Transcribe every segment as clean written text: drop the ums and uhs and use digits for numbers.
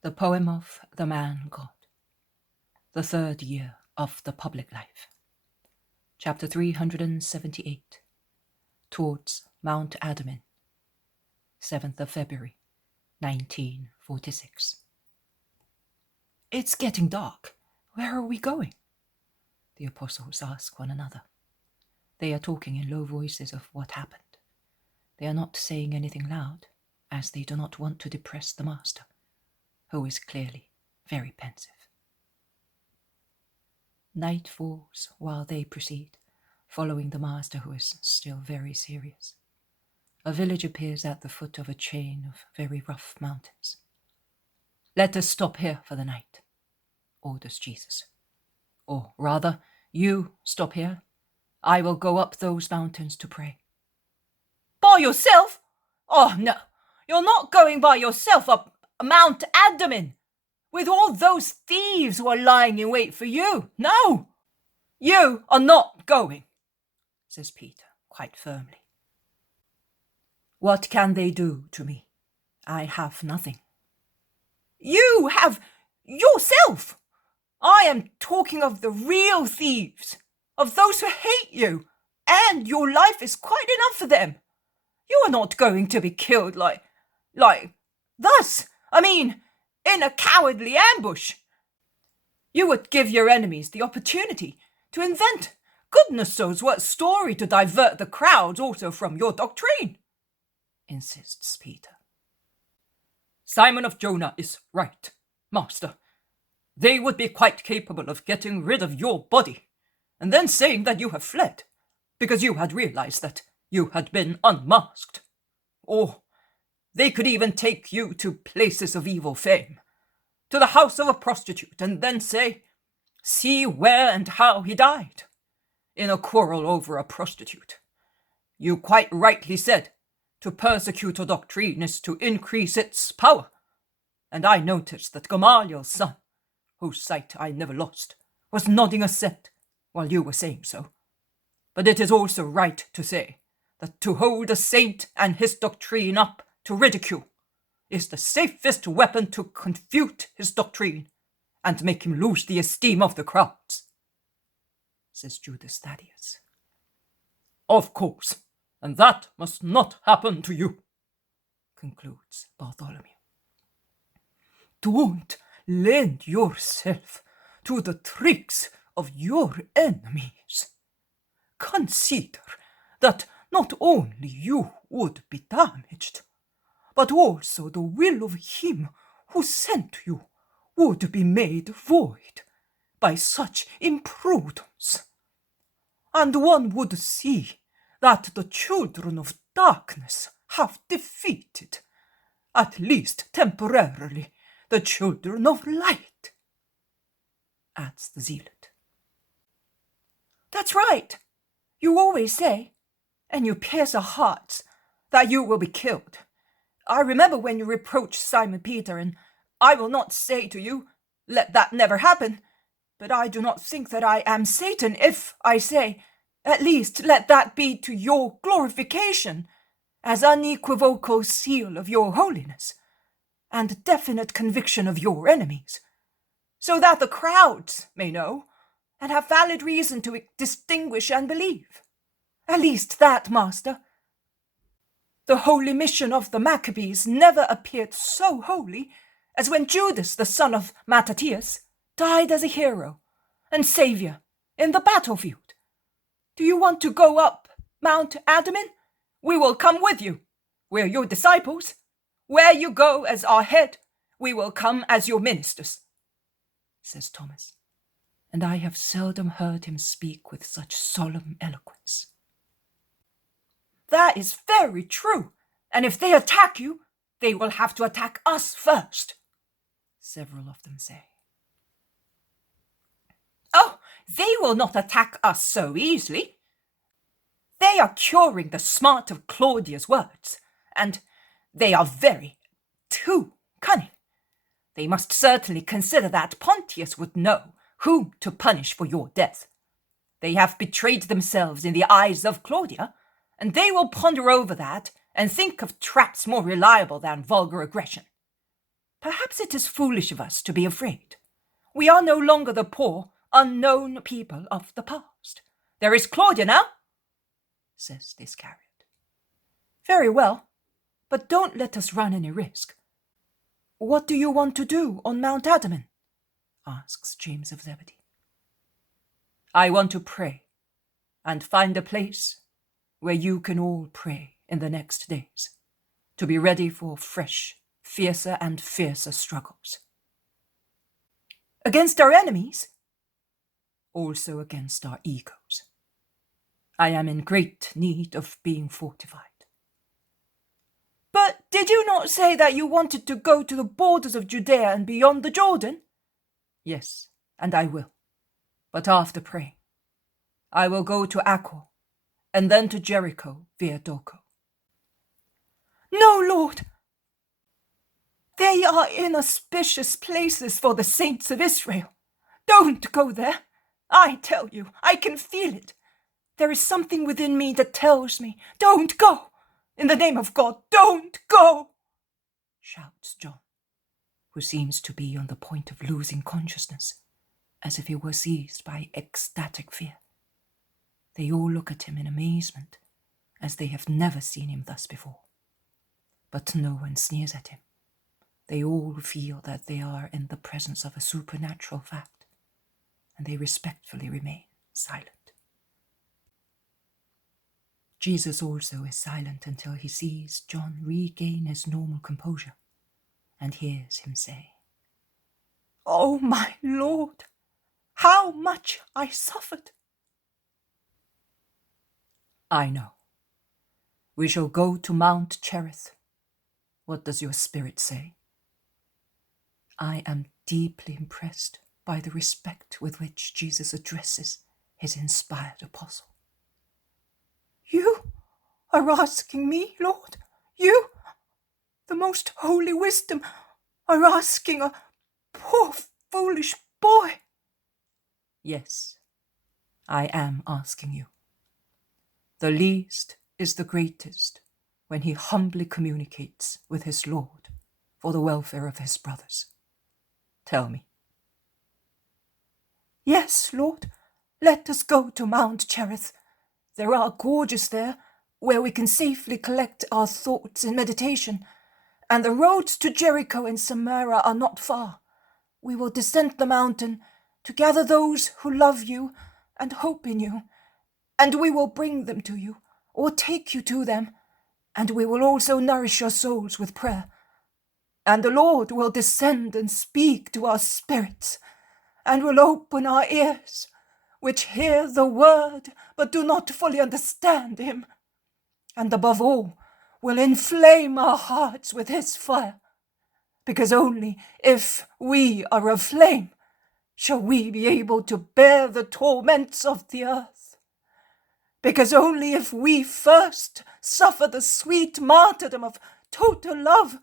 The Poem of the Man God. The Third Year of the Public Life. Chapter 378. Towards Mount Adomin. 7th of February, 1946. It's getting dark. Where are we going? The apostles ask one another. They are talking in low voices of what happened. They are not saying anything loud, as they do not want to depress the master, who is clearly very pensive. Night falls while they proceed, following the master, who is still very serious. A village appears at the foot of a chain of very rough mountains. "Let us stop here for the night," orders Jesus. "Or rather, you stop here. I will go up those mountains to pray." "By yourself? Oh, no, you're not going by yourself up Mount Adomin, with all those thieves who are lying in wait for you. No, you are not going," says Peter quite firmly. "What can they do to me? I have nothing." "You have yourself. I am talking of the real thieves, of those who hate you, and your life is quite enough for them. You are not going to be killed like thus. I mean, in a cowardly ambush. You would give your enemies the opportunity to invent goodness knows what story to divert the crowds also from your doctrine," insists Peter. "Simon of Jonah is right, Master. They would be quite capable of getting rid of your body, and then saying that you have fled, because you had realized that you had been unmasked. Or they could even take you to places of evil fame, to the house of a prostitute, and then say, 'See where and how he died, in a quarrel over a prostitute.' You quite rightly said, to persecute a doctrine is to increase its power, and I noticed that Gamaliel's son, whose sight I never lost, was nodding assent while you were saying so. But it is also right to say that to hold a saint and his doctrine up to ridicule is the safest weapon to confute his doctrine and make him lose the esteem of the crowds," says Judas Thaddeus. "Of course, and that must not happen to you," concludes Bartholomew. "Don't lend yourself to the tricks of your enemies. Consider that not only you would be damaged, but also the will of him who sent you would be made void by such imprudence. And one would see that the children of darkness have defeated, at least temporarily, the children of light," adds the Zealot. "That's right. You always say, and you pierce our hearts, that you will be killed. I remember when you reproached Simon Peter, and I will not say to you, 'Let that never happen,' but I do not think that I am Satan if I say, 'At least let that be to your glorification, as unequivocal seal of your holiness, and definite conviction of your enemies, so that the crowds may know, and have valid reason to distinguish and believe. At least that, Master. The holy mission of the Maccabees never appeared so holy as when Judas, the son of Mattathias, died as a hero and savior in the battlefield. Do you want to go up Mount Adomin? We will come with you. We're your disciples. Where you go as our head, we will come as your ministers," says Thomas, and I have seldom heard him speak with such solemn eloquence. "That is very true, and if they attack you, they will have to attack us first," several of them say. "Oh, they will not attack us so easily. They are curing the smart of Claudia's words, and they are too cunning. They must certainly consider that Pontius would know whom to punish for your death. They have betrayed themselves in the eyes of Claudia, and they will ponder over that and think of traps more reliable than vulgar aggression. Perhaps it is foolish of us to be afraid. We are no longer the poor, unknown people of the past. There is Claudia now, says Iscariot. Very well, but don't let us run any risk. What do you want to do on Mount Adomin? Asks James of Zebedee. I want to pray and find a place where you can all pray in the next days, to be ready for fresh, fiercer and fiercer struggles. Against our enemies? Also against our egos. I am in great need of being fortified. But did you not say that you wanted to go to the borders of Judea and beyond the Jordan? Yes, and I will, but after praying. I will go to Acor, and then to Jericho via Doko. No, Lord! They are inauspicious places for the saints of Israel. Don't go there. I tell you, I can feel it. There is something within me that tells me, don't go. In the name of God, don't go, shouts John, who seems to be on the point of losing consciousness, as if he were seized by ecstatic fear. They all look at him in amazement, as they have never seen him thus before. But no one sneers at him. They all feel that they are in the presence of a supernatural fact, and they respectfully remain silent. Jesus also is silent until he sees John regain his normal composure, and hears him say, "Oh, my Lord, how much I suffered!" I know. We shall go to Mount Cherith. What does your spirit say? I am deeply impressed by the respect with which Jesus addresses his inspired apostle. You are asking me, Lord? You, the most holy wisdom, are asking a poor foolish boy? Yes, I am asking you. The least is the greatest when he humbly communicates with his Lord for the welfare of his brothers. Tell me. Yes, Lord, let us go to Mount Cherith. There are gorges there where we can safely collect our thoughts in meditation, and the roads to Jericho and Samara are not far. We will descend the mountain to gather those who love you and hope in you, and we will bring them to you, or take you to them, and we will also nourish your souls with prayer. And the Lord will descend and speak to our spirits, and will open our ears, which hear the word but do not fully understand him, and above all will inflame our hearts with his fire, because only if we are aflame shall we be able to bear the torments of the earth, because only if we first suffer the sweet martyrdom of total love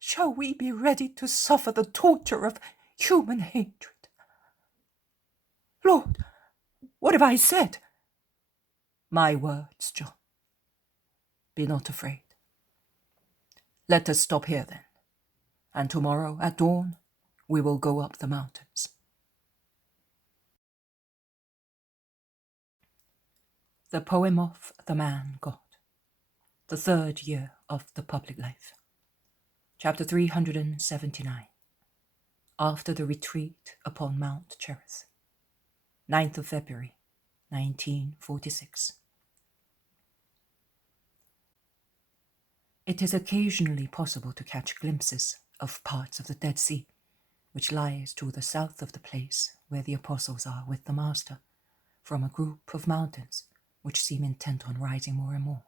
shall we be ready to suffer the torture of human hatred. Lord, what have I said? My words, John. Be not afraid. Let us stop here then, and tomorrow at dawn we will go up the mountains. The poem of the man God, the third year of the public life. Chapter 379. After the retreat upon Mount Cherith. 9th of February, 1946. It is occasionally possible to catch glimpses of parts of the Dead Sea, which lies to the south of the place where the apostles are with the Master, from a group of mountains which seem intent on rising more and more.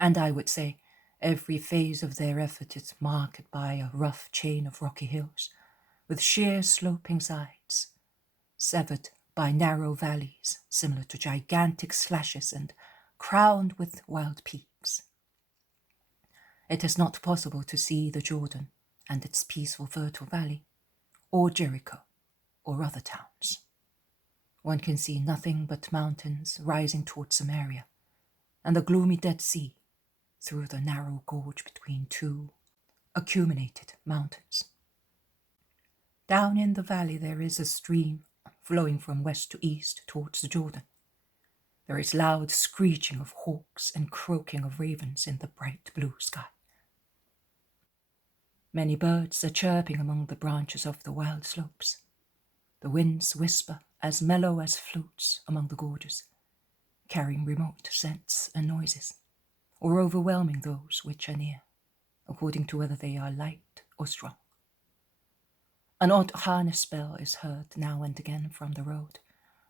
And I would say every phase of their effort is marked by a rough chain of rocky hills, with sheer sloping sides, severed by narrow valleys similar to gigantic slashes and crowned with wild peaks. It is not possible to see the Jordan and its peaceful fertile valley, or Jericho, or other towns. One can see nothing but mountains rising towards Samaria, and the gloomy Dead Sea through the narrow gorge between two accumulated mountains. Down in the valley there is a stream flowing from west to east towards the Jordan. There is loud screeching of hawks and croaking of ravens in the bright blue sky. Many birds are chirping among the branches of the wild slopes. The winds whisper as mellow as flutes among the gorges, carrying remote scents and noises, or overwhelming those which are near, according to whether they are light or strong. An odd harness bell is heard now and again from the road,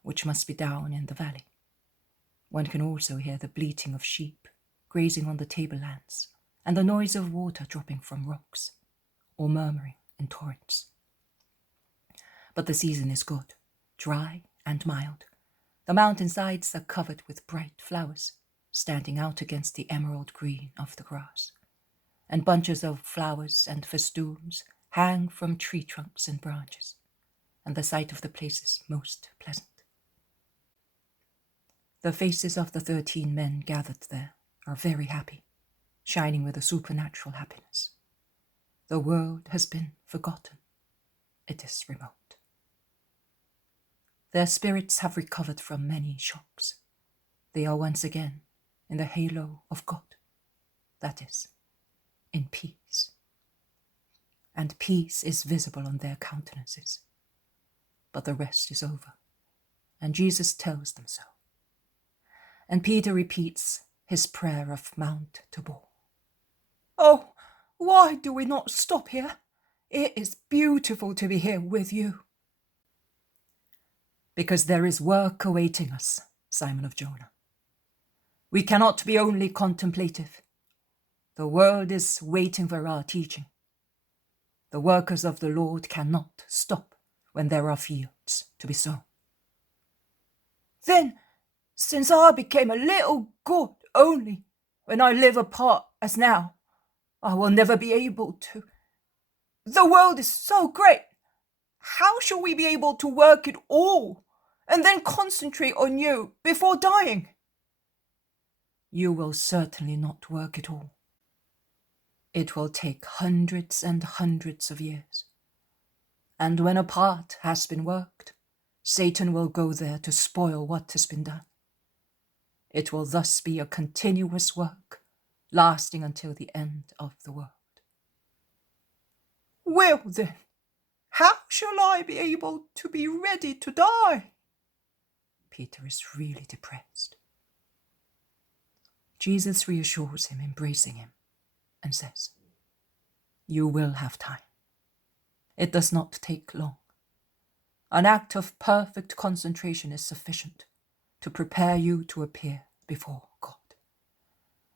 which must be down in the valley. One can also hear the bleating of sheep grazing on the tablelands, and the noise of water dropping from rocks, or murmuring in torrents. But the season is good, dry and mild. The mountainsides are covered with bright flowers, standing out against the emerald green of the grass, and bunches of flowers and festoons hang from tree trunks and branches, and the sight of the place is most pleasant. The faces of the 13 men gathered there are very happy, shining with a supernatural happiness. The world has been forgotten. It is remote. Their spirits have recovered from many shocks. They are once again in the halo of God, that is, in peace. And peace is visible on their countenances. But the rest is over, and Jesus tells them so. And Peter repeats his prayer of Mount Tabor. "Oh, why do we not stop here? It is beautiful to be here with you." "Because there is work awaiting us, Simon of Jonah. We cannot be only contemplative. The world is waiting for our teaching. The workers of the Lord cannot stop when there are fields to be sown." "Then, since I became a little good only when I live apart as now, I will never be able to. The world is so great. How shall we be able to work it all and then concentrate on you before dying?" "You will certainly not work it all. It will take hundreds and hundreds of years. And when a part has been worked, Satan will go there to spoil what has been done. It will thus be a continuous work, lasting until the end of the world." "Well then, how shall I be able to be ready to die?" Peter is really depressed. Jesus reassures him, embracing him, and says, "You will have time. It does not take long. An act of perfect concentration is sufficient to prepare you to appear before God,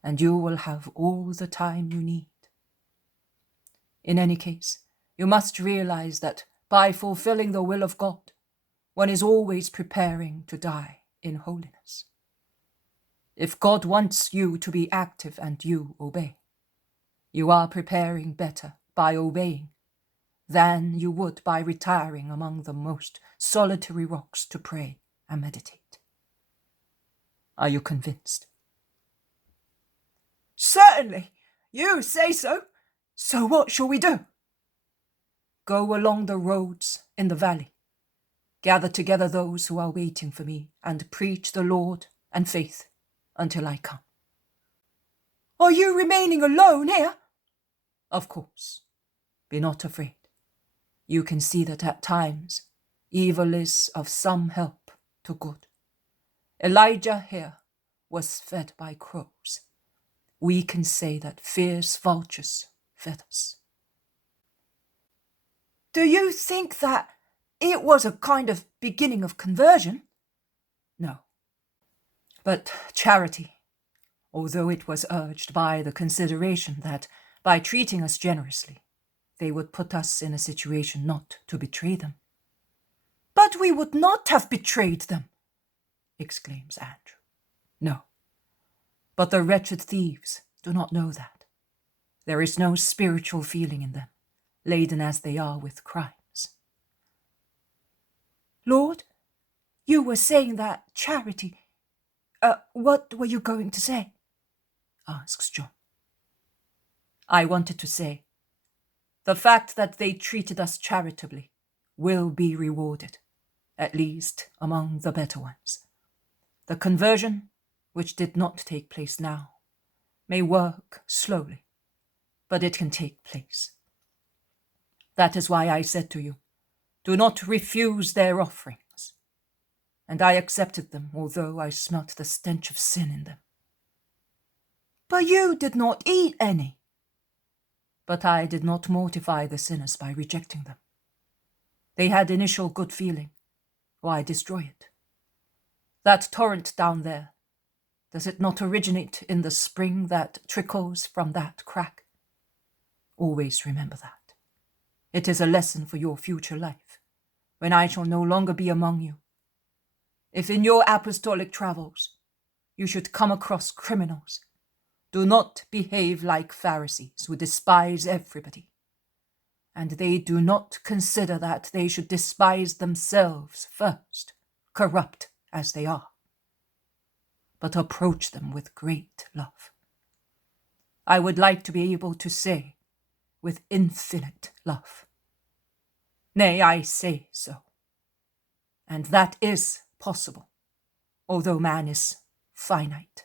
and you will have all the time you need. In any case, you must realize that by fulfilling the will of God, one is always preparing to die in holiness. If God wants you to be active and you obey, you are preparing better by obeying than you would by retiring among the most solitary rocks to pray and meditate. Are you convinced?" "Certainly. You say so. So what shall we do?" "Go along the roads in the valley. Gather together those who are waiting for me and preach the Lord and faith until I come." "Are you remaining alone here?" "Of course. Be not afraid. You can see that at times evil is of some help to good. Elijah here was fed by crows. We can say that fierce vultures fed us." "Do you think that it was a kind of beginning of conversion?" "No. But charity, although it was urged by the consideration that by treating us generously, they would put us in a situation not to betray them." "But we would not have betrayed them," exclaims Andrew. "No. But the wretched thieves do not know that. There is no spiritual feeling in them, laden as they are with crimes." "Lord, you were saying that charity. What were you going to say?" asks John. "I wanted to say The fact that they treated us charitably will be rewarded, at least among the better ones. The conversion, which did not take place now, may work slowly, but it can take place. That is why I said to you, do not refuse their offerings. And I accepted them, although I smelt the stench of sin in them. But you did not eat any. But I did not mortify the sinners by rejecting them. They had initial good feeling. Why destroy it? That torrent down there, does it not originate in the spring that trickles from that crack? Always remember that. It is a lesson for your future life, when I shall no longer be among you. If in your apostolic travels you should come across criminals, do not behave like Pharisees who despise everybody. And they do not consider that they should despise themselves first, corrupt as they are, but approach them with great love. I would like to be able to say, with infinite love. Nay, I say so. And that is possible, although man is finite,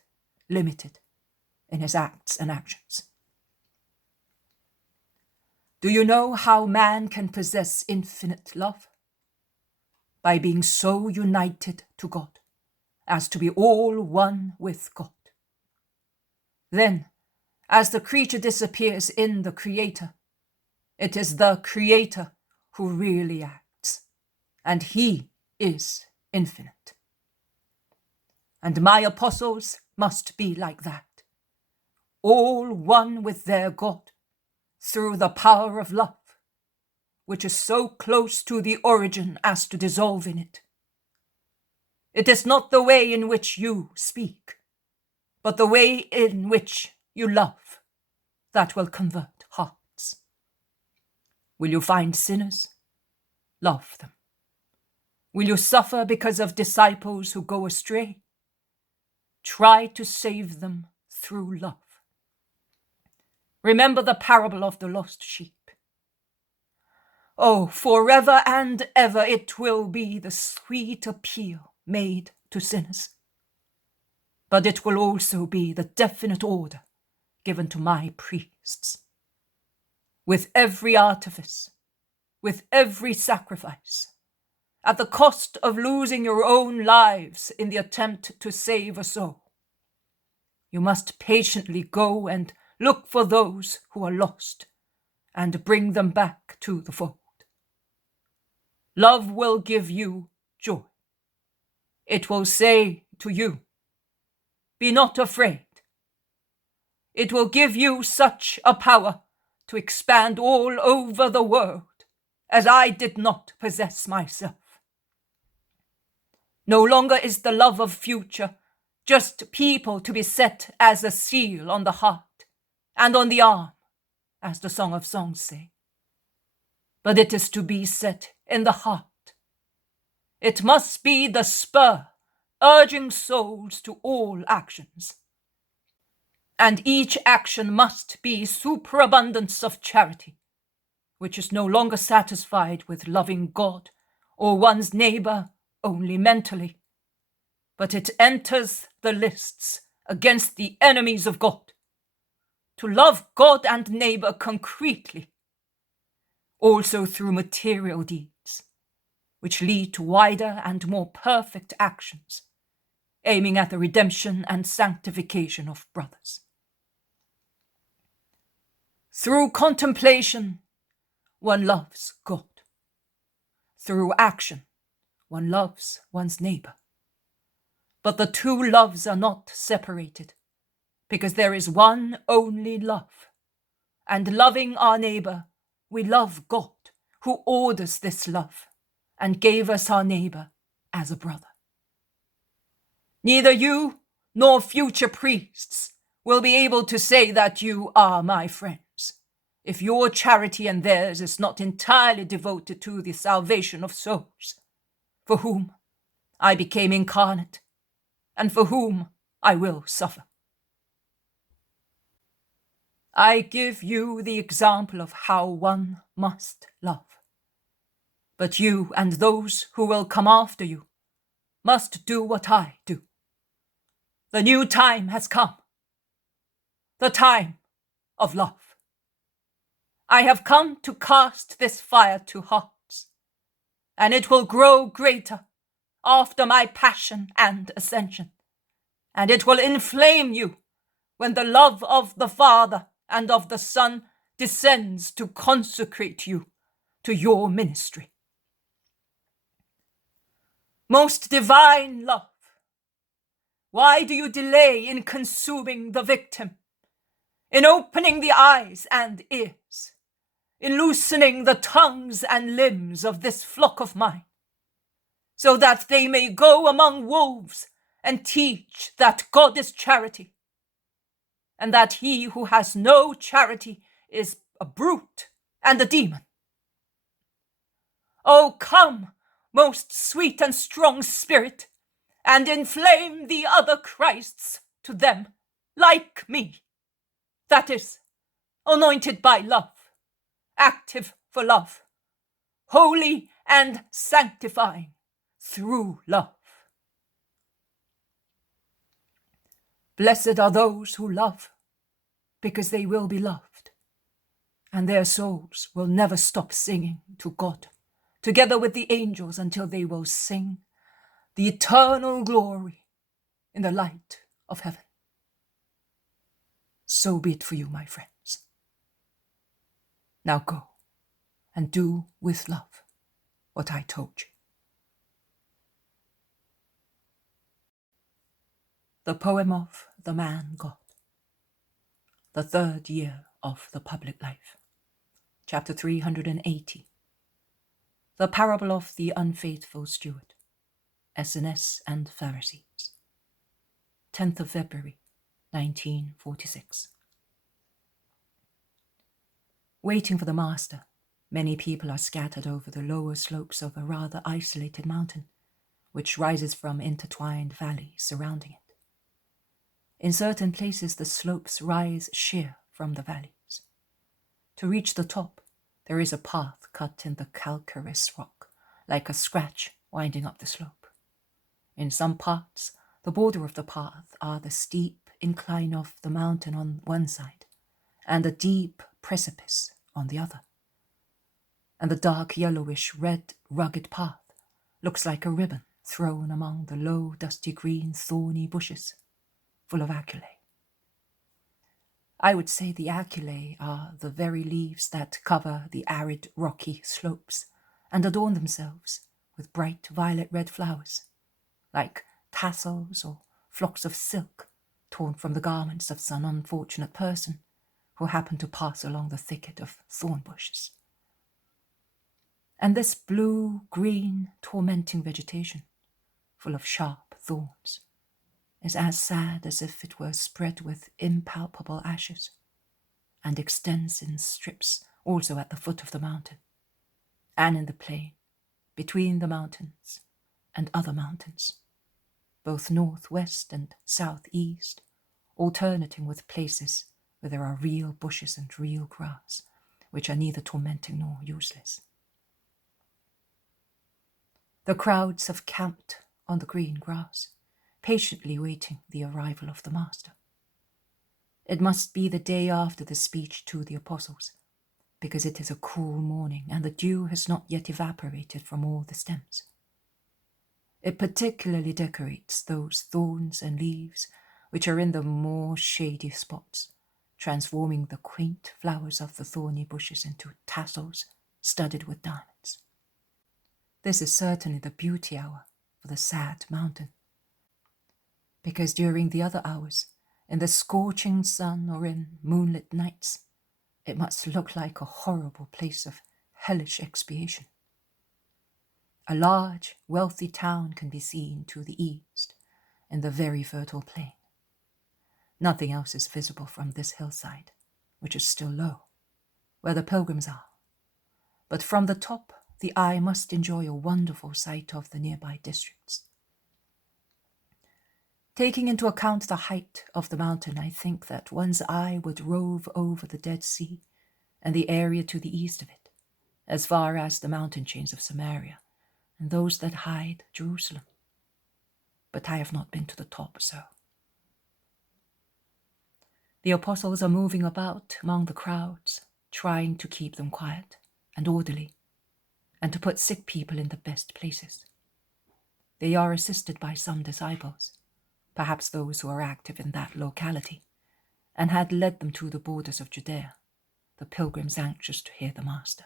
limited in his acts and actions. Do you know how man can possess infinite love? By being so united to God as to be all one with God. Then, as the creature disappears in the Creator, it is the Creator who really acts, and He is infinite. And my apostles must be like that, all one with their God, through the power of love, which is so close to the origin as to dissolve in it. It is not the way in which you speak, but the way in which you love that will convert hearts. Will you find sinners? Love them. Will you suffer because of disciples who go astray? Try to save them through love. Remember the parable of the lost sheep. Oh, forever and ever it will be the sweet appeal made to sinners. But it will also be the definite order given to my priests. With every artifice, with every sacrifice, at the cost of losing your own lives in the attempt to save a soul, you must patiently go and look for those who are lost and bring them back to the fold. Love will give you joy. It will say to you, be not afraid. It will give you such a power to expand all over the world as I did not possess myself. No longer is the love of future just people to be set as a seal on the heart and on the arm, as the Song of Songs say. But it is to be set in the heart. It must be the spur urging souls to all actions. And each action must be superabundance of charity, which is no longer satisfied with loving God or one's neighbor only mentally, but it enters the lists against the enemies of God, to love God and neighbor concretely, also through material deeds, which lead to wider and more perfect actions, aiming at the redemption and sanctification of brothers. Through contemplation, one loves God. Through action, one loves one's neighbor. But the two loves are not separated, because there is one only love. And loving our neighbor, we love God, who orders this love and gave us our neighbor as a brother. Neither you nor future priests will be able to say that you are my friends, if your charity and theirs is not entirely devoted to the salvation of souls, for whom I became incarnate, and for whom I will suffer. I give you the example of how one must love. But you and those who will come after you must do what I do. The new time has come. The time of love. I have come to cast this fire to hearts, and it will grow greater after my passion and ascension, and it will inflame you when the love of the Father and of the Son descends to consecrate you to your ministry. Most divine love, why do you delay in consuming the victim, in opening the eyes and ears, in loosening the tongues and limbs of this flock of mine, so that they may go among wolves and teach that God is charity, and that he who has no charity is a brute and a demon? Oh, come, most sweet and strong spirit, and inflame the other Christs to them, like me. That is, anointed by love, active for love, holy and sanctifying through love. Blessed are those who love, because they will be loved, and their souls will never stop singing to God, together with the angels, until they will sing the eternal glory in the light of heaven. So be it for you, my friends. Now go and do with love what I told you. The poem of the man God. The third year of the public life. Chapter 380. The parable of the unfaithful steward. Essenes and Pharisees. 10th of February, 1946. Waiting for the master, many people are scattered over the lower slopes of a rather isolated mountain, which rises from intertwined valleys surrounding it. In certain places, the slopes rise sheer from the valleys. To reach the top, there is a path cut in the calcareous rock, like a scratch winding up the slope. In some parts, the border of the path are the steep incline of the mountain on one side, and a deep precipice on the other. And the dark yellowish red rugged path looks like a ribbon thrown among the low dusty green thorny bushes, full of aculae. I would say the aculae are the very leaves that cover the arid rocky slopes and adorn themselves with bright violet-red flowers, like tassels or flocks of silk torn from the garments of some unfortunate person who happened to pass along the thicket of thorn bushes. And this blue-green tormenting vegetation, full of sharp thorns, is as sad as if it were spread with impalpable ashes, and extends in strips also at the foot of the mountain, and in the plain, between the mountains and other mountains, both northwest and southeast, alternating with places where there are real bushes and real grass, which are neither tormenting nor useless. The crowds have camped on the green grass, patiently waiting the arrival of the master. It must be the day after the speech to the apostles, because it is a cool morning and the dew has not yet evaporated from all the stems. It particularly decorates those thorns and leaves which are in the more shady spots, transforming the quaint flowers of the thorny bushes into tassels studded with diamonds. This is certainly the beauty hour for the sad mountain, because during the other hours, in the scorching sun or in moonlit nights, it must look like a horrible place of hellish expiation. A large, wealthy town can be seen to the east, in the very fertile plain. Nothing else is visible from this hillside, which is still low, where the pilgrims are. But from the top, the eye must enjoy a wonderful sight of the nearby districts. Taking into account the height of the mountain, I think that one's eye would rove over the Dead Sea and the area to the east of it, as far as the mountain chains of Samaria and those that hide Jerusalem. But I have not been to the top, so. The apostles are moving about among the crowds, trying to keep them quiet and orderly, and to put sick people in the best places. They are assisted by some disciples, perhaps those who are active in that locality, and had led them to the borders of Judea, the pilgrims anxious to hear the Master.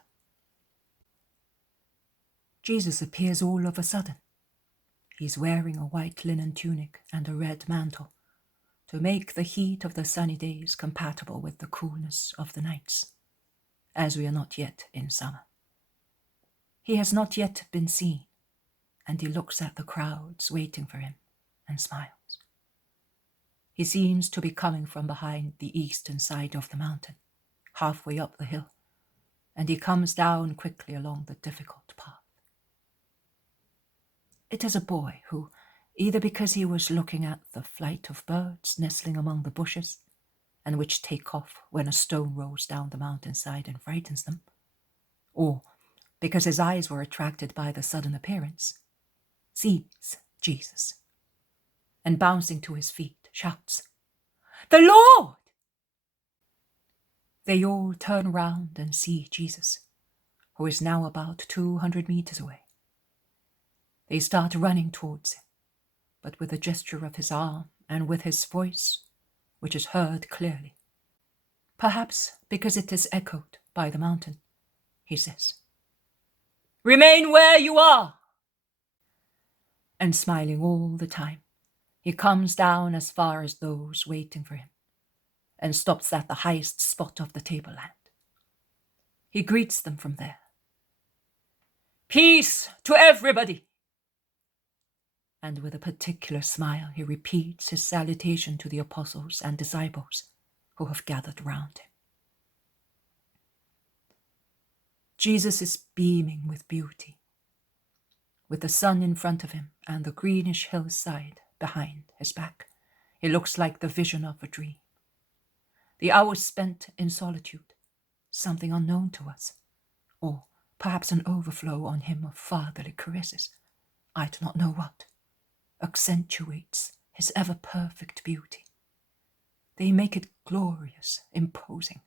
Jesus appears all of a sudden. He's wearing a white linen tunic and a red mantle to make the heat of the sunny days compatible with the coolness of the nights, as we are not yet in summer. He has not yet been seen, and he looks at the crowds waiting for him and smiles. He seems to be coming from behind the eastern side of the mountain, halfway up the hill, and he comes down quickly along the difficult path. It is a boy who, either because he was looking at the flight of birds nestling among the bushes, and which take off when a stone rolls down the mountainside and frightens them, or because his eyes were attracted by the sudden appearance, sees Jesus, and bouncing to his feet, shouts, "The Lord!" They all turn round and see Jesus, who is now about 200 meters away. They start running towards him, but with a gesture of his arm and with his voice, which is heard clearly. Perhaps because it is echoed by the mountain, he says, "Remain where you are!" And smiling all the time, he comes down as far as those waiting for him, and stops at the highest spot of the tableland. He greets them from there. "Peace to everybody!" And with a particular smile, he repeats his salutation to the apostles and disciples who have gathered round him. Jesus is beaming with beauty. With the sun in front of him and the greenish hillside behind his back, he looks like the vision of a dream. The hours spent in solitude, something unknown to us, or perhaps an overflow on him of fatherly caresses, I do not know what, accentuates his ever-perfect beauty. They make it glorious, imposing,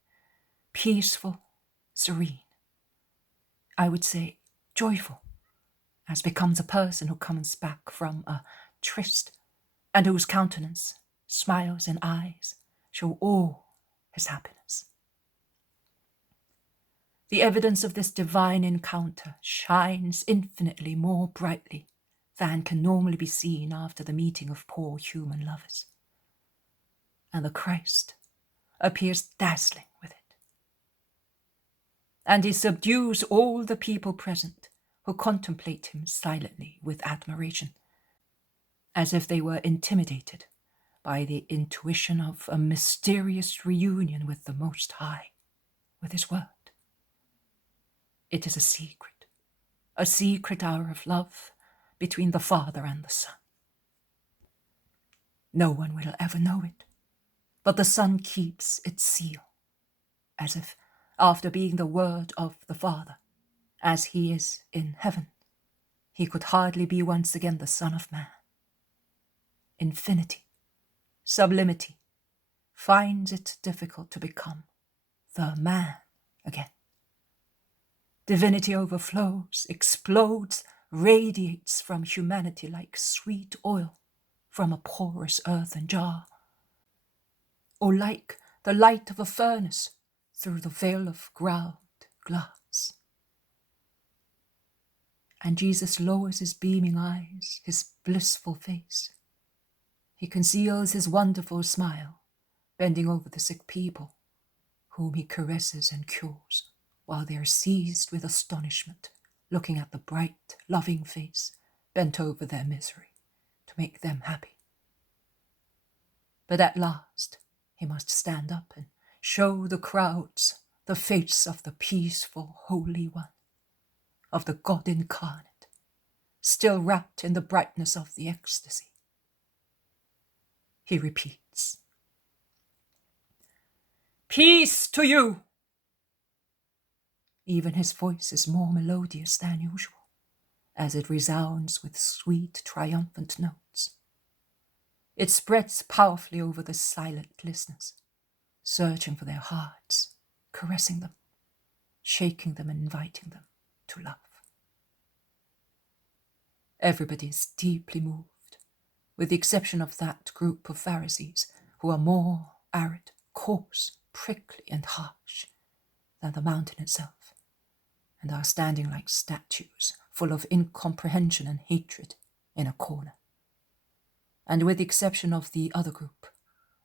peaceful, serene. I would say joyful, as becomes a person who comes back from a tryst, and whose countenance, smiles and eyes show all his happiness. The evidence of this divine encounter shines infinitely more brightly than can normally be seen after the meeting of poor human lovers. And the Christ appears dazzling with it. And he subdues all the people present, who contemplate him silently with admiration, as if they were intimidated by the intuition of a mysterious reunion with the Most High, with his word. It is a secret hour of love between the Father and the Son. No one will ever know it, but the Son keeps its seal, as if, after being the Word of the Father, as he is in heaven, he could hardly be once again the Son of Man. Infinity, sublimity, finds it difficult to become the man again. Divinity overflows, explodes, radiates from humanity like sweet oil from a porous earthen jar, or like the light of a furnace through the veil of ground glass. And Jesus lowers his beaming eyes, his blissful face. He conceals his wonderful smile, bending over the sick people, whom he caresses and cures, while they are seized with astonishment, looking at the bright, loving face bent over their misery to make them happy. But at last he must stand up and show the crowds the face of the peaceful Holy One, of the God incarnate, still wrapped in the brightness of the ecstasy. he repeats. Peace to you! Even his voice is more melodious than usual, as it resounds with sweet, triumphant notes. It spreads powerfully over the silent listeners, searching for their hearts, caressing them, shaking them and inviting them to love. Everybody is deeply moved, with the exception of that group of Pharisees who are more arid, coarse, prickly and harsh than the mountain itself, and are standing like statues full of incomprehension and hatred in a corner. And with the exception of the other group,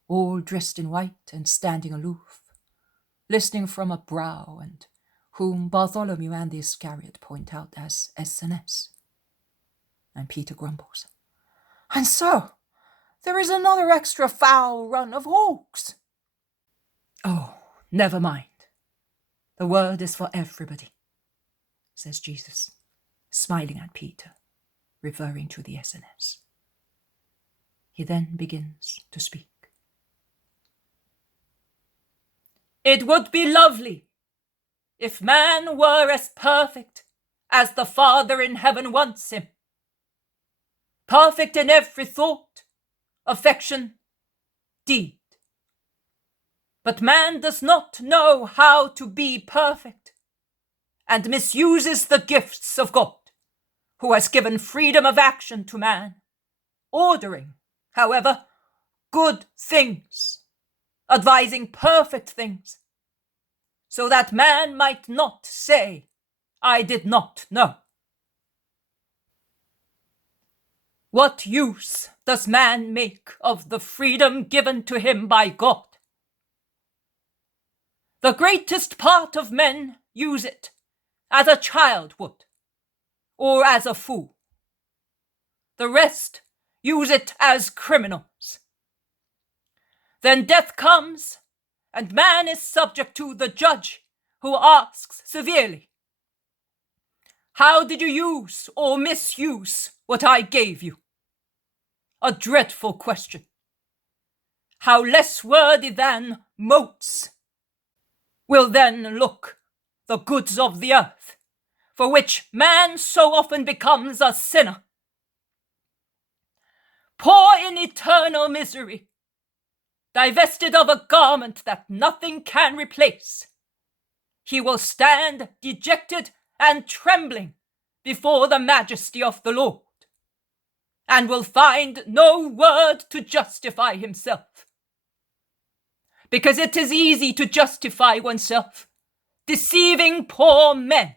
all dressed in white and standing aloof, listening from a brow, and whom Bartholomew and the Iscariot point out as Essenes. And Peter grumbles, "And so, there is another extra foul run of hawks." "Oh, never mind. The word is for everybody," says Jesus, smiling at Peter, referring to the Essenes. He then begins to speak. "It would be lovely if man were as perfect as the Father in heaven wants him. Perfect in every thought, affection, deed. But man does not know how to be perfect and misuses the gifts of God, who has given freedom of action to man, ordering, however, good things, advising perfect things, so that man might not say, 'I did not know.' What use does man make of the freedom given to him by God? The greatest part of men use it as a child would, or as a fool. The rest use it as criminals. Then death comes, and man is subject to the judge, who asks severely, 'How did you use or misuse what I gave you?' A dreadful question. How less worthy than motes will then look the goods of the earth, for which man so often becomes a sinner. Poor in eternal misery, divested of a garment that nothing can replace, he will stand dejected and trembling before the majesty of the Lord, and will find no word to justify himself. Because it is easy to justify oneself, deceiving poor men.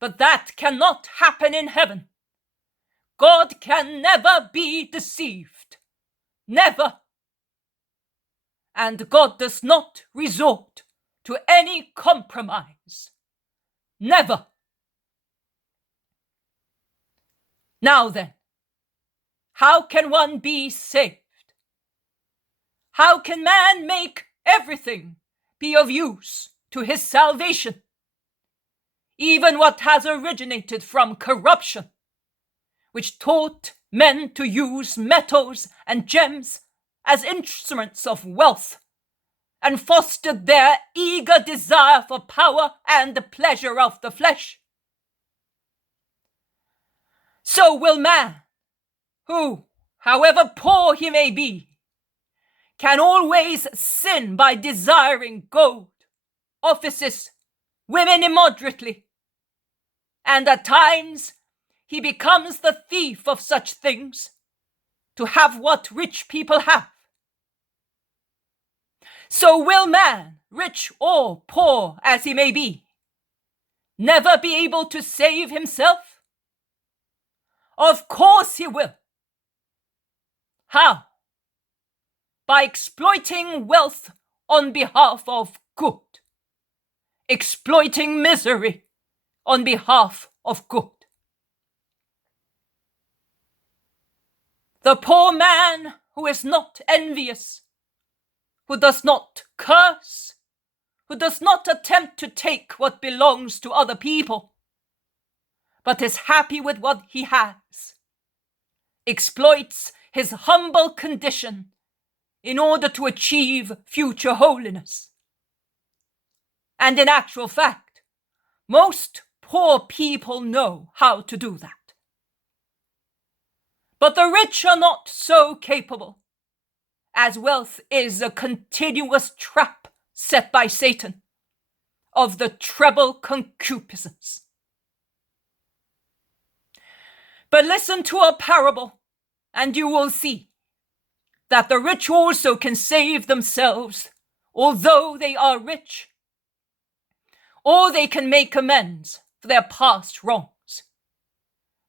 But that cannot happen in heaven. God can never be deceived. Never. And God does not resort to any compromise. Never. Now then, how can one be saved? How can man make everything be of use to his salvation? Even what has originated from corruption, which taught men to use metals and gems as instruments of wealth, and fostered their eager desire for power and the pleasure of the flesh. So will man, who, however poor he may be, can always sin by desiring gold, offices, women immoderately, and at times he becomes the thief of such things to have what rich people have. So will man, rich or poor as he may be, never be able to save himself? Of course he will. How? By exploiting wealth on behalf of good, exploiting misery on behalf of good. The poor man who is not envious, who does not curse, who does not attempt to take what belongs to other people, but is happy with what he has, exploits his humble condition in order to achieve future holiness. And in actual fact, most poor people know how to do that. But the rich are not so capable, as wealth is a continuous trap set by Satan of the treble concupiscence. But listen to a parable, and you will see that the rich also can save themselves, although they are rich, or they can make amends for their past wrongs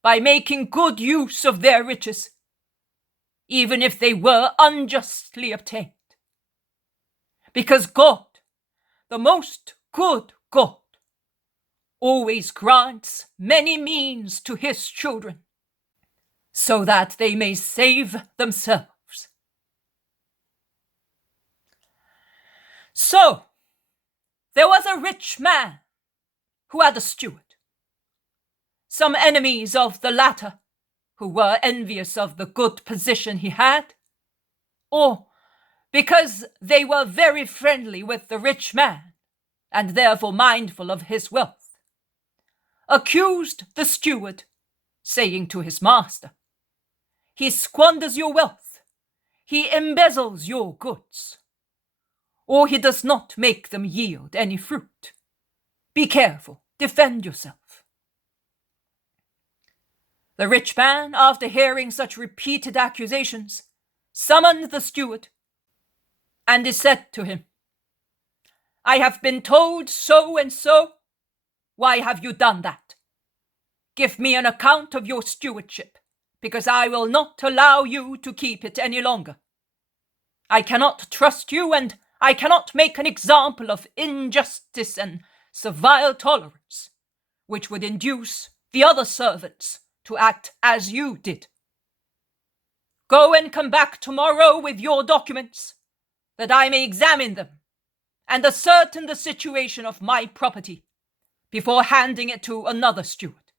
by making good use of their riches, even if they were unjustly obtained. Because God, the most good God, always grants many means to his children, so that they may save themselves. So, there was a rich man who had a steward. Some enemies of the latter, who were envious of the good position he had, or because they were very friendly with the rich man, and therefore mindful of his wealth, accused the steward, saying to his master, "He squanders your wealth, he embezzles your goods, or he does not make them yield any fruit. Be careful, defend yourself." The rich man, after hearing such repeated accusations, summoned the steward, and he said to him, "I have been told so and so. Why have you done that? Give me an account of your stewardship, because I will not allow you to keep it any longer. I cannot trust you, and I cannot make an example of injustice and servile tolerance, which would induce the other servants to act as you did. Go and come back tomorrow with your documents, that I may examine them and ascertain the situation of my property before handing it to another steward."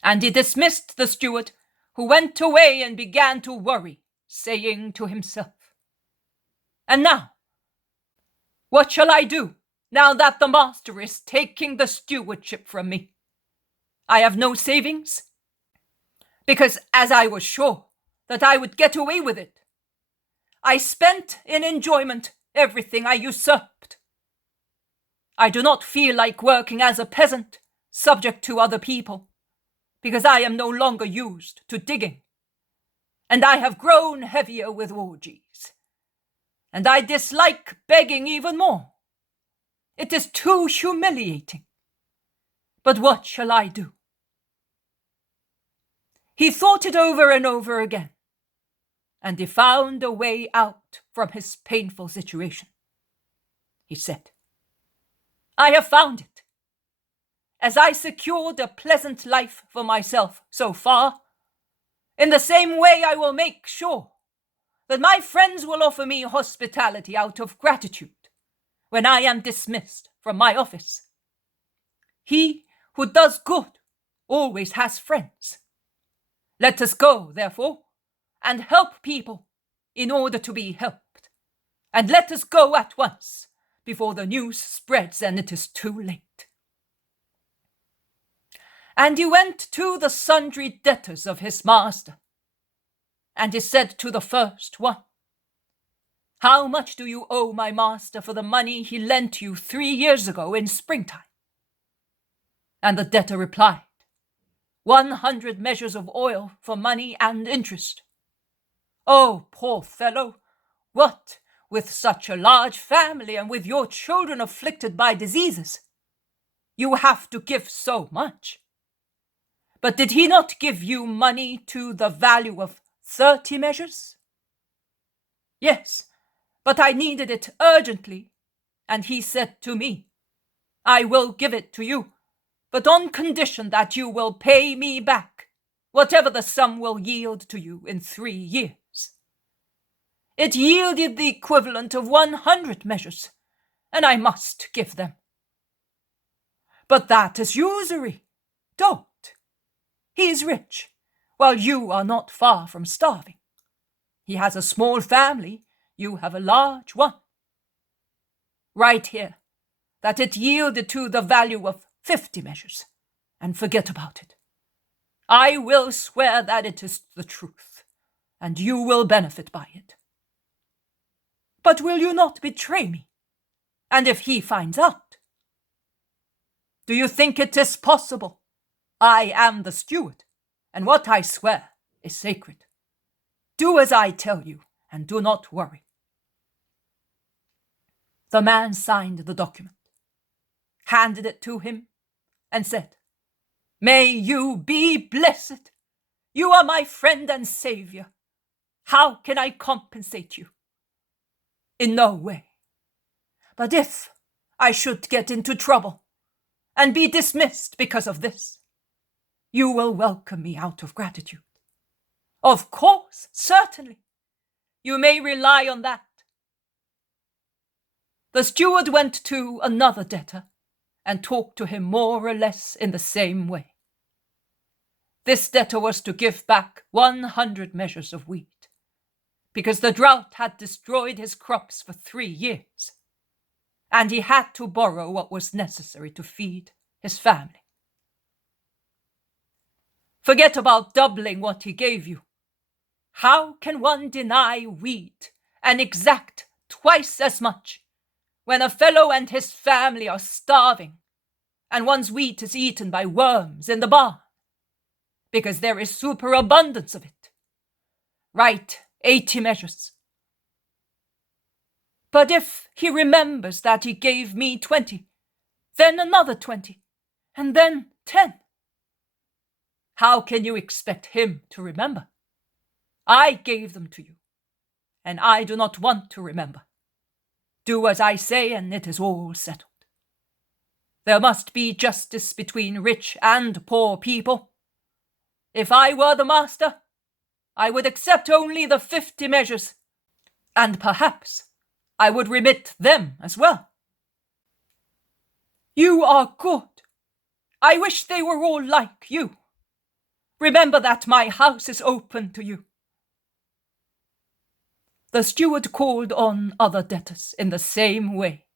And he dismissed the steward, who went away and began to worry, saying to himself, "And now, what shall I do now that the master is taking the stewardship from me? I have no savings, because as I was sure that I would get away with it, I spent in enjoyment everything I usurped. I do not feel like working as a peasant, subject to other people, because I am no longer used to digging, and I have grown heavier with orgies, and I dislike begging even more. It is too humiliating. But what shall I do?" He thought it over and over again, and he found a way out from his painful situation. He said, "I have found it. As I secured a pleasant life for myself so far, in the same way I will make sure that my friends will offer me hospitality out of gratitude when I am dismissed from my office. He who does good always has friends. Let us go, therefore, and help people in order to be helped. And let us go at once, before the news spreads and it is too late." And he went to the sundry debtors of his master, and he said to the first one, "How much do you owe my master for the money he lent you 3 years ago in springtime?" And the debtor replied, 100 measures of oil for money and interest. "Oh, poor fellow, what, with such a large family and with your children afflicted by diseases, you have to give so much. But did he not give you money to the value of 30 measures? Yes, but I needed it urgently, and he said to me, 'I will give it to you, but on condition that you will pay me back whatever the sum will yield to you in 3 years. It yielded the equivalent of 100 measures, and I must give them. But that is usury. Don't. He is rich. while you are not far from starving. He has a small family, you have a large one. Write here that it yielded to the value of 50 measures, and forget about it. I will swear that it is the truth, and you will benefit by it. But will you not betray me? And if he finds out? Do you think it is possible? I am the steward, and what I swear is sacred. Do as I tell you, and do not worry. The man signed the document, handed it to him, and said, May you be blessed. You are my friend and savior. How can I compensate you? In no way. But if I should get into trouble and be dismissed because of this, you will welcome me out of gratitude. Of course, certainly. You may rely on that. The steward went to another debtor and talked to him more or less in the same way. This debtor was to give back 100 measures of wheat, because the drought had destroyed his crops for 3 years, and he had to borrow what was necessary to feed his family. Forget about doubling what he gave you. How can one deny wheat and exact twice as much when a fellow and his family are starving and one's wheat is eaten by worms in the barn? Because there is superabundance of it. Write 80 measures. But if he remembers that he gave me 20, then another 20, and then 10, how can you expect him to remember? I gave them to you, and I do not want to remember. Do as I say, and it is all settled. There must be justice between rich and poor people. If I were the master, I would accept only the 50 measures, and perhaps I would remit them as well. You are good. I wish they were all like you. Remember that my house is open to you. The steward called on other debtors in the same way,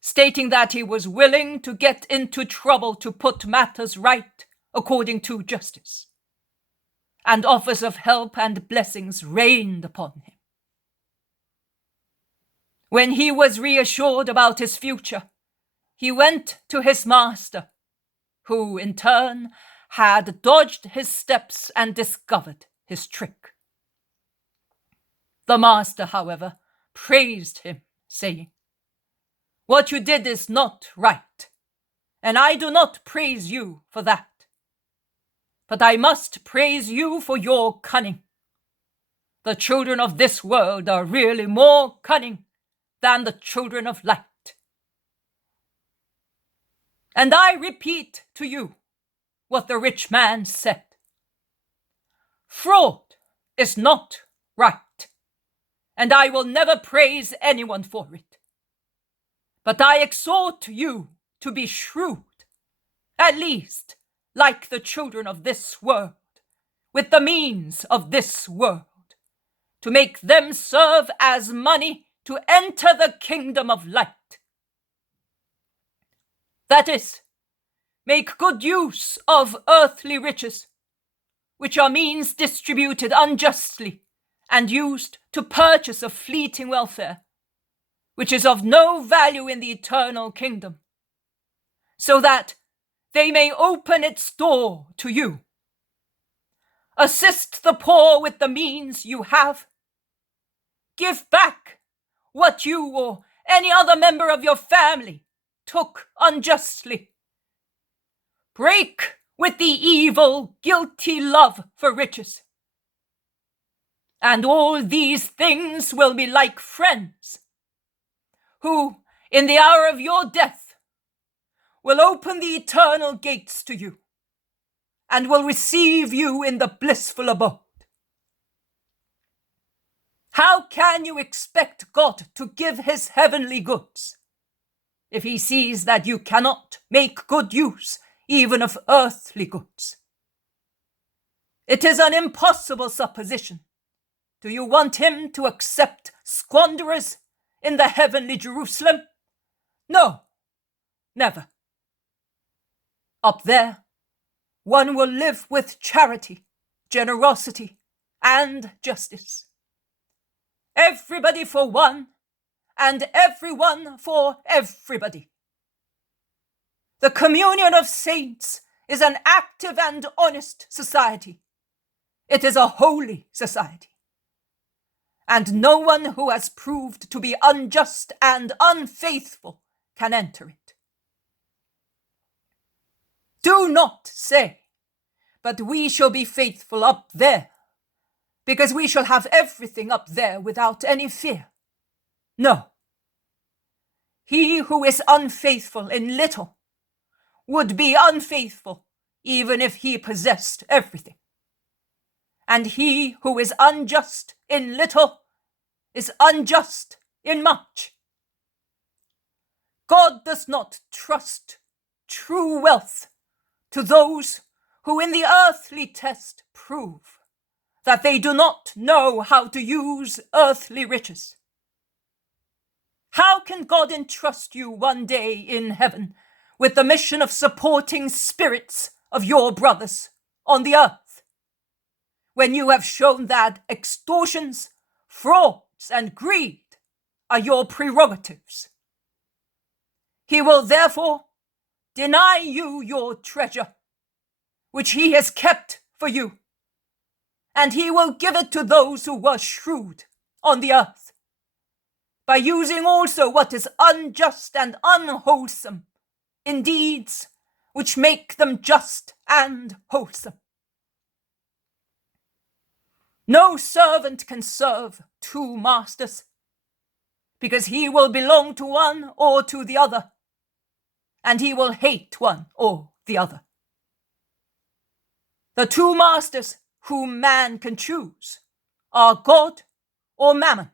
stating that he was willing to get into trouble to put matters right according to justice, and offers of help and blessings rained upon him. When he was reassured about his future, he went to his master, who in turn had dodged his steps and discovered his trick. The master, however, praised him, saying, What you did is not right, and I do not praise you for that. But I must praise you for your cunning. The children of this world are really more cunning than the children of light. And I repeat to you what the rich man said. Fraud is not right, and I will never praise anyone for it. But I exhort you to be shrewd, at least like the children of this world, with the means of this world, to make them serve as money to enter the kingdom of light. That is, make good use of earthly riches, which are means distributed unjustly and used to purchase a fleeting welfare, which is of no value in the eternal kingdom, so that they may open its door to you. Assist the poor with the means you have. Give back what you or any other member of your family took unjustly. Break with the evil, guilty love for riches. And all these things will be like friends, who, in the hour of your death, will open the eternal gates to you, and will receive you in the blissful abode. How can you expect God to give his heavenly goods if he sees that you cannot make good use even of earthly goods? It is an impossible supposition. Do you want him to accept squanderers in the heavenly Jerusalem? No, never. Up there, one will live with charity, generosity, and justice. Everybody for one, and everyone for everybody. The communion of saints is an active and honest society. It is a holy society. And no one who has proved to be unjust and unfaithful can enter it. Do not say, but we shall be faithful up there, because we shall have everything up there without any fear. No. He who is unfaithful in little would be unfaithful even if he possessed everything. And he who is unjust in little is unjust in much. God does not trust true wealth to those who in the earthly test prove that they do not know how to use earthly riches. How can God entrust you one day in heaven with the mission of supporting spirits of your brothers on the earth, when you have shown that extortions, frauds, and greed are your prerogatives? He will therefore deny you your treasure, which he has kept for you, and he will give it to those who were shrewd on the earth, by using also what is unjust and unwholesome in deeds which make them just and wholesome. No servant can serve two masters, because he will belong to one or to the other, and he will hate one or the other. The two masters whom man can choose are God or Mammon.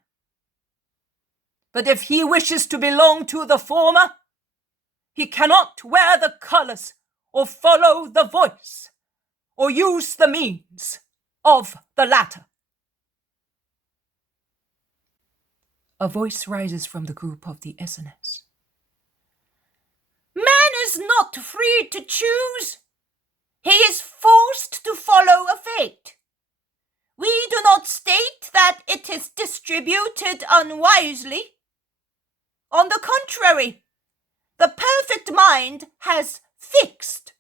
But if he wishes to belong to the former, he cannot wear the colors or follow the voice or use the means of the latter. A voice rises from the group of the Essenes. Man is not free to choose. He is forced to follow a fate. We do not state that it is distributed unwisely. On the contrary, the perfect mind has fixed,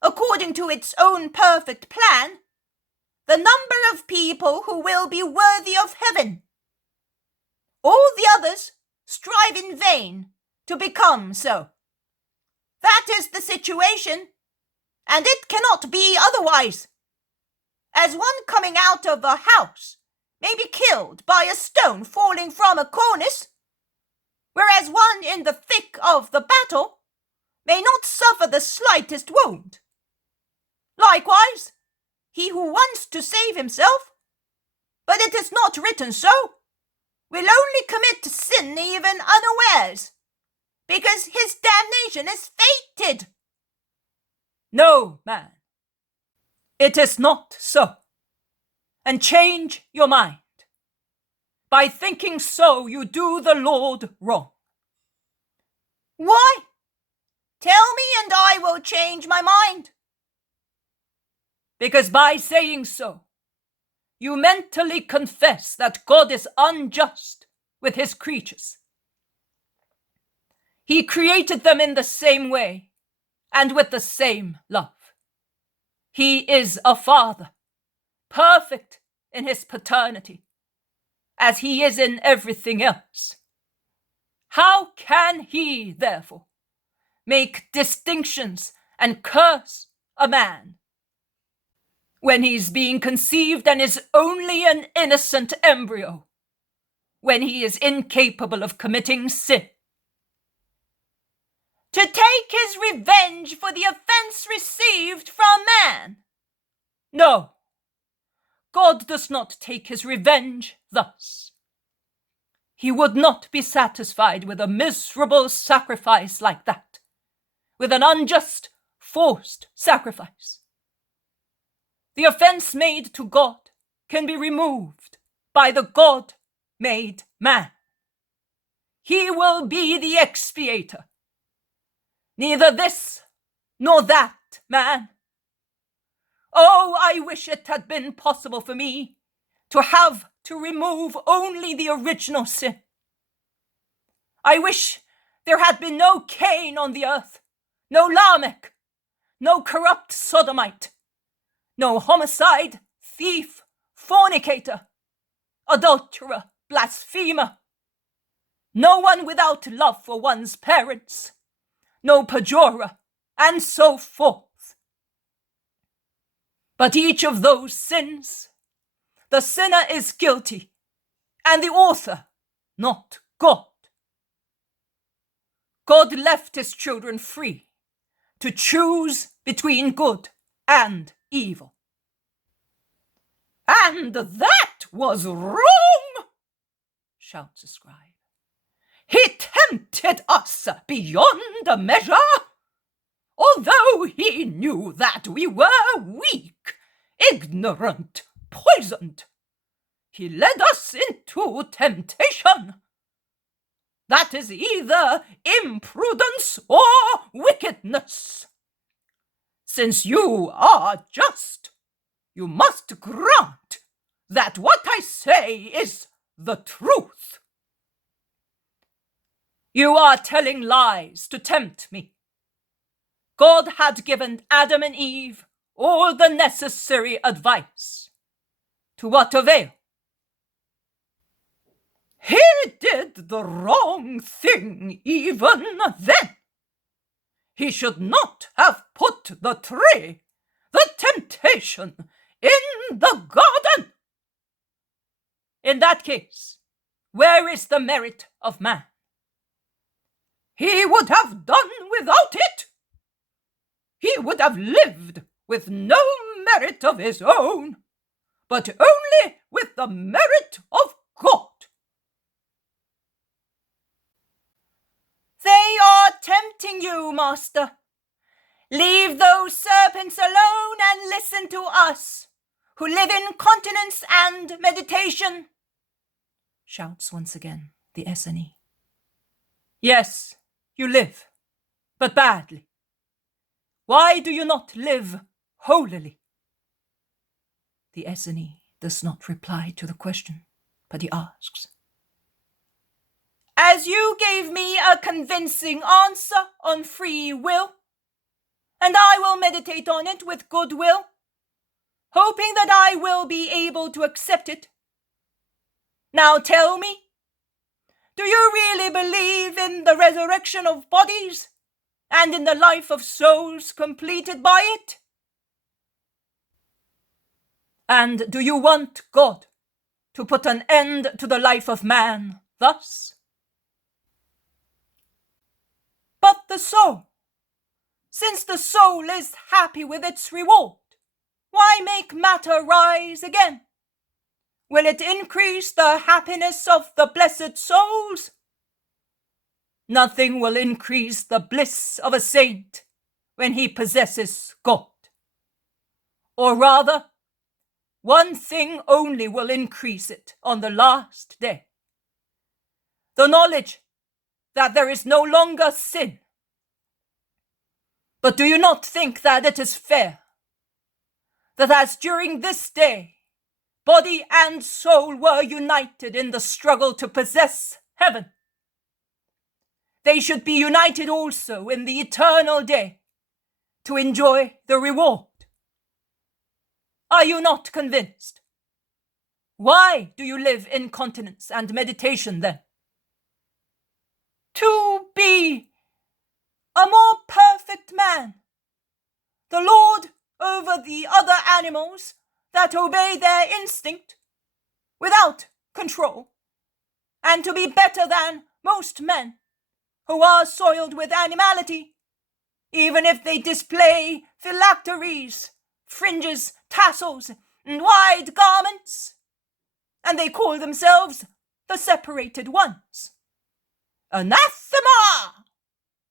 according to its own perfect plan, the number of people who will be worthy of heaven. All the others strive in vain to become so. That is the situation, and it cannot be otherwise. As one coming out of a house may be killed by a stone falling from a cornice, whereas one in the thick of the battle may not suffer the slightest wound. Likewise, he who wants to save himself, but it is not written so, will only commit sin even unawares, because his damnation is fated. No, man, it is not so. And change your mind. By thinking so, you do the Lord wrong. Why? Tell me, and I will change my mind. Because by saying so, you mentally confess that God is unjust with his creatures. He created them in the same way and with the same love. He is a father, perfect in his paternity, as he is in everything else. How can he, therefore, make distinctions and curse a man when he's being conceived and is only an innocent embryo, when he is incapable of committing sin? To take his revenge for the offense received from man. No, God does not take his revenge thus. He would not be satisfied with a miserable sacrifice like that, with an unjust, forced sacrifice. The offense made to God can be removed by the God-made man. He will be the expiator. Neither this nor that man. Oh, I wish it had been possible for me to have to remove only the original sin. I wish there had been no Cain on the earth, no Lamech, no corrupt sodomite, no homicide, thief, fornicator, adulterer, blasphemer, no one without love for one's parents, no perjurer, and so forth. But each of those sins, the sinner is guilty, and the author, not God. God left his children free to choose between good and evil. And that was wrong, shouts a scribe. He tempted us beyond measure, although he knew that we were weak, ignorant, poisoned. He led us into temptation. That is either imprudence or wickedness. Since you are just, you must grant that what I say is the truth. You are telling lies to tempt me. God had given Adam and Eve all the necessary advice. To what avail? He did the wrong thing even then. He should not have put the tree, the temptation, in the garden. In that case, where is the merit of man? He would have done without it. He would have lived with no merit of his own, but only with the merit of God. They are tempting you, Master. Leave those serpents alone and listen to us, who live in continence and meditation, shouts once again the Essenes. Yes, you live, but badly. Why do you not live holily? The Essenes does not reply to the question, but he asks, as you gave me a convincing answer on free will, and I will meditate on it with good will, hoping that I will be able to accept it. Now tell me, do you really believe in the resurrection of bodies and in the life of souls completed by it? And do you want God to put an end to the life of man thus? But the soul, since the soul is happy with its reward, why make matter rise again? Will it increase the happiness of the blessed souls? Nothing will increase the bliss of a saint when he possesses God. Or rather, one thing only will increase it on the last day: the knowledge that there is no longer sin. But do you not think that it is fair that as during this day body and soul were united in the struggle to possess heaven, they should be united also in the eternal day to enjoy the reward? Are you not convinced? Why do you live in continence and meditation then? To be a more perfect man, the Lord over the other animals that obey their instinct without control, and to be better than most men who are soiled with animality, even if they display phylacteries, fringes, tassels, and wide garments, and they call themselves the separated ones. Anathema!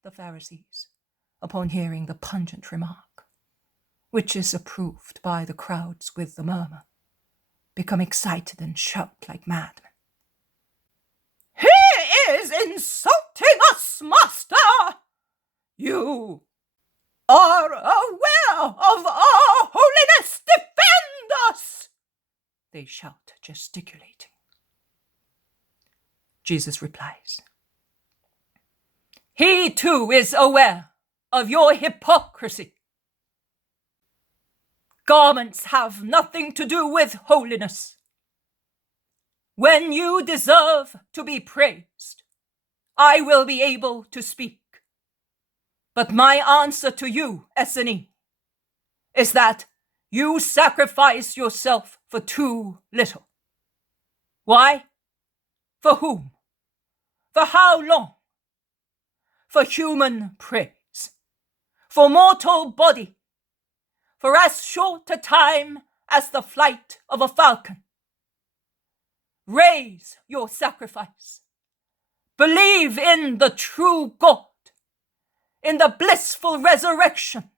The Pharisees, upon hearing the pungent remark. which is approved by the crowds with the murmur, become excited and shout like madmen. He is insulting us, Master! You are aware of our holiness! Defend us! They shout, gesticulating. Jesus replies, He too is aware of your hypocrisy. Garments have nothing to do with holiness. When you deserve to be praised, I will be able to speak. But my answer to you, Essenes, is that you sacrifice yourself for too little. Why? For whom? For how long? For human praise, for mortal body, for as short a time as the flight of a falcon. Raise your sacrifice. Believe in the true God, in the blissful resurrection,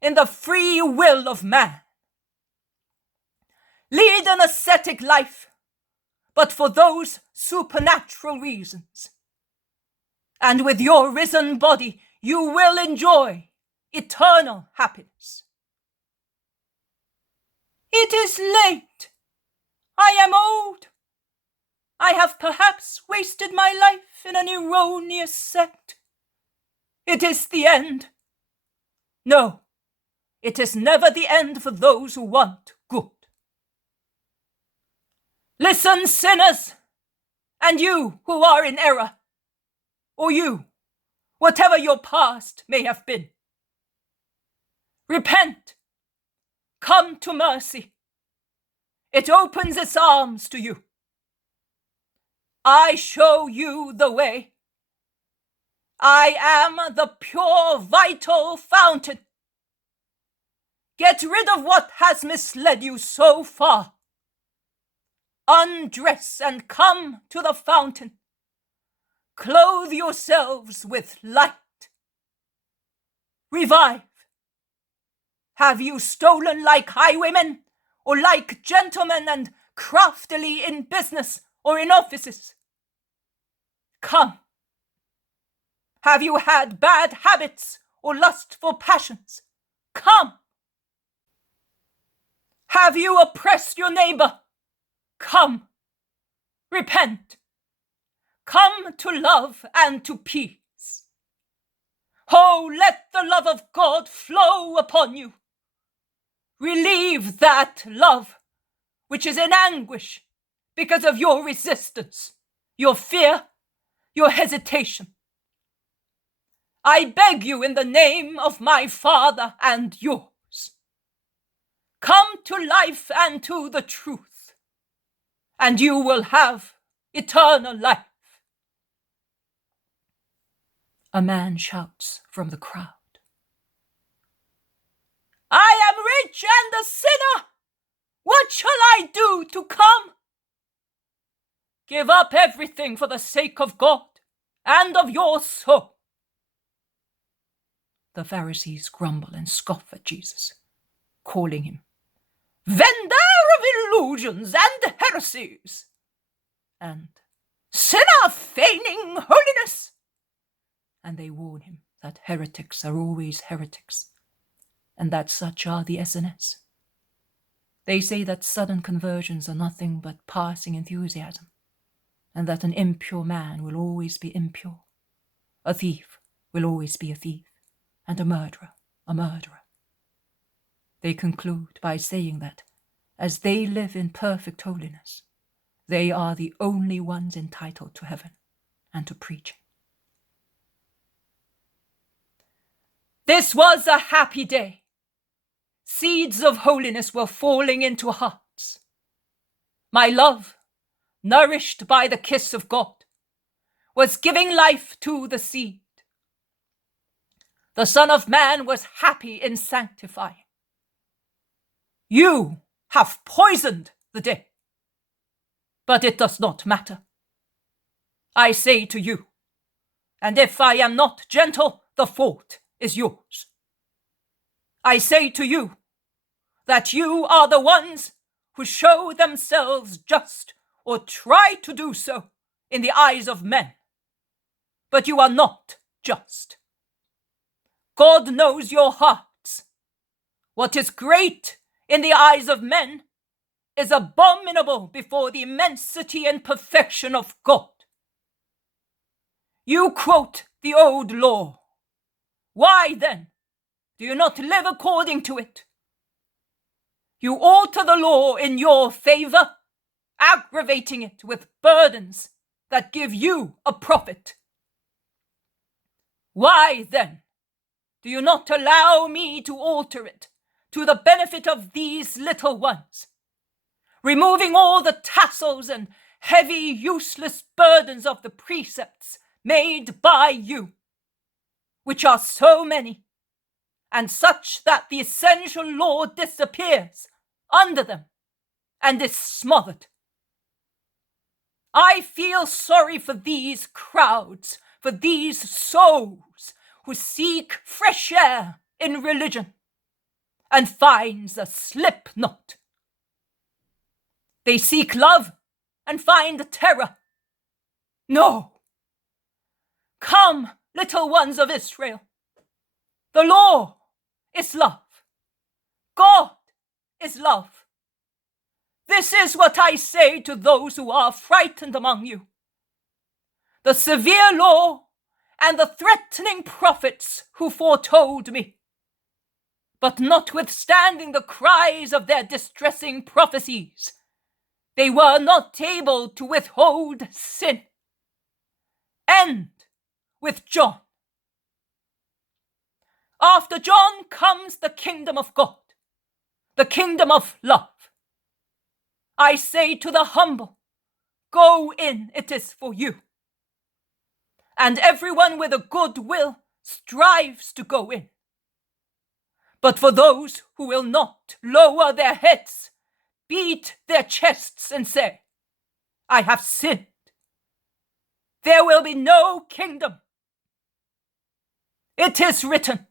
in the free will of man. Lead an ascetic life, but for those supernatural reasons. And with your risen body, you will enjoy eternal happiness. It is late. I am old. I have perhaps wasted my life in an erroneous sect. It is the end. No, it is never the end for those who want good. Listen, sinners, and you who are in error, or you, whatever your past may have been. Repent. Come to mercy. It opens its arms to you. I show you the way. I am the pure, vital fountain. Get rid of what has misled you so far. Undress and come to the fountain. Clothe yourselves with light. Revive. Have you stolen like highwaymen, or like gentlemen and craftily in business or in offices? Come. Have you had bad habits or lustful passions? Come. Have you oppressed your neighbor? Come. Repent. Come to love and to peace. Oh, let the love of God flow upon you. Relieve that love which is in anguish because of your resistance, your fear, your hesitation. I beg you in the name of my Father and yours. Come to life and to the truth, and you will have eternal life. A man shouts from the crowd. I am rich and a sinner. What shall I do to come? Give up everything for the sake of God and of your soul. The Pharisees grumble and scoff at Jesus, calling him vendor of illusions and heresies, and sinner feigning holiness. And they warn him that heretics are always heretics, and that such are the Essenes. They say that sudden conversions are nothing but passing enthusiasm, and that an impure man will always be impure, a thief will always be a thief, and a murderer a murderer. They conclude by saying that, as they live in perfect holiness, they are the only ones entitled to heaven and to preaching. This was a happy day. Seeds of holiness were falling into hearts. My love, nourished by the kiss of God, was giving life to the seed. The Son of Man was happy in sanctifying. You have poisoned the day, but it does not matter. I say to you, and if I am not gentle, the fault is yours. I say to you that you are the ones who show themselves just or try to do so in the eyes of men, but you are not just. God knows your hearts. What is great in the eyes of men is abominable before the immensity and perfection of God. You quote the old law. Why then do you not live according to it? You alter the law in your favor, aggravating it with burdens that give you a profit. Why then do you not allow me to alter it to the benefit of these little ones, removing all the tassels and heavy, useless burdens of the precepts made by you, which are so many, and such that the essential law disappears under them and is smothered? I feel sorry for these crowds, for these souls who seek fresh air in religion and finds a slip knot. They seek love and find terror. No. Come, little ones of Israel. The law is love. God is love. This is what I say to those who are frightened among you. The severe law and the threatening prophets who foretold me, but notwithstanding the cries of their distressing prophecies, they were not able to withhold sin. End with John. After John comes the kingdom of God, the kingdom of love. I say to the humble, go in, it is for you. And everyone with a good will strives to go in. But for those who will not lower their heads, beat their chests and say, I have sinned, there will be no kingdom. It is written,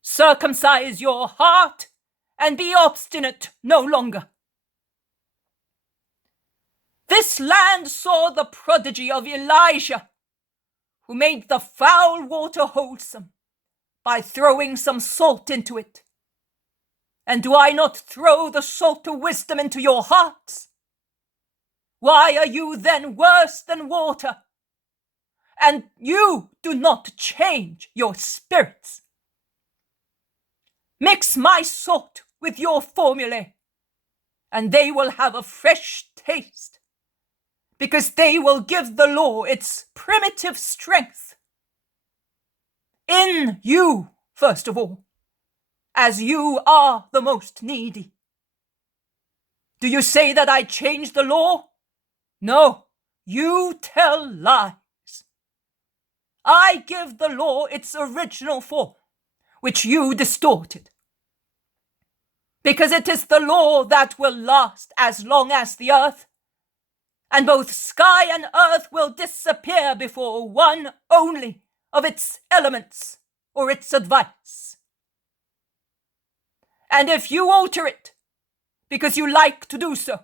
circumcise your heart and be obstinate no longer. This land saw the prodigy of Elijah, who made the foul water wholesome by throwing some salt into it. And do I not throw the salt of wisdom into your hearts? Why are you then worse than water? And you do not change your spirits. Mix my salt with your formulae, and they will have a fresh taste, because they will give the law its primitive strength. In you, first of all, as you are the most needy. Do you say that I changed the law? No, you tell lies. I give the law its original form, which you distorted. Because it is the law that will last as long as the earth, and both sky and earth will disappear before one only of its elements or its advice. And if you alter it, because you like to do so,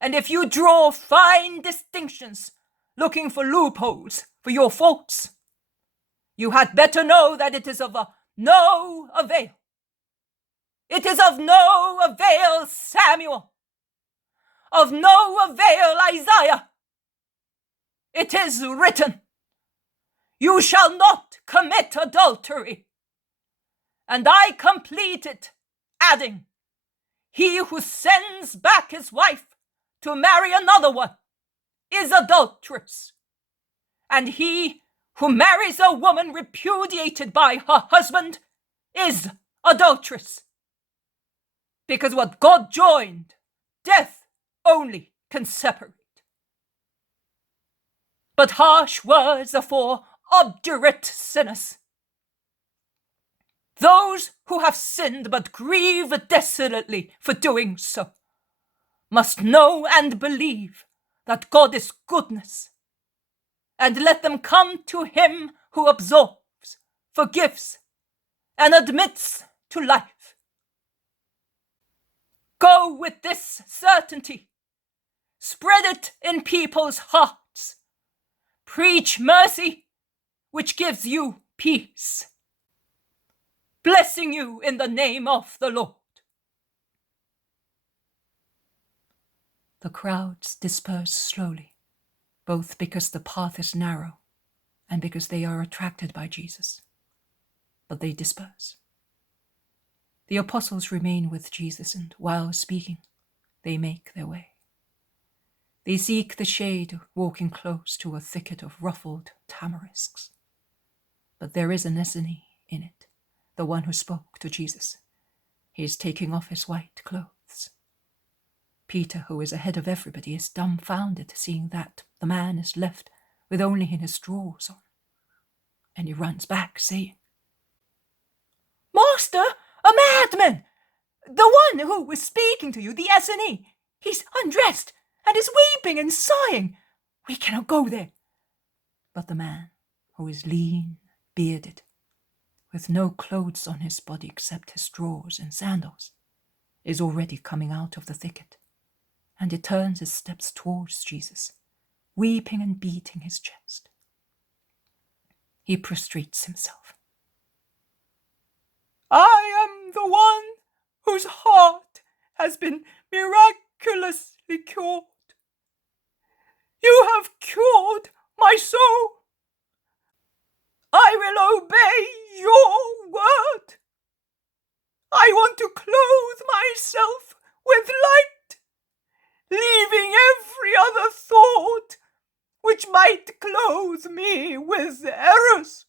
and if you draw fine distinctions, looking for loopholes for your faults, you had better know that it is of no avail. It is of no avail, Samuel. Of no avail, Isaiah. It is written, you shall not commit adultery. And I complete it, adding, he who sends back his wife to marry another one is adulterous. And he who marries a woman repudiated by her husband is adulterous. Because what God joined, death only can separate. But harsh words are for obdurate sinners. Those who have sinned but grieve desolately for doing so must know and believe that God is goodness, and let them come to him who absolves, forgives, and admits to life. Go with this certainty. Spread it in people's hearts. Preach mercy, which gives you peace. Blessing you in the name of the Lord. The crowds disperse slowly, both because the path is narrow and because they are attracted by Jesus. But they disperse. The apostles remain with Jesus, and while speaking, they make their way. They seek the shade, walking close to a thicket of ruffled tamarisks. But there is an Essenes in it, the one who spoke to Jesus. He is taking off his white clothes. Peter, who is ahead of everybody, is dumbfounded, seeing that the man is left with only his drawers on. And he runs back, saying, "Master, a madman! The one who was speaking to you, the Essenes, he's undressed and is weeping and sighing. We cannot go there." But the man, who is lean, bearded, with no clothes on his body except his drawers and sandals, is already coming out of the thicket, and he turns his steps towards Jesus, weeping and beating his chest. He prostrates himself. "I am the one whose heart has been miraculously cured. You have cured my soul. I will obey your word. I want to clothe myself with light, leaving every other thought which might clothe me with errors.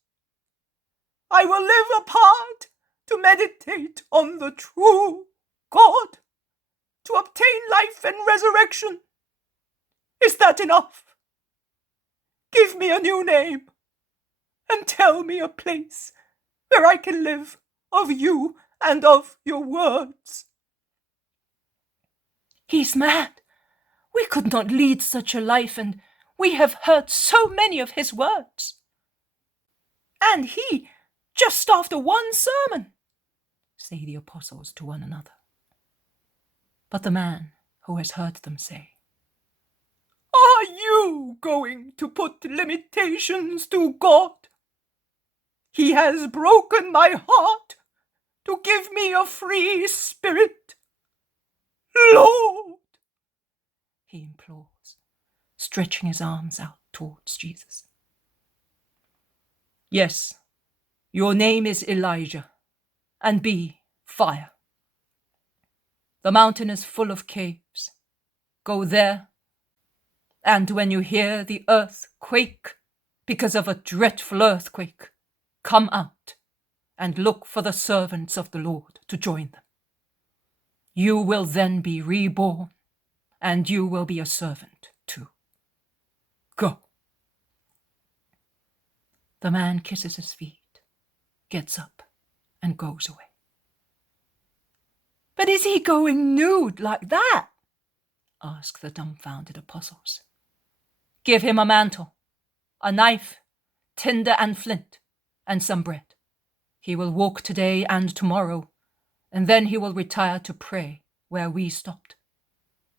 I will live apart to meditate on the true God, to obtain life and resurrection. Is that enough? Give me a new name, and tell me a place where I can live of you and of your words." "He's mad. We could not lead such a life, and we have heard so many of his words. And he, just after one sermon," say the apostles to one another. But the man who has heard them say, "Are you going to put limitations to God? He has broken my heart to give me a free spirit. Lord," he implores, stretching his arms out towards Jesus. "Yes, your name is Elijah, and be fire. The mountain is full of caves. Go there, and when you hear the earth quake because of a dreadful earthquake, come out and look for the servants of the Lord to join them. You will then be reborn, and you will be a servant too. Go." The man kisses his feet, gets up, and goes away. "But is he going nude like that?" ask the dumbfounded apostles. "Give him a mantle, a knife, tinder and flint, and some bread. He will walk today and tomorrow, and then he will retire to pray where we stopped,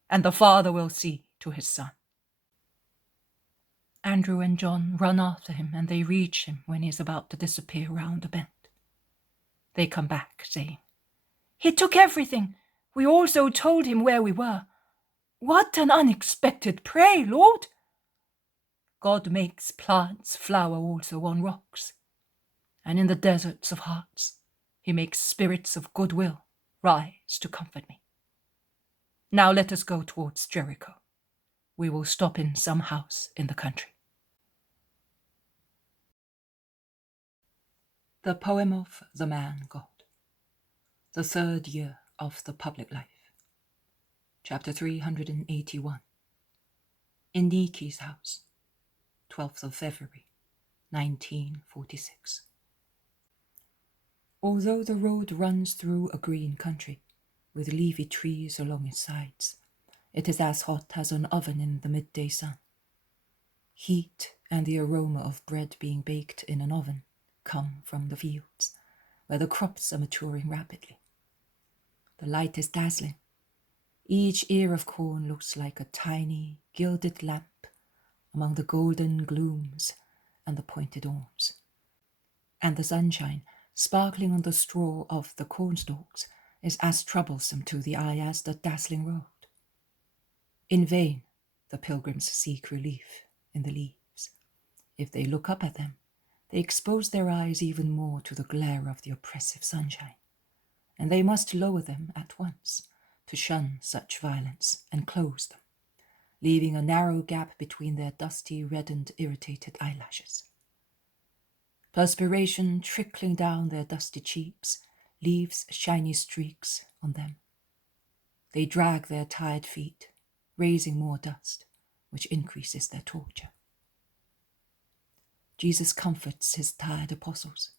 and the Father will see to his Son." Andrew and John run after him, and they reach him when he is about to disappear round a bend. They come back, saying, "He took everything. We also told him where we were. What an unexpected prey, Lord! God makes plants flower also on rocks, and in the deserts of hearts he makes spirits of goodwill rise to comfort me. Now let us go towards Jericho. We will stop in some house in the country." The poem of the man God, the third year of the public life. Chapter 381. In Niki's house, 12th of February, 1946. Although the road runs through a green country, with leafy trees along its sides, it is as hot as an oven in the midday sun. Heat and the aroma of bread being baked in an oven come from the fields, where the crops are maturing rapidly. The light is dazzling. Each ear of corn looks like a tiny, gilded lamp among the golden glooms and the pointed horns. And the sunshine, sparkling on the straw of the cornstalks, is as troublesome to the eye as the dazzling road. In vain the pilgrims seek relief in the leaves. If they look up at them, they expose their eyes even more to the glare of the oppressive sunshine, and they must lower them at once to shun such violence and close them, leaving a narrow gap between their dusty, reddened, irritated eyelashes. Perspiration trickling down their dusty cheeks leaves shiny streaks on them. They drag their tired feet, raising more dust, which increases their torture. Jesus comforts his tired apostles.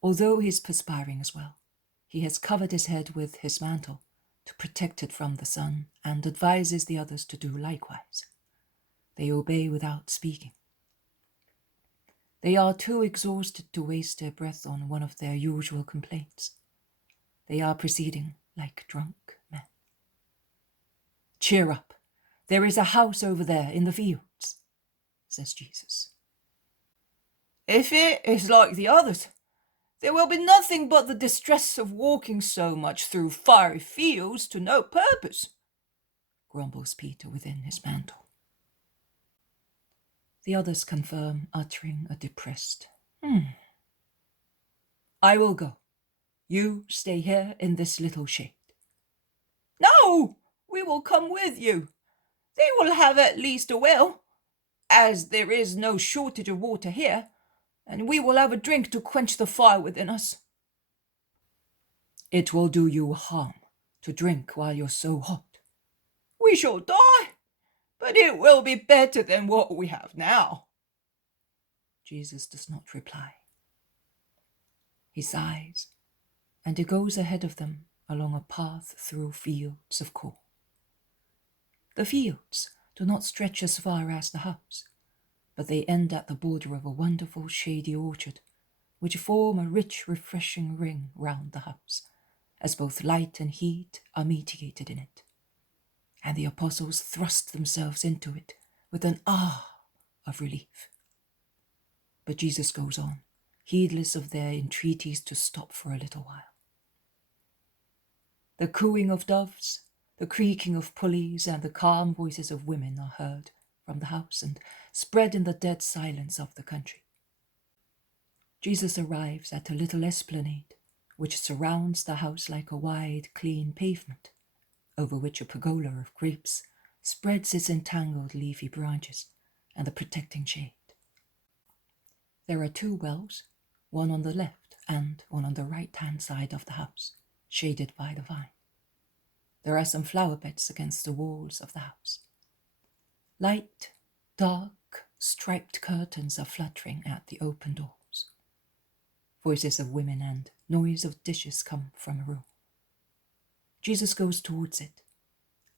Although he is perspiring as well, he has covered his head with his mantle to protect it from the sun and advises the others to do likewise. They obey without speaking. They are too exhausted to waste their breath on one of their usual complaints. They are proceeding like drunk men. "Cheer up. There is a house over there in the fields," says Jesus. "If it is like the others, there will be nothing but the distress of walking so much through fiery fields to no purpose," grumbles Peter within his mantle. The others confirm, uttering a depressed, "I will go. You stay here in this little shade." "No, we will come with you. They will have at least a well, as there is no shortage of water here, and we will have a drink to quench the fire within us." "It will do you harm to drink while you're so hot." "We shall die, but it will be better than what we have now." Jesus does not reply. He sighs, and he goes ahead of them along a path through fields of corn. The fields do not stretch as far as the house, but they end at the border of a wonderful shady orchard, which form a rich, refreshing ring round the house, as both light and heat are mitigated in it. And the apostles thrust themselves into it with an of relief. But Jesus goes on, heedless of their entreaties to stop for a little while. The cooing of doves, the creaking of pulleys, and the calm voices of women are heard from the house and spread in the dead silence of the country. Jesus arrives at a little esplanade which surrounds the house like a wide, clean pavement, over which a pergola of grapes spreads its entangled leafy branches and the protecting shade. There are 2 wells, one on the left and one on the right-hand side of the house, shaded by the vine. There are some flower beds against the walls of the house. Light, dark, striped curtains are fluttering at the open doors. Voices of women and noise of dishes come from a room. Jesus goes towards it,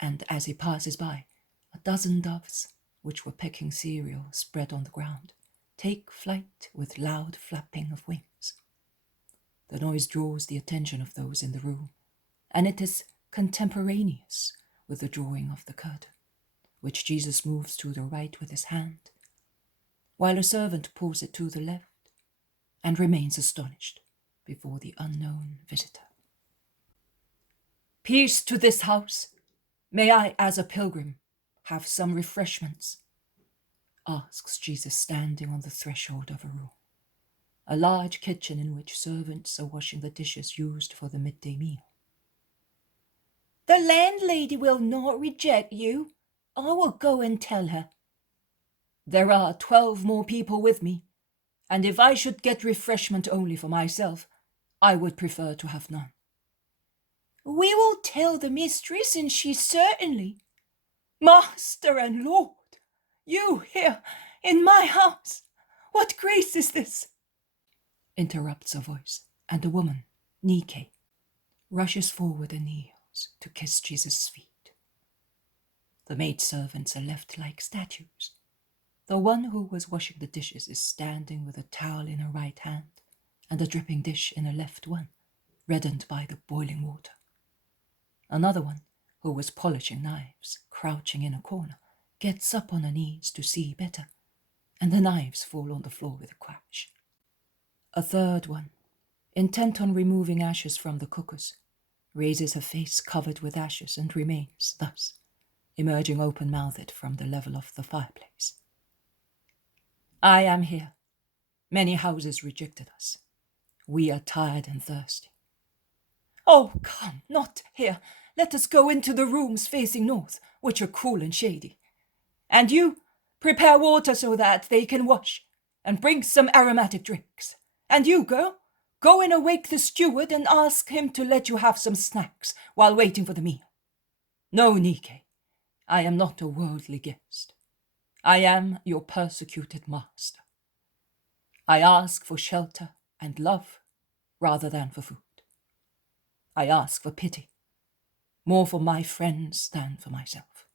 and as he passes by, a dozen doves, which were pecking cereal spread on the ground, take flight with loud flapping of wings. The noise draws the attention of those in the room, and it is contemporaneous with the drawing of the curtain, which Jesus moves to the right with his hand, while a servant pulls it to the left and remains astonished before the unknown visitor. "Peace to this house. May I, as a pilgrim, have some refreshments?" asks Jesus, standing on the threshold of a room, a large kitchen in which servants are washing the dishes used for the midday meal. "The landlady will not reject you. I will go and tell her." "There are 12 more people with me, and if I should get refreshment only for myself, I would prefer to have none." "We will tell the mistress, and she certainly—" "Master and Lord, you here in my house, what grace is this?" interrupts a voice, and a woman, Niki, rushes forward and kneels to kiss Jesus' feet. The maidservants are left like statues. The one who was washing the dishes is standing with a towel in her right hand and a dripping dish in a left one, reddened by the boiling water. Another one, who was polishing knives, crouching in a corner, gets up on her knees to see better, and the knives fall on the floor with a crash. A third one, intent on removing ashes from the cookers, raises her face covered with ashes and remains thus, emerging open-mouthed from the level of the fireplace. I am here. Many houses rejected us. We are tired and thirsty. Oh, come, not here. Let us go into the rooms facing north, which are cool and shady. And you, prepare water so that they can wash, and bring some aromatic drinks. And you, girl, go and awake the steward and ask him to let you have some snacks while waiting for the meal. No, Niki, I am not a worldly guest. I am your persecuted master. I ask for shelter and love rather than for food. I ask for pity, more for my friends than for myself.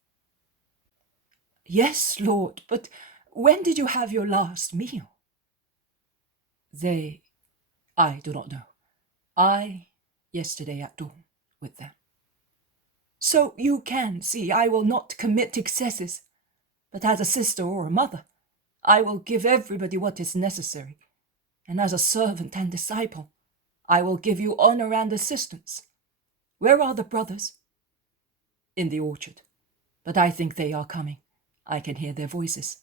Yes, Lord, but when did you have your last meal? I do not know. Yesterday at dawn, with them. So you can see I will not commit excesses, but as a sister or a mother, I will give everybody what is necessary, and as a servant and disciple, I will give you honor and assistance. Where are the brothers? In the orchard, but I think they are coming. I can hear their voices.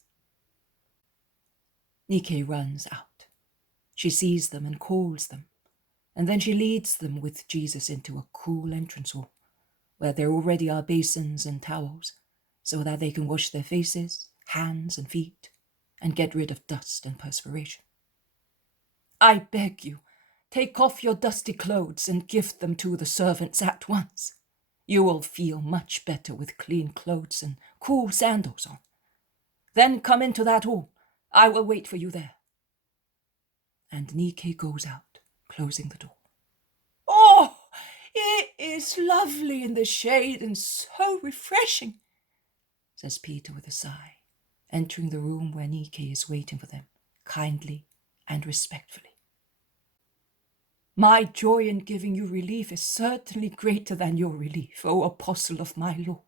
Niki runs out. She sees them and calls them, and then she leads them with Jesus into a cool entrance hall, where there already are basins and towels, so that they can wash their faces, hands and feet, and get rid of dust and perspiration. I beg you, take off your dusty clothes and give them to the servants at once. You will feel much better with clean clothes and cool sandals on. Then come into that hall. I will wait for you there. And Niki goes out, closing the door. Oh, it is lovely in the shade and so refreshing, says Peter with a sigh, entering the room where Niki is waiting for them, kindly and respectfully. My joy in giving you relief is certainly greater than your relief, O apostle of my Lord.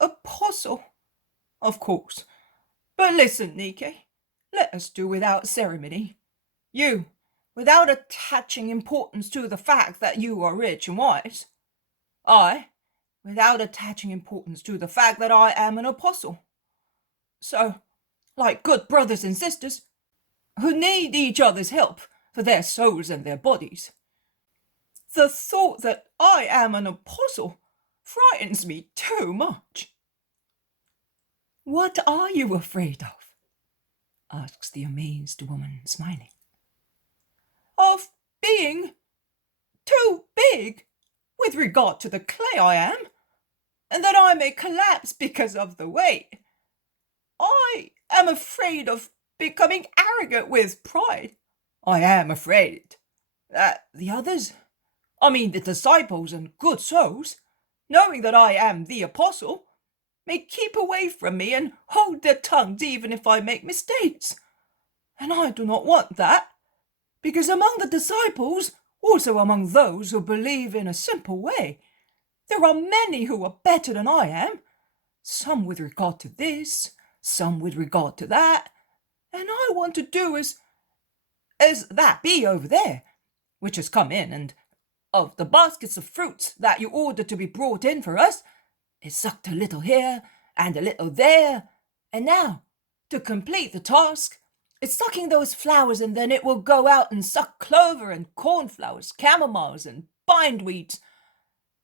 Apostle, of course. But listen, Niki, let us do without ceremony. You, without attaching importance to the fact that you are rich and wise. I, without attaching importance to the fact that I am an apostle. So, like good brothers and sisters, who need each other's help for their souls and their bodies. The thought that I am an apostle frightens me too much. What are you afraid of? Asks the amazed woman, smiling. Of being too big with regard to the clay I am, and that I may collapse because of the weight. I am afraid of becoming arrogant with pride. I am afraid that the others, the disciples and good souls, knowing that I am the apostle, may keep away from me and hold their tongues even if I make mistakes. And I do not want that, because among the disciples, also among those who believe in a simple way, there are many who are better than I am, some with regard to this, some with regard to that, and I want to do as that bee over there, which has come in, and of the baskets of fruits that you ordered to be brought in for us, it sucked a little here and a little there, and now, to complete the task, it's sucking those flowers, and then it will go out and suck clover and cornflowers, camomiles and bindweeds.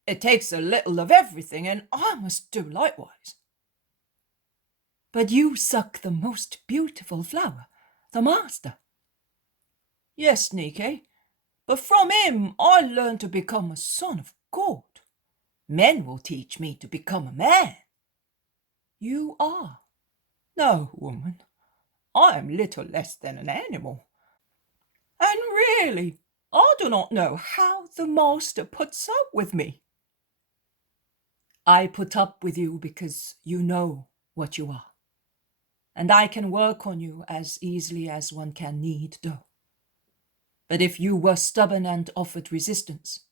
It takes a little of everything, and I must do likewise. But you suck the most beautiful flower, the master. Yes, Niki, but from him I learned to become a son of God. Men will teach me to become a man. You are. No, woman, I am little less than an animal. And really, I do not know how the master puts up with me. I put up with you because you know what you are. and I can work on you as easily as one can knead dough. But if you were stubborn and offered resistance,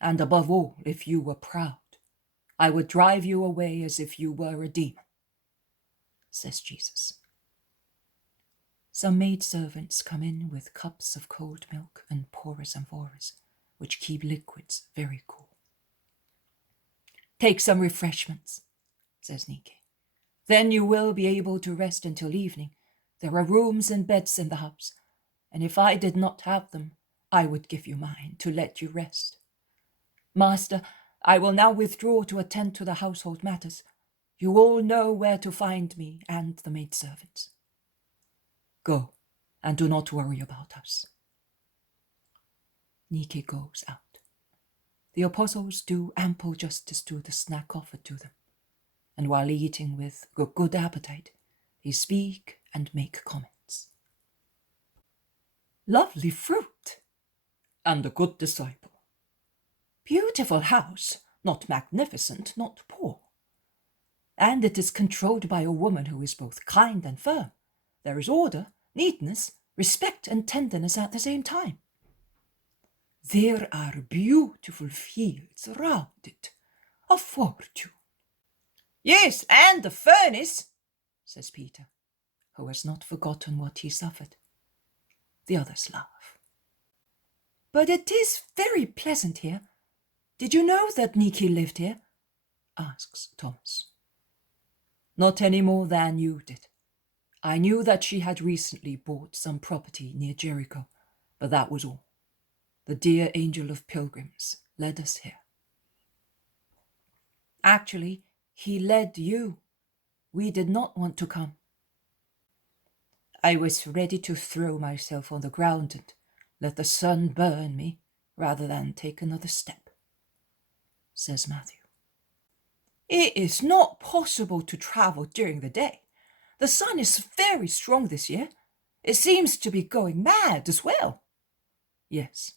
and above all, if you were proud, I would drive you away as if you were a demon, says Jesus. Some maidservants come in with cups of cold milk and porous amphoras, which keep liquids very cool. Take some refreshments, says Niki. Then you will be able to rest until evening. There are rooms and beds in the house, and if I did not have them, I would give you mine to let you rest. Master, I will now withdraw to attend to the household matters. You all know where to find me and the maidservants. Go, and do not worry about us. Niki goes out. The apostles do ample justice to the snack offered to them, and while eating with good appetite, they speak and make comments. Lovely fruit, and a good disciple. Beautiful house, not magnificent, not poor. And it is controlled by a woman who is both kind and firm. There is order, neatness, respect, and tenderness at the same time. There are beautiful fields around it, a fortune. Yes, and a furnace, says Peter, who has not forgotten what he suffered. The others laugh. But it is very pleasant here. Did you know that Niki lived here? Asks Thomas. Not any more than you did. I knew that she had recently bought some property near Jericho, but that was all. The dear angel of pilgrims led us here. Actually, he led you. We did not want to come. I was ready to throw myself on the ground and let the sun burn me rather than take another step, says Matthew. It is not possible to travel during the day. The sun is very strong this year. It seems to be going mad as well. Yes,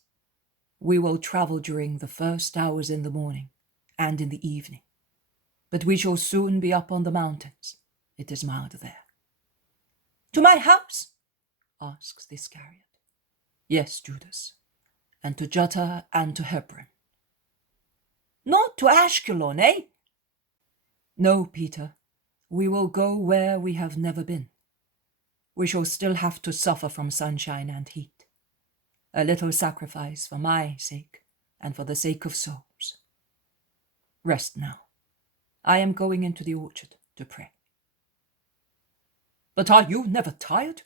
we will travel during the first hours in the morning and in the evening. But we shall soon be up on the mountains. It is milder there. To my house? Asks the Iscariot. Yes, Judas, and to Judea and to Hebron. Not to Ashkelon, eh? No, Peter. We will go where we have never been. We shall still have to suffer from sunshine and heat. A little sacrifice for my sake and for the sake of souls. Rest now. I am going into the orchard to pray. But are you never tired?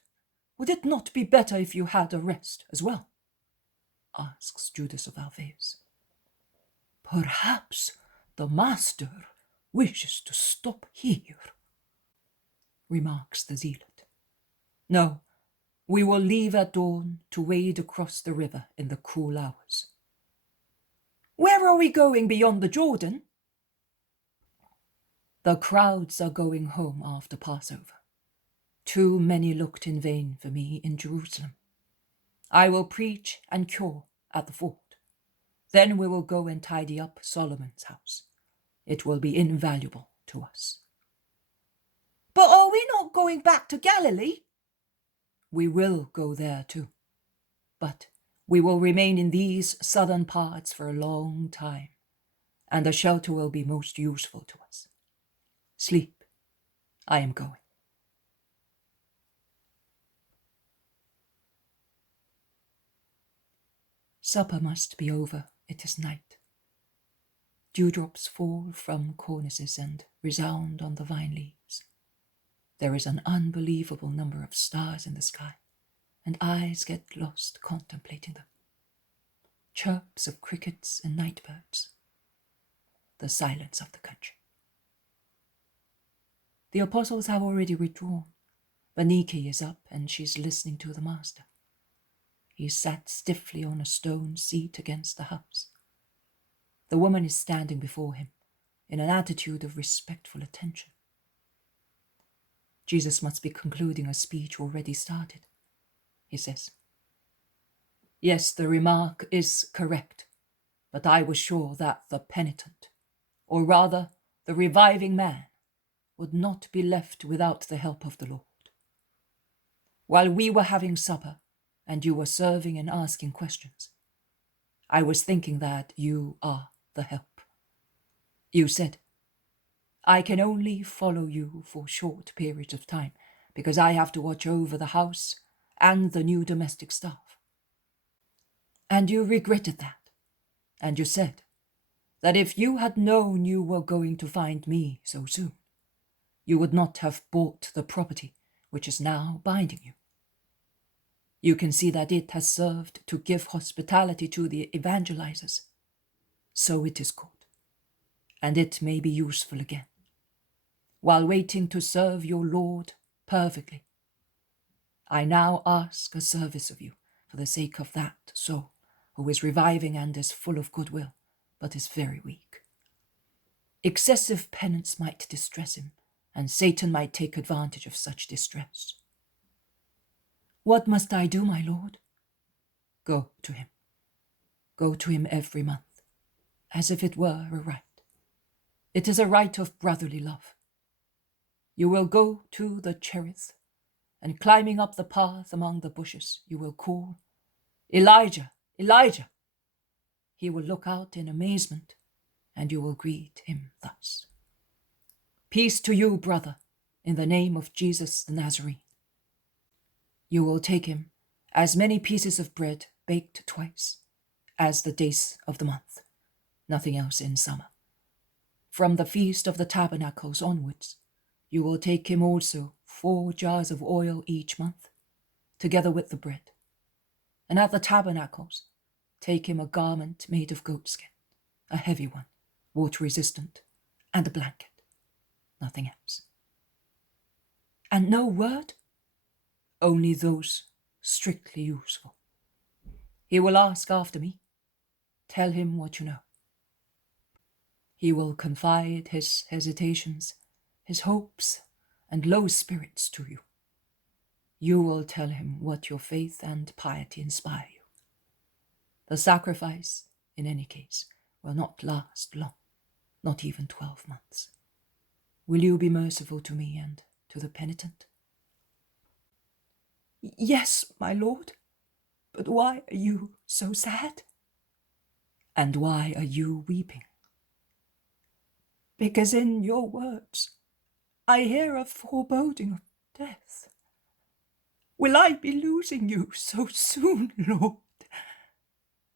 Would it not be better if you had a rest as well? Asks Judas of Alphaeus. Perhaps the master wishes to stop here, remarks the Zealot. No, we will leave at dawn to wade across the river in the cool hours. Where are we going beyond the Jordan? The crowds are going home after Passover. Too many looked in vain for me in Jerusalem. I will preach and cure at the fort. Then we will go and tidy up Solomon's house. It will be invaluable to us. But are we not going back to Galilee? We will go there too. But we will remain in these southern parts for a long time, and the shelter will be most useful to us. Sleep. I am going. Supper must be over. It is night. Dewdrops fall from cornices and resound on the vine leaves. There is an unbelievable number of stars in the sky, and eyes get lost contemplating them. Chirps of crickets and night birds. The silence of the country. The apostles have already withdrawn, but Niki is up and she's listening to the master. He sat stiffly on a stone seat against the house. The woman is standing before him, in an attitude of respectful attention. Jesus must be concluding a speech already started, he says. Yes, the remark is correct, but I was sure that the penitent, or rather the reviving man, would not be left without the help of the Lord. while we were having supper and you were serving and asking questions, I was thinking that you are the help. You said, I can only follow you for short periods of time because I have to watch over the house and the new domestic staff. And you regretted that. And you said that if you had known you were going to find me so soon, you would not have bought the property which is now binding you. You can see that it has served to give hospitality to the evangelizers. So it is good, and it may be useful again, while waiting to serve your Lord perfectly. I now ask a service of you for the sake of that soul who is reviving and is full of goodwill, but is very weak. Excessive penance might distress him, and Satan might take advantage of such distress. What must I do, my Lord? Go to him. Go to him every month, as if it were a right. It is a right of brotherly love. You will go to the Cherith, and climbing up the path among the bushes, you will call, Elijah, Elijah. He will look out in amazement, and you will greet him thus. Peace to you, brother, in the name of Jesus the Nazarene. You will take him as many pieces of bread baked twice as the days of the month, nothing else in summer. From the Feast of the Tabernacles onwards, you will take him also 4 jars of oil each month, together with the bread. And at the tabernacles, take him a garment made of goatskin, a heavy one, water-resistant, and a blanket, nothing else. And no word? Only those strictly useful. He will ask after me. Tell him what you know. He will confide his hesitations, his hopes, and low spirits to you. You will tell him what your faith and piety inspire you. The sacrifice, in any case, will not last long, not even 12 months. Will you be merciful to me and to the penitent? Yes, my lord, but why are you so sad? And why are you weeping? Because in your words I hear a foreboding of death. Will I be losing you so soon, Lord?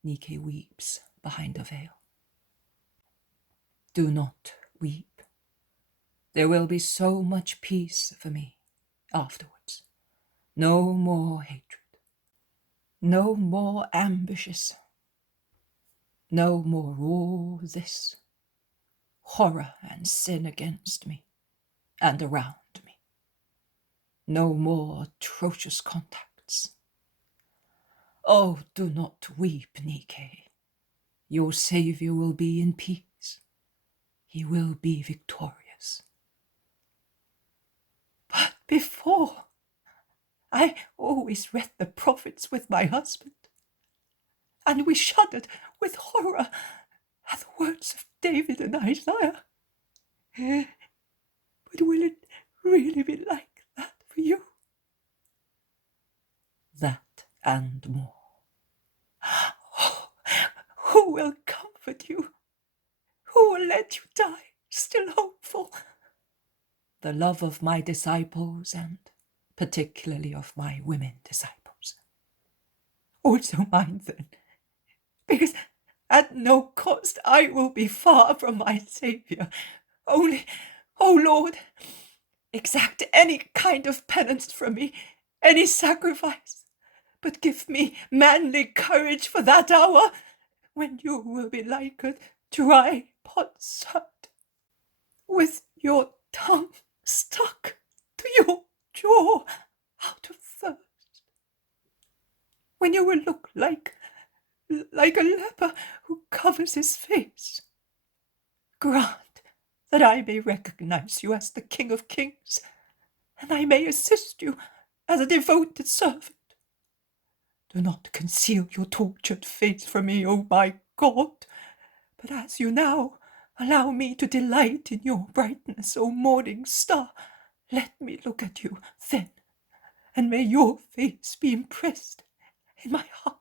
Niki weeps behind a veil. Do not weep. There will be so much peace for me afterwards. No more hatred. No more ambushes. No more all this horror and sin against me and around me. No more atrocious contacts. Oh, do not weep, Niki. Your Saviour will be in peace. He will be victorious. But before, I always read the prophets with my husband, and we shuddered with horror at the words of David and Isaiah. But will it really be like that for you? That and more. Oh, who will comfort you? Who will let you die, still hopeful? The love of my disciples, and particularly of my women disciples. Also mine, then, because at no cost I will be far from my Saviour. Only, O Lord, exact any kind of penance from me, any sacrifice, but give me manly courage for that hour when you will be like a dry potsherd, with your tongue stuck to your jaw out of thirst. When you will look like a leper who covers his face. Grant that I may recognize you as the King of Kings, and I may assist you as a devoted servant. Do not conceal your tortured face from me, O my God, but as you now allow me to delight in your brightness, O morning star, let me look at you then, and may your face be impressed in my heart,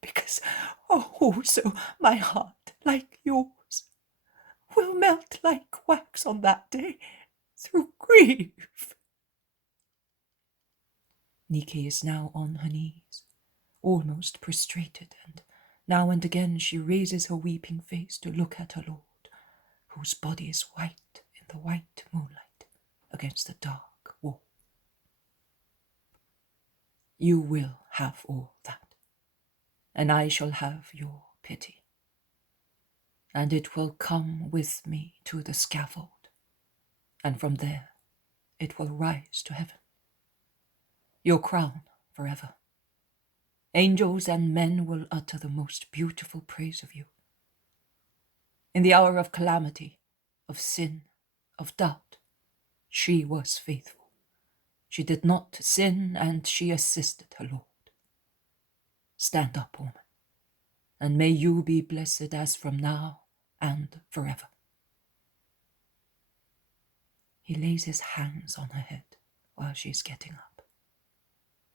because also my heart, like yours, will melt like wax on that day through grief. Niki is now on her knees, almost prostrated, and now and again she raises her weeping face to look at her lord, whose body is white in the white moonlight against the dark wall. You will have all that, and I shall have your pity, and it will come with me to the scaffold, and from there it will rise to heaven. Your crown forever. Angels and men will utter the most beautiful praise of you. In the hour of calamity, of sin, of doubt, she was faithful. She did not sin, and she assisted her Lord. Stand up, woman, and may you be blessed as from now and forever. He lays his hands on her head while she is getting up,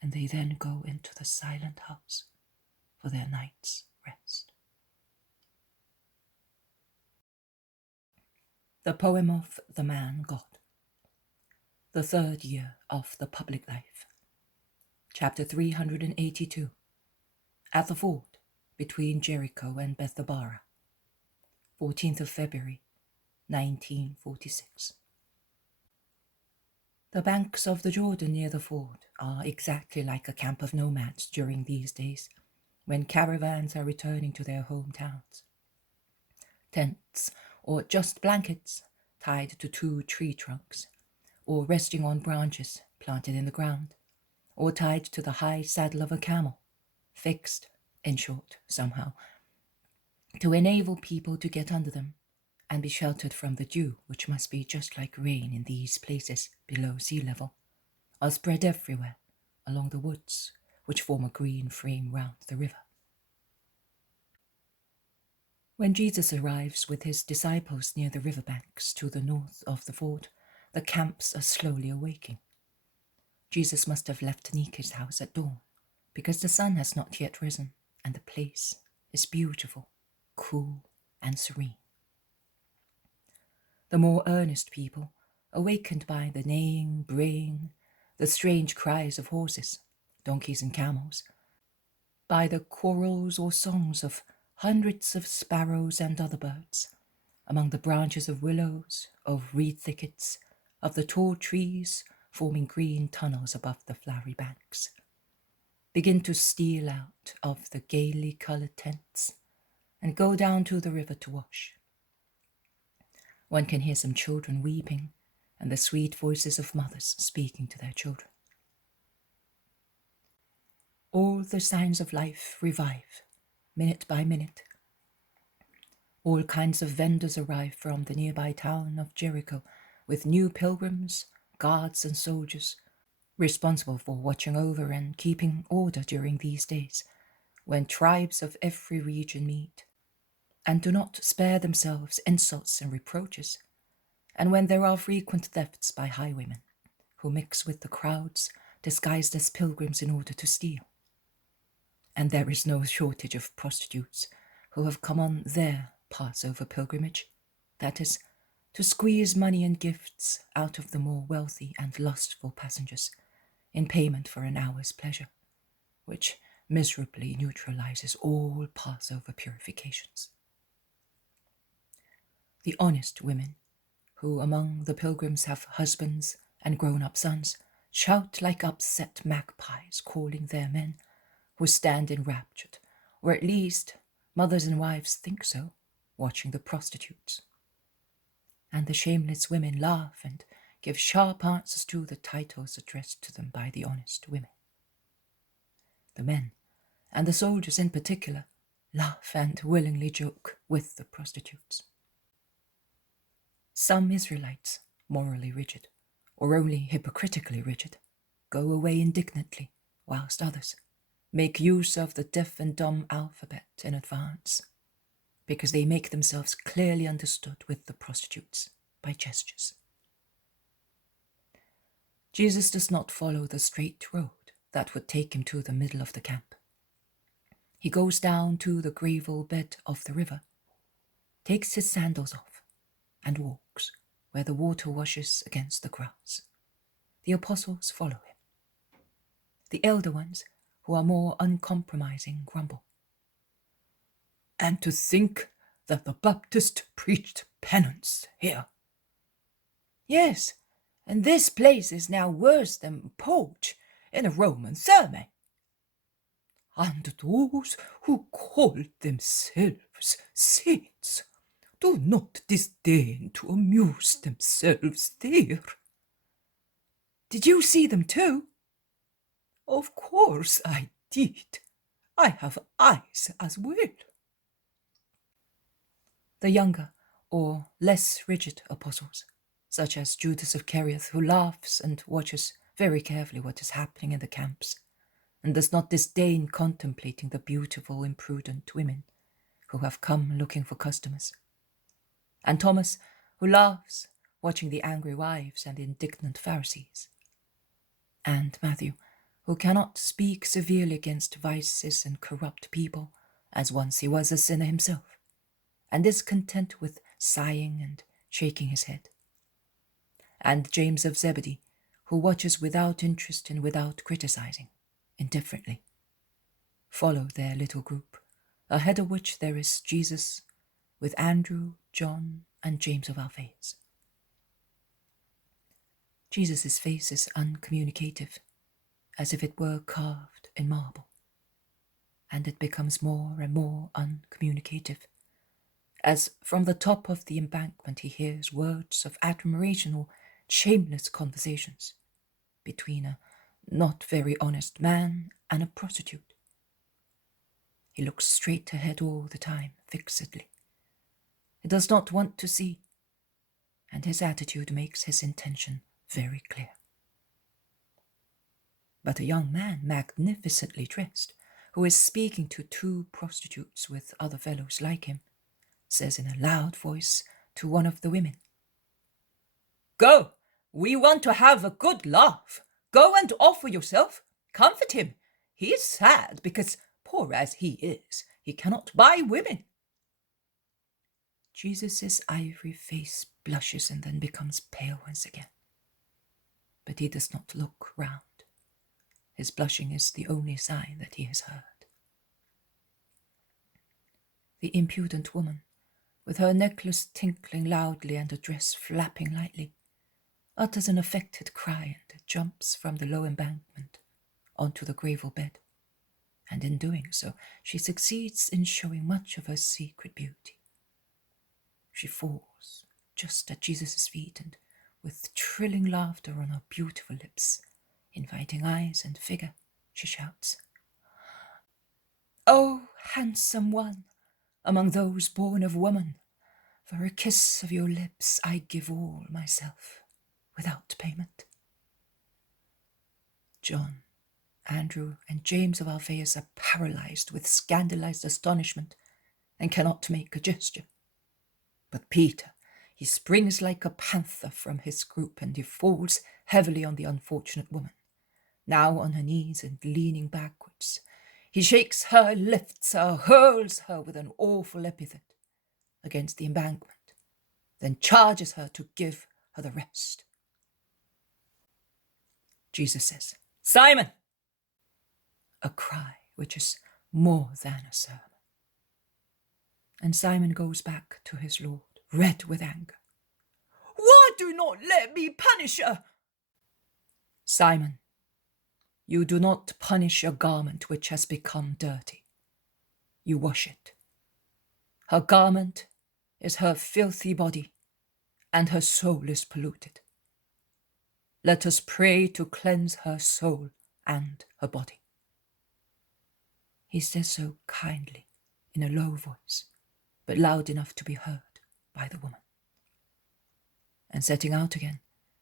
and they then go into the silent house for their night's rest. The poem of the man God. The third year of the public life. Chapter 382. At the ford between Jericho and Bethabara. 14th of February, 1946. The banks of the Jordan near the ford are exactly like a camp of nomads during these days, when caravans are returning to their hometowns. Tents, or just blankets, tied to 2 tree trunks, or resting on branches planted in the ground, or tied to the high saddle of a camel, fixed, in short, somehow, to enable people to get under them and be sheltered from the dew, which must be just like rain in these places below sea level, are spread everywhere along the woods, which form a green frame round the river. When Jesus arrives with his disciples near the riverbanks to the north of the ford, the camps are slowly awaking. Jesus must have left Niki's house at dawn, because the sun has not yet risen, and the place is beautiful, cool, and serene. The more earnest people, awakened by the neighing, braying, the strange cries of horses, donkeys and camels, by the quarrels or songs of hundreds of sparrows and other birds, among the branches of willows, of reed thickets, of the tall trees forming green tunnels above the flowery banks, begin to steal out of the gaily coloured tents and go down to the river to wash. One can hear some children weeping and the sweet voices of mothers speaking to their children. All the signs of life revive, minute by minute. All kinds of vendors arrive from the nearby town of Jericho with new pilgrims, guards and soldiers, responsible for watching over and keeping order during these days, when tribes of every region meet, and do not spare themselves insults and reproaches, and when there are frequent thefts by highwaymen, who mix with the crowds disguised as pilgrims in order to steal. And there is no shortage of prostitutes who have come on their Passover pilgrimage, that is, to squeeze money and gifts out of the more wealthy and lustful passengers in payment for an hour's pleasure, which miserably neutralizes all Passover purifications. The honest women, who among the pilgrims have husbands and grown-up sons, shout like upset magpies calling their men, who stand enraptured, or at least mothers and wives think so, watching the prostitutes. And the shameless women laugh and give sharp answers to the titles addressed to them by the honest women. The men, and the soldiers in particular, laugh and willingly joke with the prostitutes. Some Israelites, morally rigid, or only hypocritically rigid, go away indignantly, whilst others make use of the deaf and dumb alphabet in advance, because they make themselves clearly understood with the prostitutes by gestures. Jesus does not follow the straight road that would take him to the middle of the camp. He goes down to the gravel bed of the river, takes his sandals off, and walks where the water washes against the grass. The apostles follow him. The elder ones, who are more uncompromising, grumble. And to think that the Baptist preached penance here. Yes, and this place is now worse than Poach in a Roman sermon. And those who call themselves saints do not disdain to amuse themselves there. Did you see them too? Of course I did. I have eyes as well. The younger, or less rigid apostles, such as Judas of Cherith, who laughs and watches very carefully what is happening in the camps, and does not disdain contemplating the beautiful, imprudent women who have come looking for customers. And Thomas, who laughs, watching the angry wives and the indignant Pharisees. And Matthew, who cannot speak severely against vices and corrupt people, as once he was a sinner himself, and is content with sighing and shaking his head. And James of Zebedee, who watches without interest and without criticizing, indifferently, follow their little group, ahead of which there is Jesus with Andrew, John, and James of Alphaeus. Jesus' face is uncommunicative, as if it were carved in marble, and it becomes more and more uncommunicative, as from the top of the embankment he hears words of admiration or shameless conversations between a not very honest man and a prostitute. He looks straight ahead all the time, fixedly. He does not want to see, and his attitude makes his intention very clear. But a young man, magnificently dressed, who is speaking to two prostitutes with other fellows like him, says in a loud voice to one of the women, "Go, we want to have a good laugh. Go and offer yourself. Comfort him. He is sad because, poor as he is, he cannot buy women." Jesus' ivory face blushes and then becomes pale once again. But he does not look round. His blushing is the only sign that he has heard. The impudent woman, with her necklace tinkling loudly and her dress flapping lightly, utters an affected cry and jumps from the low embankment onto the gravel bed, and in doing so she succeeds in showing much of her secret beauty. She falls just at Jesus' feet, and with trilling laughter on her beautiful lips, inviting eyes and figure, she shouts, "O handsome one among those born of woman, for a kiss of your lips I give all myself, without payment." John, Andrew, and James of Alphaeus are paralyzed with scandalized astonishment and cannot make a gesture. But Peter, he springs like a panther from his group, and he falls heavily on the unfortunate woman, now on her knees and leaning backwards. He shakes her, lifts her, hurls her with an awful epithet against the embankment, then charges her to give her the rest. Jesus says, "Simon!" a cry which is more than a sermon. And Simon goes back to his Lord, red with anger. "Why do not let me punish her?" "Simon, you do not punish a garment which has become dirty. You wash it. Her garment is her filthy body, and her soul is polluted. Let us pray to cleanse her soul and her body." He says so kindly, in a low voice, but loud enough to be heard by the woman. And setting out again,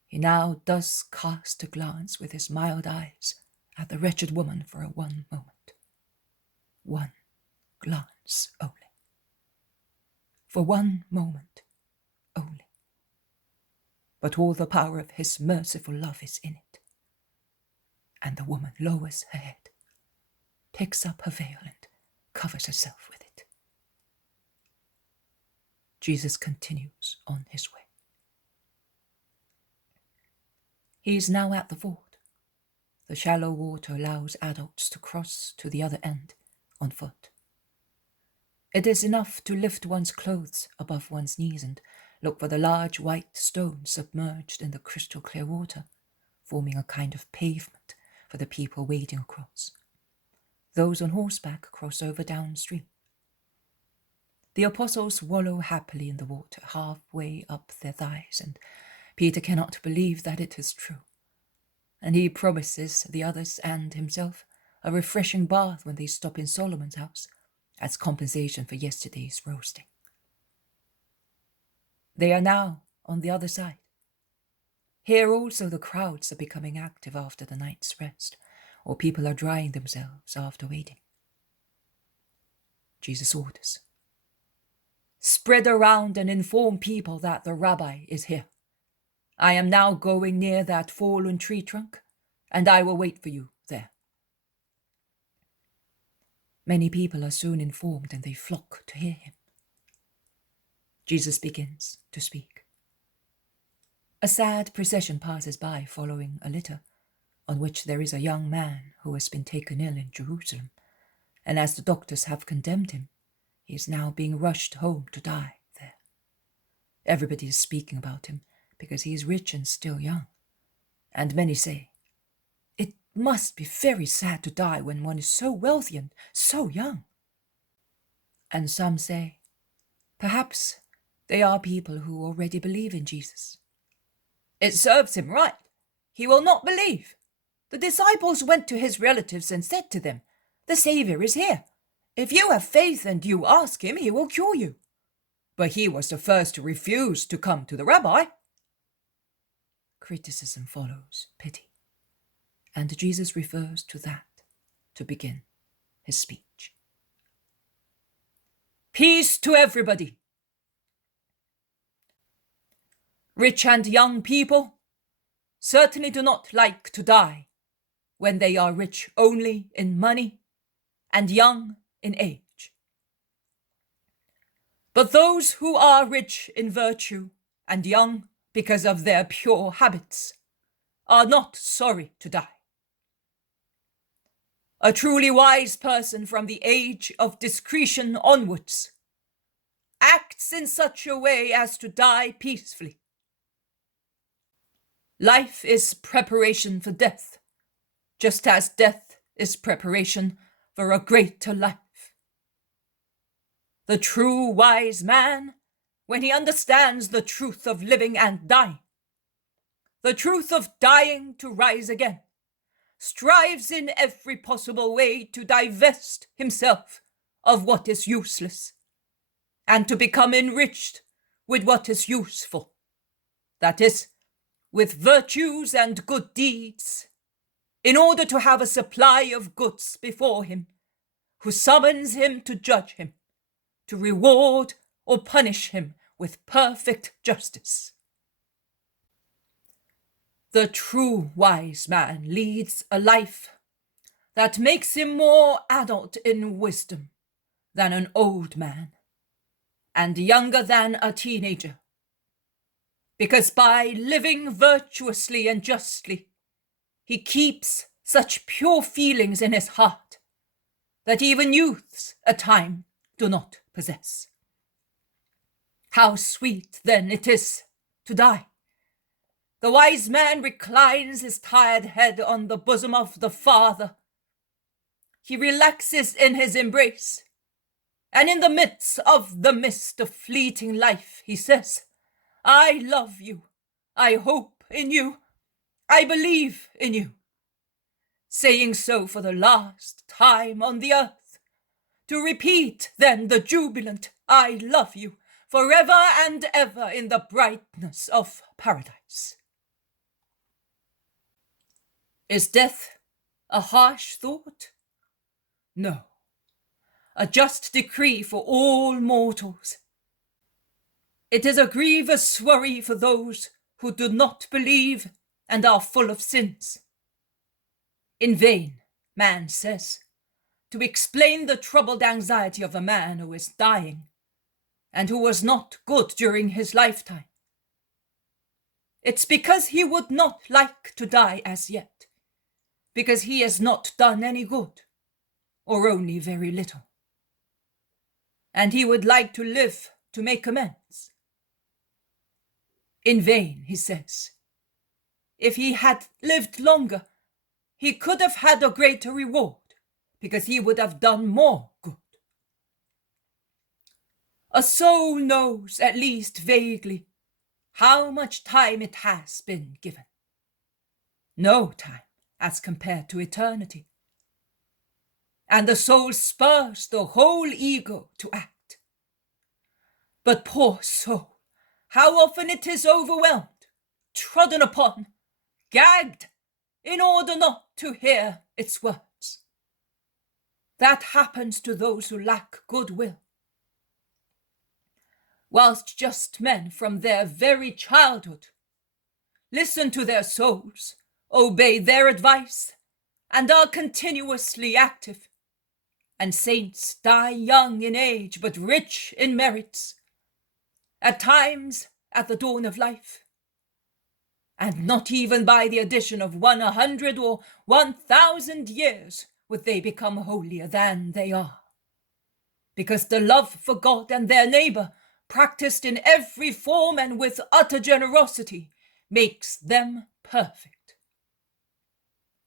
he now does cast a glance with his mild eyes at the wretched woman for a one moment. One glance only. For one moment only. But all the power of his merciful love is in it. And the woman lowers her head, picks up her veil, and covers herself with it. Jesus continues on his way. He is now at the ford. The shallow water allows adults to cross to the other end on foot. It is enough to lift one's clothes above one's knees and look for the large white stones submerged in the crystal clear water, forming a kind of pavement for the people wading across. Those on horseback cross over downstream. The apostles wallow happily in the water, halfway up their thighs, and Peter cannot believe that it is true. And he promises the others and himself a refreshing bath when they stop in Solomon's house, as compensation for yesterday's roasting. They are now on the other side. Here also the crowds are becoming active after the night's rest, or people are drying themselves after waiting. Jesus orders, "Spread around and inform people that the rabbi is here. I am now going near that fallen tree trunk, and I will wait for you there." Many people are soon informed, and they flock to hear him. Jesus begins to speak. A sad procession passes by following a litter, on which there is a young man who has been taken ill in Jerusalem, and as the doctors have condemned him, he is now being rushed home to die there. Everybody is speaking about him because he is rich and still young, and many say, "It must be very sad to die when one is so wealthy and so young." And some say, perhaps they are people who already believe in Jesus. "It serves him right. He will not believe. The disciples went to his relatives and said to them, 'The Savior is here. If you have faith and you ask him, he will cure you.' But he was the first to refuse to come to the rabbi." Criticism follows pity, and Jesus refers to that to begin his speech. "Peace to everybody. Rich and young people certainly do not like to die when they are rich only in money and young in age. But those who are rich in virtue and young because of their pure habits are not sorry to die. A truly wise person from the age of discretion onwards acts in such a way as to die peacefully. Life is preparation for death, just as death is preparation for a greater life. The true wise man, when he understands the truth of living and dying, the truth of dying to rise again, strives in every possible way to divest himself of what is useless, and to become enriched with what is useful, that is, with virtues and good deeds, in order to have a supply of goods before him, who summons him to judge him, to reward or punish him with perfect justice. The true wise man leads a life that makes him more adult in wisdom than an old man, and younger than a teenager, because by living virtuously and justly, he keeps such pure feelings in his heart that even youths at times do not possess. How sweet then it is to die. The wise man reclines his tired head on the bosom of the Father. He relaxes in his embrace, and in the midst of the mist of fleeting life, he says, "I love you, I hope in you, I believe in you," saying so for the last time on the earth, to repeat then the jubilant "I love you" forever and ever in the brightness of paradise. Is death a harsh thought? No, a just decree for all mortals. It is a grievous worry for those who do not believe and are full of sins. In vain, man says, to explain the troubled anxiety of a man who is dying and who was not good during his lifetime. It's because he would not like to die as yet, because he has not done any good, or only very little. And he would like to live to make amends. In vain, he says. If he had lived longer, he could have had a greater reward, because he would have done more good. A soul knows, at least vaguely, how much time it has been given. No time as compared to eternity. And the soul spurs the whole ego to act. But poor soul, how often it is overwhelmed, trodden upon, gagged, in order not to hear its words. That happens to those who lack goodwill. Whilst just men from their very childhood listen to their souls, obey their advice, and are continuously active, and saints die young in age but rich in merits, at times at the dawn of life, and not even by the addition of 100 or 1,000 years would they become holier than they are, because the love for God and their neighbor, practiced in every form and with utter generosity, makes them perfect.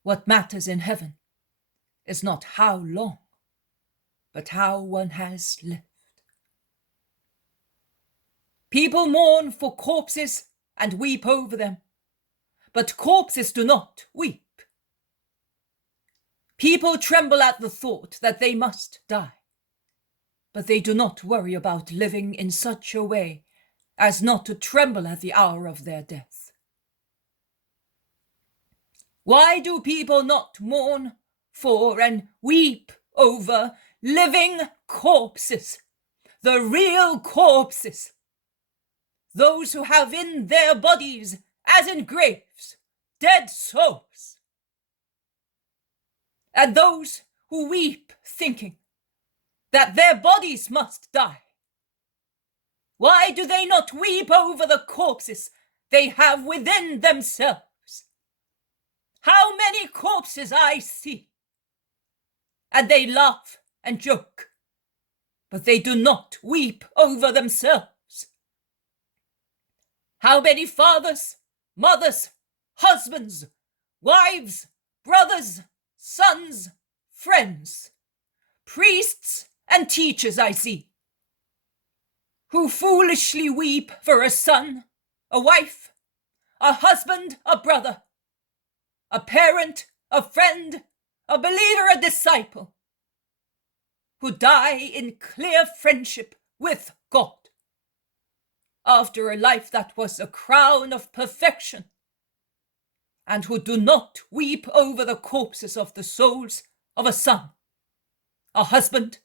What matters in heaven is not how long, but how one has lived. People mourn for corpses and weep over them, but corpses do not weep. People tremble at the thought that they must die, but they do not worry about living in such a way as not to tremble at the hour of their death. Why do people not mourn for and weep over living corpses, the real corpses, those who have in their bodies, as in graves, dead souls, and those who weep thinking that their bodies must die? Why do they not weep over the corpses they have within themselves? How many corpses I see! And they laugh and joke, but they do not weep over themselves. How many fathers, mothers, husbands, wives, brothers, sons, friends, priests and teachers I see, who foolishly weep for a son, a wife, a husband, a brother, a parent, a friend, a believer, a disciple, who die in clear friendship with God, after a life that was a crown of perfection, and who do not weep over the corpses of the souls of a son, a husband,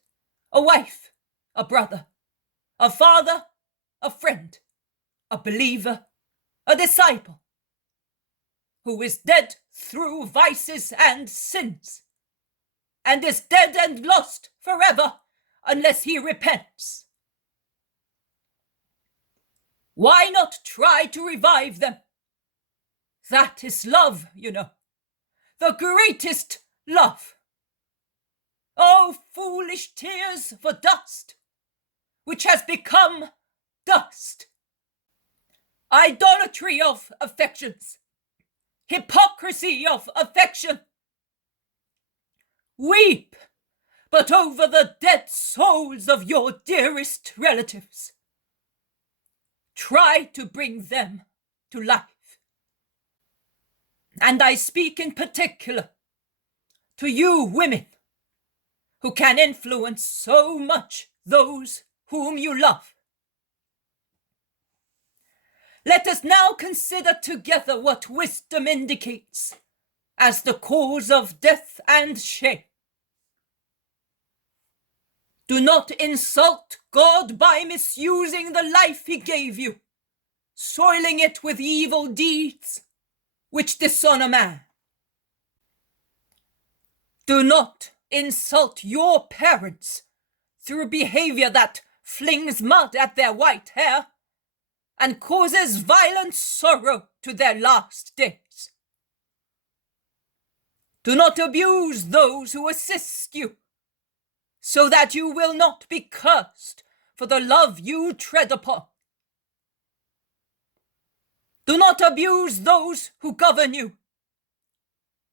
a wife, a brother, a father, a friend, a believer, a disciple, who is dead through vices and sins, and is dead and lost forever unless he repents. Why not try to revive them? That is love, you know, the greatest love. Oh, foolish tears for dust, which has become dust. Idolatry of affections, hypocrisy of affection. Weep, but over the dead souls of your dearest relatives. Try to bring them to life. And I speak in particular to you women, who can influence so much those whom you love. Let us now consider together what wisdom indicates as the cause of death and shame. Do not insult God by misusing the life he gave you, soiling it with evil deeds which dishonor man. Do not insult your parents through behavior that flings mud at their white hair and causes violent sorrow to their last days. Do not abuse those who assist you, so that you will not be cursed for the love you tread upon. Do not abuse those who govern you,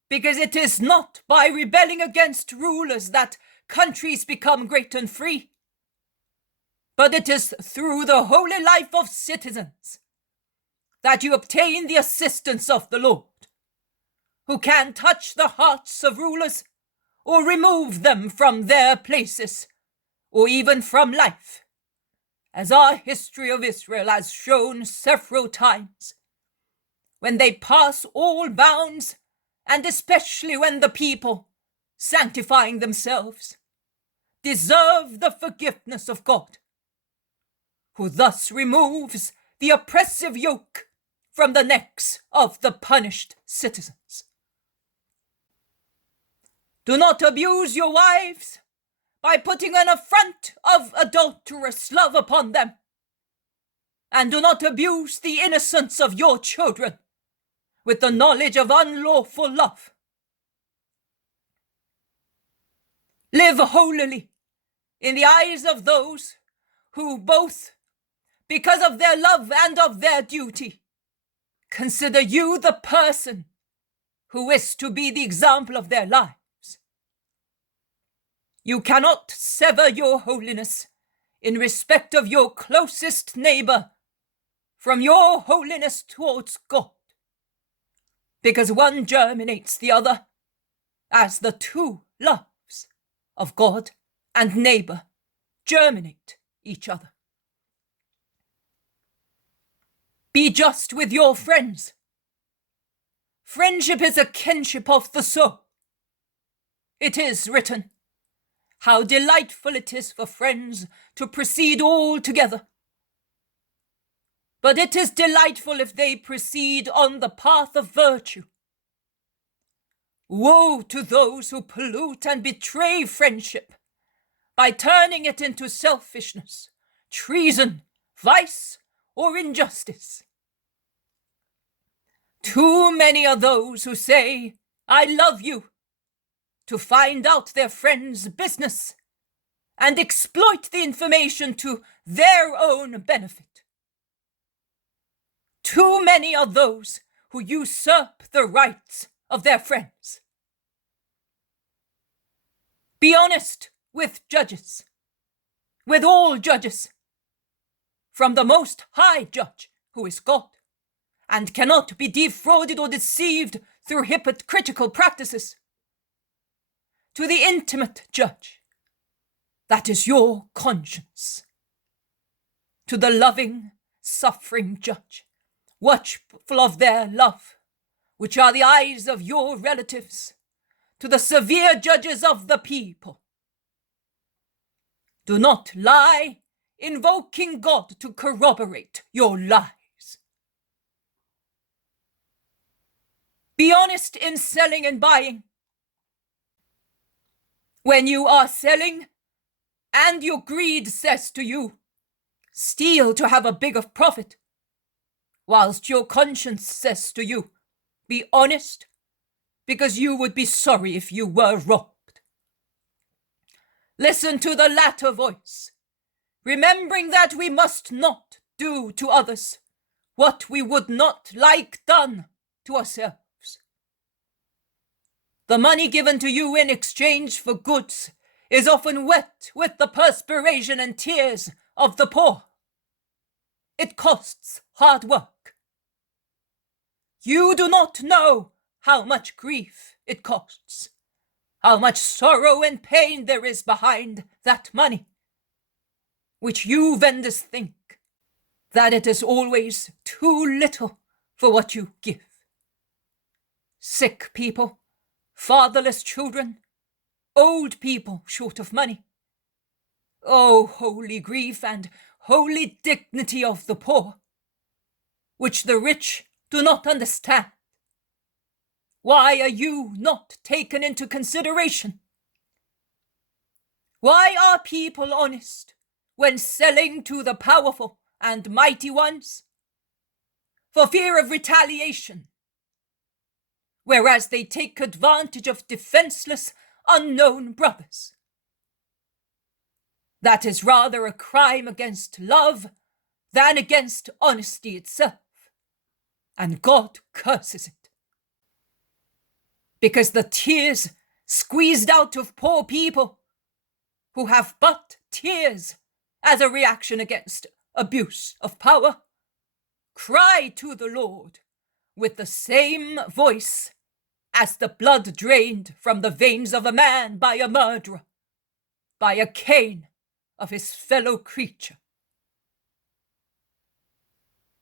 because it is not by rebelling against rulers that countries become great and free, but it is through the holy life of citizens that you obtain the assistance of the Lord, who can touch the hearts of rulers or remove them from their places, or even from life, as our history of Israel has shown several times, when they pass all bounds, and especially when the people, sanctifying themselves, deserve the forgiveness of God, who thus removes the oppressive yoke from the necks of the punished citizens. Do not abuse your wives by putting an affront of adulterous love upon them, and do not abuse the innocence of your children with the knowledge of unlawful love. Live holily in the eyes of those who both, because of their love and of their duty, consider you the person who is to be the example of their lives. You cannot sever your holiness in respect of your closest neighbor from your holiness towards God, because one germinates the other, as the two loves of God and neighbor germinate each other. Be just with your friends. Friendship is a kinship of the soul. It is written, "How delightful it is for friends to proceed all together." But it is delightful if they proceed on the path of virtue. Woe to those who pollute and betray friendship by turning it into selfishness, treason, vice, or injustice. Too many are those who say, "I love you," to find out their friend's business and exploit the information to their own benefit. Too many are those who usurp the rights of their friends. Be honest with judges, with all judges, from the Most High Judge, who is God, and cannot be defrauded or deceived through hypocritical practices, to the intimate judge, that is your conscience, to the loving, suffering judge, watchful of their love, which are the eyes of your relatives, to the severe judges of the people. Do not lie, invoking God to corroborate your lies. Be honest in selling and buying. When you are selling, and your greed says to you, "Steal to have a bigger profit," whilst your conscience says to you, "Be honest, because you would be sorry if you were robbed." Listen to the latter voice, remembering that we must not do to others what we would not like done to ourselves. The money given to you in exchange for goods is often wet with the perspiration and tears of the poor. It costs hard work. You do not know how much grief it costs, how much sorrow and pain there is behind that money, which you vendors think that it is always too little for what you give. Sick people, fatherless children, old people short of money. Oh, holy grief and holy dignity of the poor, which the rich do not understand. Why are you not taken into consideration? Why are people honest when selling to the powerful and mighty ones? For fear of retaliation, whereas they take advantage of defenseless, unknown brothers. That is rather a crime against love than against honesty itself, and God curses it. Because the tears squeezed out of poor people who have but tears as a reaction against abuse of power cry to the Lord with the same voice as the blood drained from the veins of a man by a murderer, by a Cain of his fellow creature.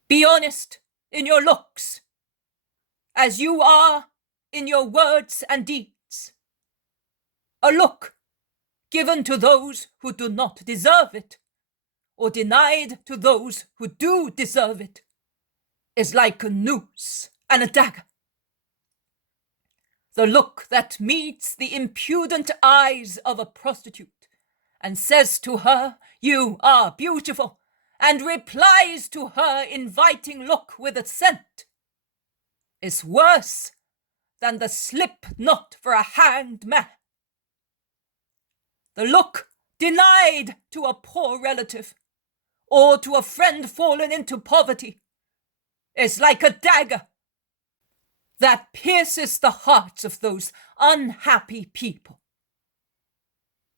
Be honest in your looks, as you are in your words and deeds. A look given to those who do not deserve it, or denied to those who do deserve it, is like a noose and a dagger. The look that meets the impudent eyes of a prostitute and says to her, "You are beautiful," and replies to her inviting look with assent, is worse than the slip knot for a hanged man. The look denied to a poor relative or to a friend fallen into poverty is like a dagger that pierces the hearts of those unhappy people.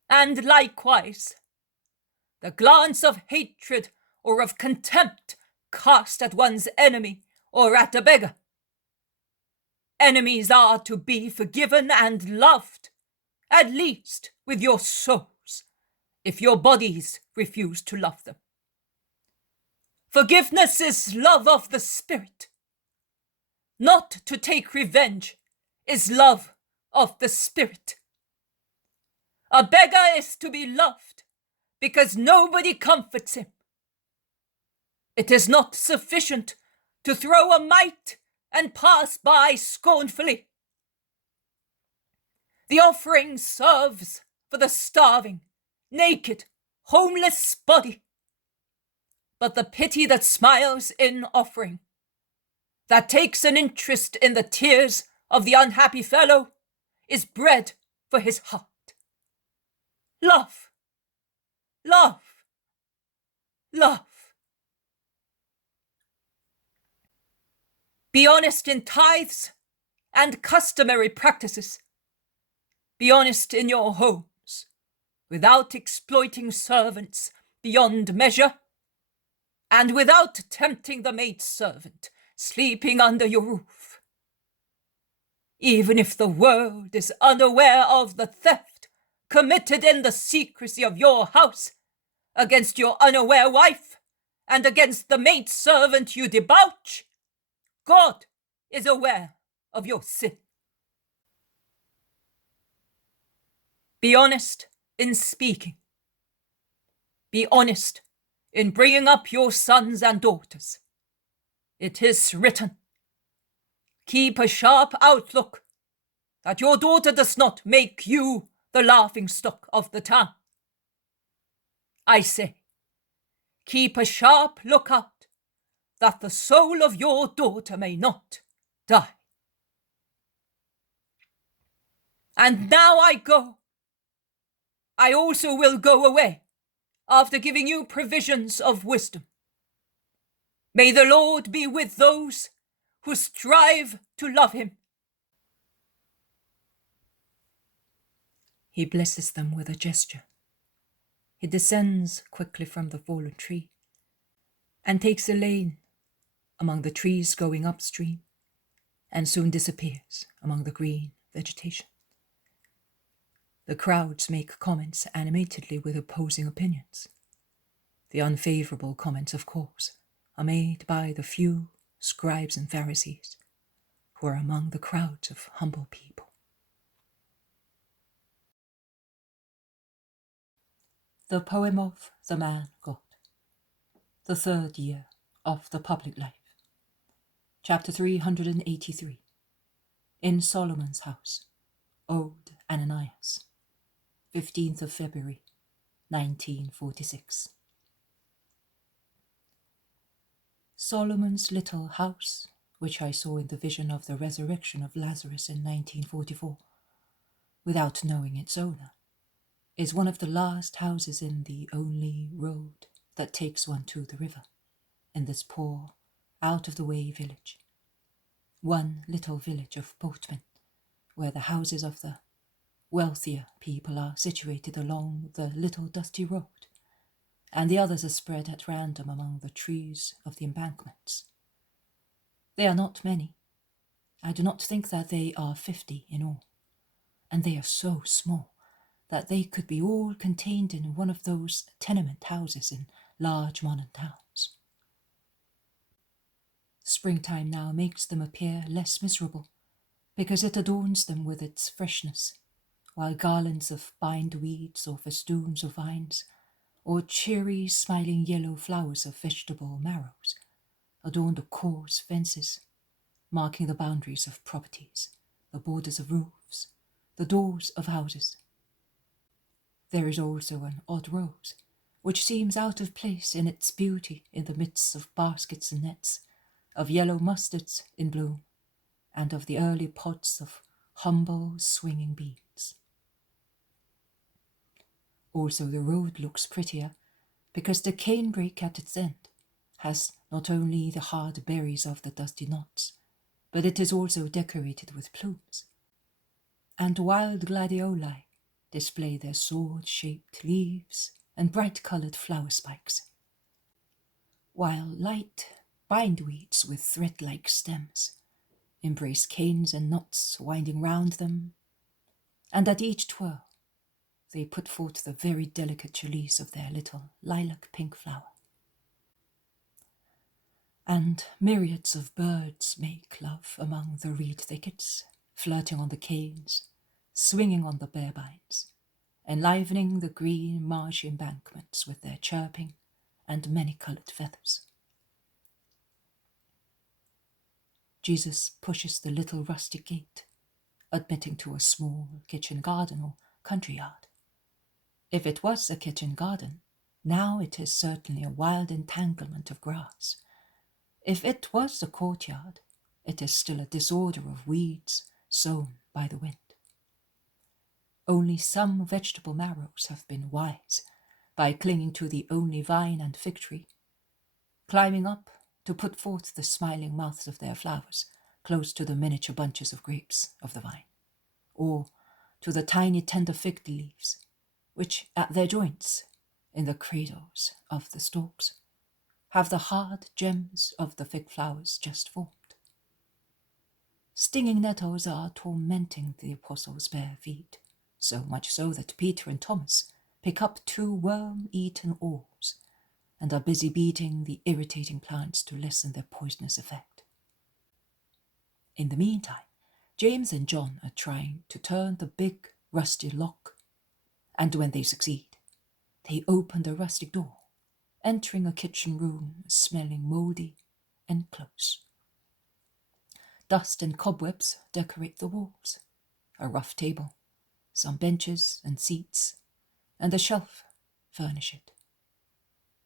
And likewise, the glance of hatred or of contempt cast at one's enemy or at a beggar. Enemies are to be forgiven and loved, at least with your souls, if your bodies refuse to love them. Forgiveness is love of the Spirit. Not to take revenge is love of the Spirit. A beggar is to be loved because nobody comforts him. It is not sufficient to throw a mite and pass by scornfully. The offering serves for the starving, naked, homeless body. But the pity that smiles in offering, that takes an interest in the tears of the unhappy fellow, is bread for his heart. Love, love, love. Be honest in tithes and customary practices. Be honest in your homes, without exploiting servants beyond measure, and without tempting the maidservant sleeping under your roof. Even if the world is unaware of the theft committed in the secrecy of your house against your unaware wife and against the maidservant you debauch, God is aware of your sin. Be honest in speaking. Be honest in bringing up your sons and daughters. It is written, "Keep a sharp outlook, that your daughter does not make you the laughingstock of the town." I say, keep a sharp lookout, that the soul of your daughter may not die. And now I go. I also will go away, after giving you provisions of wisdom. May the Lord be with those who strive to love him. He blesses them with a gesture. He descends quickly from the fallen tree and takes a lane among the trees going upstream, and soon disappears among the green vegetation. The crowds make comments animatedly with opposing opinions. The unfavorable comments, of course, are made by the few scribes and Pharisees who are among the crowds of humble people. The poem of the man God, the third year of the public life. Chapter 383. in Solomon's house, Old Ananias, 15th of February, 1946. Solomon's little house, which I saw in the vision of the resurrection of Lazarus in 1944, without knowing its owner, is one of the last houses in the only road that takes one to the river, in this poor, out-of-the-way village. One little village of boatmen, where the houses of the wealthier people are situated along the little dusty road, and the others are spread at random among the trees of the embankments. They are not many. I do not think that they are 50 in all, and they are so small that they could be all contained in one of those tenement houses in large modern towns. Springtime now makes them appear less miserable, because it adorns them with its freshness, while garlands of bindweeds or festoons of vines, or cheery smiling yellow flowers of vegetable marrows, adorn the coarse fences, marking the boundaries of properties, the borders of roofs, the doors of houses. There is also an odd rose, which seems out of place in its beauty in the midst of baskets and nets, of yellow mustards in bloom, and of the early pods of humble swinging beans. Also the road looks prettier, because the canebrake at its end has not only the hard berries of the dusty knots, but it is also decorated with plumes, and wild gladioli display their sword-shaped leaves and bright-coloured flower spikes, while light bindweeds with thread-like stems embrace canes and knots winding round them, and at each twirl they put forth the very delicate chalice of their little lilac-pink flower. And myriads of birds make love among the reed thickets, flirting on the canes, swinging on the bare-bines, enlivening the green marsh embankments with their chirping and many-coloured feathers. Jesus pushes the little rustic gate, admitting to a small kitchen garden or country yard. If it was a kitchen garden, now it is certainly a wild entanglement of grass. If it was a courtyard, it is still a disorder of weeds sown by the wind. Only some vegetable marrows have been wise by clinging to the only vine and fig tree, climbing up to put forth the smiling mouths of their flowers close to the miniature bunches of grapes of the vine, or to the tiny tender fig leaves, which at their joints, in the cradles of the stalks, have the hard gems of the fig flowers just formed. Stinging nettles are tormenting the apostles' bare feet, so much so that Peter and Thomas pick up 2 worm-eaten oars and are busy beating the irritating plants to lessen their poisonous effect. In the meantime, James and John are trying to turn the big rusty lock, and when they succeed, they open the rustic door, entering a kitchen room smelling mouldy and close. Dust and cobwebs decorate the walls, a rough table, some benches and seats, and a shelf furnish it.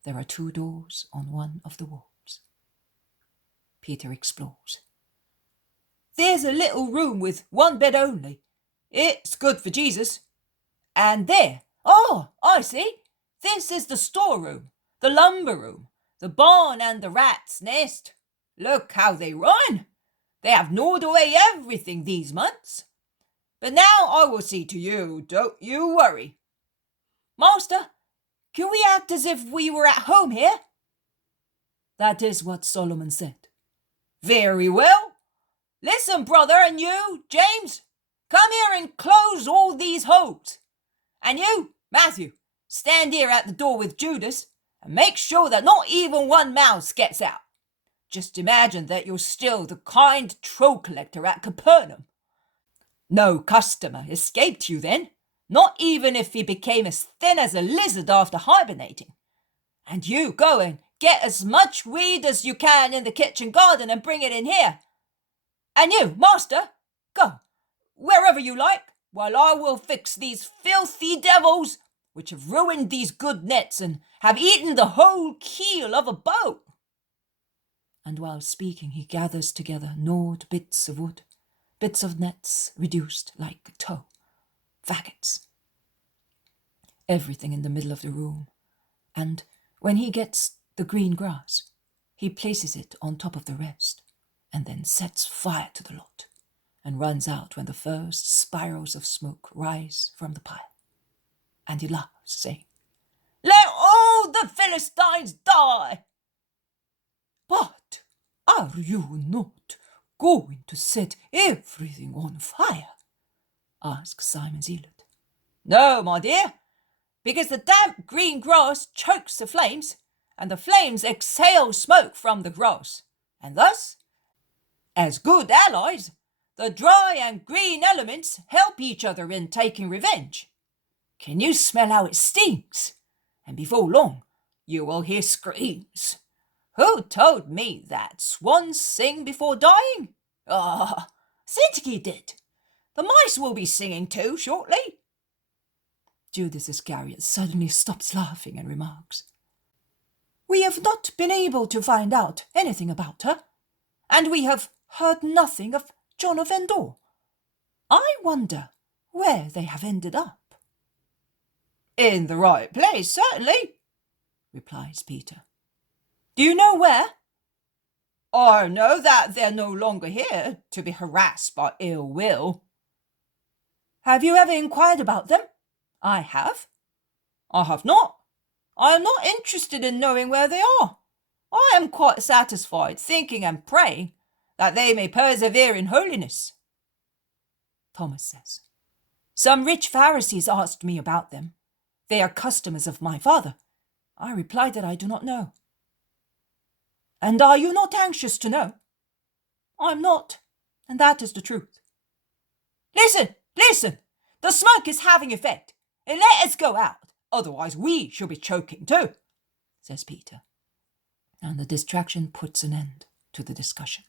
There are 2 doors on one of the walls. Peter explores. There's a little room with 1 bed only. It's good for Jesus. And there, I see. This is the storeroom, the lumber room, the barn and the rat's nest. Look how they run. They have gnawed away everything these months. But now I will see to you, don't you worry. Master, can we act as if we were at home here? That is what Solomon said. Very well. Listen, brother, and you, James, come here and close all these holes. And you, Matthew, stand here at the door with Judas and make sure that not even 1 mouse gets out. Just imagine that you're still the kind troll collector at Capernaum. No customer escaped you then, not even if he became as thin as a lizard after hibernating. And you go and get as much weed as you can in the kitchen garden and bring it in here. And you, master, Go, wherever you like, while I will fix these filthy devils which have ruined these good nets and have eaten the whole keel of a boat. And while speaking, he gathers together gnawed bits of wood, bits of nets reduced like tow, faggots. Everything in the middle of the room, and when he gets the green grass, he places it on top of the rest, and then sets fire to the lot, and runs out when the first spirals of smoke rise from the pile. And he laughs, saying, Let all the Philistines die! But are you not going to set everything on fire? Asks Simon Zealot. No, my dear, because the damp green grass chokes the flames, and the flames exhale smoke from the grass, and thus, as good allies, the dry and green elements help each other in taking revenge. Can you smell how it stinks? And before long, you will hear screams. Who told me that swans sing before dying? Zacchie did. The mice will be singing too shortly. Judas Iscariot suddenly stops laughing and remarks, We have not been able to find out anything about her, and we have heard nothing of John of Endor. I wonder where they have ended up. In the right place, certainly, replies Peter. Do you know where? I know that they're no longer here to be harassed by ill will. Have you ever inquired about them? I have. I have not. I am not interested in knowing where they are. I am quite satisfied, thinking and praying that they may persevere in holiness. Thomas says, Some rich Pharisees asked me about them. They are customers of my father. I replied that I do not know. And are you not anxious to know? I'm not, and that is the truth. Listen! The smoke is having effect, and let us go out, otherwise we shall be choking too, says Peter. And the distraction puts an end to the discussion.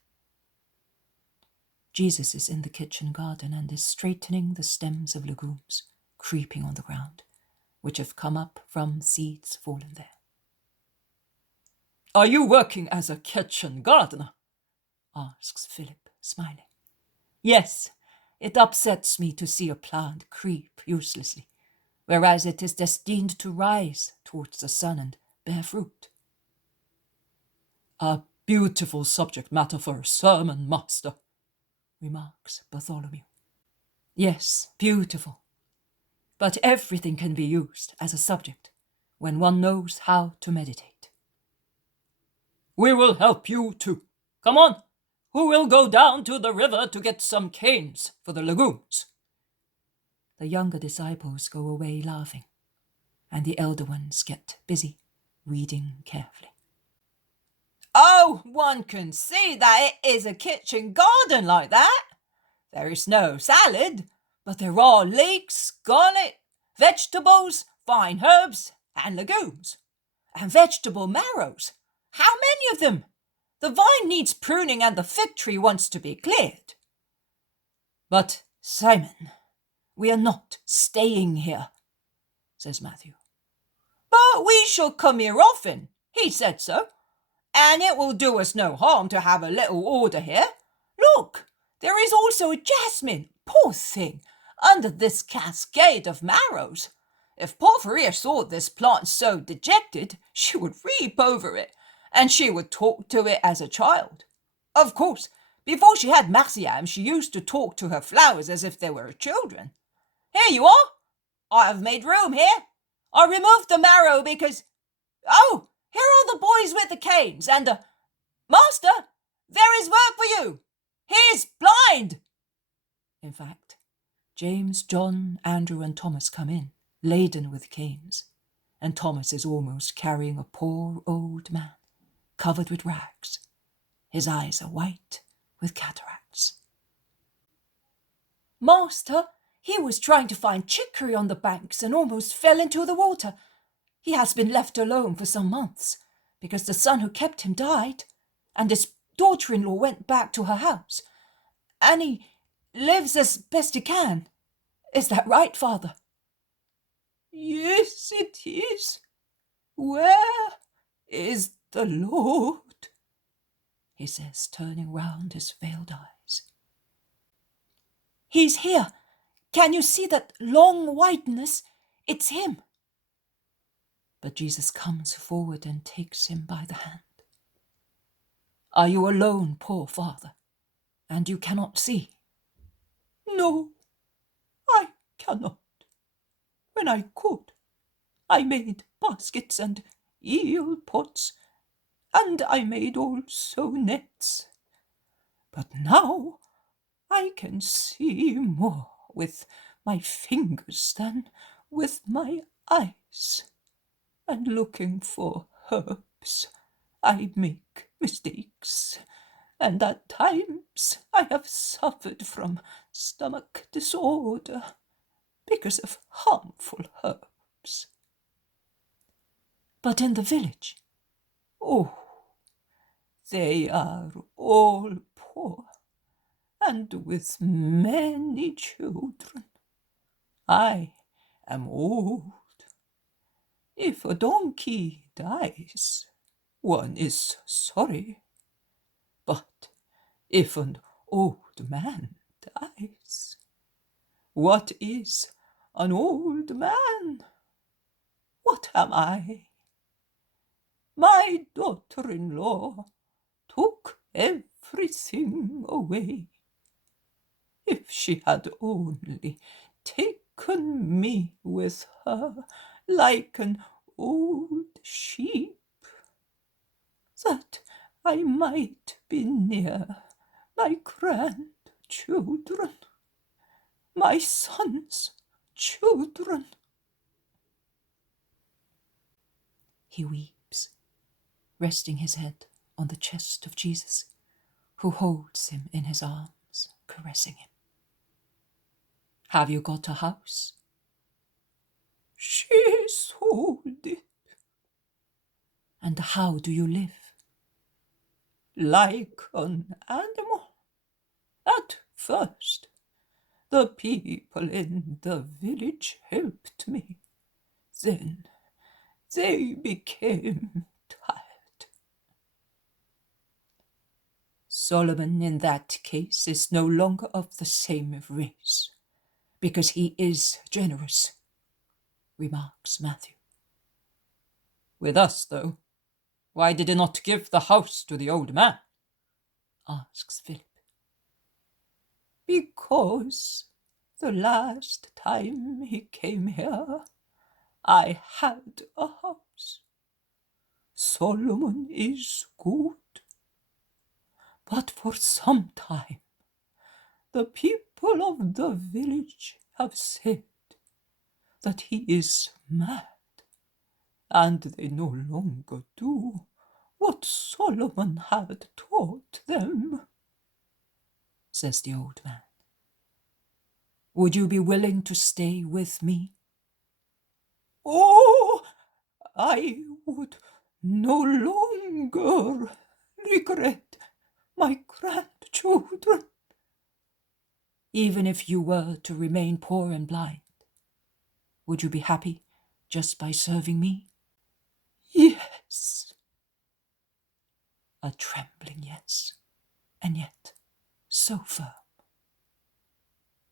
Jesus is in the kitchen garden and is straightening the stems of legumes creeping on the ground, which have come up from seeds fallen there. Are you working as a kitchen gardener? Asks Philip, smiling. Yes, it upsets me to see a plant creep uselessly, whereas it is destined to rise towards the sun and bear fruit. A beautiful subject matter for a sermon, master, remarks Bartholomew. Yes, beautiful. But everything can be used as a subject when one knows how to meditate. We will help you too. Come on, who will go down to the river to get some canes for the legumes? The younger disciples go away laughing, and the elder ones get busy weeding carefully. Oh, one can see that it is a kitchen garden like that. There is no salad, but there are leeks, garlic, vegetables, fine herbs, and legumes. And vegetable marrows. How many of them? The vine needs pruning and the fig tree wants to be cleared. But, Simon, we are not staying here, says Matthew. But we shall come here often, he said so. And it will do us no harm to have a little order here. Look, there is also a jasmine, poor thing, under this cascade of marrows. If Porphyria saw this plant so dejected, she would weep over it, and she would talk to it as a child. Of course, before she had Marciam, she used to talk to her flowers as if they were children. Here you are. I have made room here. I removed the marrow because... Oh, here are the boys with the canes, and... Master, there is work for you. He is blind. In fact, James, John, Andrew, and Thomas come in, laden with canes, and Thomas is almost carrying a poor old man, covered with rags. His eyes are white with cataracts. Master, he was trying to find chicory on the banks and almost fell into the water. He has been left alone for some months, because the son who kept him died, and his daughter-in-law went back to her house. And lives as best he can. Is that right, Father? Yes, it is. Where is the Lord? He says, turning round his veiled eyes. He's here. Can you see that long whiteness? It's him. But Jesus comes forward and takes him by the hand. Are you alone, poor father, and you cannot see? No, I cannot. When I could, I made baskets and eel pots, and I made also nets. But now I can see more with my fingers than with my eyes, and looking for herbs I make mistakes, and at times I have suffered from stomach disorder because of harmful herbs. But in the village? Oh, they are all poor, and with many children. I am old. If a donkey dies, one is sorry. But if an old man dies, what is an old man? What am I? My daughter-in-law took everything away. If she had only taken me with her like an old sheep, that I might be near my grandchildren, my sons' children. He weeps, resting his head on the chest of Jesus, who holds him in his arms, caressing him. Have you got a house? She sold it. And how do you live? Like an animal. At first, the people in the village helped me. Then they became tired. Solomon in that case is no longer of the same race, because he is generous, remarks Matthew. With us, though, why did he not give the house to the old man? Asks Philip. Because the last time he came here, I had a house. Solomon is good. But for some time, the people of the village have said that he is mad, and they no longer do what Solomon had taught them, says the old man. Would you be willing to stay with me? Oh, I would no longer regret my grandchildren. Even if you were to remain poor and blind, would you be happy just by serving me? Yes. A trembling yes, and yet so firm.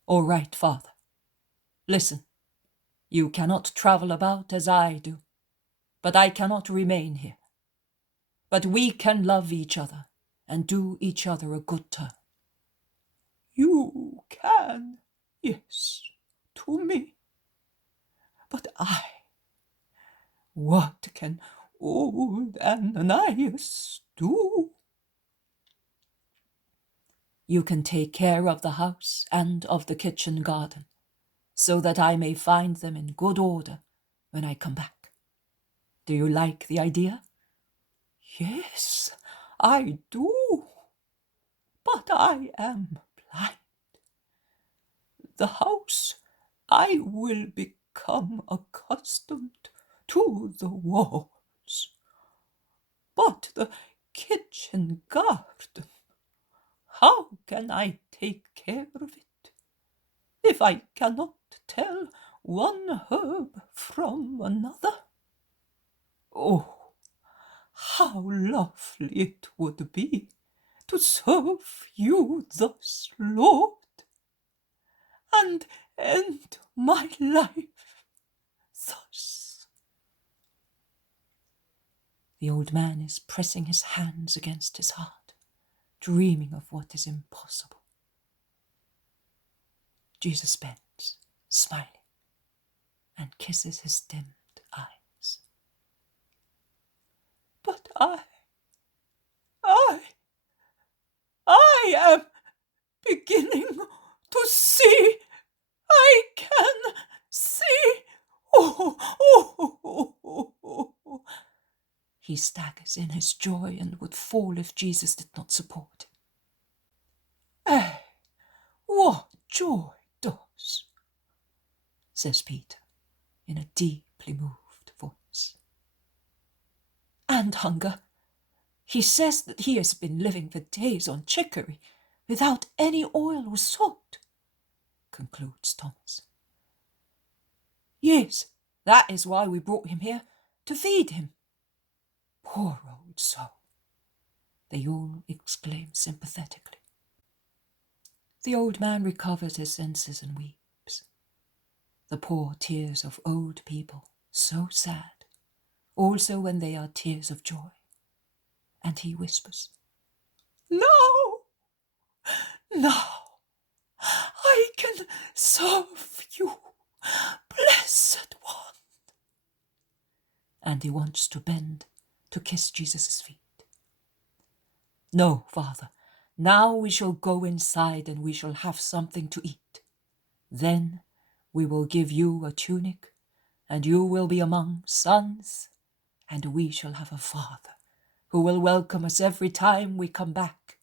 All right, Father. Listen, you cannot travel about as I do, but I cannot remain here. But we can love each other and do each other a good turn. You can, yes, to me. But what can old Ananias do? You can take care of the house and of the kitchen garden, so that I may find them in good order when I come back. Do you like the idea? Yes, I do. But I am blind. The house, I will become accustomed to the walls. But the kitchen garden, how can I take care of it? if I cannot tell one herb from another? Oh, how lovely it would be to serve you thus, Lord, and end my life thus. The old man is pressing his hands against his heart, dreaming of what is impossible. Jesus bends, smiling, and kisses his dimmed eyes. But I am beginning to see. I can see. Oh. He staggers in his joy and would fall if Jesus did not support him. What joy does, says Peter in a deeply moved voice. And hunger. He says that he has been living for days on chicory, without any oil or salt, concludes Thomas. Yes, that is why we brought him here, to feed him. Poor old soul, they all exclaim sympathetically. The old man recovers his senses and weeps. The poor tears of old people, so sad, also when they are tears of joy. And he whispers, Now I can serve you, blessed one. And he wants to bend to kiss Jesus' feet. No, Father, now we shall go inside and we shall have something to eat. Then we will give you a tunic, and you will be among sons, and we shall have a Father who will welcome us every time we come back,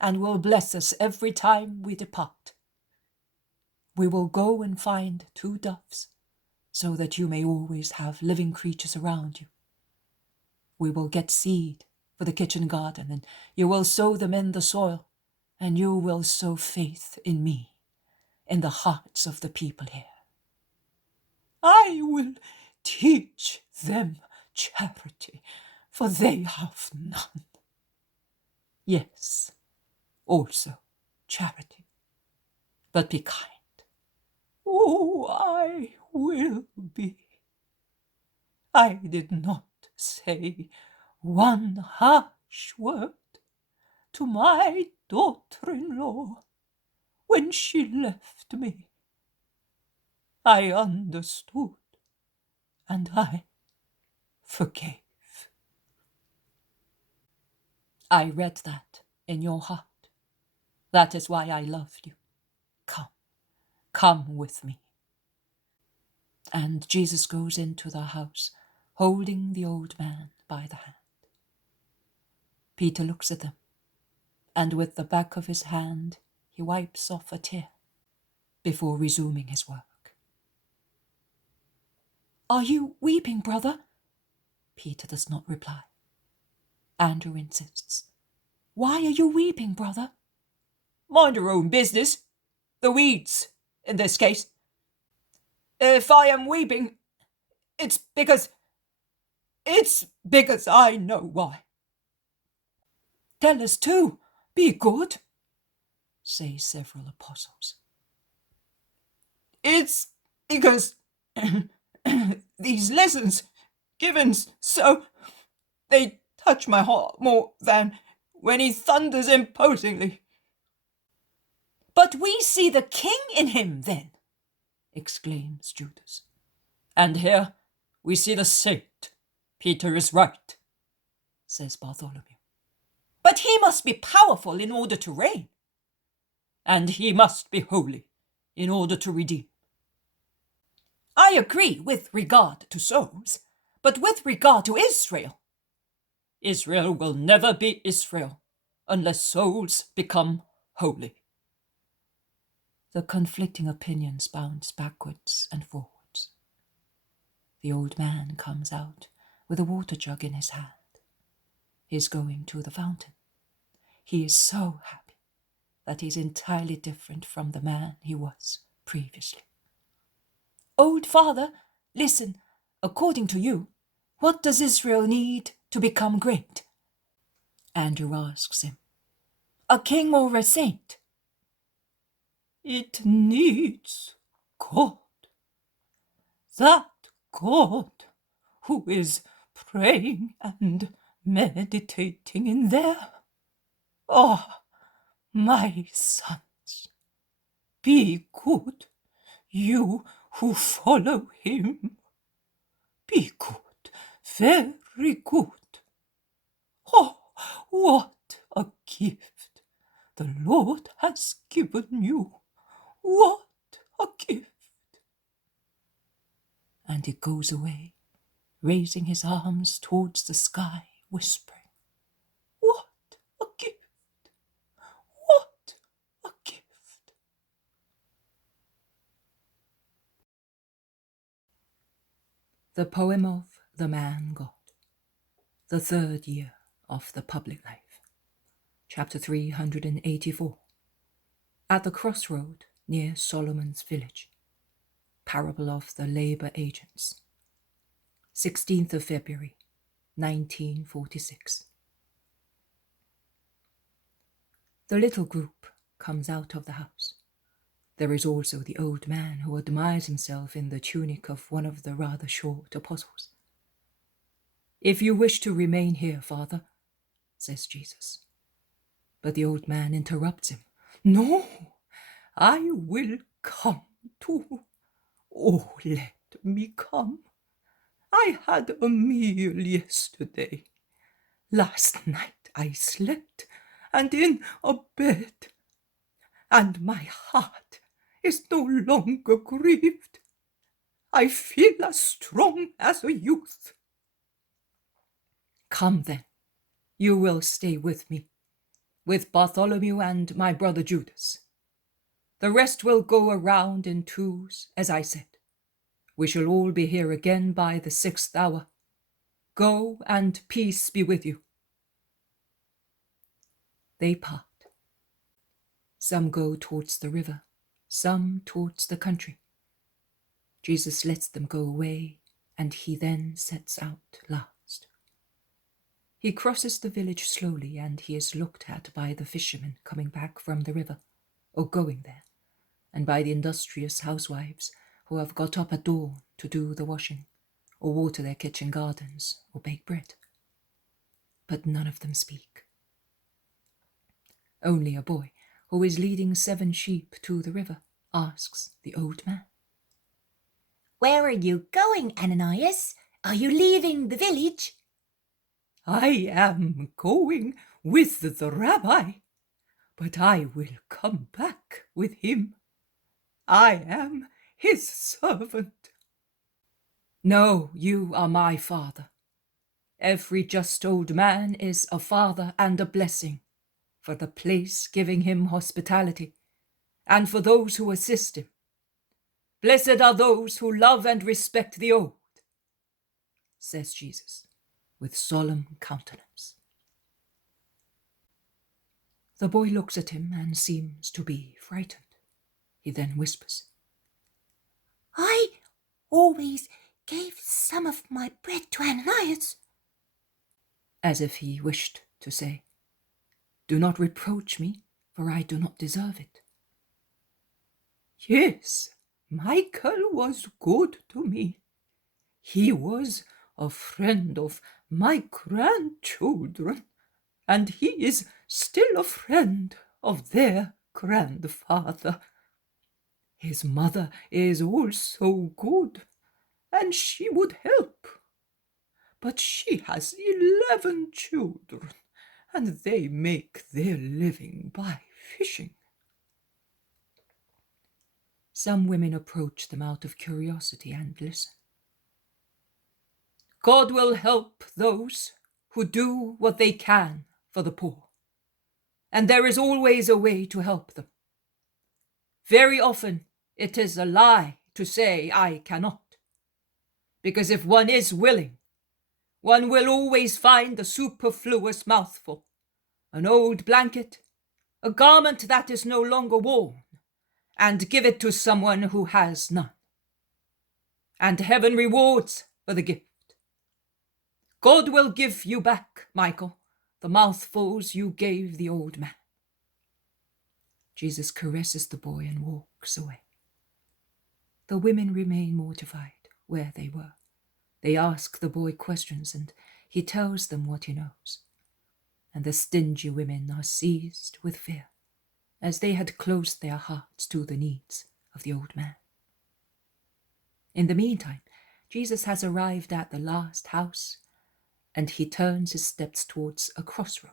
and will bless us every time we depart. We will go and find 2 doves, so that you may always have living creatures around you. We will get seed for the kitchen garden, and you will sow them in the soil, and you will sow faith in me, in the hearts of the people here. I will teach them charity, for they have none. Yes, also charity, but be kind. Oh, I will be. I did not say one harsh word to my daughter-in-law when she left me. I understood, and I forgave. I read that in your heart. That is why I love you. Come with me. And Jesus goes into the house, holding the old man by the hand. Peter looks at them, and with the back of his hand he wipes off a tear before resuming his work. Are you weeping, brother? Peter does not reply. Andrew insists. Why are you weeping, brother? Mind your own business. The weeds, in this case. If I am weeping, it's because I know why. Tell us too. Be good, say several apostles. It's because these lessons given so they touch my heart more than when he thunders imposingly. But we see the king in him then, exclaims Judas. And here we see the saint. Peter is right, says Bartholomew. But he must be powerful in order to reign. And he must be holy in order to redeem. I agree with regard to souls, but with regard to Israel. Israel will never be Israel unless souls become holy. The conflicting opinions bounce backwards and forwards. The old man comes out with a water jug in his hand. He is going to the fountain. He is so happy that he's entirely different from the man he was previously. "Old father, listen, according to you, what does Israel need to become great?" Andrew asks him. "A king or a saint?" "It needs God. That God who is praying and meditating in there. Ah, my sons, be good, you who follow him. Be good, very good. Oh, what a gift the Lord has given you. What a gift." And he goes away, raising his arms towards the sky, whispering, "What a gift! What a gift!" The poem of the Man God, the 3rd year of the public life. Chapter 384. At the crossroad near Solomon's village. Parable of the Labour Agents. 16th of February, 1946. The little group comes out of the house. There is also the old man who admires himself in the tunic of one of the rather short apostles. "If you wish to remain here, Father," says Jesus. But the old man interrupts him. "No, I will come too. Oh, let me come. I had a meal yesterday. Last night I slept, and in a bed. And my heart is no longer grieved. I feel as strong as a youth." "Come then, you will stay with me, with Bartholomew and my brother Judas. The rest will go around in twos, as I said. We shall all be here again by the 6th hour. Go, and peace be with you." They part. Some go towards the river, some towards the country. Jesus lets them go away, and he then sets out last. He crosses the village slowly, and he is looked at by the fishermen coming back from the river, or going there, and by the industrious housewives who have got up at dawn to do the washing, or water their kitchen gardens, or bake bread. But none of them speak. Only a boy, who is leading 7 sheep to the river, asks the old man, Where are you going, Ananias? Are you leaving the village? "I am going with the rabbi, but I will come back with him. I am his servant." "No, you are my father. Every just old man is a father and a blessing, for the place giving him hospitality, and for those who assist him. Blessed are those who love and respect the old," says Jesus, with solemn countenance. The boy looks at him and seems to be frightened. He then whispers, I always gave some of my bread to Ananias. as if he wished to say, "Do not reproach me, for I do not deserve it." "Yes, Michael was good to me. He was a friend of my grandchildren, and he is still a friend of their grandfather. His mother is also good, and she would help. But she has 11 children, and they make their living by fishing." Some women approach them out of curiosity and listen. "God will help those who do what they can for the poor, and there is always a way to help them. Very often it is a lie to say I cannot, because if one is willing, one will always find a superfluous mouthful, an old blanket, a garment that is no longer worn, and give it to someone who has none. And heaven rewards for the gift. God will give you back, Michael, the mouthfuls you gave the old man. Jesus caresses the boy and walks away. The women remain mortified where they were. They ask the boy questions, and he tells them what he knows. And the stingy women are seized with fear, as they had closed their hearts to the needs of the old man. In the meantime, Jesus has arrived at the last house, and he turns his steps towards a crossroad,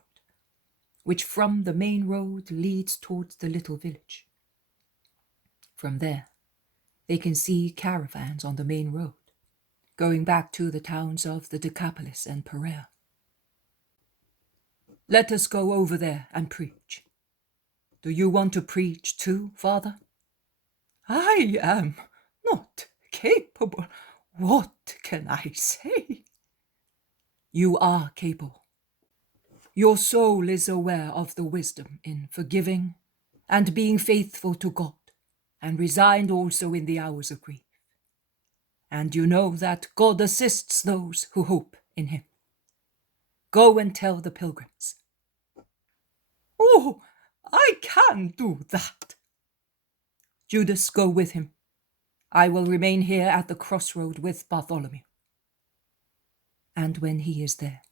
which from the main road leads towards the little village. From there, they can see caravans on the main road, going back to the towns of the Decapolis and Perea. Let us go over there and preach. Do you want to preach too, Father? I am not capable. What can I say? You are capable. Your soul is aware of the wisdom in forgiving and being faithful to God, and resigned also in the hours of grief. And you know that God assists those who hope in him. Go and tell the pilgrims. Oh, I can do that. Judas, go with him. I will remain here at the crossroad with Bartholomew. And when he is there,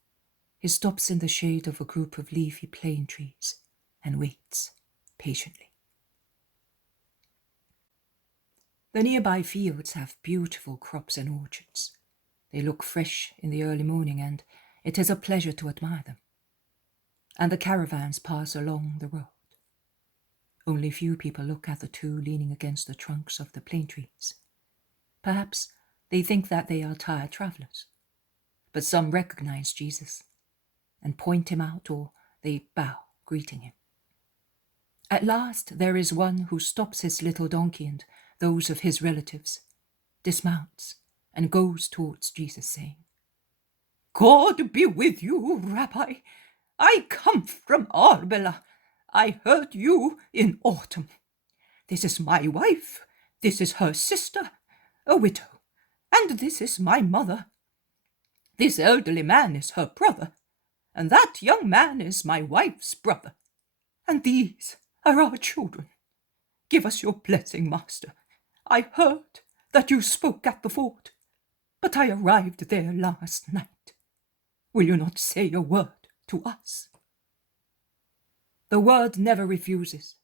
he stops in the shade of a group of leafy plane trees and waits patiently. The nearby fields have beautiful crops and orchards. They look fresh in the early morning, and it is a pleasure to admire them. And the caravans pass along the road. Only few people look at the two leaning against the trunks of the plane trees. Perhaps they think that they are tired travelers, but some recognize Jesus and point him out, or they bow, greeting him. At last there is one who stops his little donkey and those of his relatives, dismounts, and goes towards Jesus, saying, God be with you, Rabbi. I come from Arbela. I heard you in autumn. This is my wife. This is her sister, a widow. And this is my mother. This elderly man is her brother, and that young man is my wife's brother. And these are our children. Give us your blessing, Master. I heard that you spoke at the fort, but I arrived there last night. Will you not say a word to us? The word never refuses,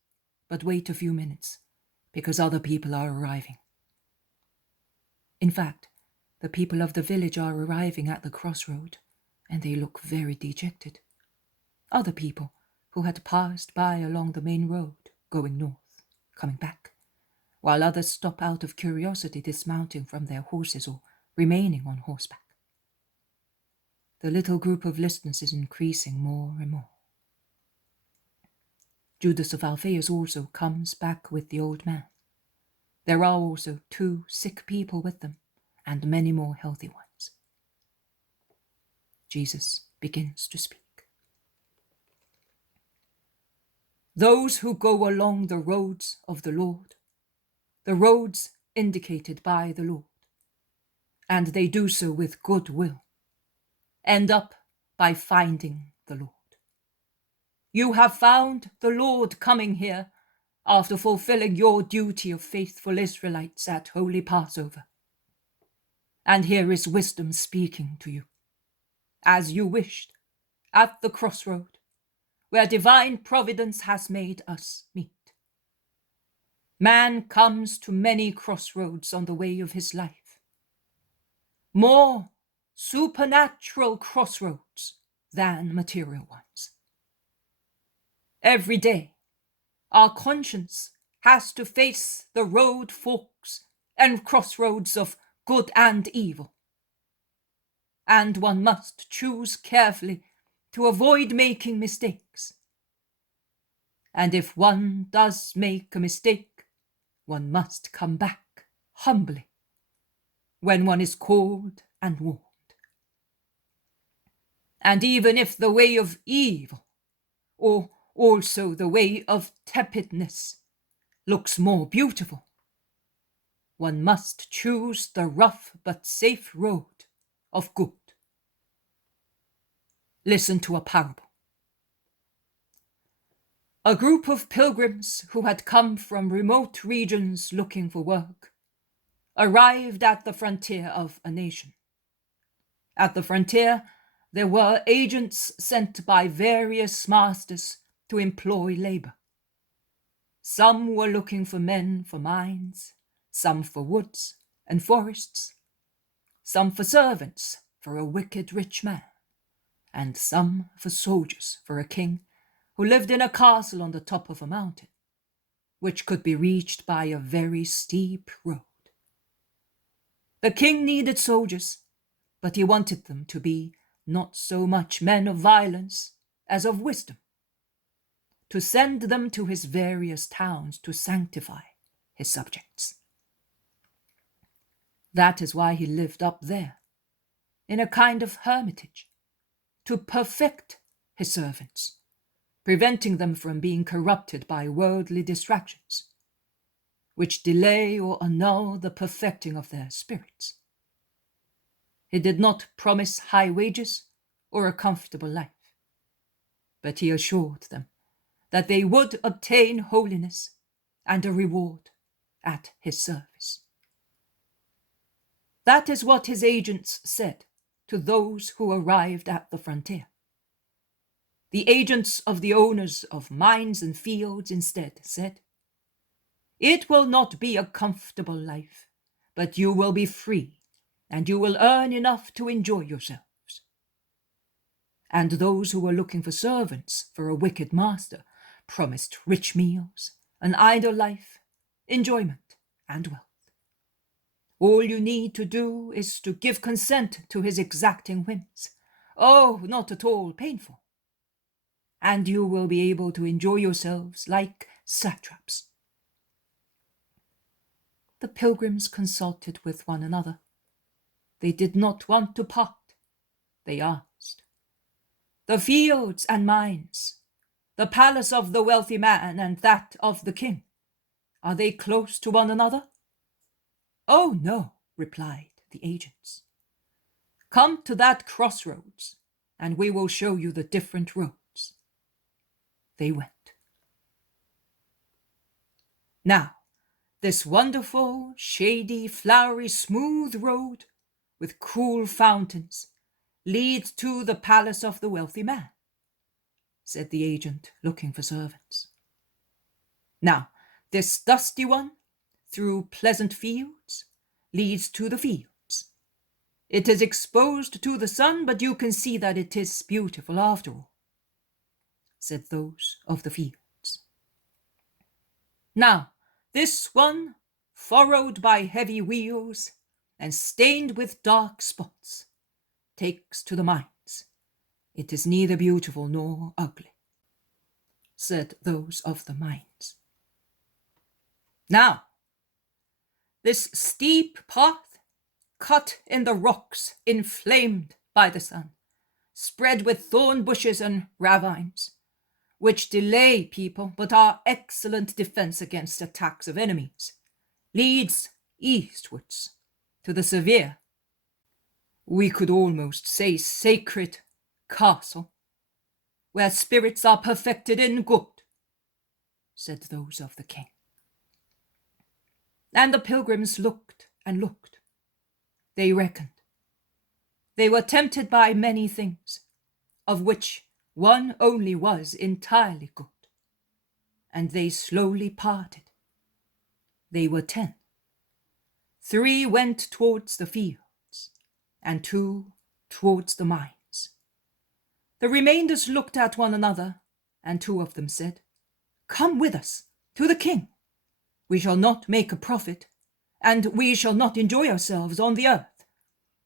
but wait a few minutes, because other people are arriving. In fact, the people of the village are arriving at the crossroad, and they look very dejected. Other people who had passed by along the main road, going north, coming back, while others stop out of curiosity, dismounting from their horses or remaining on horseback. The little group of listeners is increasing more and more. Judas of Alphaeus also comes back with the old man. There are also 2 sick people with them, and many more healthy ones. Jesus begins to speak. Those who go along the roads of the Lord, the roads indicated by the Lord, and they do so with good will, end up by finding the Lord. You have found the Lord coming here after fulfilling your duty of faithful Israelites at Holy Passover. And here is wisdom speaking to you, as you wished, at the crossroad, where divine providence has made us meet. Man comes to many crossroads on the way of his life, more supernatural crossroads than material ones. Every day, our conscience has to face the road forks and crossroads of good and evil. And one must choose carefully to avoid making mistakes. And if one does make a mistake, one must come back humbly when one is called and warned. And even if the way of evil, or also the way of tepidness, looks more beautiful. One must choose the rough but safe road of good. Listen to a parable. A group of pilgrims who had come from remote regions looking for work arrived at the frontier of a nation. At the frontier, there were agents sent by various masters to employ labor. Some were looking for men for mines, some for woods and forests, some for servants for a wicked rich man, and some for soldiers for a king who lived in a castle on the top of a mountain, which could be reached by a very steep road. The king needed soldiers, but he wanted them to be not so much men of violence as of wisdom, to send them to his various towns to sanctify his subjects. That is why he lived up there, in a kind of hermitage, to perfect his servants, preventing them from being corrupted by worldly distractions, which delay or annul the perfecting of their spirits. He did not promise high wages or a comfortable life, but he assured them that they would obtain holiness and a reward at his service. That is what his agents said to those who arrived at the frontier. The agents of the owners of mines and fields instead said, "It will not be a comfortable life, but you will be free, and you will earn enough to enjoy yourselves." And those who were looking for servants for a wicked master promised rich meals, an idle life, enjoyment, and wealth. All you need to do is to give consent to his exacting whims, not at all painful, and you will be able to enjoy yourselves like satraps. The pilgrims consulted with one another. They did not want to part. They asked, "The fields and mines, the palace of the wealthy man and that of the king, are they close to one another?" "Oh, no," replied the agents. "Come to that crossroads, and we will show you the different roads." They went. Now, this wonderful, shady, flowery, smooth road with cool fountains leads to the palace of the wealthy man, said the agent looking for servants. Now, this dusty one, through pleasant fields, leads to the fields. It is exposed to the sun, but you can see that it is beautiful after all, said those of the fields. Now, this one, furrowed by heavy wheels and stained with dark spots, takes to the mines. It is neither beautiful nor ugly, said those of the mines. Now, this steep path, cut in the rocks, inflamed by the sun, spread with thorn bushes and ravines, which delay people but are excellent defense against attacks of enemies, leads eastwards to the severe, we could almost say sacred, castle, where spirits are perfected in good, said those of the king. And the pilgrims looked and looked. They reckoned. They were tempted by many things, of which one only was entirely good, and they slowly parted. They were 10. 3 went towards the fields, and 2 towards the mines. The remainders looked at one another, and 2 of them said, "Come with us to the king. We shall not make a profit, and we shall not enjoy ourselves on the earth,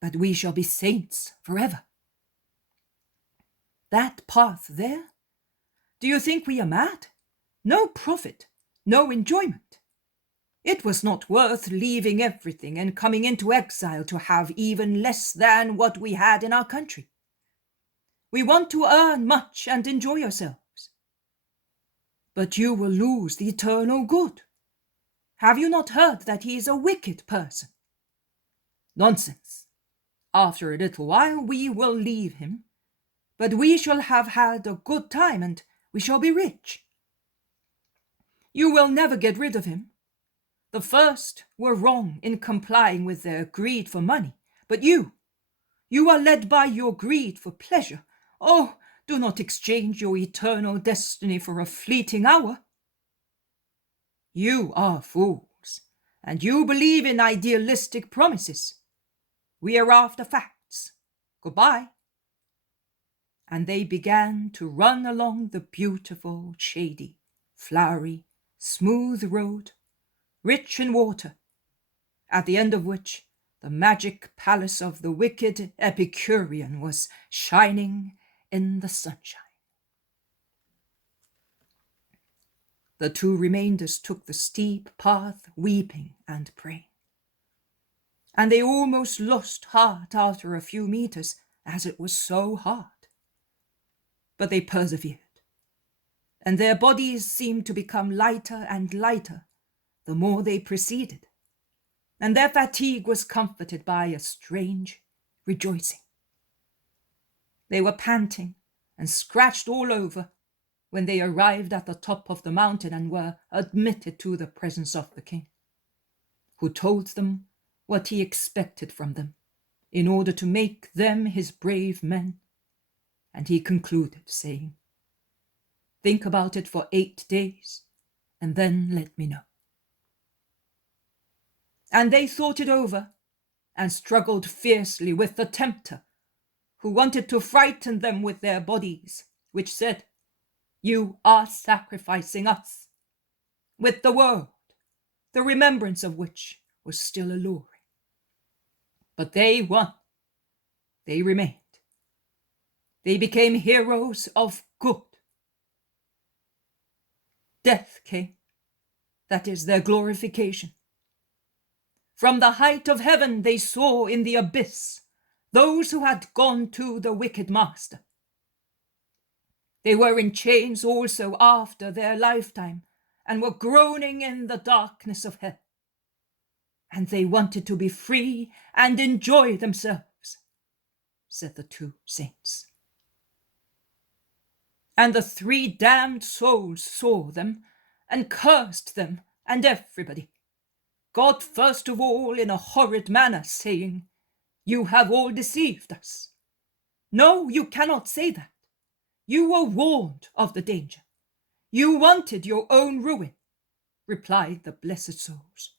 but we shall be saints forever." That path there? Do you think we are mad? No profit, no enjoyment. It was not worth leaving everything and coming into exile to have even less than what we had in our country. We want to earn much and enjoy ourselves. But you will lose the eternal good, Have you not heard that he is a wicked person? Nonsense. After a little while we will leave him, but we shall have had a good time and we shall be rich. You will never get rid of him. The first were wrong in complying with their greed for money, but you are led by your greed for pleasure. Oh, do not exchange your eternal destiny for a fleeting hour. You are fools, and you believe in idealistic promises. We are after facts. Goodbye. And they began to run along the beautiful, shady, flowery, smooth road, rich in water, at the end of which the magic palace of the wicked Epicurean was shining in the sunshine. The two remainders took the steep path, weeping and praying. And they almost lost heart after a few meters, as it was so hard. But they persevered, and their bodies seemed to become lighter and lighter the more they proceeded, and their fatigue was comforted by a strange rejoicing. They were panting and scratched all over when they arrived at the top of the mountain and were admitted to the presence of the king, who told them what he expected from them in order to make them his brave men. And he concluded, saying, "Think about it for 8 days, and then let me know." And they thought it over, and struggled fiercely with the tempter, who wanted to frighten them with their bodies, which said, "You are sacrificing us," with the world, the remembrance of which was still alluring. But they won. They remained. They became heroes of good. Death came. That is their glorification. From the height of heaven they saw in the abyss those who had gone to the wicked master. They were in chains also after their lifetime, and were groaning in the darkness of hell. And they wanted to be free and enjoy themselves, said the two saints. And the 3 damned souls saw them, and cursed them and everybody, God first of all in a horrid manner, saying, "You have all deceived us." "No, you cannot say that. You were warned of the danger. You wanted your own ruin," replied the blessed souls,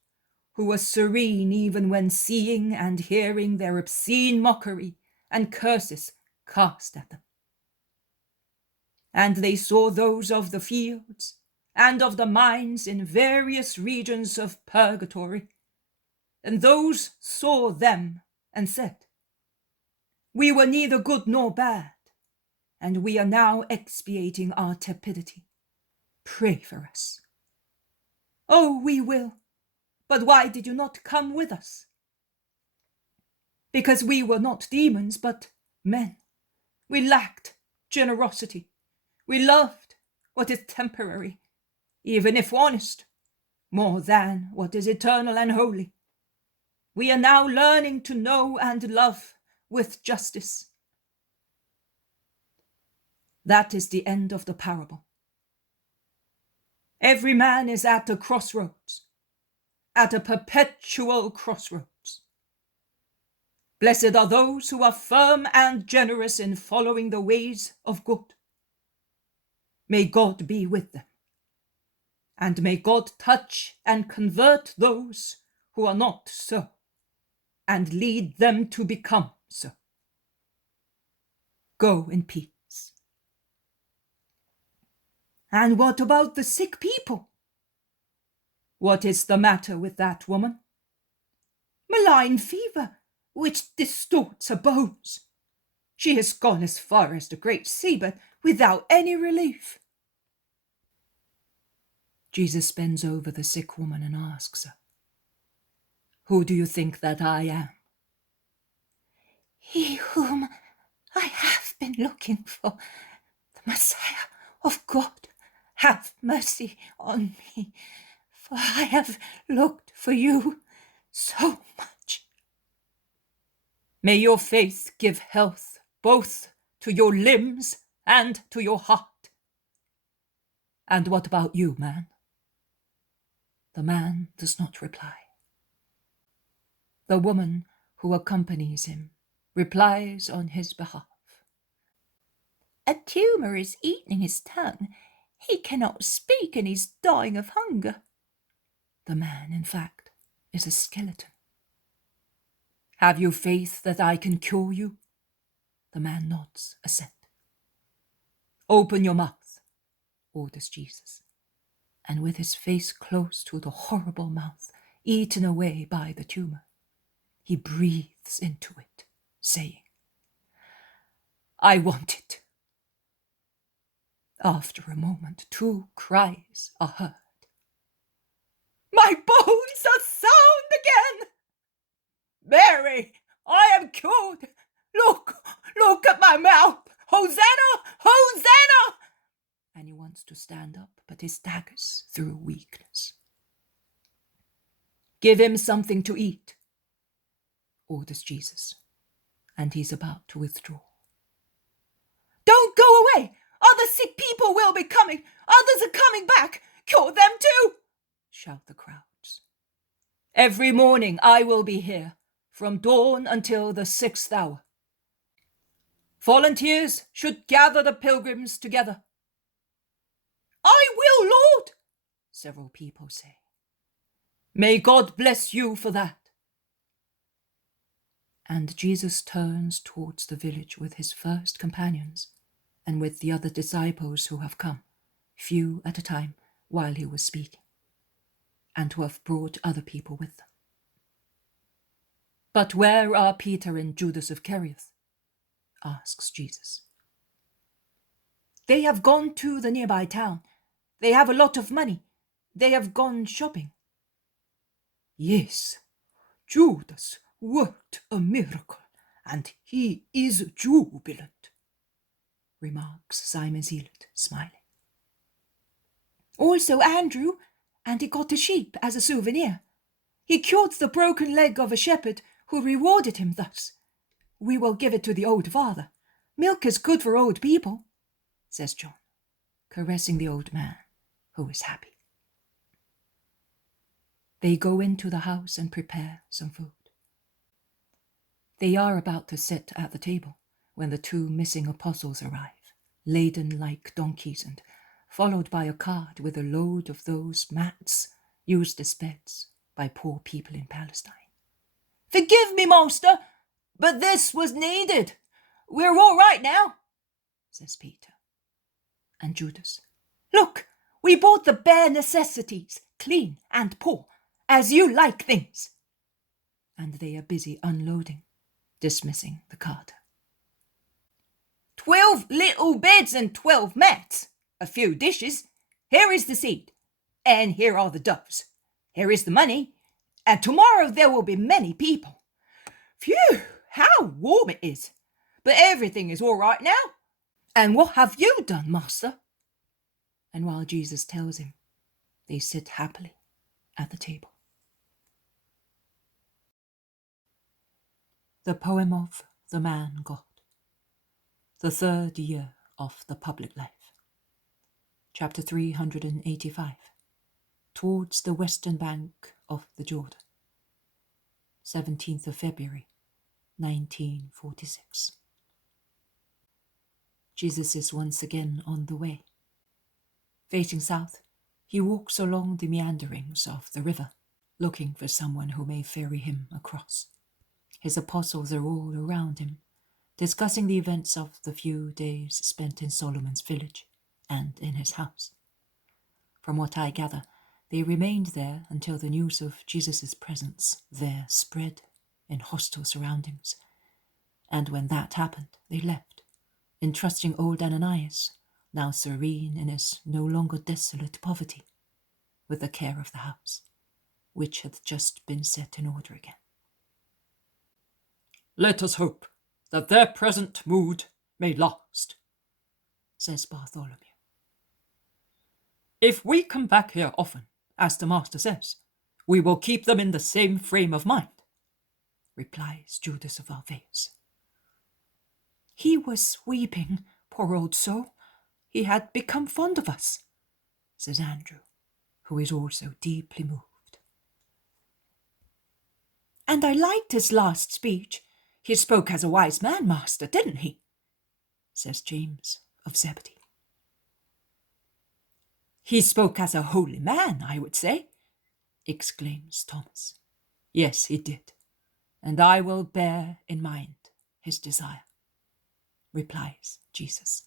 who were serene even when seeing and hearing their obscene mockery and curses cast at them. And they saw those of the fields and of the mines in various regions of purgatory, and those saw them and said, "We were neither good nor bad, and we are now expiating our tepidity. Pray for us." "Oh, we will. But why did you not come with us?" "Because we were not demons, but men. We lacked generosity. We loved what is temporary, even if honest, more than what is eternal and holy. We are now learning to know and love with justice." That is the end of the parable. Every man is at a crossroads, at a perpetual crossroads. Blessed are those who are firm and generous in following the ways of good. May God be with them, and may God touch and convert those who are not so, and lead them to become so. Go in peace. And what about the sick people? What is the matter with that woman? Malign fever, which distorts her bones. She has gone as far as the great sea, but without any relief. Jesus bends over the sick woman and asks her, "Who do you think that I am?" "He whom I have been looking for, the Messiah of God. Have mercy on me, for I have looked for you so much. May your faith give health both to your limbs and to your heart. And what about you, man? The man does not reply. The woman who accompanies him replies on his behalf. A tumour is eating his tongue. He cannot speak and he's dying of hunger. The man, in fact, is a skeleton. Have you faith that I can cure you? The man nods assent. Open your mouth, orders Jesus, and with his face close to the horrible mouth eaten away by the tumour, he breathes into it, saying, I want it. After a moment, 2 cries are heard. My bones are sound again! Mary, I am cured! Look at my mouth! Hosanna! Hosanna! And he wants to stand up, but he staggers through weakness. Give him something to eat, orders Jesus, and he's about to withdraw. Don't go away! Other sick people will be coming! Others are coming back! Cure them too! Shout the crowds. Every morning I will be here, from dawn until the 6th hour. Volunteers should gather the pilgrims together. I will, Lord, several people say. May God bless you for that. And Jesus turns towards the village with his first companions and with the other disciples who have come, few at a time, while he was speaking, and who have brought other people with them. But where are Peter and Judas of Cherith? Asks Jesus. They have gone to the nearby town. They have a lot of money. They have gone shopping. Yes, Judas worked a miracle, and he is jubilant, remarks Simon Zealot, smiling. Also Andrew, and he got a sheep as a souvenir. He cured the broken leg of a shepherd who rewarded him thus. We will give it to the old father. Milk is good for old people, says John, caressing the old man, who is happy. They go into the house and prepare some food. They are about to sit at the table when the 2 missing apostles arrive, laden like donkeys and followed by a cart with a load of those mats used as beds by poor people in Palestine. Forgive me, master, but this was needed. We're all right now, says Peter. And Judas, look, we bought the bare necessities, clean and poor, as you like things. And they are busy unloading, dismissing the carter. 12 little beds and 12 mats, a few dishes. Here is the seed, and here are the doves. Here is the money, and tomorrow there will be many people. Phew, how warm it is. But everything is all right now. And what have you done, master? And while Jesus tells him, they sit happily at the table. The poem of the man God. The 3rd year of the public life. Chapter 385. Towards the western bank of the Jordan. 17th of February, 1946. Jesus is once again on the way. Facing south, he walks along the meanderings of the river, looking for someone who may ferry him across. His apostles are all around him, discussing the events of the few days spent in Solomon's village and in his house. From what I gather, they remained there until the news of Jesus' presence there spread in hostile surroundings, and when that happened, they left, entrusting old Ananias, now serene in his no longer desolate poverty, with the care of the house, which had just been set in order again. Let us hope that their present mood may last, says Bartholomew. If we come back here often as the Master says. We will keep them in the same frame of mind, replies Judas of Alphaeus. He was weeping, poor old soul. He had become fond of us, says Andrew, who is also deeply moved. And I liked his last speech. He spoke as a wise man, Master, didn't he? Says James of Zebedee. He spoke as a holy man, I would say, exclaims Thomas. Yes, he did, and I will bear in mind his desire, replies Jesus.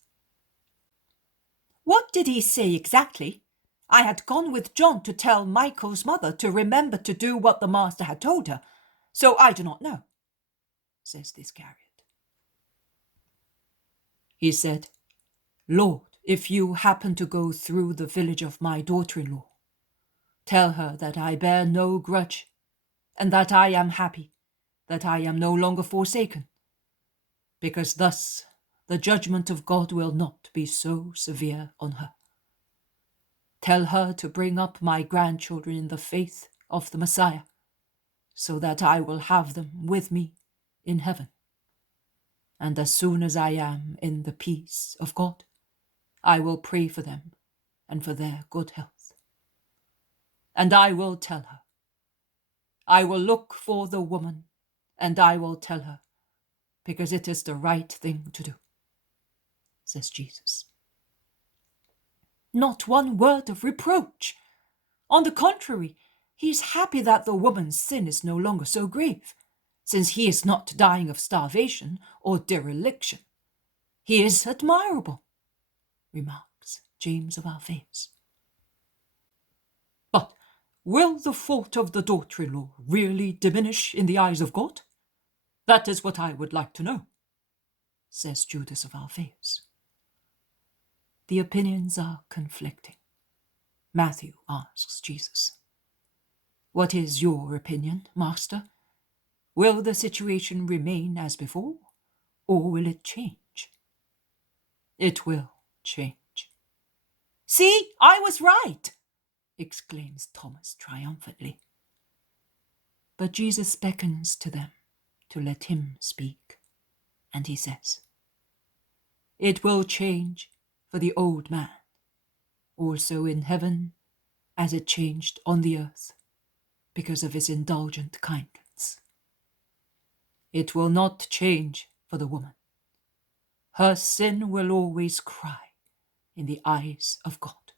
What did he say exactly? I had gone with John to tell Michael's mother to remember to do what the Master had told her, so I do not know, says the Iscariot. He said, Lord, if you happen to go through the village of my daughter-in-law, tell her that I bear no grudge, and that I am happy, that I am no longer forsaken, because thus the judgment of God will not be so severe on her. Tell her to bring up my grandchildren in the faith of the Messiah, so that I will have them with me in heaven. And as soon as I am in the peace of God, I will pray for them and for their good health. And I will tell her. I will look for the woman, and I will tell her, because it is the right thing to do, says Jesus. Not one word of reproach. On the contrary, he is happy that the woman's sin is no longer so grave, since he is not dying of starvation or dereliction. He is admirable, remarks James of Alphaeus. But will the fault of the daughter-in-law really diminish in the eyes of God? That is what I would like to know, says Judas of Alphaeus. The opinions are conflicting. Matthew asks Jesus, What is your opinion, Master? Will the situation remain as before, or will it change? It will change. See, I was right, exclaims Thomas triumphantly. But Jesus beckons to them to let him speak, and he says, It will change for the old man, also in heaven as it changed on the earth, because of his indulgent kindness. It will not change for the woman. Her sin will always cry in the eyes of God.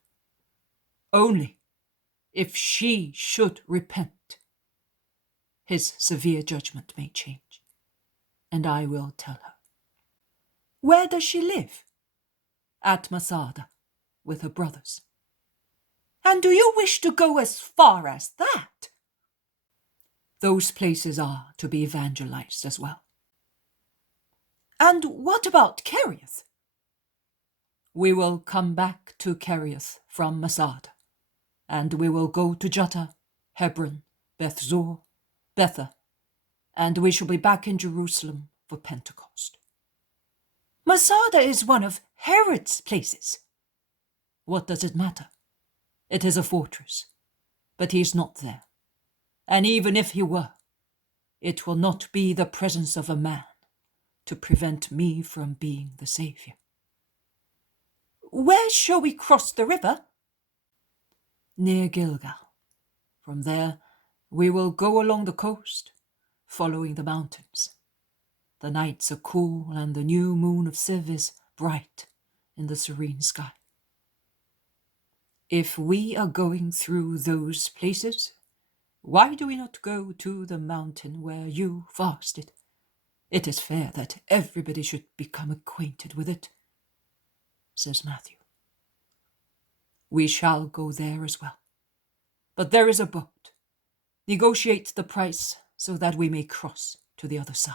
Only if she should repent, his severe judgment may change, and I will tell her. Where does she live? At Masada, with her brothers. And do you wish to go as far as that? Those places are to be evangelized as well. And what about Cherith? We will come back to Cherith from Masada, and we will go to Jutta, Hebron, Bethzor, Bether, and we shall be back in Jerusalem for Pentecost. Masada is one of Herod's places. What does it matter? It is a fortress, but he is not there. And even if he were, it will not be the presence of a man to prevent me from being the Saviour. Where shall we cross the river? Near Gilgal. From there, we will go along the coast, following the mountains. The nights are cool, and the new moon of Siv is bright in the serene sky. If we are going through those places, why do we not go to the mountain where you fasted? It is fair that everybody should become acquainted with it, says Matthew. We shall go there as well. But there is a boat. Negotiate the price so that we may cross to the other side.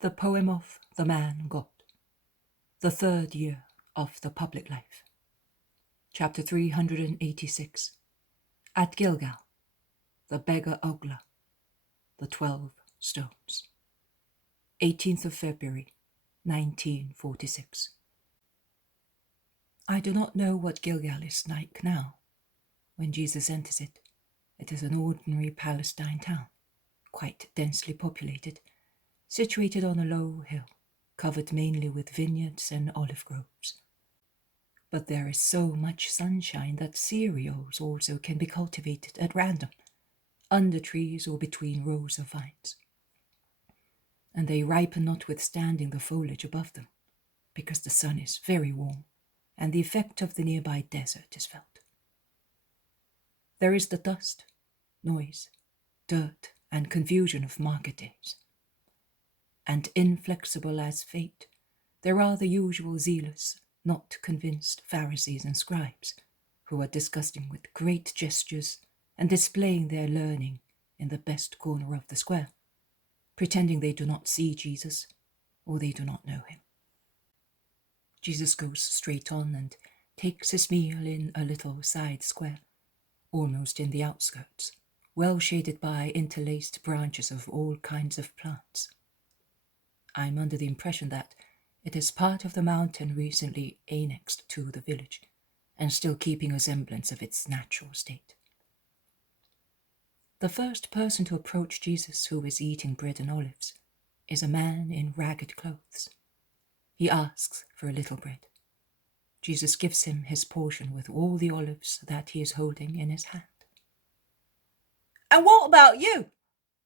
The poem of the man God, the third year of the public life. Chapter 386. At Gilgal, the beggar Ogla, the 12 stones. 18th of February, 1946. I do not know what Gilgal is like now. When Jesus enters it, it is an ordinary Palestine town, quite densely populated, situated on a low hill, covered mainly with vineyards and olive groves. But there is so much sunshine that cereals also can be cultivated at random, under trees or between rows of vines. And they ripen notwithstanding the foliage above them, because the sun is very warm, and the effect of the nearby desert is felt. There is the dust, noise, dirt, and confusion of market days. And inflexible as fate, there are the usual zealous, not convinced Pharisees and scribes, who are discussing with great gestures and displaying their learning in the best corner of the square, pretending they do not see Jesus or they do not know him. Jesus goes straight on and takes his meal in a little side square, almost in the outskirts, well shaded by interlaced branches of all kinds of plants. I'm under the impression that it is part of the mountain recently annexed to the village, and still keeping a semblance of its natural state. The first person to approach Jesus who is eating bread and olives is a man in ragged clothes. He asks for a little bread. Jesus gives him his portion with all the olives that he is holding in his hand. "And what about you?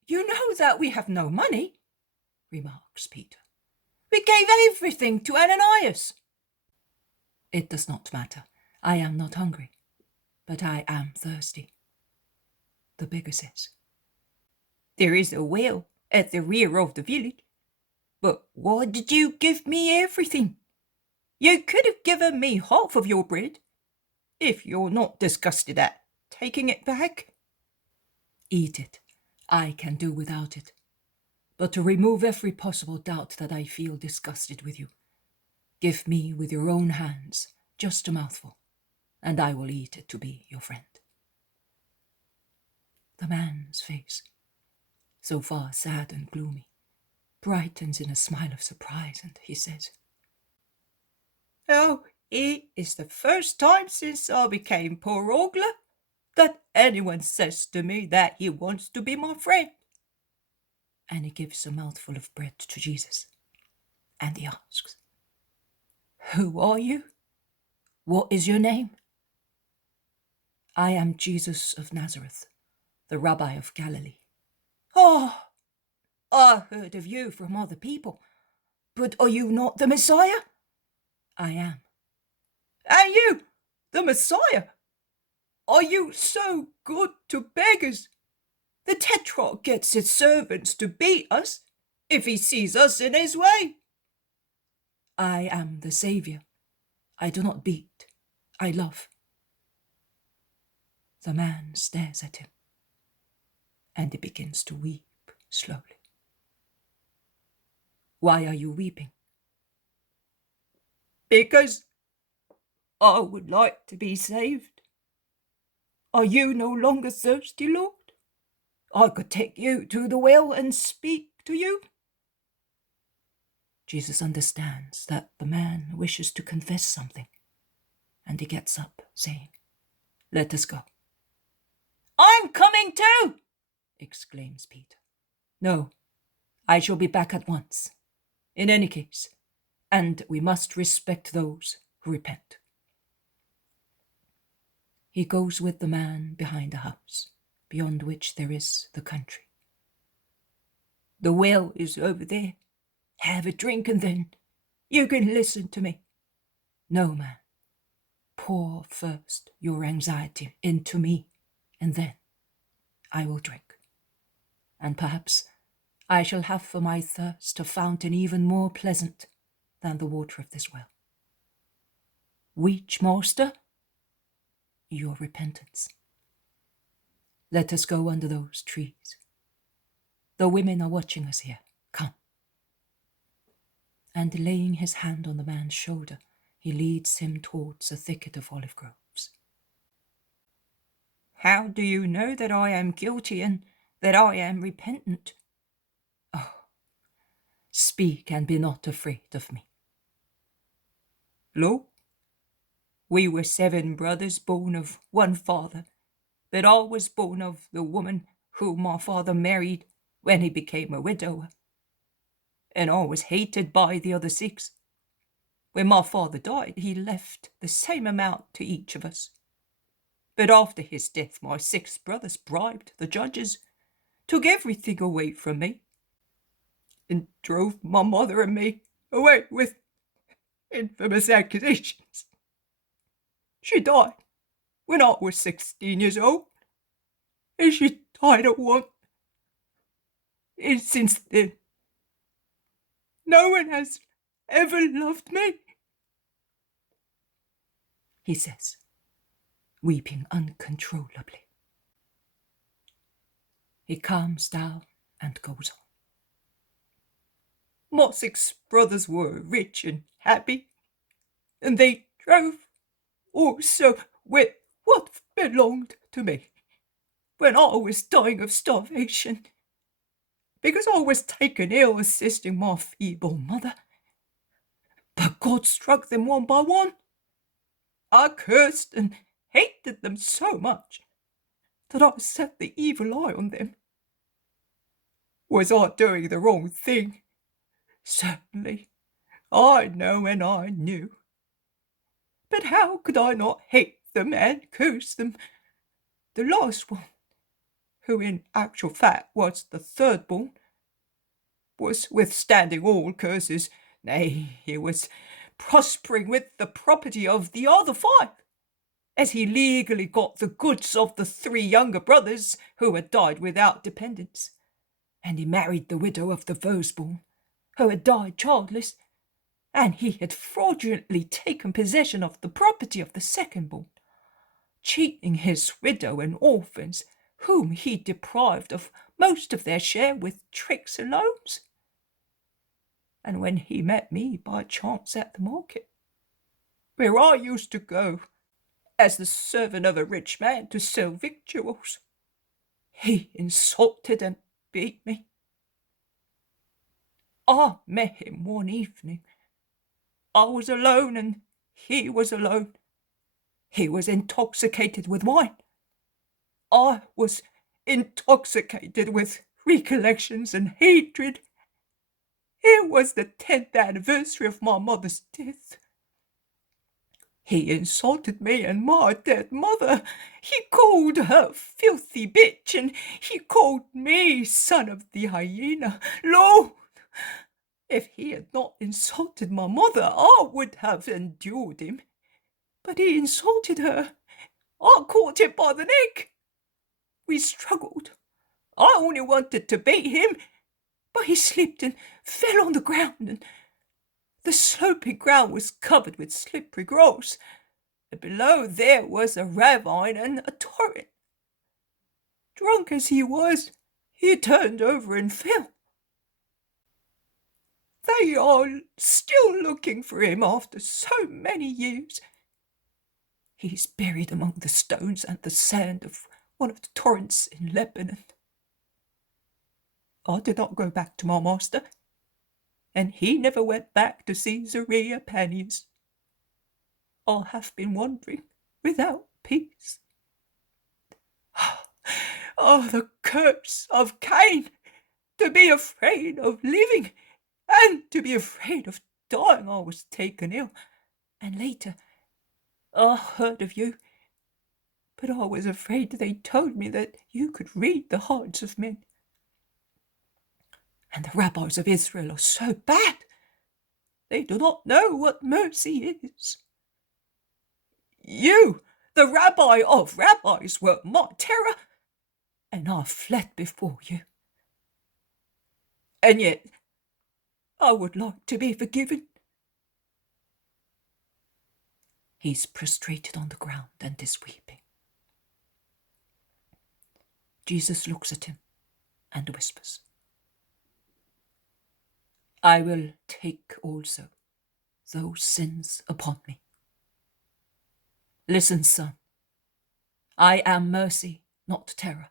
You know that we have no money," remarks Peter. "We gave everything to Ananias." "It does not matter. I am not hungry, but I am thirsty," the beggar says. "There is a well at the rear of the village. But why did you give me everything? You could have given me half of your bread, if you're not disgusted at taking it back." "Eat it. I can do without it. But to remove every possible doubt that I feel disgusted with you, give me with your own hands just a mouthful, and I will eat it to be your friend." The man's face, so far sad and gloomy, brightens in a smile of surprise, and he says, "Oh, it is the first time since I became poor Ogla that anyone says to me that he wants to be my friend." and he gives a mouthful of bread to Jesus, and he asks, "Who are you? What is your name?" "I am Jesus of Nazareth, the Rabbi of Galilee." "Oh, I heard of you from other people, but are you not the Messiah?" "I am." "Are you the Messiah? Are you so good to beggars? The Tetrarch gets his servants to beat us if he sees us in his way." "I am the Saviour. I do not beat, I love." The man stares at him, and he begins to weep slowly. "Why are you weeping?" "Because I would like to be saved. Are you no longer thirsty, Lord? I could take you to the well and speak to you." Jesus understands that the man wishes to confess something, and he gets up, saying, "Let us go." "I'm coming too!" exclaims Peter. "No, I shall be back at once. In any case, and we must respect those who repent." He goes with the man behind a house, beyond which there is the country. "The well is over there. Have a drink and then you can listen to me." "No, man. Pour first your anxiety into me, and then I will drink. And perhaps I shall have for my thirst a fountain even more pleasant than the water of this well." "Which, master?" "Your repentance. Let us go under those trees. The women are watching us here. Come." And laying his hand on the man's shoulder, he leads him towards a thicket of olive groves. "How do you know that I am guilty and that I am repentant?" "Oh, speak and be not afraid of me." "Lo, We were 7 brothers born of one father, but I was born of the woman whom my father married when he became a widower. And I was hated by the other 6. When my father died, he left the same amount to each of us. But after his death, my 6 brothers bribed the judges, took everything away from me, and drove my mother and me away with infamous accusations. She died when I was 16 years old, and she died at once. And since then, no one has ever loved me, he says, weeping uncontrollably. He calms down and goes on. My 6 brothers were rich and happy, and they drove also with what belonged to me when I was dying of starvation, because I was taken ill assisting my feeble mother. But God struck them one by one. I cursed and hated them so much that I set the evil eye on them. Was I doing the wrong thing? Certainly, I know and I knew. But how could I not hate them and curse them? The last one, who in actual fact was the 3rd born, was withstanding all curses. Nay, he was prospering with the property of the other 5, as he legally got the goods of the 3 younger brothers who had died without dependents. And he married the widow of the firstborn, who had died childless, and he had fraudulently taken possession of the property of the second-born, cheating his widow and orphans, whom he deprived of most of their share with tricks and loans. And when he met me by chance at the market, where I used to go as the servant of a rich man to sell victuals, he insulted and beat me. I met him one evening. I was alone and he was alone. He was intoxicated with wine. I was intoxicated with recollections and hatred. It was the 10th anniversary of my mother's death. He insulted me and my dead mother. He called her filthy bitch, and he called me son of the hyena. Lord, if he had not insulted my mother, I would have endured him. But he insulted her. I caught him by the neck. We struggled. I only wanted to beat him, but he slipped and fell on the ground, and the sloping ground was covered with slippery grass, and below there was a ravine and a torrent. Drunk as he was, he turned over and fell. They are still looking for him after so many years. He's buried among the stones and the sand of one of the torrents in Lebanon. I did not go back to my master, and he never went back to Caesarea Paneas. I have been wandering without peace. Oh, the curse of Cain! To be afraid of living, and to be afraid of dying. I was taken ill, and later I heard of you, but I was afraid they told me that you could read the hearts of men. And the rabbis of Israel are so bad. They do not know what mercy is. You, the rabbi of rabbis, were my terror, and I fled before you. And yet, I would like to be forgiven. He's prostrated on the ground and is weeping. Jesus looks at him and whispers, I will take also those sins upon me. Listen, son, I am mercy, not terror.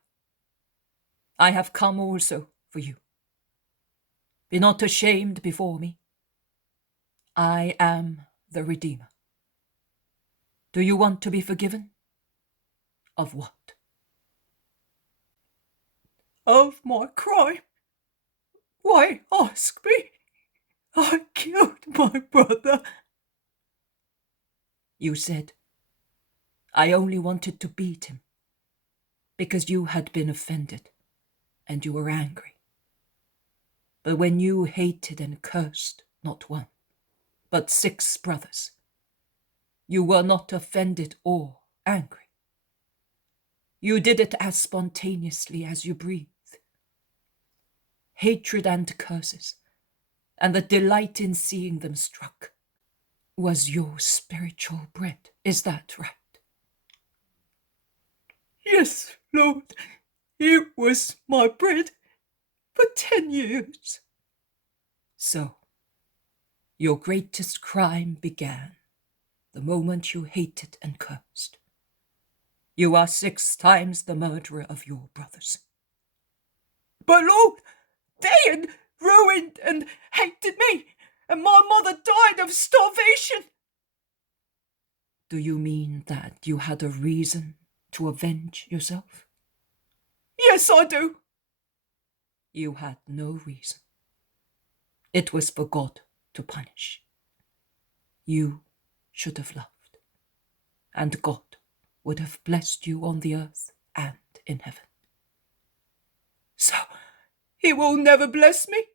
I have come also for you. Be not ashamed before me. I am the Redeemer. Do you want to be forgiven? Of what? Of my crime. Why ask me? I killed my brother. You said, I only wanted to beat him because you had been offended and you were angry. But when you hated and cursed not one, but 6 brothers, you were not offended or angry. You did it as spontaneously as you breathed. Hatred and curses, and the delight in seeing them struck, was your spiritual bread. Is that right? Yes, Lord, it was my bread for 10 years. So, your greatest crime began the moment you hated and cursed. You are 6 times the murderer of your brothers. But Lord, they had ruined and hated me, and my mother died of starvation. Do you mean that you had a reason to avenge yourself? Yes, I do. You had no reason. It was for God to punish. You should have loved, and God would have blessed you on the earth and in heaven. So, he will never bless me?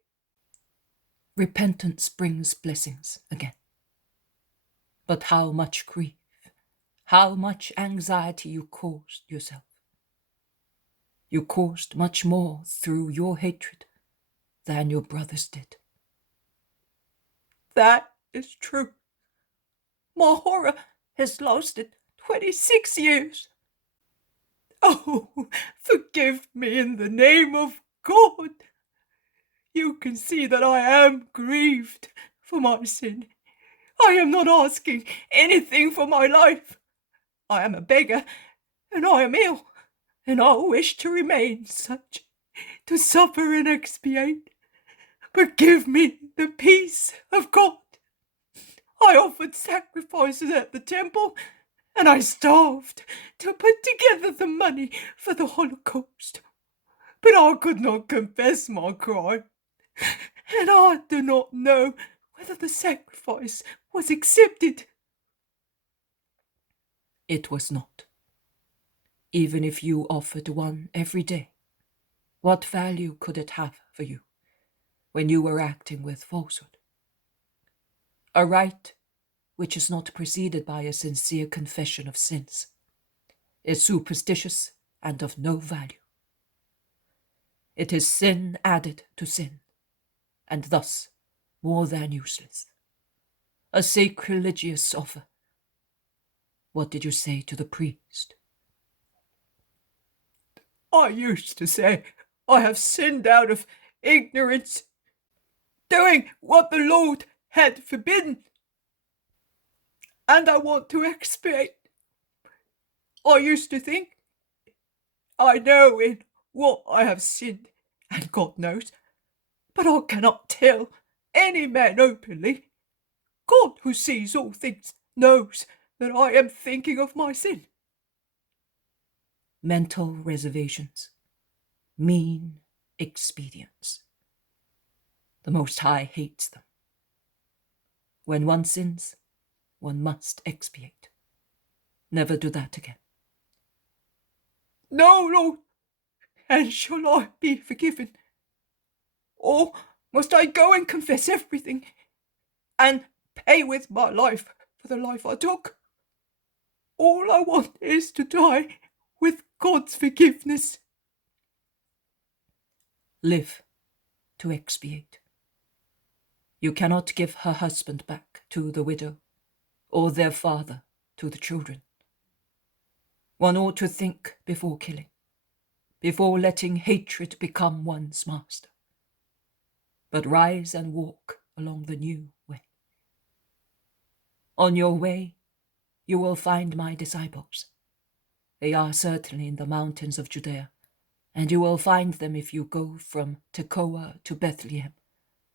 Repentance brings blessings again. But how much grief, how much anxiety you caused yourself. You caused much more through your hatred than your brothers did. That is true. My horror has lasted 26 years. Oh, forgive me in the name of God. You can see that I am grieved for my sin. I am not asking anything for my life. I am a beggar, and I am ill, and I wish to remain such, to suffer and expiate. But give me the peace of God. I offered sacrifices at the temple, and I starved to put together the money for the Holocaust. But I could not confess my crime, and I do not know whether the sacrifice was accepted. It was not. Even if you offered one every day, what value could it have for you when you were acting with falsehood? A rite which is not preceded by a sincere confession of sins is superstitious and of no value. It is sin added to sin, and thus more than useless. A sacrilegious offer. What did you say to the priest? I used to say I have sinned out of ignorance, doing what the Lord had forbidden, and I want to expiate. I used to think, I know in what I have sinned, and God knows, but I cannot tell any man openly. God, who sees all things, knows that I am thinking of my sin. Mental reservations, mean expedients. The Most High hates them. When one sins, one must expiate. Never do that again. No, Lord, and shall I be forgiven? Or must I go and confess everything, and pay with my life for the life I took? All I want is to die with God's forgiveness. Live to expiate. You cannot give her husband back to the widow, or their father to the children. One ought to think before killing, before letting hatred become one's master. But rise and walk along the new way. On your way, you will find my disciples. They are certainly in the mountains of Judea, and you will find them if you go from Tekoa to Bethlehem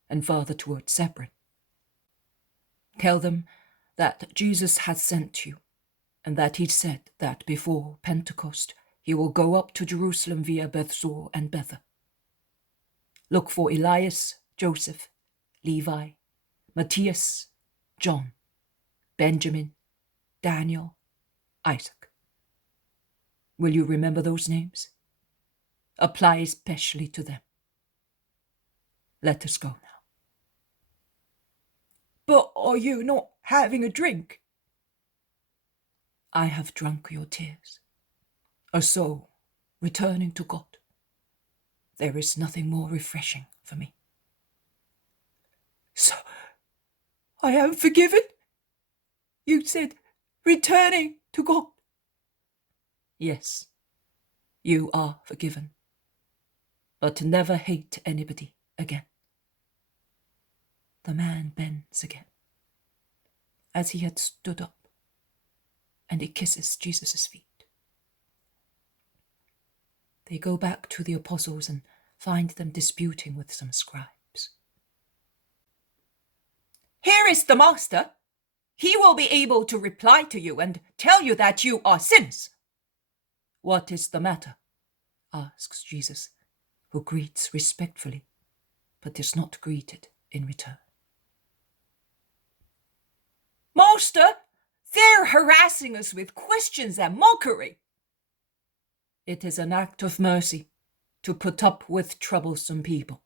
and farther towards Zebulun. Tell them that Jesus has sent you, and that he said that before Pentecost he will go up to Jerusalem via Bethzor and Bether. Look for Elias, Joseph, Levi, Matthias, John, Benjamin, Daniel, Isaac. Will you remember those names? Apply especially to them. Let us go now. But are you not having a drink? I have drunk your tears. A soul returning to God. There is nothing more refreshing for me. So, I am forgiven? You said returning to God. Yes, you are forgiven. But never hate anybody again. The man bends again, as he had stood up, and he kisses Jesus' feet. They go back to the apostles and find them disputing with some scribes. Here is the master. He will be able to reply to you and tell you that you are sinners. What is the matter? Asks Jesus, who greets respectfully, but is not greeted in return. Master, they're harassing us with questions and mockery. It is an act of mercy to put up with troublesome people.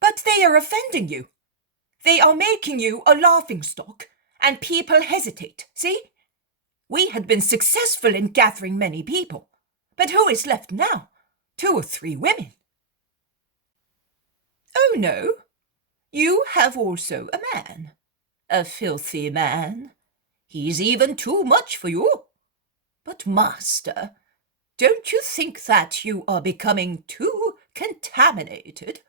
But they are offending you. They are making you a laughingstock, and people hesitate, see? We had been successful in gathering many people, but who is left now? 2 or 3 women. Oh no, you have also a man. A filthy man. He's even too much for you. But master, don't you think that you are becoming too contaminated?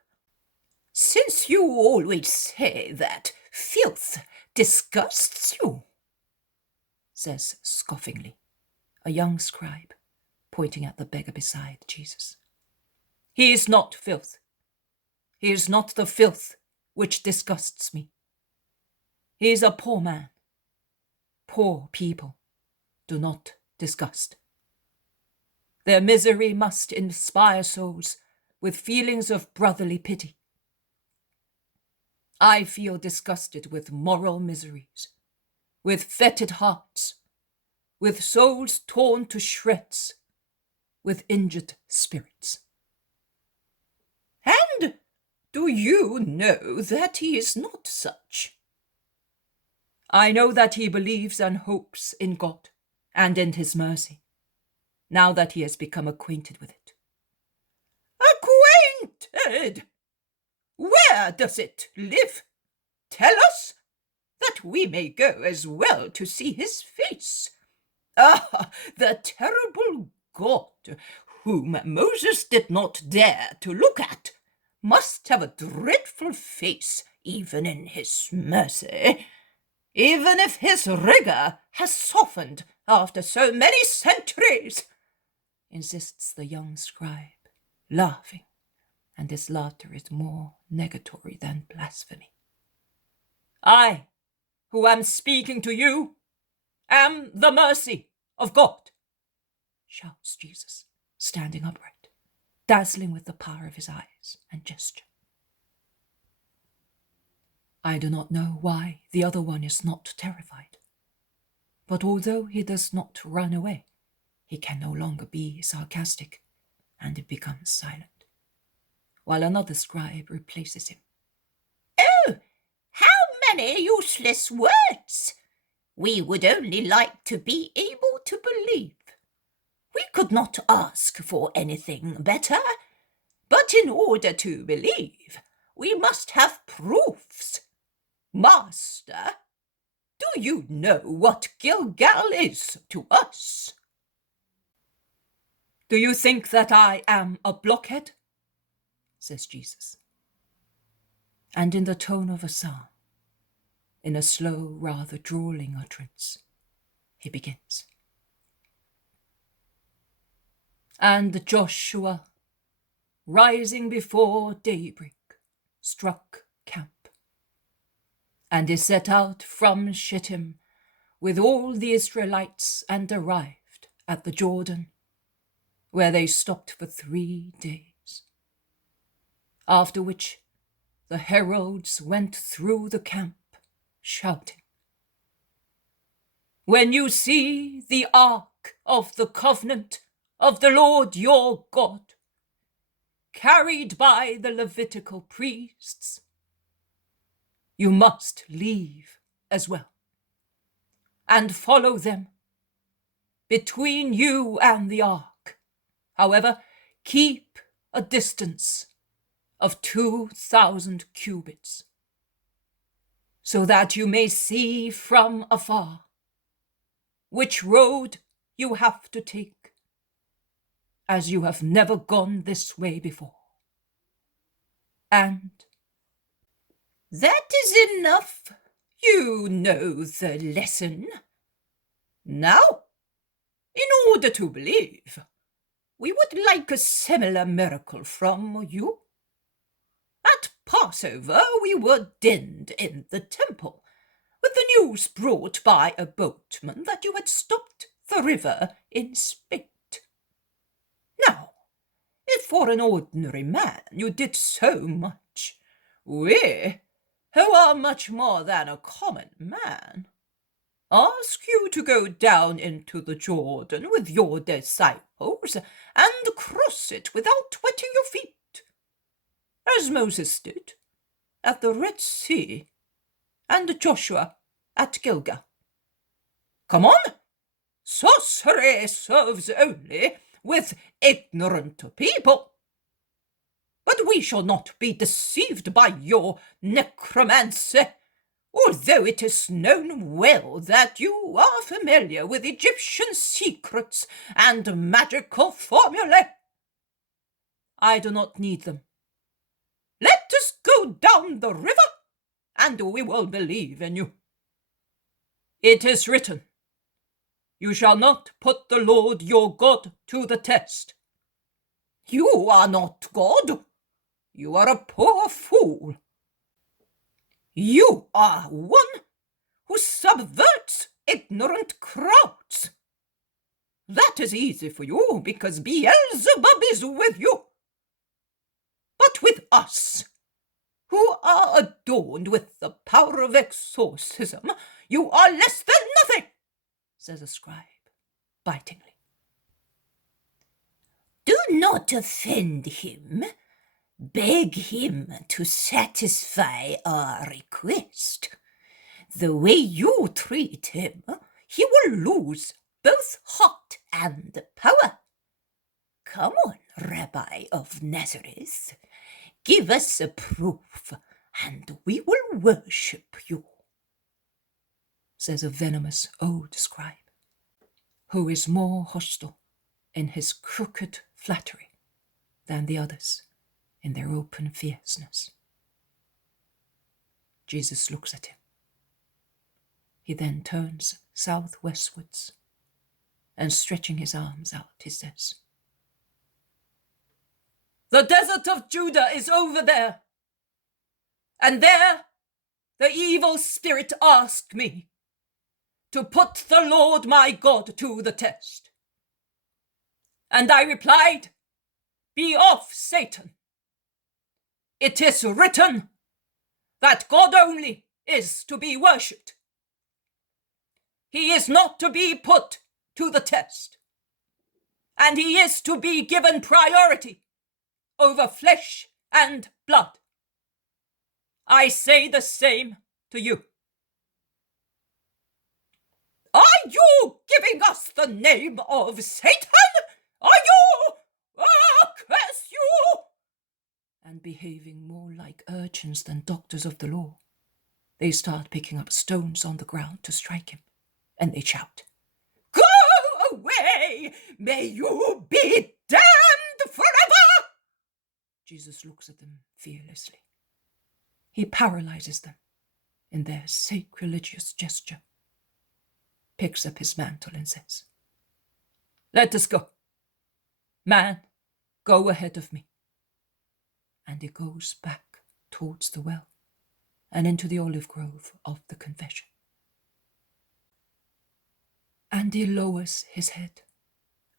Since you always say that filth disgusts you, says scoffingly a young scribe, pointing at the beggar beside Jesus. He is not filth. He is not the filth which disgusts me. He is a poor man. Poor people do not disgust. Their misery must inspire souls with feelings of brotherly pity. I feel disgusted with moral miseries, with fettered hearts, with souls torn to shreds, with injured spirits. And do you know that he is not such? I know that he believes and hopes in God and in his mercy, now that he has become acquainted with it. Acquainted? Where does it live? Tell us, that we may go as well to see his face. Ah, the terrible God, whom Moses did not dare to look at, must have a dreadful face even in his mercy, even if his rigour has softened after so many centuries, insists the young scribe, laughing, and his laughter is more negatory than blasphemy. I, who am speaking to you, am the mercy of God, shouts Jesus, standing upright, dazzling with the power of his eyes and gesture. I do not know why the other one is not terrified, but although he does not run away, he can no longer be sarcastic, and it becomes silent, while another scribe replaces him. Oh, how many useless words! We would only like to be able to believe. We could not ask for anything better, but in order to believe, we must have proofs. Master, do you know what Gilgal is to us? Do you think that I am a blockhead? Says Jesus. And in the tone of a psalm, in a slow, rather drawling utterance, he begins. And Joshua, rising before daybreak, struck camp, and he set out from Shittim with all the Israelites and arrived at the Jordan, where they stopped for 3 days. After which the heralds went through the camp, shouting, "When you see the ark of the covenant of the Lord your God, carried by the Levitical priests, you must leave as well, and follow them between you and the ark. However, keep a distance of 2,000 cubits, so that you may see from afar which road you have to take, as you have never gone this way before. And that is enough. You know the lesson. Now, in order to believe, we would like a similar miracle from you. At Passover, we were denned in the temple, with the news brought by a boatman that you had stopped the river in spate. Now, if for an ordinary man you did so much, we, who are much more than a common man, ask you to go down into the Jordan with your disciples and cross it without wetting your feet, as Moses did at the Red Sea and Joshua at Gilgal. Come on! Sorcery serves only with ignorant people. But we shall not be deceived by your necromancy, although it is known well that you are familiar with Egyptian secrets and magical formulae. I do not need them. Let us go down the river, and we will believe in you. It is written, you shall not put the Lord your God to the test. You are not God. You are a poor fool. You are one who subverts ignorant crowds. That is easy for you because Beelzebub is with you. But with us, who are adorned with the power of exorcism, you are less than nothing, says a scribe, bitingly. Do not offend him. Beg him to satisfy our request. The way you treat him, he will lose both heart and power. Come on, Rabbi of Nazareth. Give us a proof, and we will worship you, says a venomous old scribe, who is more hostile in his crooked flattery than the others in their open fierceness. Jesus looks at him. He then turns southwestwards, and stretching his arms out, he says, "The desert of Judah is over there, and there the evil spirit asked me to put the Lord my God to the test. And I replied, 'Be off, Satan. It is written that God only is to be worshipped. He is not to be put to the test, and he is to be given priority over flesh and blood. I say the same to you.'" Are you giving us the name of Satan? Are you? Curse you! And behaving more like urchins than doctors of the law, they start picking up stones on the ground to strike him, and they shout, "Go away! May you be damned forever!" Jesus looks at them fearlessly. He paralyzes them in their sacrilegious gesture, picks up his mantle and says, "Let us go. Man, go ahead of me." And he goes back towards the well and into the olive grove of the confession. And he lowers his head,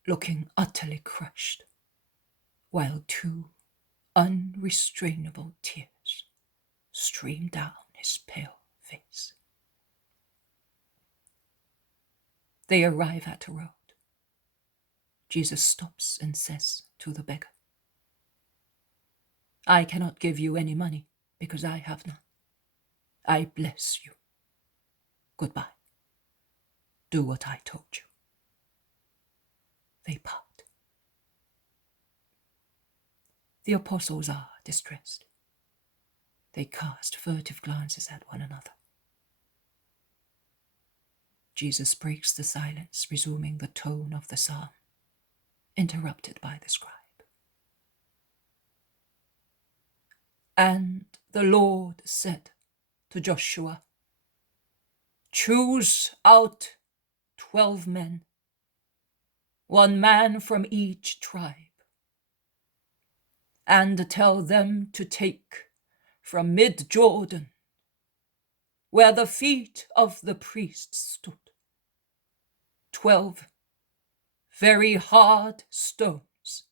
looking utterly crushed, while 2 unrestrainable tears stream down his pale face. They arrive at a road. Jesus stops and says to the beggar, I cannot give you any money because I have none. I bless you. Goodbye. Do what I told you. They part. The apostles are distressed. They cast furtive glances at one another. Jesus breaks the silence, resuming the tone of the psalm, interrupted by the scribe. And the Lord said to Joshua, choose out 12 men, 1 man from each tribe, and tell them to take from mid-Jordan, where the feet of the priests stood, 12 very hard stones,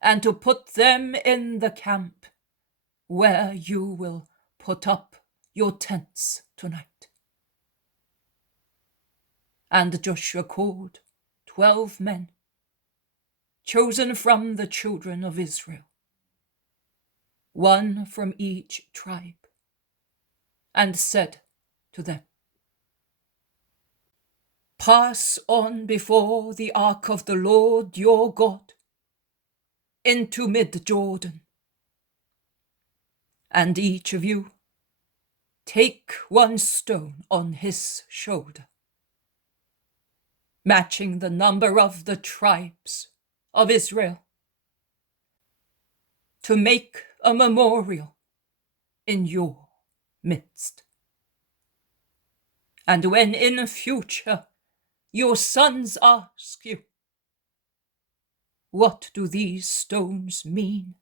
and to put them in the camp where you will put up your tents tonight. And Joshua called 12 men, chosen from the children of Israel, 1 from each tribe, and said to them, pass on before the ark of the Lord your God into mid-Jordan, and each of you take 1 stone on his shoulder, matching the number of the tribes of Israel, to make a memorial in your midst. And when in future your sons ask you, what do these stones mean?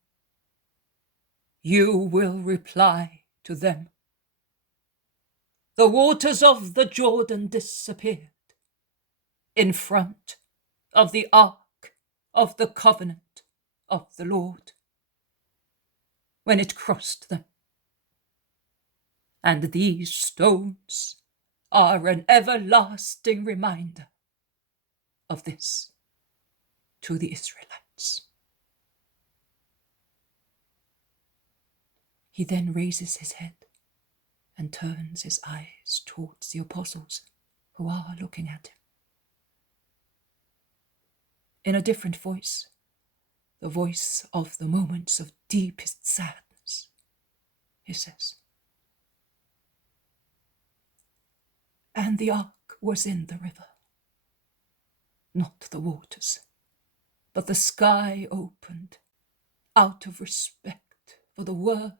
You will reply to them, the waters of the Jordan disappeared in front of the ark of the covenant of the Lord when it crossed them. And these stones are an everlasting reminder of this to the Israelites. He then raises his head and turns his eyes towards the apostles who are looking at him. In a different voice, the voice of the moments of deepest sadness, he says, and the ark was in the river, not the waters, but the sky opened out of respect for the Word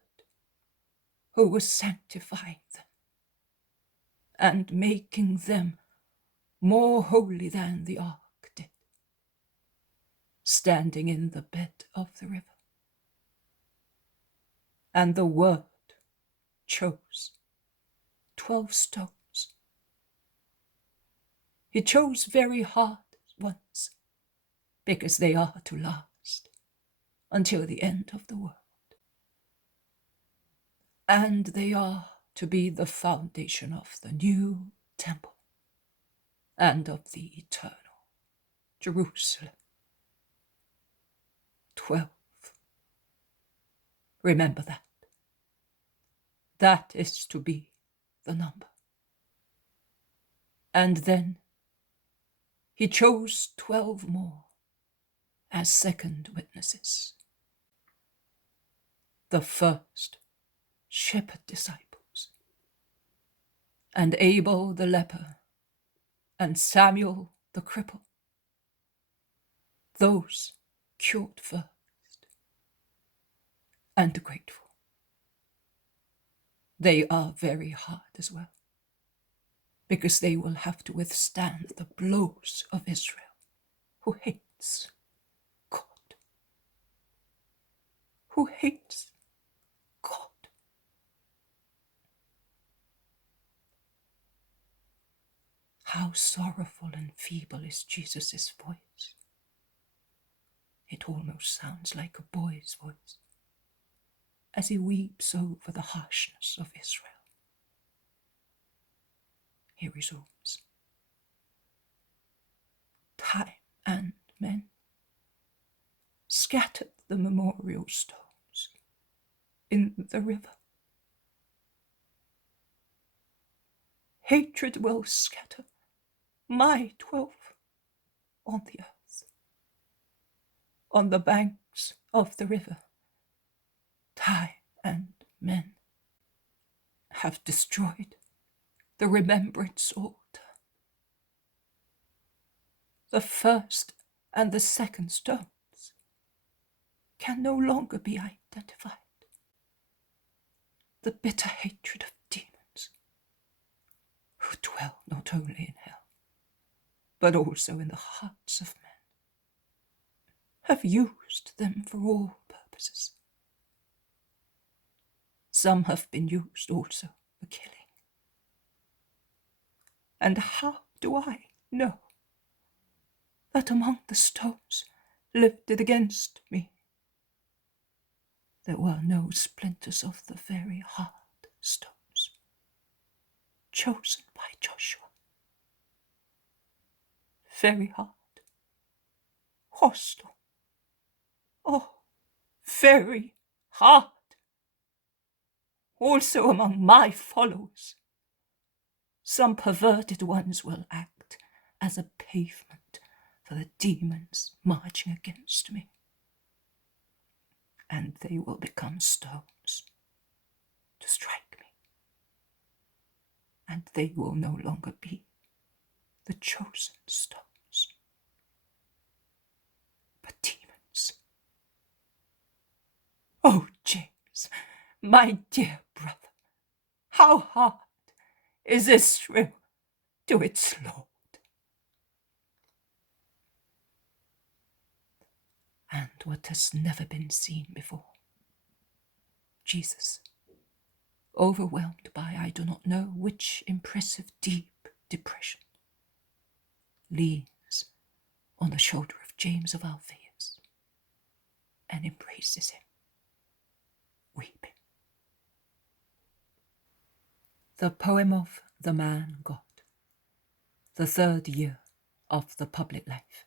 who was sanctifying them and making them more holy than the ark did, standing in the bed of the river. And the Word chose 12 stones. He chose very hard ones, because they are to last until the end of the world. And they are to be the foundation of the new temple and of the eternal Jerusalem. 12. Remember that. That is to be the number. And then he chose 12 more as second witnesses. The first shepherd disciples, and Abel the leper, and Samuel the cripple. Those cured first and grateful. They are very hard as well, because they will have to withstand the blows of Israel, who hates God. Who hates God. How sorrowful and feeble is Jesus' voice. It almost sounds like a boy's voice, as he weeps over the harshness of Israel. He resumes. Time and men scattered the memorial stones in the river. Hatred will scatter my 12 on the earth. On the banks of the river, time and men have destroyed the remembrance altar. The first and the second stones can no longer be identified. The bitter hatred of demons, who dwell not only in hell, but also in the hearts of men, have used them for all purposes. Some have been used also for killing. And how do I know that among the stones lifted against me there were no splinters of the very hard stones chosen by Joshua? Very hard, hostile, oh, very hard. Also among my followers, some perverted ones will act as a pavement for the demons marching against me, and they will become stones to strike me, and they will no longer be the chosen stones, but demons. Oh, James, my dear brother, how hard is Israel to its Lord? And what has never been seen before, Jesus, overwhelmed by I do not know which impressive deep depression, leans on the shoulder of James of Alphaeus and embraces him, weeping. The poem of the man God, the third year of the public life.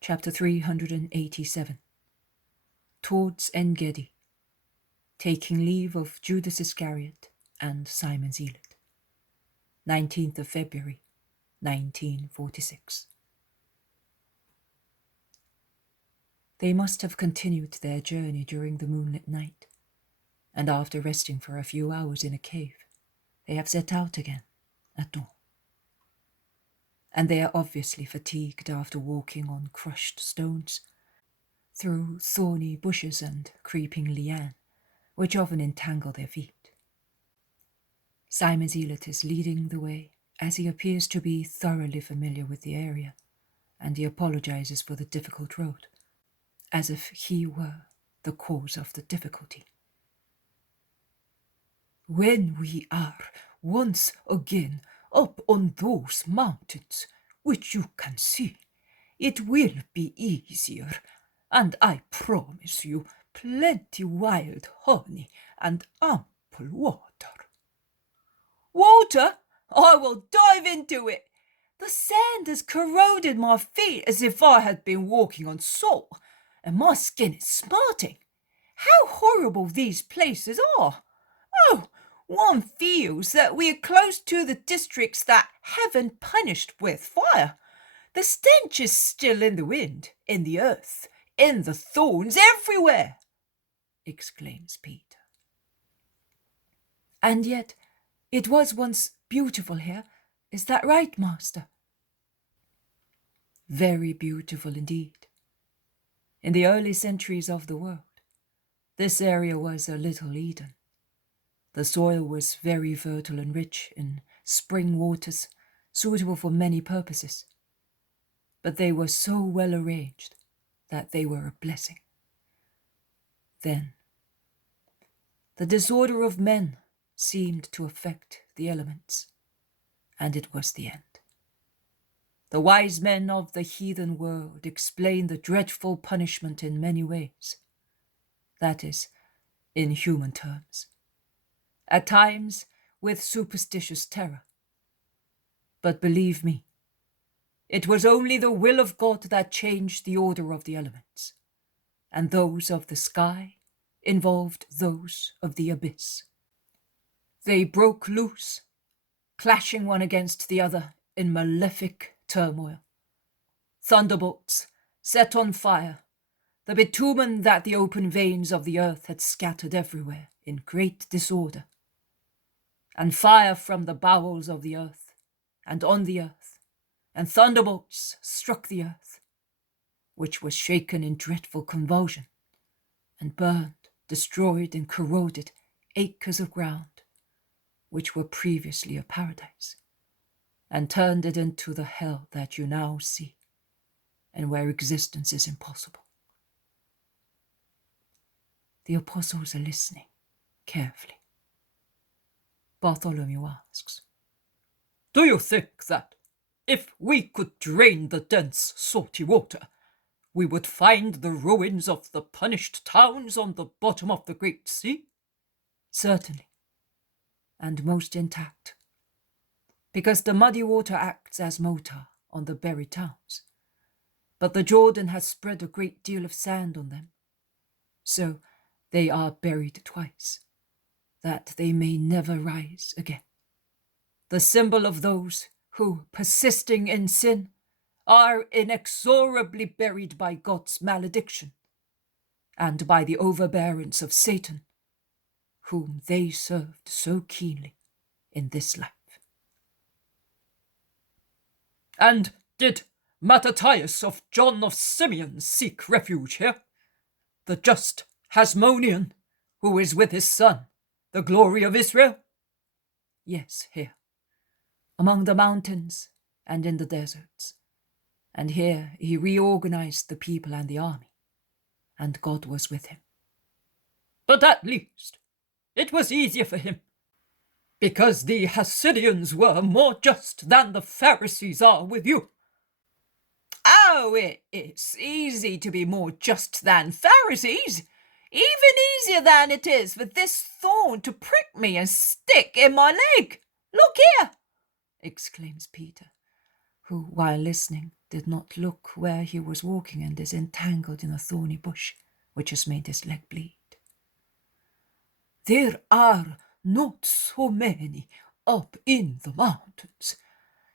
Chapter 387. Towards En-Gedi, taking leave of Judas Iscariot and Simon Zealot. 19th of February, 1946. They must have continued their journey during the moonlit night, and after resting for a few hours in a cave, they have set out again at dawn. And they are obviously fatigued after walking on crushed stones, through thorny bushes and creeping liane, which often entangle their feet. Simon Zealot is leading the way, as he appears to be thoroughly familiar with the area, and he apologizes for the difficult road, as if he were the cause of the difficulty. When we are once again up on those mountains, which you can see, it will be easier, and I promise you plenty wild honey and ample water. Water? I will dive into it. The sand has corroded my feet as if I had been walking on salt, and my skin is smarting. How horrible these places are! Oh, one feels that we are close to the districts that heaven punished with fire. The stench is still in the wind, in the earth, in the thorns, everywhere, exclaims Peter. And yet it was once beautiful here. Is that right, Master? Very beautiful indeed. In the early centuries of the world, this area was a little Eden. The soil was very fertile and rich in spring waters, suitable for many purposes. But they were so well arranged that they were a blessing. Then, the disorder of men seemed to affect the elements, and it was the end. The wise men of the heathen world explain the dreadful punishment in many ways. That is, in human terms. At times, with superstitious terror. But believe me, it was only the will of God that changed the order of the elements, and those of the sky involved those of the abyss. They broke loose, clashing one against the other in malefic turmoil. Thunderbolts set on fire the bitumen that the open veins of the earth had scattered everywhere in great disorder, and fire from the bowels of the earth and on the earth, and thunderbolts struck the earth, which was shaken in dreadful convulsion, and burned, destroyed, and corroded acres of ground, which were previously a paradise, and turned it into the hell that you now see, and where existence is impossible. The apostles are listening carefully. Bartholomew asks, "Do you think that if we could drain the dense, salty water, we would find the ruins of the punished towns on the bottom of the Great Sea?" Certainly, and most intact, because the muddy water acts as mortar on the buried towns, but the Jordan has spread a great deal of sand on them, so they are buried twice, that they may never rise again. The symbol of those who, persisting in sin, are inexorably buried by God's malediction, and by the overbearance of Satan, whom they served so keenly in this life. And did Mattathias of John of Simeon seek refuge here? The just Hasmonean, who is with his son, the glory of Israel? Yes, here, among the mountains and in the deserts. And here he reorganized the people and the army, and God was with him. But at least it was easier for him, because the Hasidians were more just than the Pharisees are with you. Oh, it is easy to be more just than Pharisees. Even easier than it is for this thorn to prick me and stick in my leg. Look here, exclaims Peter, who, while listening, did not look where he was walking and is entangled in a thorny bush, which has made his leg bleed. There are not so many up in the mountains.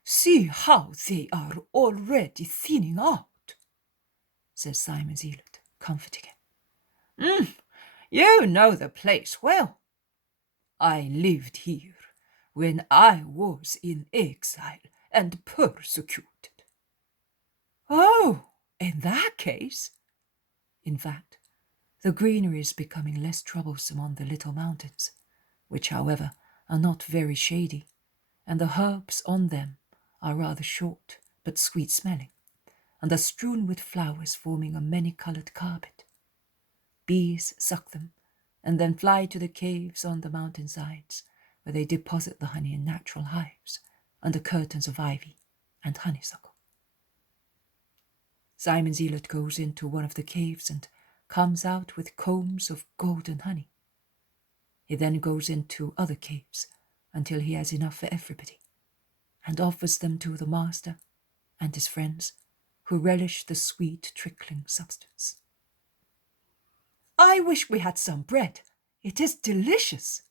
See how they are already thinning out, says Simon Zealot, comforting him. You know the place well. I lived here when I was in exile and persecuted. Oh, in that case. In fact, the greenery is becoming less troublesome on the little mountains, which, however, are not very shady, and the herbs on them are rather short but sweet-smelling, and are strewn with flowers forming a many-coloured carpet. Bees suck them, and then fly to the caves on the mountain-sides, where they deposit the honey in natural hives, under curtains of ivy and honeysuckle. Simon Zealot goes into one of the caves and comes out with combs of golden honey. He then goes into other caves until he has enough for everybody, and offers them to the master and his friends, who relish the sweet trickling substance. I wish we had some bread. It is delicious,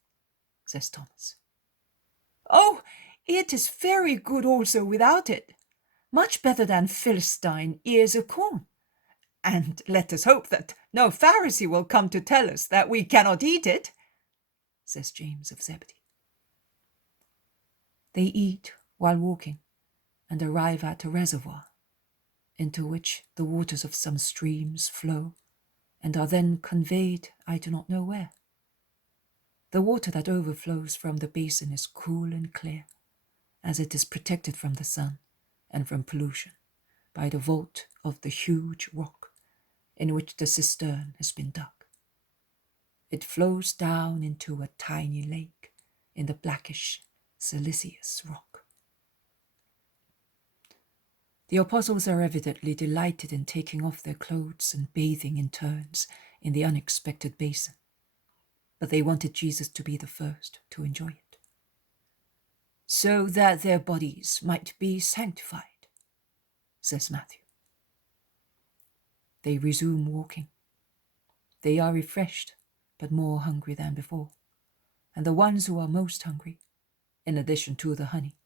says Thomas. Oh, it is very good also without it. Much better than Philistine ears of corn. And let us hope that no Pharisee will come to tell us that we cannot eat it, says James of Zebedee. They eat while walking and arrive at a reservoir, into which the waters of some streams flow and are then conveyed I do not know where. The water that overflows from the basin is cool and clear, as it is protected from the sun and from pollution by the vault of the huge rock in which the cistern has been dug. It flows down into a tiny lake in the blackish siliceous rock. The apostles are evidently delighted in taking off their clothes and bathing in turns in the unexpected basin, but they wanted Jesus to be the first to enjoy it, so that their bodies might be sanctified, says Matthew. They resume walking. They are refreshed, but more hungry than before, and the ones who are most hungry, in addition to the honey,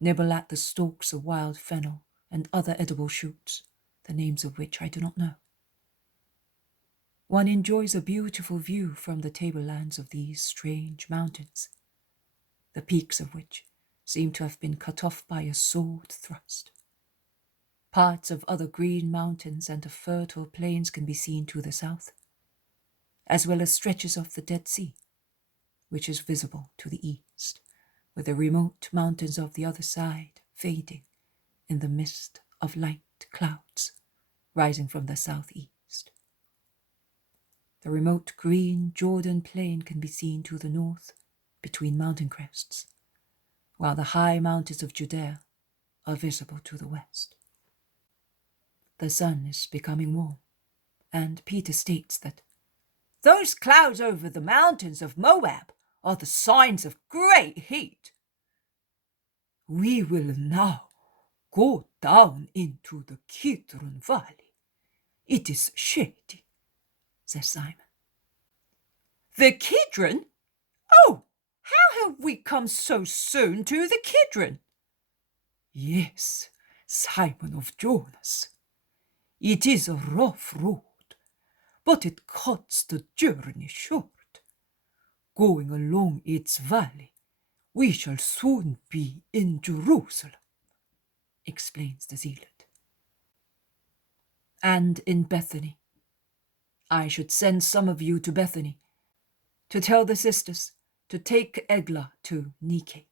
nibble at the stalks of wild fennel and other edible shoots, the names of which I do not know. One enjoys a beautiful view from the tablelands of these strange mountains, the peaks of which seem to have been cut off by a sword thrust. Parts of other green mountains and of fertile plains can be seen to the south, as well as stretches of the Dead Sea, which is visible to the east, with the remote mountains of the other side fading in the mist of light clouds rising from the southeast. The remote green Jordan plain can be seen to the north between mountain crests, while the high mountains of Judea are visible to the west. The sun is becoming warm, and Peter states that those clouds over the mountains of Moab are the signs of great heat. We will now go down into the Kidron Valley. It is shady, says Simon. The Kidron? Oh, how have we come so soon to the Kidron? Yes, Simon of Jonas. It is a rough road, but it cuts the journey short. Going along its valley, we shall soon be in Jerusalem, explains the Zealot. And in Bethany. I should send some of you to Bethany to tell the sisters to take Ogla to Niki.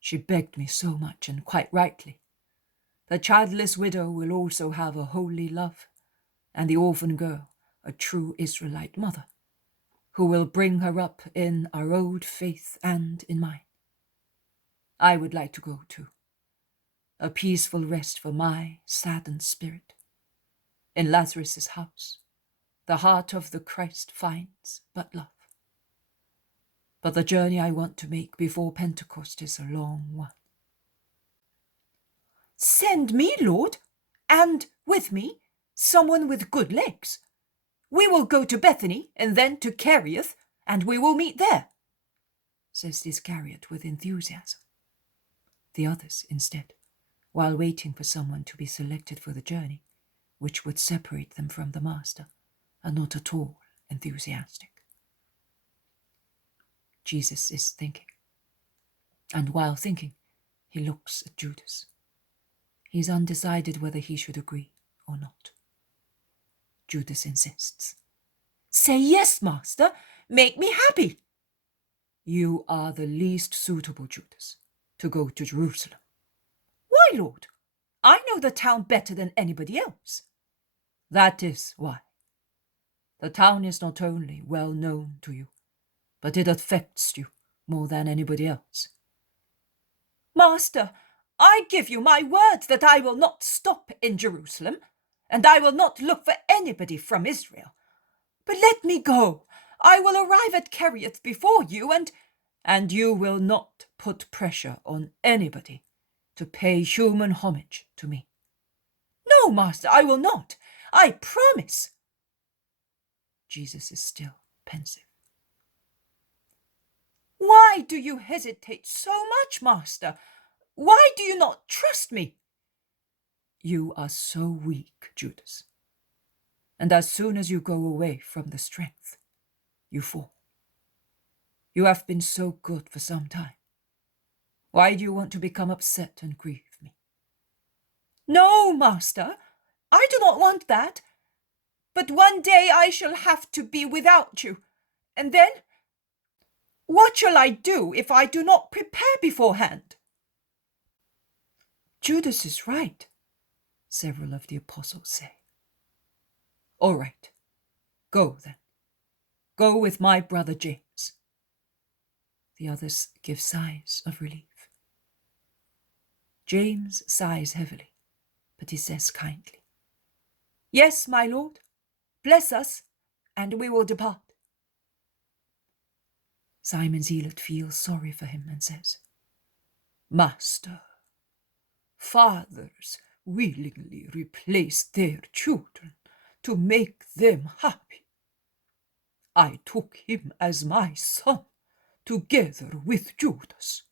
She begged me so much, and quite rightly. The childless widow will also have a holy love, and the orphan girl a true Israelite mother, who will bring her up in our old faith and in mine. I would like to go too. A peaceful rest for my saddened spirit. In Lazarus' house, the heart of the Christ finds but love. But the journey I want to make before Pentecost is a long one. Send me, Lord, and with me, someone with good legs. We will go to Bethany and then to Cherith, and we will meet there, says Iscariot with enthusiasm. The others, instead, while waiting for someone to be selected for the journey, which would separate them from the master, are not at all enthusiastic. Jesus is thinking, and while thinking, he looks at Judas. He is undecided whether he should agree or not. Judas insists. Say yes, master. Make me happy. You are the least suitable, Judas, to go to Jerusalem. Why, Lord? I know the town better than anybody else. That is why. The town is not only well known to you, but it affects you more than anybody else. Master, I give you my word that I will not stop in Jerusalem, and I will not look for anybody from Israel. But let me go. I will arrive at Cherith before you, and you will not put pressure on anybody to pay human homage to me. No, master, I will not. I promise. Jesus is still pensive. Why do you hesitate so much, master? Why do you not trust me? You are so weak, Judas. And as soon as you go away from the strength, you fall. You have been so good for some time. Why do you want to become upset and grieve me? No, master, I do not want that. But one day I shall have to be without you, and then what shall I do if I do not prepare beforehand? Judas is right, several of the apostles say. All right, go then. Go with my brother James. The others give sighs of relief. James sighs heavily but he says kindly, "Yes, my lord, bless us, and we will depart." Simon Zealot feels sorry for him and says, "Master, fathers willingly replace their children to make them happy. I took him as my son, together with Judas.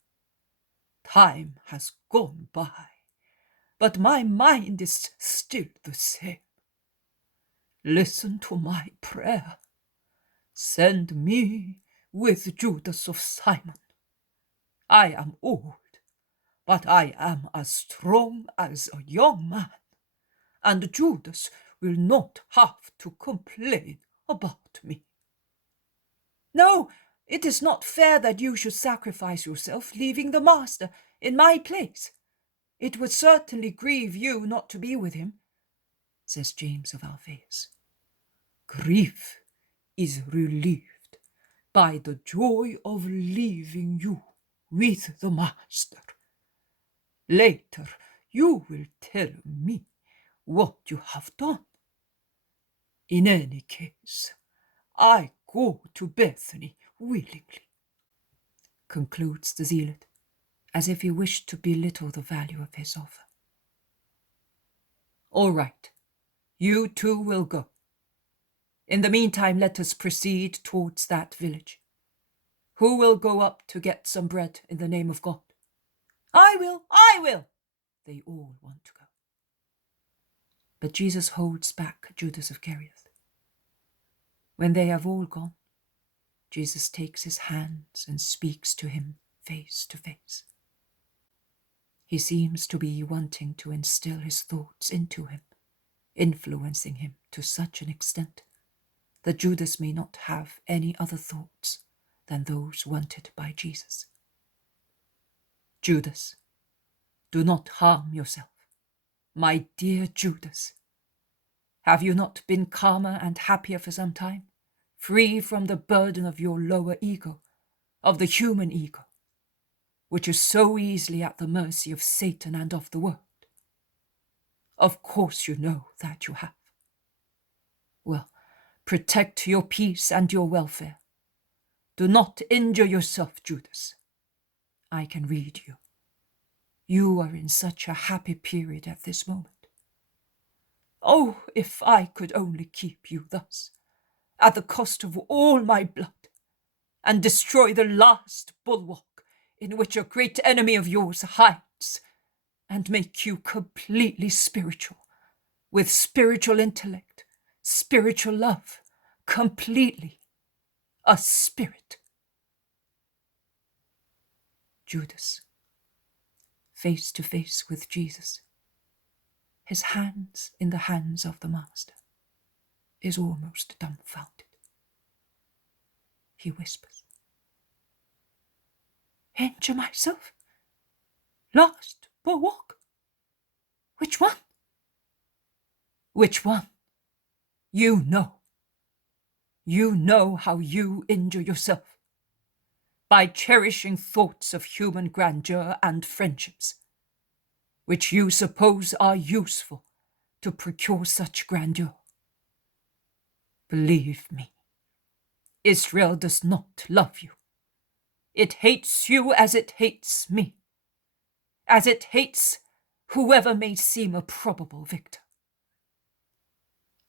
Time has gone by, but my mind is still the same. Listen to my prayer. Send me with Judas of Simon. I am old, but I am as strong as a young man, and Judas will not have to complain about me." "No, it is not fair that you should sacrifice yourself, leaving the master in my place. It would certainly grieve you not to be with him," says James of Alphaeus. "Grief is relieved by the joy of leaving you with the master. Later you will tell me what you have done. In any case, I go to Bethany willingly," concludes the zealot, as if he wished to belittle the value of his offer. "All right, you two will go. In the meantime, let us proceed towards that village. Who will go up to get some bread in the name of God?" I will! They all want to go. But Jesus holds back Judas of Cherith. When they have all gone, Jesus takes his hands and speaks to him face to face. He seems to be wanting to instill his thoughts into him, influencing him to such an extent that Judas may not have any other thoughts than those wanted by Jesus. "Judas, do not harm yourself. My dear Judas, have you not been calmer and happier for some time, free from the burden of your lower ego, of the human ego, which is so easily at the mercy of Satan and of the world? Of course you know that you have. Well, protect your peace and your welfare. Do not injure yourself, Judas. I can read you. You are in such a happy period at this moment. Oh, if I could only keep you thus, at the cost of all my blood, and destroy the last bulwark in which a great enemy of yours hides, and make you completely spiritual, with spiritual intellect, spiritual love, completely a spirit." Judas, face to face with Jesus, his hands in the hands of the Master, is almost dumbfounded. He whispers, "Injure myself? Last bulwark? Which one?" "Which one? You know. You know how you injure yourself. By cherishing thoughts of human grandeur and friendships, which you suppose are useful to procure such grandeur. Believe me, Israel does not love you. It hates you as it hates me, as it hates whoever may seem a probable victor.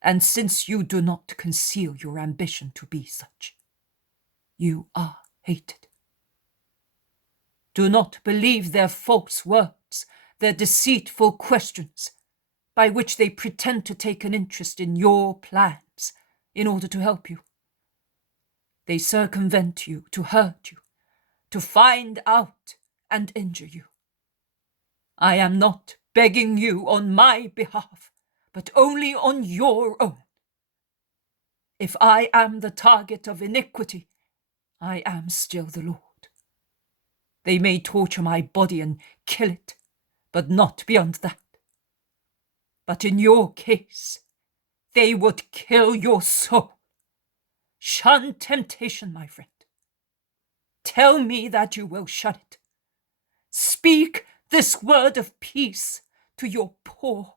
And since you do not conceal your ambition to be such, you are hated. Do not believe their false words, their deceitful questions, by which they pretend to take an interest in your plans in order to help you. They circumvent you to hurt you, to find out and injure you. I am not begging you on my behalf, but only on your own. If I am the target of iniquity, I am still the Lord. They may torture my body and kill it, but not beyond that. But in your case, they would kill your soul. Shun temptation, my friend. Tell me that you will shun it. Speak this word of peace to your poor,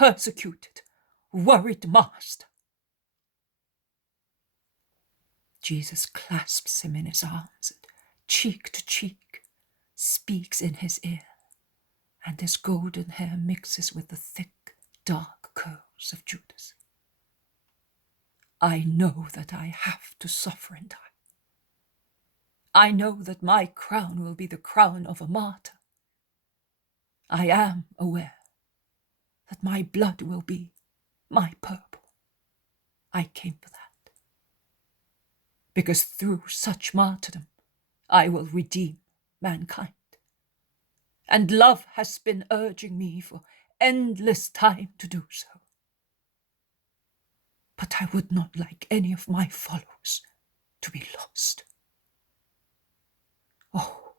persecuted, worried master. Jesus clasps him in his arms, and cheek to cheek, speaks in his ear, and his golden hair mixes with the thick, dark curls of Judas. I know that I have to suffer and die. I know that my crown will be the crown of a martyr. I am aware that my blood will be my purple. I came for that. Because through such martyrdom, I will redeem mankind. And love has been urging me for endless time to do so. But I would not like any of my followers to be lost. Oh,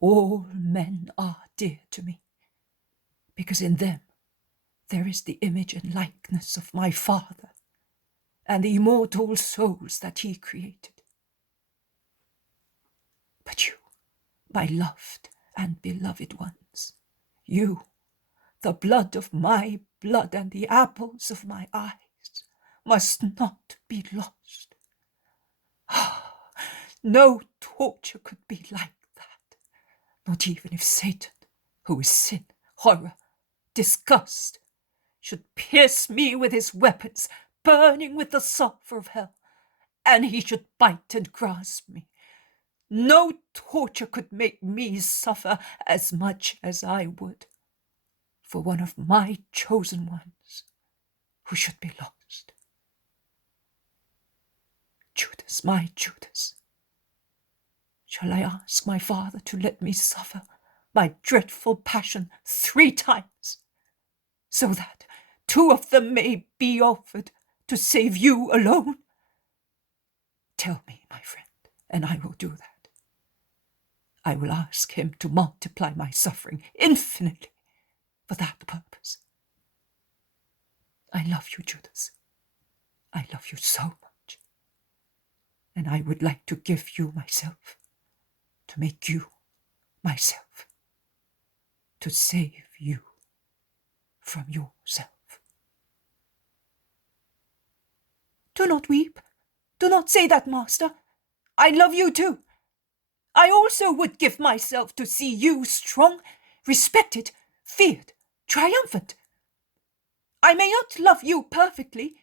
all men are dear to me, because in them there is the image and likeness of my Father and the immortal souls that he created. But you, my loved and beloved ones, you, the blood of my blood and the apples of my eyes, must not be lost. No torture could be like that, not even if Satan, who is sin, horror, disgust, should pierce me with his weapons, burning with the sulphur of hell, and he should bite and grasp me. No torture could make me suffer as much as I would for one of my chosen ones who should be lost. Judas, my Judas, shall I ask my Father to let me suffer my dreadful passion 3 times, so that 2 of them may be offered to save you alone? Tell me, my friend, and I will do that. I will ask him to multiply my suffering infinitely for that purpose. I love you, Judas. I love you so much. And I would like to give you myself, to make you myself, to save you from yourself. Do not weep. Do not say that, Master. I love you too. I also would give myself to see you strong, respected, feared, triumphant. I may not love you perfectly.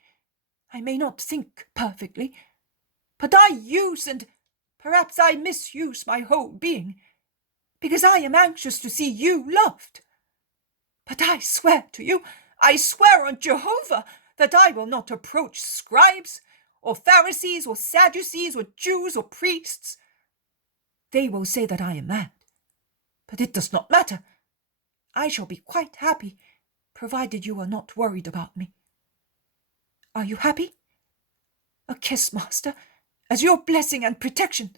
I may not think perfectly. But I use and perhaps I misuse my whole being, because I am anxious to see you loved. But I swear to you, I swear on Jehovah, that I will not approach scribes, or Pharisees, or Sadducees, or Jews, or priests. They will say that I am mad, but it does not matter. I shall be quite happy, provided you are not worried about me. Are you happy? A kiss, Master, as your blessing and protection.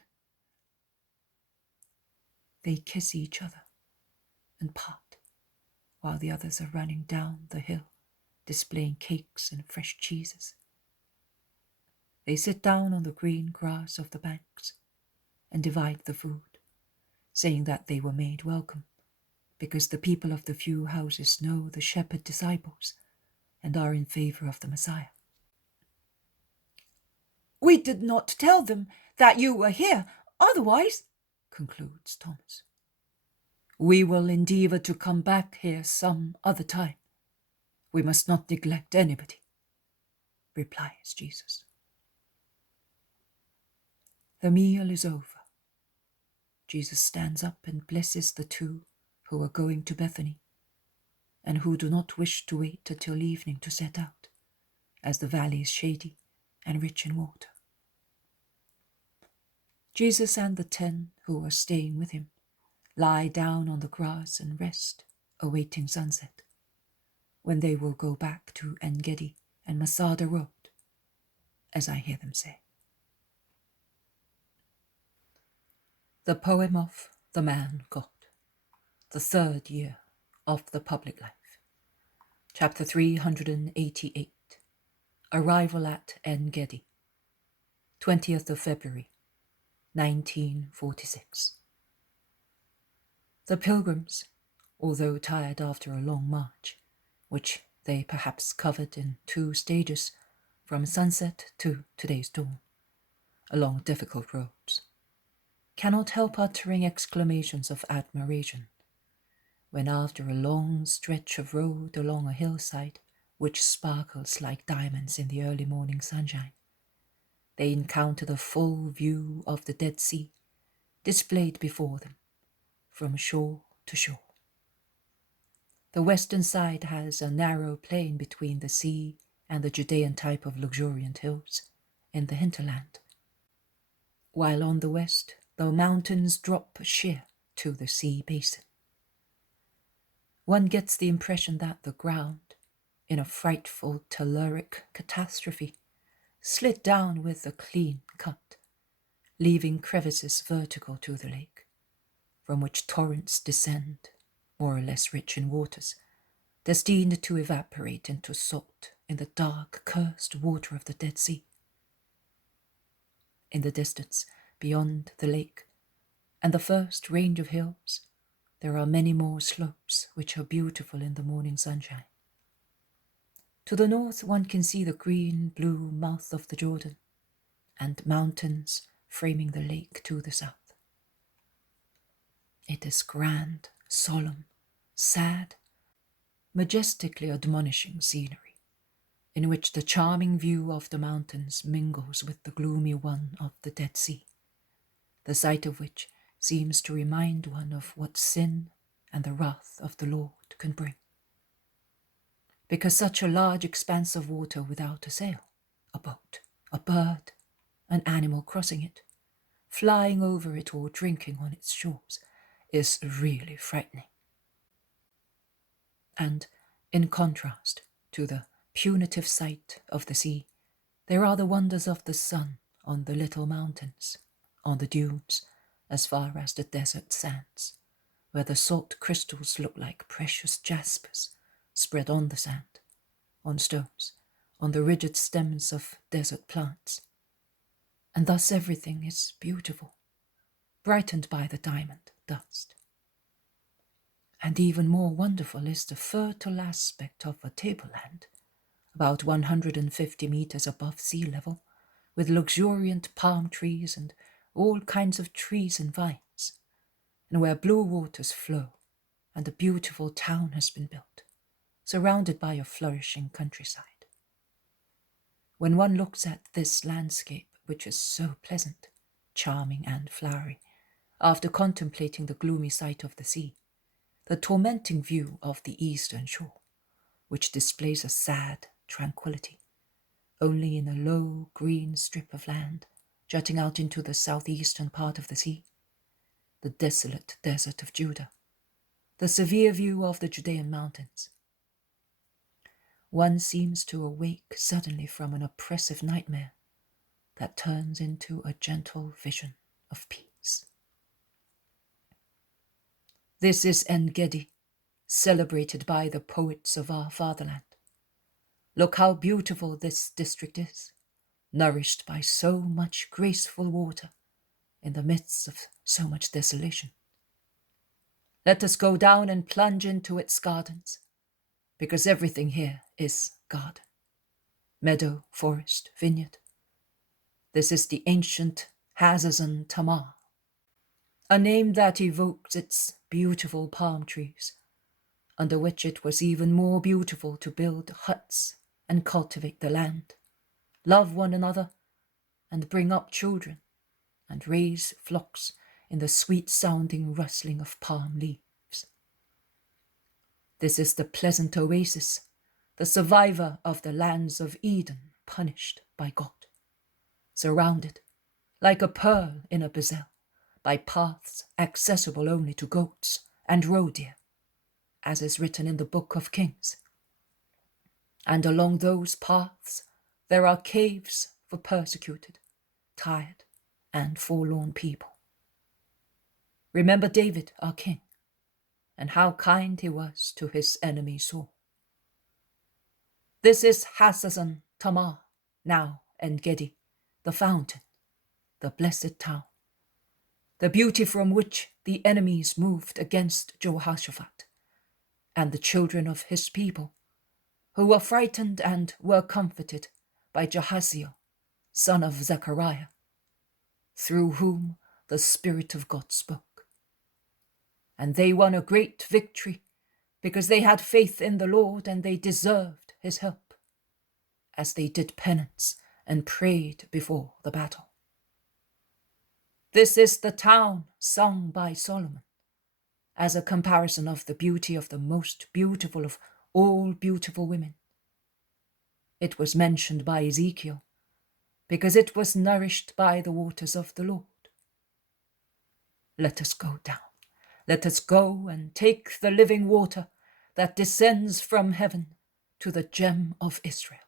They kiss each other and part, while the others are running down the hill, displaying cakes and fresh cheeses. They sit down on the green grass of the banks and divide the food, saying that they were made welcome, because the people of the few houses know the shepherd disciples and are in favor of the Messiah. We did not tell them that you were here, otherwise, concludes Thomas. We will endeavour to come back here some other time. We must not neglect anybody, replies Jesus. The meal is over. Jesus stands up and blesses the 2 who are going to Bethany, and who do not wish to wait until evening to set out, as the valley is shady and rich in water. Jesus and the 10 who are staying with him lie down on the grass and rest, awaiting sunset, when they will go back to En-Gedi and Masada road, as I hear them say. The poem of the Man God, the 3rd year of the public life. Chapter 388. Arrival at En-Gedi, 20th of February, 1946. The pilgrims, although tired after a long march, which they perhaps covered in 2 stages from sunset to today's dawn, along difficult roads, cannot help uttering exclamations of admiration when after a long stretch of road along a hillside which sparkles like diamonds in the early morning sunshine, they encounter the full view of the Dead Sea displayed before them from shore to shore. The western side has a narrow plain between the sea and the Judean type of luxuriant hills in the hinterland, while on the west the mountains drop sheer to the sea basin. One gets the impression that the ground, in a frightful telluric catastrophe, slid down with a clean cut, leaving crevices vertical to the lake, from which torrents descend, more or less rich in waters, destined to evaporate into salt in the dark, cursed water of the Dead Sea. In the distance, beyond the lake and the first range of hills, there are many more slopes which are beautiful in the morning sunshine. To the north one can see the green-blue mouth of the Jordan and mountains framing the lake to the south. It is grand, solemn, sad, majestically admonishing scenery, in which the charming view of the mountains mingles with the gloomy one of the Dead Sea, the sight of which seems to remind one of what sin and the wrath of the Lord can bring. Because such a large expanse of water without a sail, a boat, a bird, an animal crossing it, flying over it or drinking on its shores, is really frightening. And in contrast to the punitive sight of the sea, there are the wonders of the sun on the little mountains, on the dunes, as far as the desert sands, where the salt crystals look like precious jaspers spread on the sand, on stones, on the rigid stems of desert plants. And thus everything is beautiful, brightened by the diamond dust. And even more wonderful is the fertile aspect of a tableland, about 150 meters above sea level, with luxuriant palm trees and all kinds of trees and vines, and where blue waters flow, and a beautiful town has been built, surrounded by a flourishing countryside. When one looks at this landscape, which is so pleasant, charming and flowery, after contemplating the gloomy sight of the sea, the tormenting view of the eastern shore, which displays a sad tranquility, only in a low green strip of land jutting out into the southeastern part of the sea, the desolate desert of Judah, the severe view of the Judean mountains. One seems to awake suddenly from an oppressive nightmare that turns into a gentle vision of peace. This is En-Gedi, celebrated by the poets of our fatherland. Look how beautiful this district is, nourished by so much graceful water in the midst of so much desolation. Let us go down and plunge into its gardens, because everything here is garden, meadow, forest, vineyard. This is the ancient Hazazon Tamar, a name that evokes its beautiful palm trees, under which it was even more beautiful to build huts and cultivate the land, love one another, and bring up children, and raise flocks in the sweet-sounding rustling of palm leaves. This is the pleasant oasis, the survivor of the lands of Eden punished by God, surrounded, like a pearl in a bezel, by paths accessible only to goats and roe deer, as is written in the Book of Kings. And along those paths there are caves for persecuted, tired, and forlorn people. Remember David, our king, and how kind he was to his enemy Saul. This is Hazazon Tamar, now En-Gedi, the fountain, the blessed town, the beauty from which the enemies moved against Jehoshaphat and the children of his people, who were frightened and were comforted by Jahaziel, son of Zechariah, through whom the Spirit of God spoke. And they won a great victory, because they had faith in the Lord, and they deserved his help, as they did penance and prayed before the battle. This is the town sung by Solomon, as a comparison of the beauty of the most beautiful of all beautiful women. It was mentioned by Ezekiel, because it was nourished by the waters of the Lord. Let us go down. Let us go and take the living water that descends from heaven to the gem of Israel.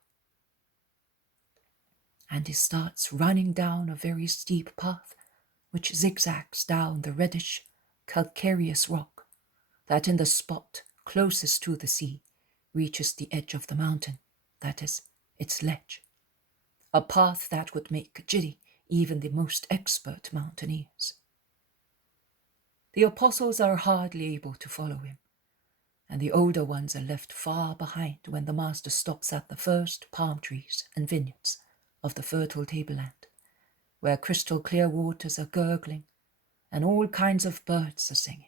And he starts running down a very steep path which zigzags down the reddish, calcareous rock that in the spot closest to the sea reaches the edge of the mountain, that is, its ledge, a path that would make giddy even the most expert mountaineers. The apostles are hardly able to follow him, and the older ones are left far behind when the master stops at the first palm trees and vineyards of the fertile tableland, where crystal clear waters are gurgling and all kinds of birds are singing.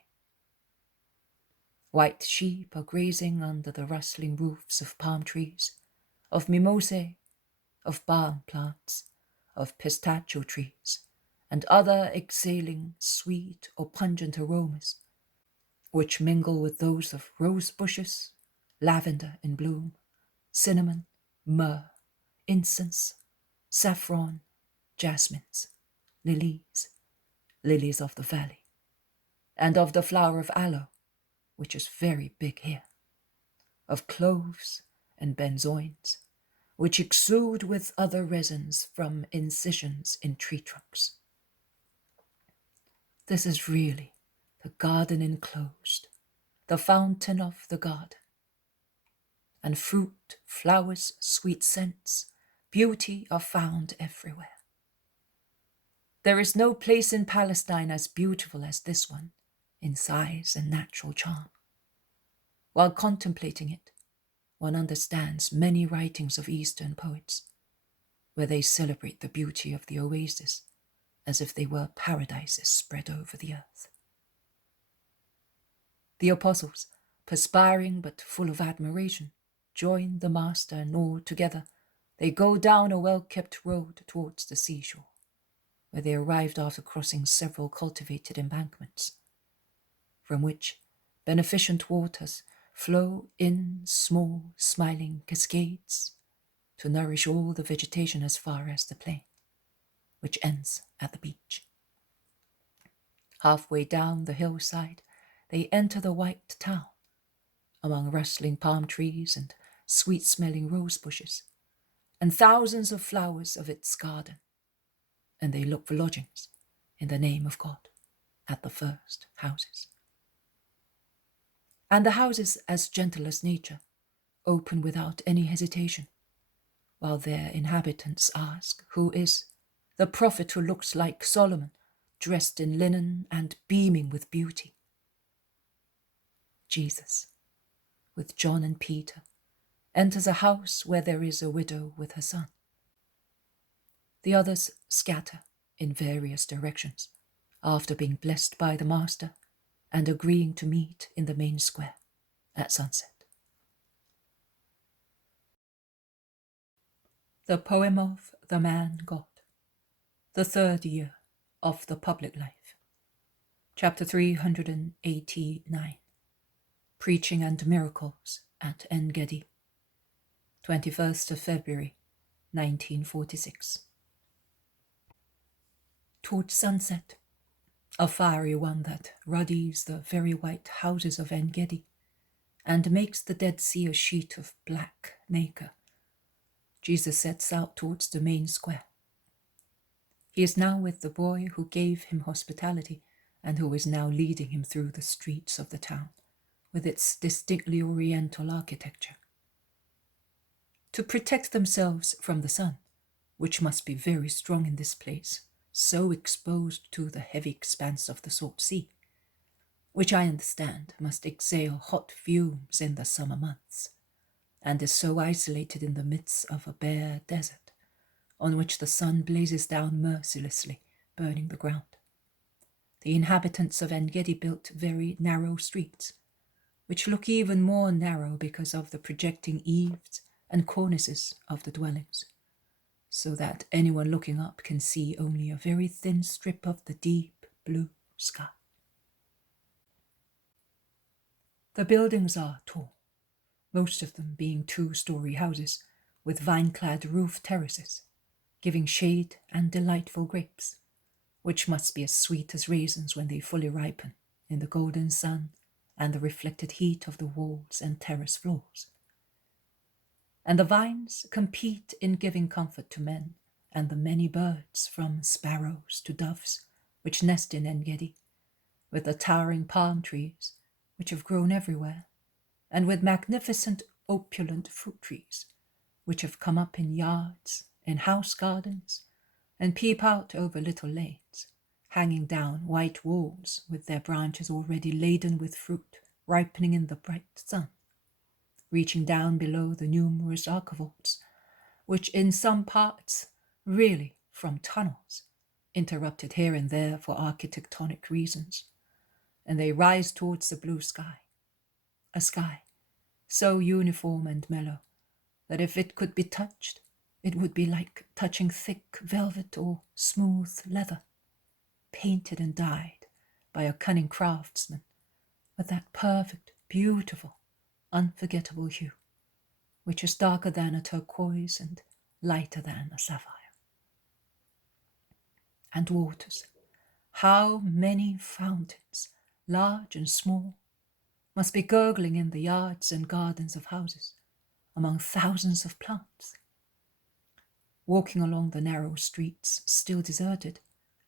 White sheep are grazing under the rustling roofs of palm trees, of mimosae, of balm plants, of pistachio trees, and other exhaling sweet or pungent aromas, which mingle with those of rose bushes, lavender in bloom, cinnamon, myrrh, incense, saffron, jasmines, lilies of the valley, and of the flower of aloe, which is very big here, of cloves and benzoins, which exude with other resins from incisions in tree trunks. This is really the garden enclosed, the fountain of the garden. And fruit, flowers, sweet scents, beauty are found everywhere. There is no place in Palestine as beautiful as this one in size and natural charm. While contemplating it, one understands many writings of Eastern poets, where they celebrate the beauty of the oasis as if they were paradises spread over the earth. The apostles, perspiring but full of admiration, join the master, and all together they go down a well-kept road towards the seashore, where they arrived after crossing several cultivated embankments, from which beneficent waters flow in small, smiling cascades to nourish all the vegetation as far as the plain, which ends at the beach. Halfway down the hillside, they enter the white town, among rustling palm trees and sweet-smelling rose bushes, and thousands of flowers of its garden, and they look for lodgings, in the name of God, at the first houses. And the houses, as gentle as nature, open without any hesitation, while their inhabitants ask, who is the prophet who looks like Solomon, dressed in linen and beaming with beauty? Jesus, with John and Peter, enters a house where there is a widow with her son. The others scatter in various directions, after being blessed by the master and agreeing to meet in the main square at sunset. The poem of the man God, the third year of the public life. Chapter 389. Preaching and Miracles at En-Gedi, 21st of February, 1946. Towards sunset, a fiery one that ruddies the very white houses of En-Gedi and makes the Dead Sea a sheet of black nacre, Jesus sets out towards the main square. He is now with the boy who gave him hospitality and who is now leading him through the streets of the town, with its distinctly oriental architecture. To protect themselves from the sun, which must be very strong in this place, so exposed to the heavy expanse of the salt sea, which I understand must exhale hot fumes in the summer months, and is so isolated in the midst of a bare desert, on which the sun blazes down mercilessly, burning the ground. The inhabitants of En-Gedi built very narrow streets, which look even more narrow because of the projecting eaves and cornices of the dwellings, so that anyone looking up can see only a very thin strip of the deep blue sky. The buildings are tall, most of them being 2-story houses with vine-clad roof terraces, giving shade and delightful grapes, which must be as sweet as raisins when they fully ripen in the golden sun and the reflected heat of the walls and terrace floors. And the vines compete in giving comfort to men and the many birds, from sparrows to doves, which nest in En-Gedi, with the towering palm trees, which have grown everywhere, and with magnificent opulent fruit trees, which have come up in yards, in house gardens, and peep out over little lanes, hanging down white walls with their branches already laden with fruit, ripening in the bright sun, reaching down below the numerous archivolts, which in some parts, really from tunnels, interrupted here and there for architectonic reasons, and they rise towards the blue sky, a sky so uniform and mellow that if it could be touched, it would be like touching thick velvet or smooth leather, painted and dyed by a cunning craftsman with that perfect, beautiful, unforgettable hue, which is darker than a turquoise and lighter than a sapphire. And waters, how many fountains, large and small, must be gurgling in the yards and gardens of houses, among thousands of plants. Walking along the narrow streets, still deserted,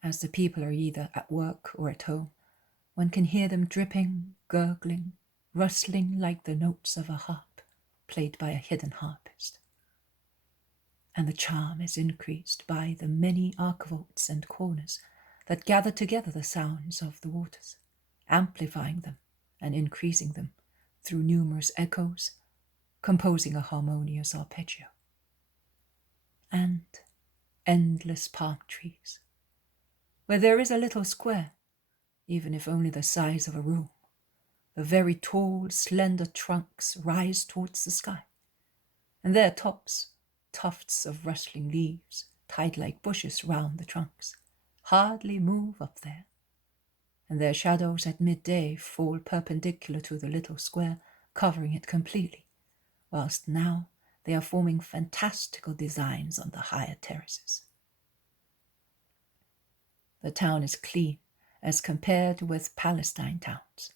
as the people are either at work or at home, one can hear them dripping, gurgling, rustling like the notes of a harp played by a hidden harpist. And the charm is increased by the many archivolts and corners that gather together the sounds of the waters, amplifying them and increasing them through numerous echoes, composing a harmonious arpeggio. And endless palm trees, where there is a little square, even if only the size of a room. The very tall, slender trunks rise towards the sky, and their tops, tufts of rustling leaves, tied like bushes round the trunks, hardly move up there, and their shadows at midday fall perpendicular to the little square, covering it completely, whilst now they are forming fantastical designs on the higher terraces. The town is clean as compared with Palestine towns.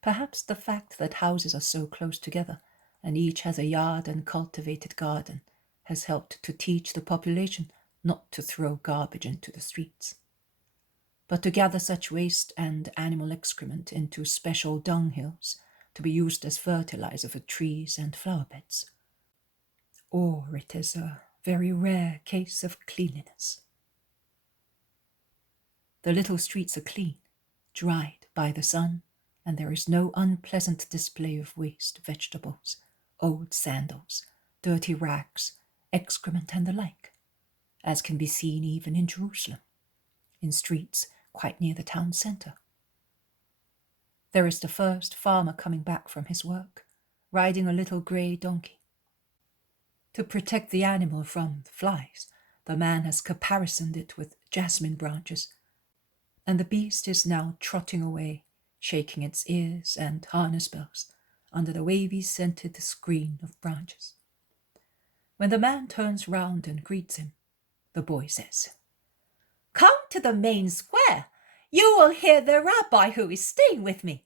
Perhaps the fact that houses are so close together and each has a yard and cultivated garden has helped to teach the population not to throw garbage into the streets, but to gather such waste and animal excrement into special dunghills to be used as fertilizer for trees and flower beds. Or it is a very rare case of cleanliness. The little streets are clean, dried by the sun, and there is no unpleasant display of waste vegetables, old sandals, dirty rags, excrement, and the like, as can be seen even in Jerusalem, in streets quite near the town centre. There is the first farmer coming back from his work, riding a little grey donkey. To protect the animal from the flies, the man has caparisoned it with jasmine branches, and the beast is now trotting away, shaking its ears and harness bells under the wavy scented screen of branches. When the man turns round and greets him, the boy says, "Come to the main square. You will hear the rabbi who is staying with me."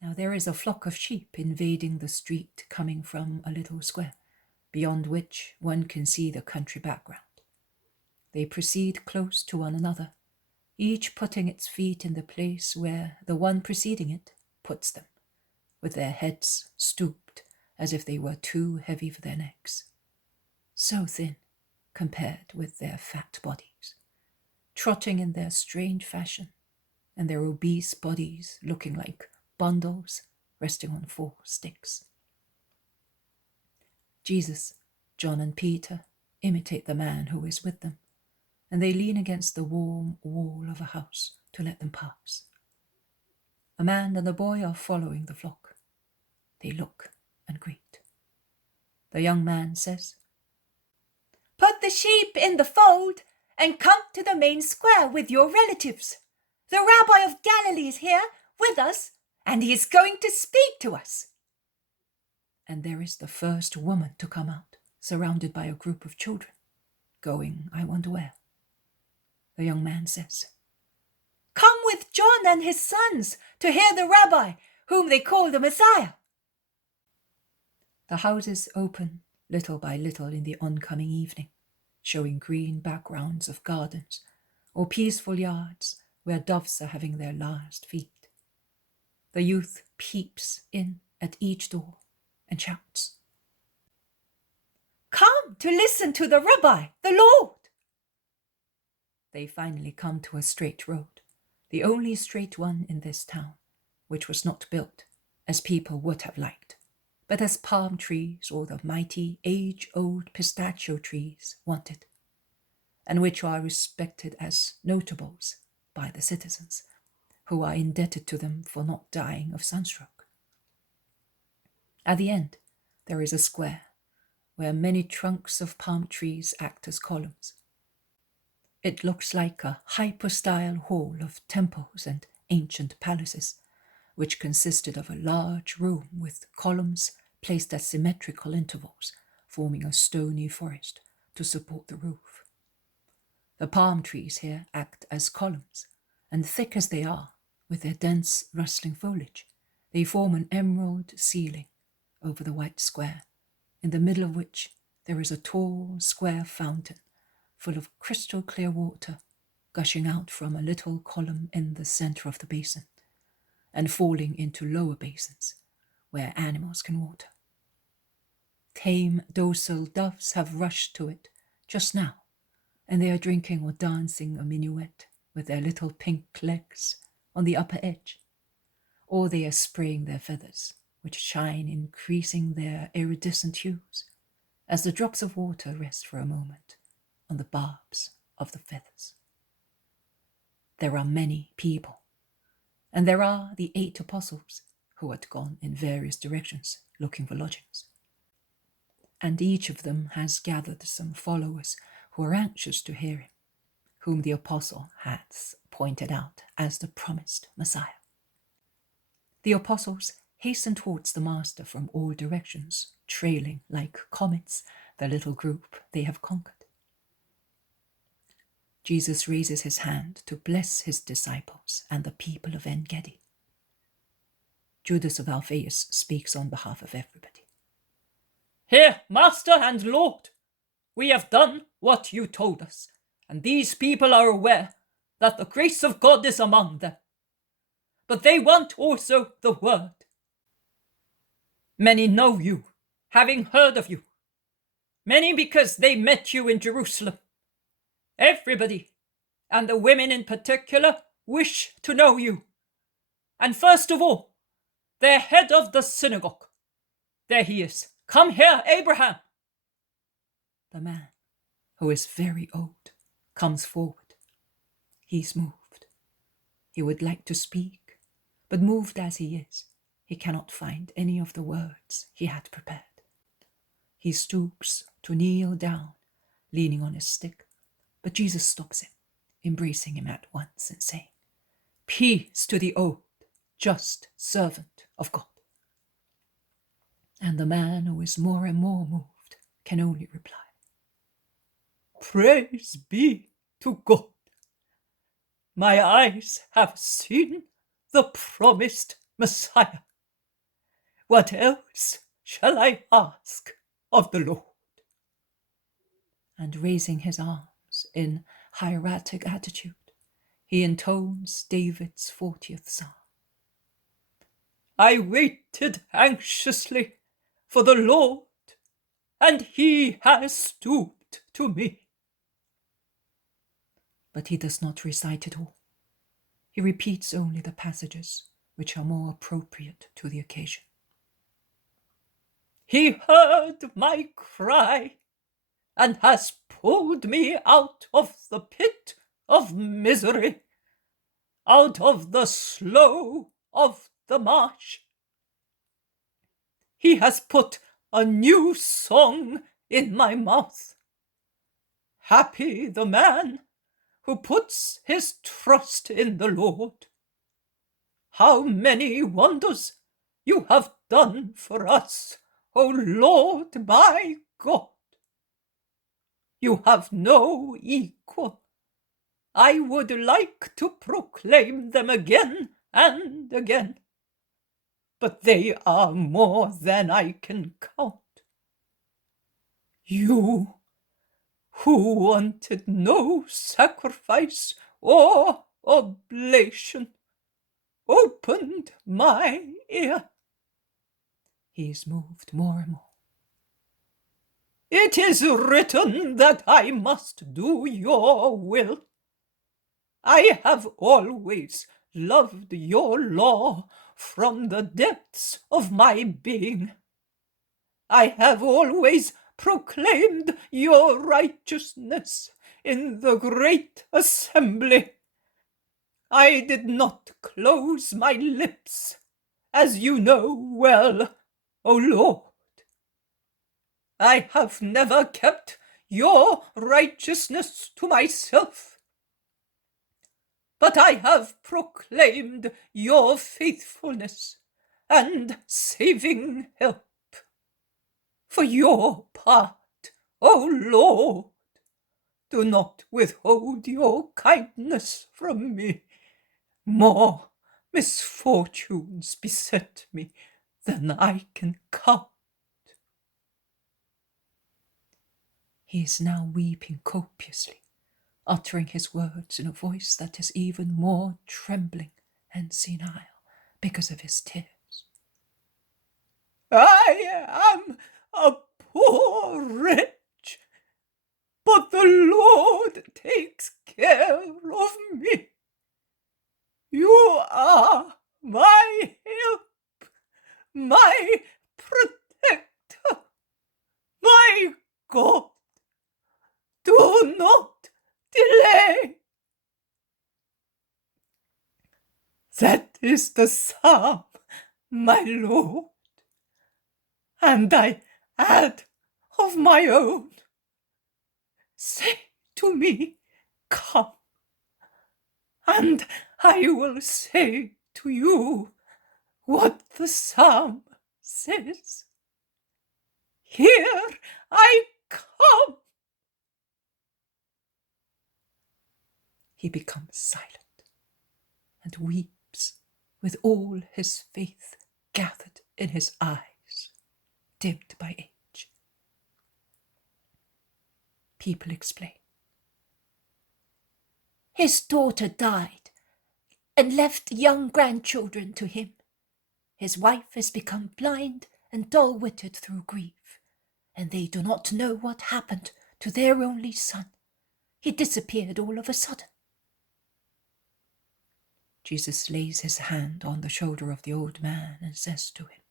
Now there is a flock of sheep invading the street coming from a little square, beyond which one can see the country background. They proceed close to one another, each putting its feet in the place where the one preceding it puts them, with their heads stooped as if they were too heavy for their necks, so thin compared with their fat bodies, trotting in their strange fashion, and their obese bodies looking like bundles resting on 4 sticks. Jesus, John and Peter imitate the man who is with them, and they lean against the warm wall of a house to let them pass. A man and a boy are following the flock. They look and greet. The young man says, "Put the sheep in the fold and come to the main square with your relatives. The Rabbi of Galilee is here with us, and he is going to speak to us." And there is the first woman to come out, surrounded by a group of children, going I wonder where. The young man says, "Come with John and his sons to hear the Rabbi, whom they call the Messiah." The houses open little by little in the oncoming evening, showing green backgrounds of gardens or peaceful yards where doves are having their last feed. The youth peeps in at each door and shouts, "Come to listen to the Rabbi, the Lord." They finally come to a straight road, the only straight one in this town, which was not built as people would have liked, but as palm trees or the mighty age-old pistachio trees wanted, and which are respected as notables by the citizens, who are indebted to them for not dying of sunstroke. At the end, there is a square where many trunks of palm trees act as columns. It looks like a hyper-style hall of temples and ancient palaces, which consisted of a large room with columns placed at symmetrical intervals, forming a stony forest to support the roof. The palm trees here act as columns, and thick as they are, with their dense rustling foliage, they form an emerald ceiling over the white square, in the middle of which there is a tall, square fountain full of crystal clear water gushing out from a little column in the center of the basin and falling into lower basins where animals can water. Tame, docile doves have rushed to it just now, and they are drinking or dancing a minuet with their little pink legs on the upper edge, or they are spraying their feathers, which shine, increasing their iridescent hues as the drops of water rest for a moment on the barbs of the feathers. There are many people, and there are the 8 apostles who had gone in various directions looking for lodgings. And each of them has gathered some followers who are anxious to hear him, whom the apostle has pointed out as the promised Messiah. The apostles hasten towards the Master from all directions, trailing like comets the little group they have conquered. Jesus raises his hand to bless his disciples and the people of En-Gedi. Judas of Alphaeus speaks on behalf of everybody. "Here, Master and Lord, we have done what you told us, and these people are aware that the grace of God is among them. But they want also the word. Many know you, having heard of you. Many because they met you in Jerusalem. Everybody, and the women in particular, wish to know you. And first of all, their head of the synagogue. There he is. Come here, Abraham." The man, who is very old, comes forward. He's moved. He would like to speak, but moved as he is, he cannot find any of the words he had prepared. He stoops to kneel down, leaning on his stick, but Jesus stops him, embracing him at once and saying, "Peace to the old, just servant of God." And the man, who is more and more moved, can only reply, "Praise be to God. My eyes have seen the promised Messiah. What else shall I ask of the Lord?" And raising his arms in hieratic attitude, he intones David's 40th Psalm. "I waited anxiously for the Lord, and he has stooped to me." But he does not recite it all. He repeats only the passages which are more appropriate to the occasion. He heard my cry and has pulled me out of the pit of misery, out of the slough of the marsh. He has put a new song in my mouth. Happy the man who puts his trust in the Lord. How many wonders you have done for us, O Lord my God! You have no equal. I would like to proclaim them again and again, but they are more than I can count. You, who wanted no sacrifice or oblation, opened my ear. He is moved more and more. It is written that I must do your will. I have always loved your law from the depths of my being. I have always proclaimed your righteousness in the great assembly. I did not close my lips, as you know well, O Lord. I have never kept your righteousness to myself, but I have proclaimed your faithfulness and saving help. For your part, O Lord, do not withhold your kindness from me. More misfortunes beset me than I can count. He is now weeping copiously, uttering his words in a voice that is even more trembling and senile because of his tears. I am a poor wretch, but the Lord takes care of me. You are my help, my protector, my God. Do not delay. That is the psalm, my Lord, and I add of my own. Say to me, come, and I will say to you what the psalm says. Here I come. He becomes silent and weeps with all his faith gathered in his eyes, dimmed by age. People explain. His daughter died and left young grandchildren to him. His wife has become blind and dull-witted through grief, and they do not know what happened to their only son. He disappeared all of a sudden. Jesus lays his hand on the shoulder of the old man and says to him,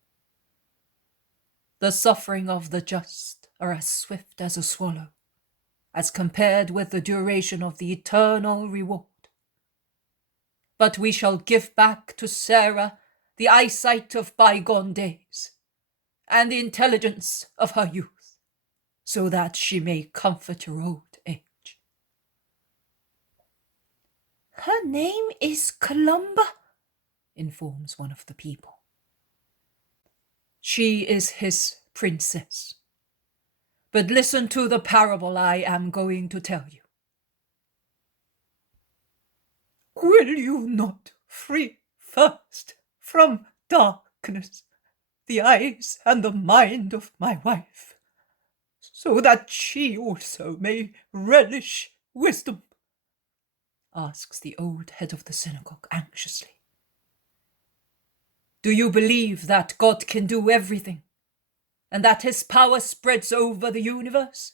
"The suffering of the just are as swift as a swallow, as compared with the duration of the eternal reward. But we shall give back to Sarah the eyesight of bygone days, and the intelligence of her youth, so that she may comfort her old age." Her name is Columba, informs one of the people. She is his princess. But listen to the parable I am going to tell you. Will you not free first from darkness the eyes and the mind of my wife, so that she also may relish wisdom? Asks the old head of the synagogue anxiously. Do you believe that God can do everything, and that his power spreads over the universe?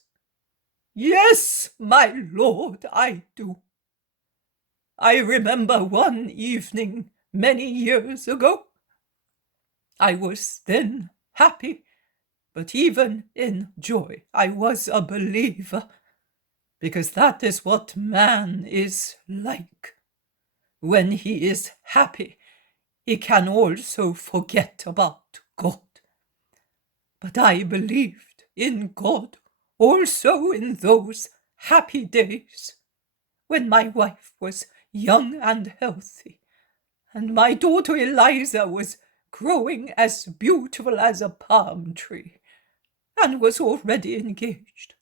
Yes, my lord, I do. I remember one evening many years ago. I was then happy But even in joy, I was a believer, because that is what man is like. When he is happy, he can also forget about God. But I believed in God also in those happy days, when my wife was young and healthy, and my daughter Eliza was growing as beautiful as a palm tree, and was already engaged.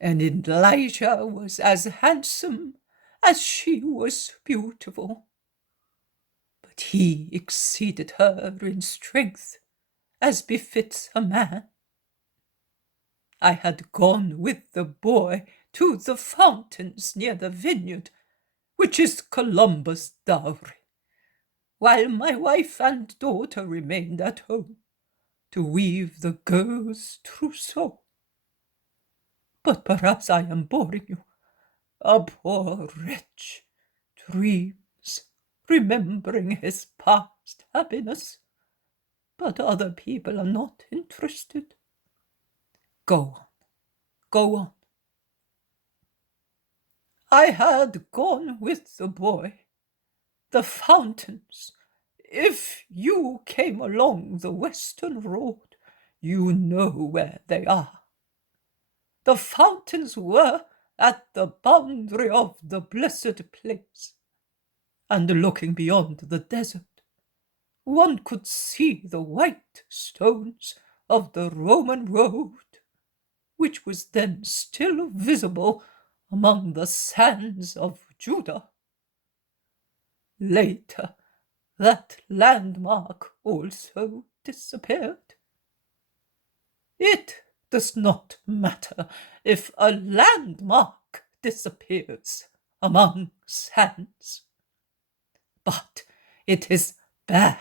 And Elijah was as handsome as she was beautiful. But he exceeded her in strength, as befits a man. I had gone with the boy to the fountains near the vineyard, which is Columbus' dowry, while my wife and daughter remained at home to weave the girl's trousseau. But perhaps I am boring you. A poor wretch dreams, remembering his past happiness, but other people are not interested. Go on, go on. I had gone with the boy. The fountains, if you came along the western road, you know where they are. The fountains were at the boundary of the blessed place, and looking beyond the desert, one could see the white stones of the Roman road, which was then still visible among the sands of Judah. Later, that landmark also disappeared. It does not matter if a landmark disappears among sands. But it is bad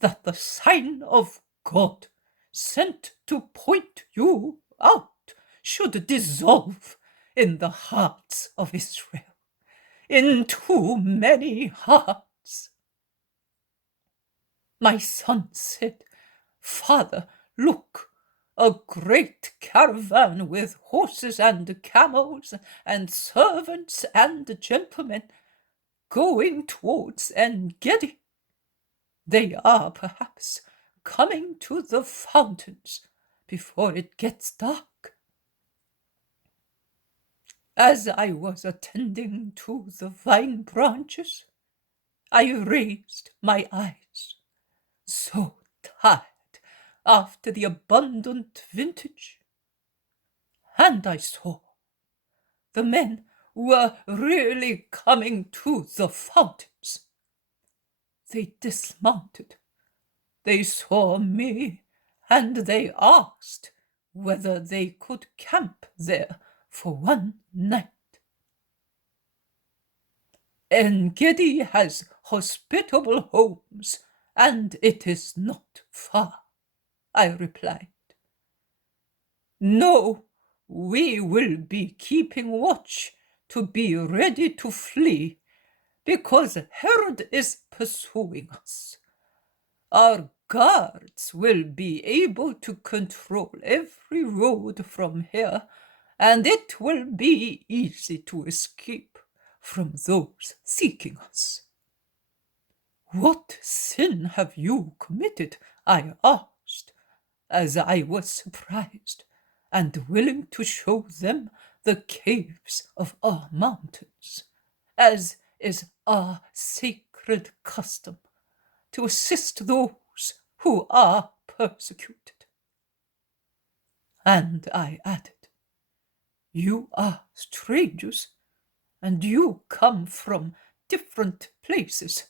that the sign of God sent to point you out should dissolve in the hearts of Israel, in too many hearts. My son said, Father, look, a great caravan with horses and camels and servants and gentlemen going towards En-Gedi. They are perhaps coming to the fountains before it gets dark. As I was attending to the vine branches, I raised my eyes, so tired after the abundant vintage, and I saw the men were really coming to the fountains. They dismounted. They saw me, and they asked whether they could camp there for one night. En-Gedi has hospitable homes, and it is not far, I replied. No, we will be keeping watch to be ready to flee, because Herod is pursuing us. Our guards will be able to control every road from here, and it will be easy to escape from those seeking us. What sin have you committed? I asked, as I was surprised and willing to show them the caves of our mountains, as is our sacred custom, to assist those who are persecuted. And I added, you are strangers, and you come from different places.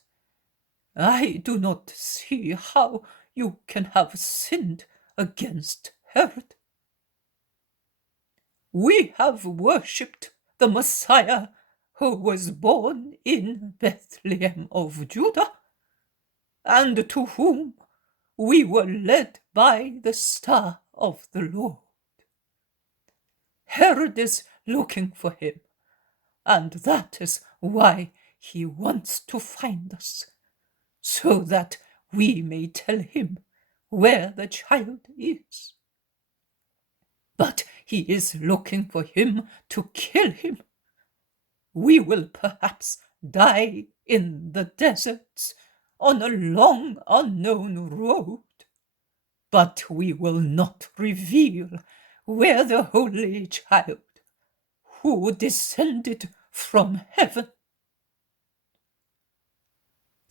I do not see how you can have sinned against Herod. We have worshipped the Messiah who was born in Bethlehem of Judah, and to whom we were led by the star of the Lord. Herod is looking for him, and that is why he wants to find us, so that we may tell him where the child is. But he is looking for him to kill him. We will perhaps die in the deserts on a long unknown road, but we will not reveal where the Holy Child, who descended from heaven,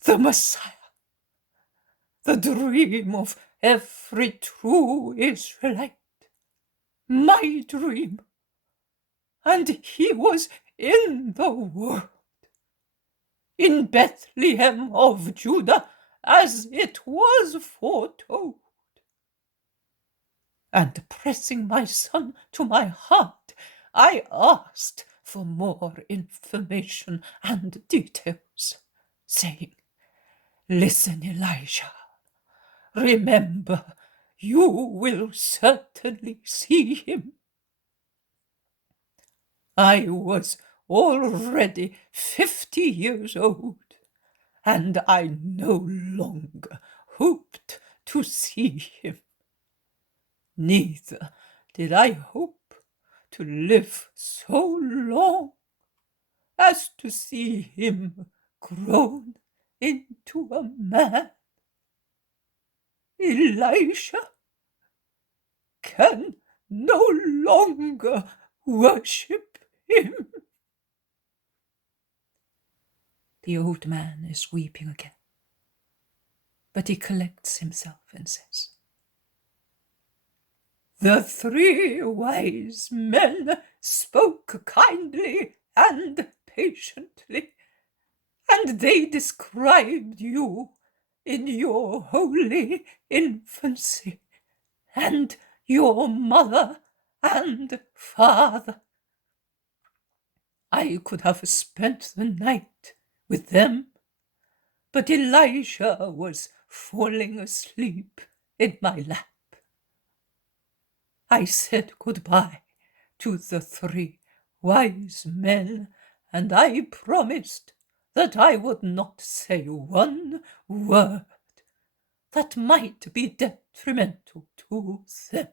the Messiah, the dream of every true Israelite, my dream, and he was in the world, in Bethlehem of Judah, as it was foretold. And pressing my son to my heart, I asked for more information and details, saying, "Listen, Elijah, remember, you will certainly see him." I was already 50 years old, and I no longer hoped to see him. Neither did I hope to live so long as to see him grown into a man. Elisha can no longer worship him. The old man is weeping again, but he collects himself and says, "The 3 wise men spoke kindly and patiently, and they described you in your holy infancy, and your mother and father. I could have spent the night with them, but Elisha was falling asleep in my lap. I said goodbye to the 3 wise men, and I promised that I would not say one word that might be detrimental to them.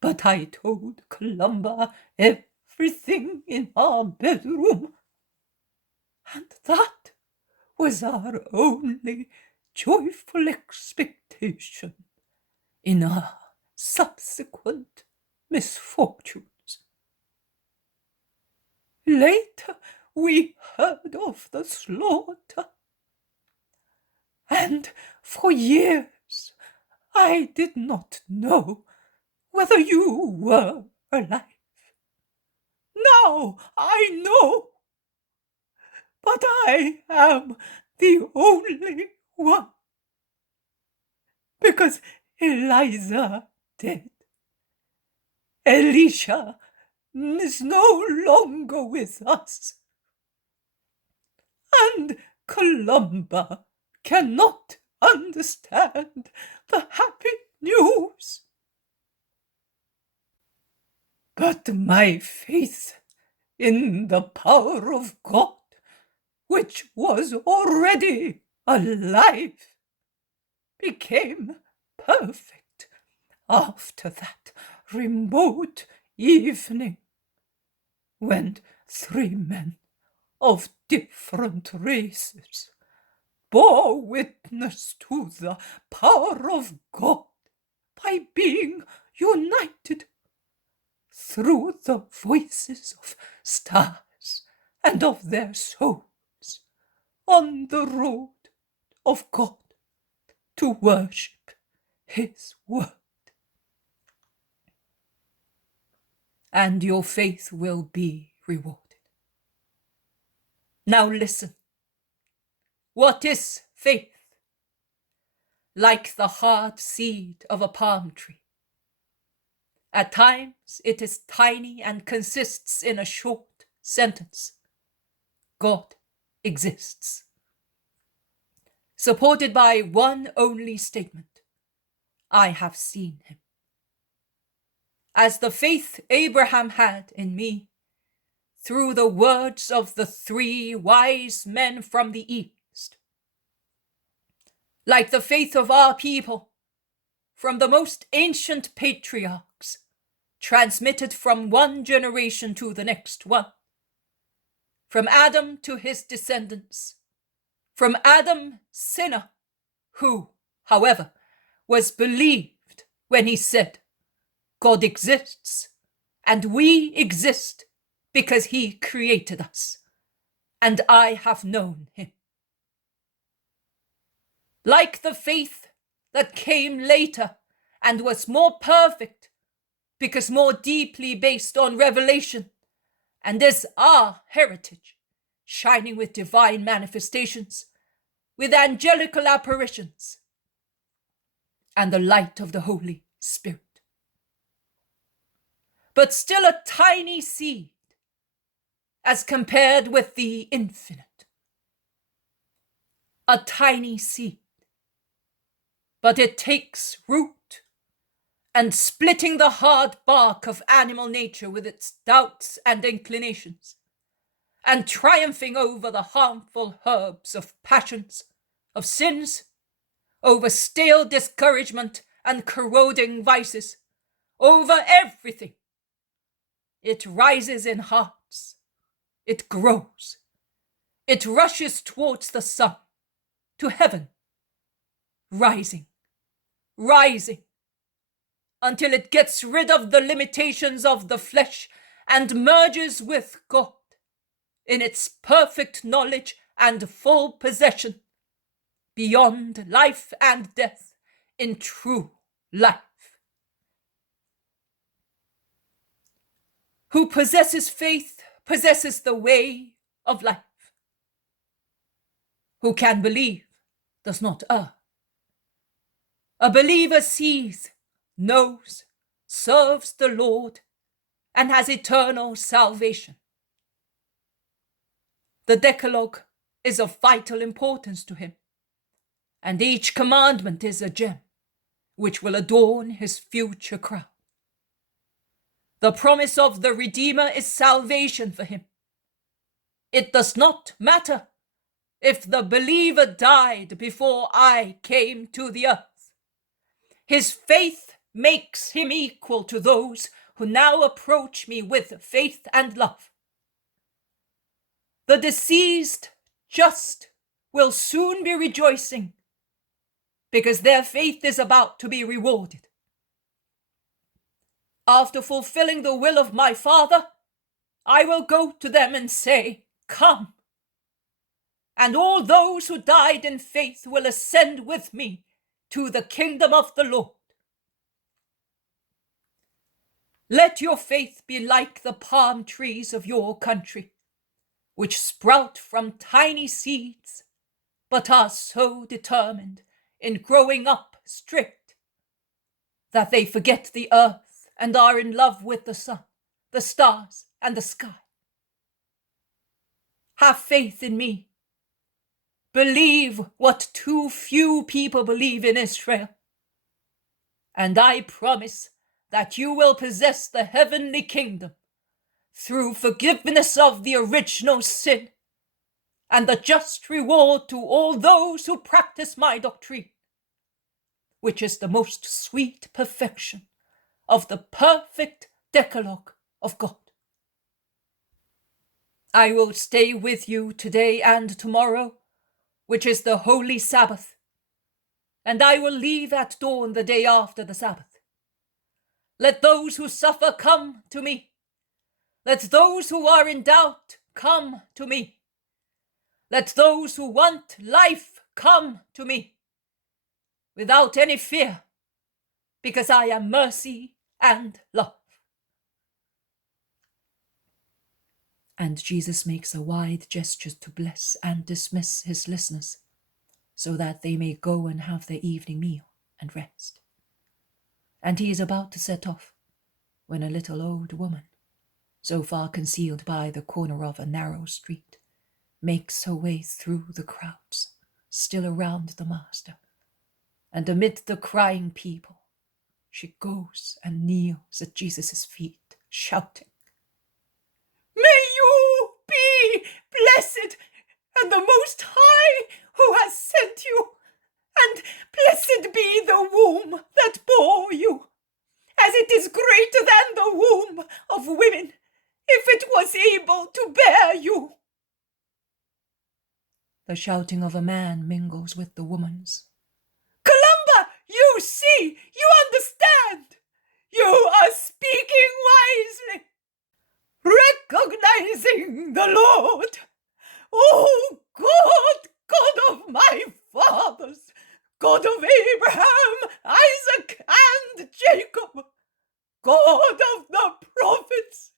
But I told Columba everything in our bedroom, and that was our only joyful expectation in our subsequent misfortunes. Later we heard of the slaughter, and for years I did not know whether you were alive. Now I know, but I am the only one, because Eliza dead. Elisha is no longer with us, and Columba cannot understand the happy news. But my faith in the power of God, which was already alive, became perfect after that remote evening, when 3 men of different races bore witness to the power of God by being united through the voices of stars and of their souls on the road of God to worship his word. And your faith will be rewarded. Now listen. What is faith? Like the hard seed of a palm tree. At times it is tiny and consists in a short sentence. God exists. Supported by one only statement: I have seen him. As the faith Abraham had in me, through the words of the 3 wise men from the east, like the faith of our people, from the most ancient patriarchs, transmitted from one generation to the next one, from Adam to his descendants, from Adam, sinner, who, however, was believed when he said, God exists, and we exist because he created us, and I have known him. Like the faith that came later and was more perfect because more deeply based on revelation, and is our heritage, shining with divine manifestations, with angelical apparitions, and the light of the Holy Spirit. But still a tiny seed as compared with the infinite. A tiny seed, but it takes root, and splitting the hard bark of animal nature with its doubts and inclinations, and triumphing over the harmful herbs of passions, of sins, over stale discouragement and corroding vices, over everything. It rises in hearts, it grows, it rushes towards the sun, to heaven, rising, rising, until it gets rid of the limitations of the flesh and merges with God in its perfect knowledge and full possession, beyond life and death, in true life. Who possesses faith possesses the way of life. Who can believe does not err. A believer sees, knows, serves the Lord, and has eternal salvation. The Decalogue is of vital importance to him, and each commandment is a gem which will adorn his future crown. The promise of the Redeemer is salvation for him. It does not matter if the believer died before I came to the earth. His faith makes him equal to those who now approach me with faith and love. The deceased just will soon be rejoicing because their faith is about to be rewarded. After fulfilling the will of my Father, I will go to them and say, Come. And all those who died in faith will ascend with me to the kingdom of the Lord. Let your faith be like the palm trees of your country, which sprout from tiny seeds, but are so determined in growing up strict that they forget the earth and are in love with the sun, the stars, and the sky. Have faith in me. Believe what too few people believe in Israel. And I promise that you will possess the heavenly kingdom through forgiveness of the original sin and the just reward to all those who practice my doctrine, which is the most sweet perfection of the perfect Decalogue of God. I will stay with you today and tomorrow, which is the holy Sabbath, and I will leave at dawn the day after the Sabbath. Let those who suffer come to me. Let those who are in doubt come to me. Let those who want life come to me, without any fear, because I am mercy and love. And Jesus makes a wide gesture to bless and dismiss his listeners, so that they may go and have their evening meal and rest. And he is about to set off, when a little old woman, so far concealed by the corner of a narrow street, makes her way through the crowds, still around the Master, and amid the crying people, she goes and kneels at Jesus' feet, shouting, May you be blessed, and the Most High who has sent you, and was able to bear you. The shouting of a man mingles with the woman's. Columba, you see, you understand. You are speaking wisely, recognizing the Lord. Oh, God, God of my fathers, God of Abraham, Isaac, and Jacob, God of the prophets,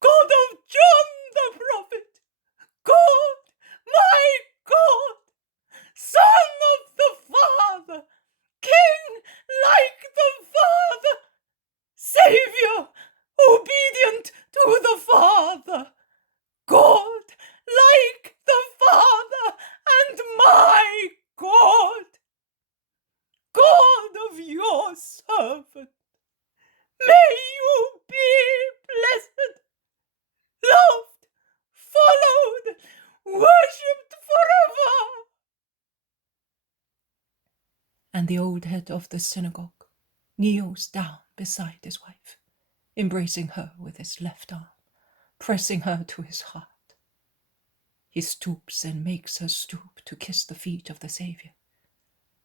God of John the prophet, God, my God, Son of the Father, King like the Father, Savior, obedient to the Father, God like the Father, and my God, God of your servant. May you be blessed, loved, followed, worshipped forever. And the old head of the synagogue kneels down beside his wife, embracing her with his left arm, pressing her to his heart. He stoops and makes her stoop to kiss the feet of the Saviour,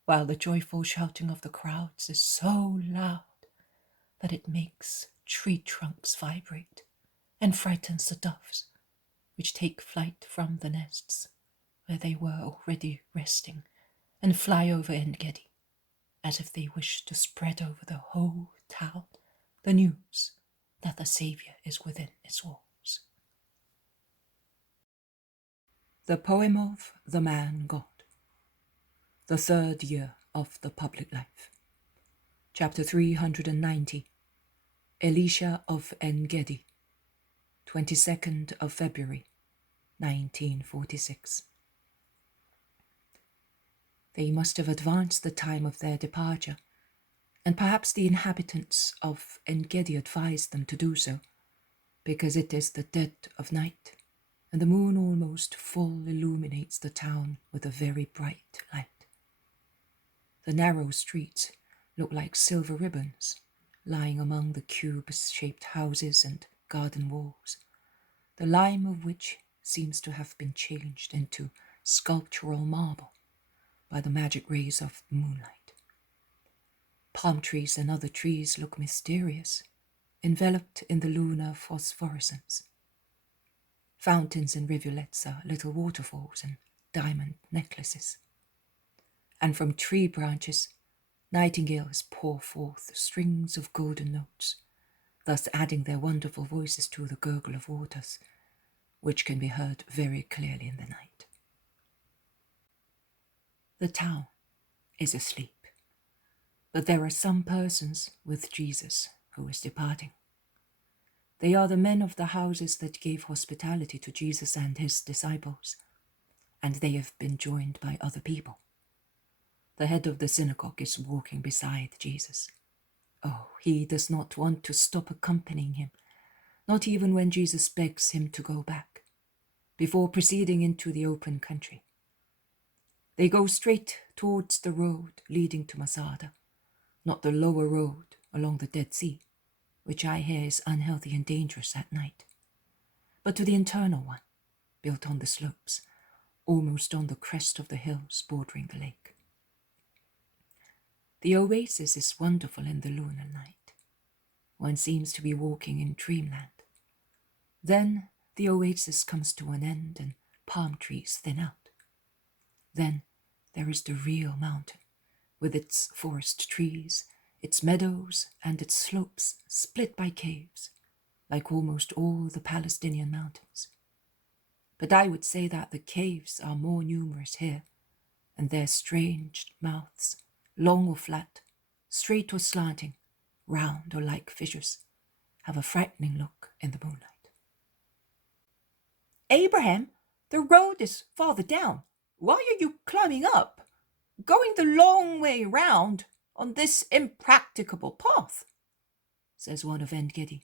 while the joyful shouting of the crowds is so loud that it makes tree trunks vibrate and frightens the doves, which take flight from the nests where they were already resting and fly over En-Gedi, as if they wish to spread over the whole town the news that the Saviour is within its walls. The poem of the man God, the third year of the public life. Chapter 390, Elisha of Engedi, 22nd of February, 1946. They must have advanced the time of their departure, and perhaps the inhabitants of En-Gedi advised them to do so, because it is the dead of night, and the moon almost full illuminates the town with a very bright light. The narrow streets look like silver ribbons lying among the cube-shaped houses and garden walls, the lime of which seems to have been changed into sculptural marble by the magic rays of moonlight. Palm trees and other trees look mysterious, enveloped in the lunar phosphorescence. Fountains and rivulets are little waterfalls and diamond necklaces. And from tree branches, nightingales pour forth strings of golden notes, thus adding their wonderful voices to the gurgle of waters, which can be heard very clearly in the night. The town is asleep, but there are some persons with Jesus who is departing. They are the men of the houses that gave hospitality to Jesus and his disciples, and they have been joined by other people. The head of the synagogue is walking beside Jesus. Oh, he does not want to stop accompanying him, not even when Jesus begs him to go back, before proceeding into the open country. They go straight towards the road leading to Masada, not the lower road along the Dead Sea, which I hear is unhealthy and dangerous at night, but to the internal one, built on the slopes, almost on the crest of the hills bordering the lake. The oasis is wonderful in the lunar night. One seems to be walking in dreamland. Then the oasis comes to an end and palm trees thin out. Then there is the real mountain, with its forest trees, its meadows, and its slopes split by caves, like almost all the Palestinian mountains. But I would say that the caves are more numerous here, and their strange mouths, long or flat, straight or slanting, round or like fissures, have a frightening look in the moonlight. Abraham, the road is farther down. Why are you climbing up, going the long way round on this impracticable path? Says one of En-Gedi,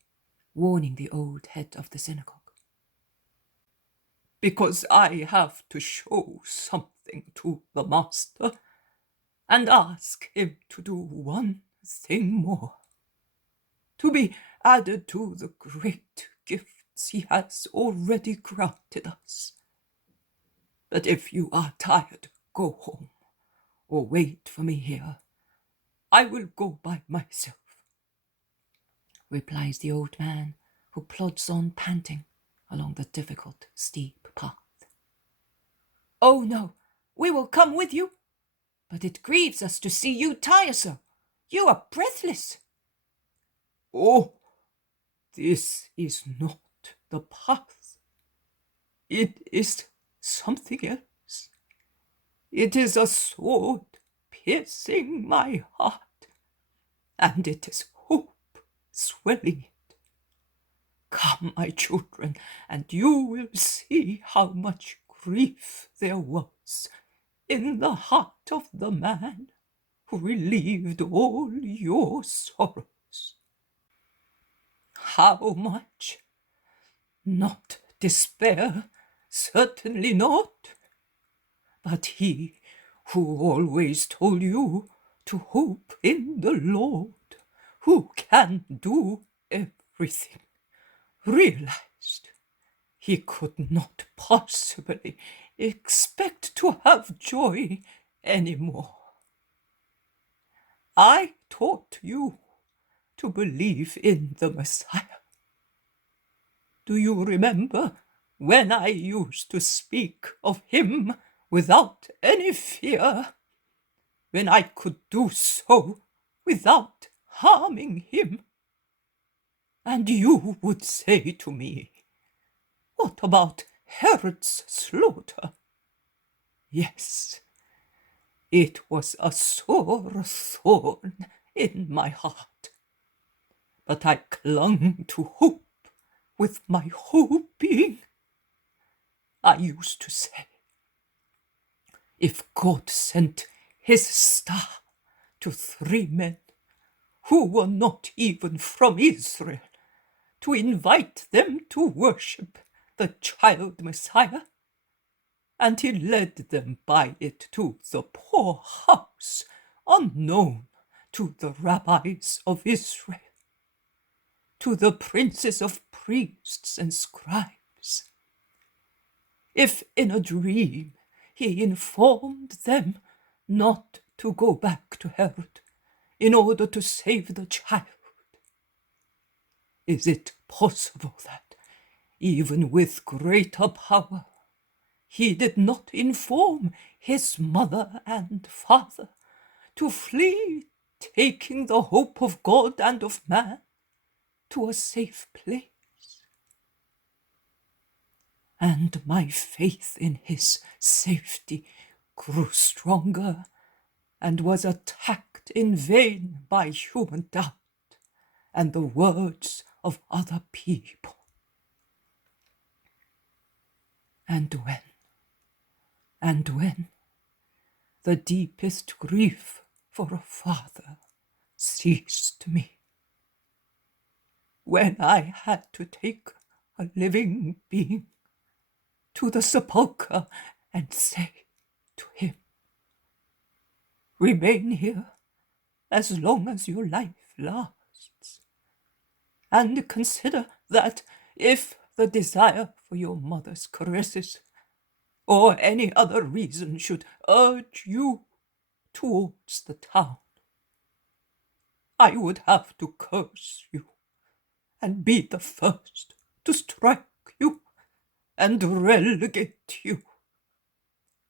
warning the old head of the synagogue. Because I have to show something to the master, and ask him to do one thing more, to be added to the great gifts gifts he has already granted us. But if you are tired, go home, or wait for me here. I will go by myself," replies the old man, who plods on panting along the difficult, steep path. "Oh no, we will come with you. But it grieves us to see you tire so. You are breathless." "Oh, this is not the path. It is something else. It is a sword piercing my heart, and it is hope swelling it. Come, my children, and you will see how much grief there was in the heart of the man who relieved all your sorrows. How much? Not despair, certainly not. But he who always told you to hope in the Lord, who can do everything, realized he could not possibly expect to have joy anymore. I taught you to believe in the Messiah. Do you remember when I used to speak of him without any fear, when I could do so without harming him? And you would say to me, "What about Herod's slaughter?" Yes, it was a sore thorn in my heart, but I clung to hope with my whole being. I used to say, if God sent his star to 3 men who were not even from Israel to invite them to worship the child Messiah, and he led them by it to the poor house unknown to the rabbis of Israel, to the princes of priests and scribes. If in a dream he informed them not to go back to Herod in order to save the child, is it possible that, even with greater power, he did not inform his mother and father to flee, taking the hope of God and of man to a safe place? And my faith in his safety grew stronger and was attacked in vain by human doubt and the words of other people. And when the deepest grief for a father seized me, when I had to take a living being to the sepulchre and say to him, "Remain here as long as your life lasts, and consider that if the desire for your mother's caresses or any other reason should urge you towards the town, I would have to curse you and be the first to strike you and relegate you,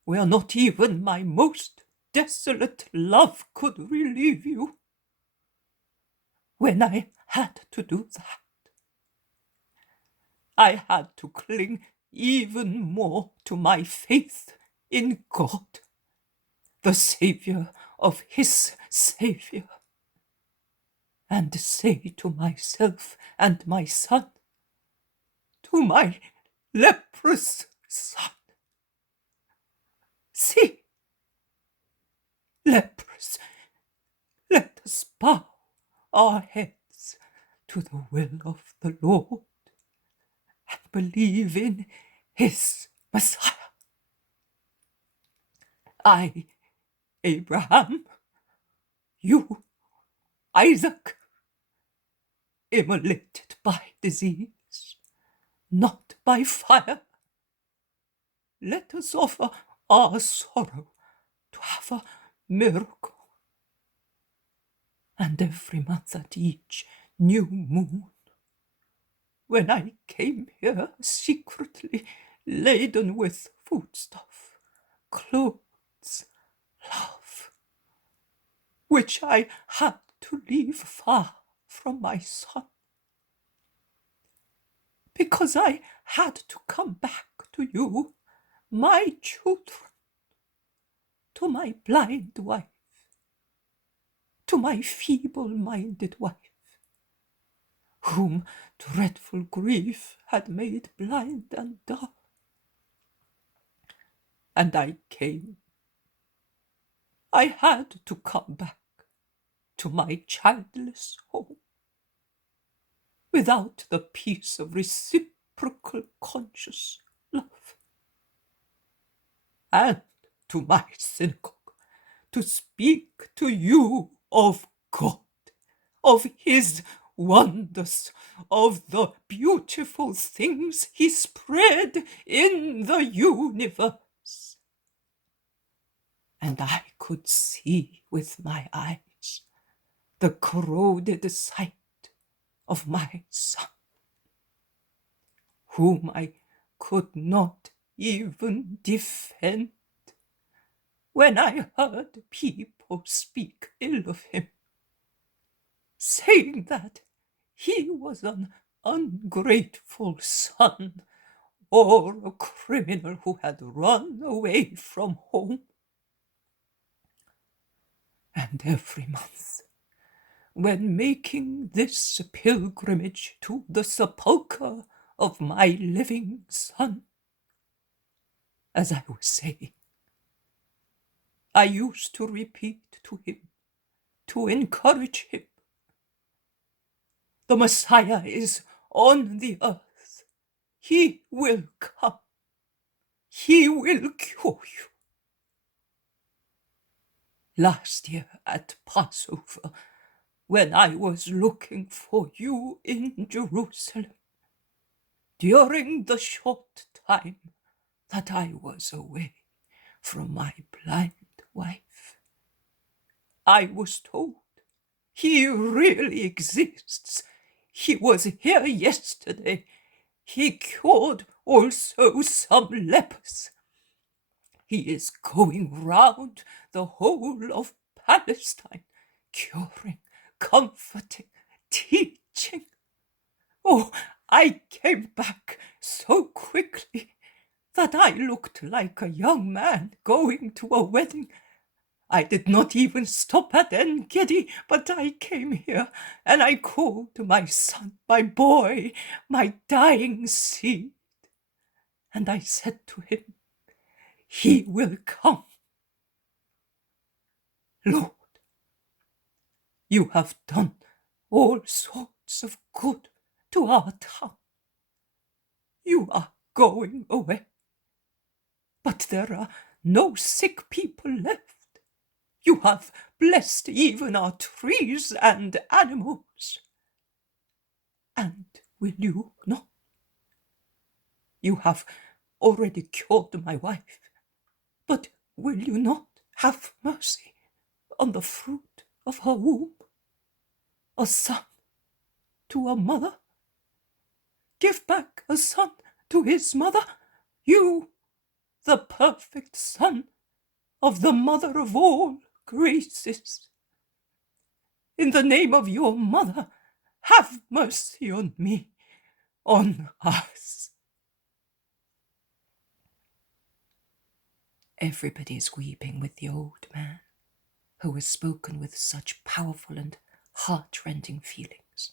where not even my most desolate love could relieve you. When I had to do that, I had to cling even more to my faith in God, the Saviour of his Saviour, and say to myself and my son, to my leprous son, "See, lepers, let us bow our heads to the will of the Lord and believe in his Messiah. I, Abraham, you, Isaac, immolated by disease, not by fire. Let us offer our sorrow to have a miracle. And every month at each new moon, when I came here secretly laden with foodstuff, clothes, love, which I had to leave far from my son, because I had to come back to you, my children, to my blind wife, to my feeble-minded wife, whom dreadful grief had made blind and dull. And I came. I had to come back to my childless home, without the peace of reciprocal conscious love, and to my synagogue to speak to you of God, of his wonders, of the beautiful things he spread in the universe. And I could see with my eyes the corroded sight of my son, whom I could not even defend when I heard people speak ill of him, saying that he was an ungrateful son or a criminal who had run away from home. And every month, when making this pilgrimage to the sepulchre of my living son, as I was saying, I used to repeat to him, to encourage him, the Messiah is on the earth. He will come. He will cure you. Last year at Passover, when I was looking for you in Jerusalem, during the short time that I was away from my blind wife, I was told he really exists. He was here yesterday. He cured also some lepers. He is going round the whole of Palestine, curing, comforting, teaching. Oh, I came back so quickly that I looked like a young man going to a wedding. I did not even stop at En-Gedi, but I came here, and I called to my son, my boy, my dying seed. And I said to him, he will come. Lord, you have done all sorts of good to our town. You are going away, but there are no sick people left. You have blessed even our trees and animals. And will you not? You have already cured my wife, but will you not have mercy on the fruit of her womb? A son to a mother? Give back a son to his mother, you, the perfect son of the mother of all graces. In the name of your mother, have mercy on me, on us. Everybody is weeping with the old man, who has spoken with such powerful and heart-rending feelings.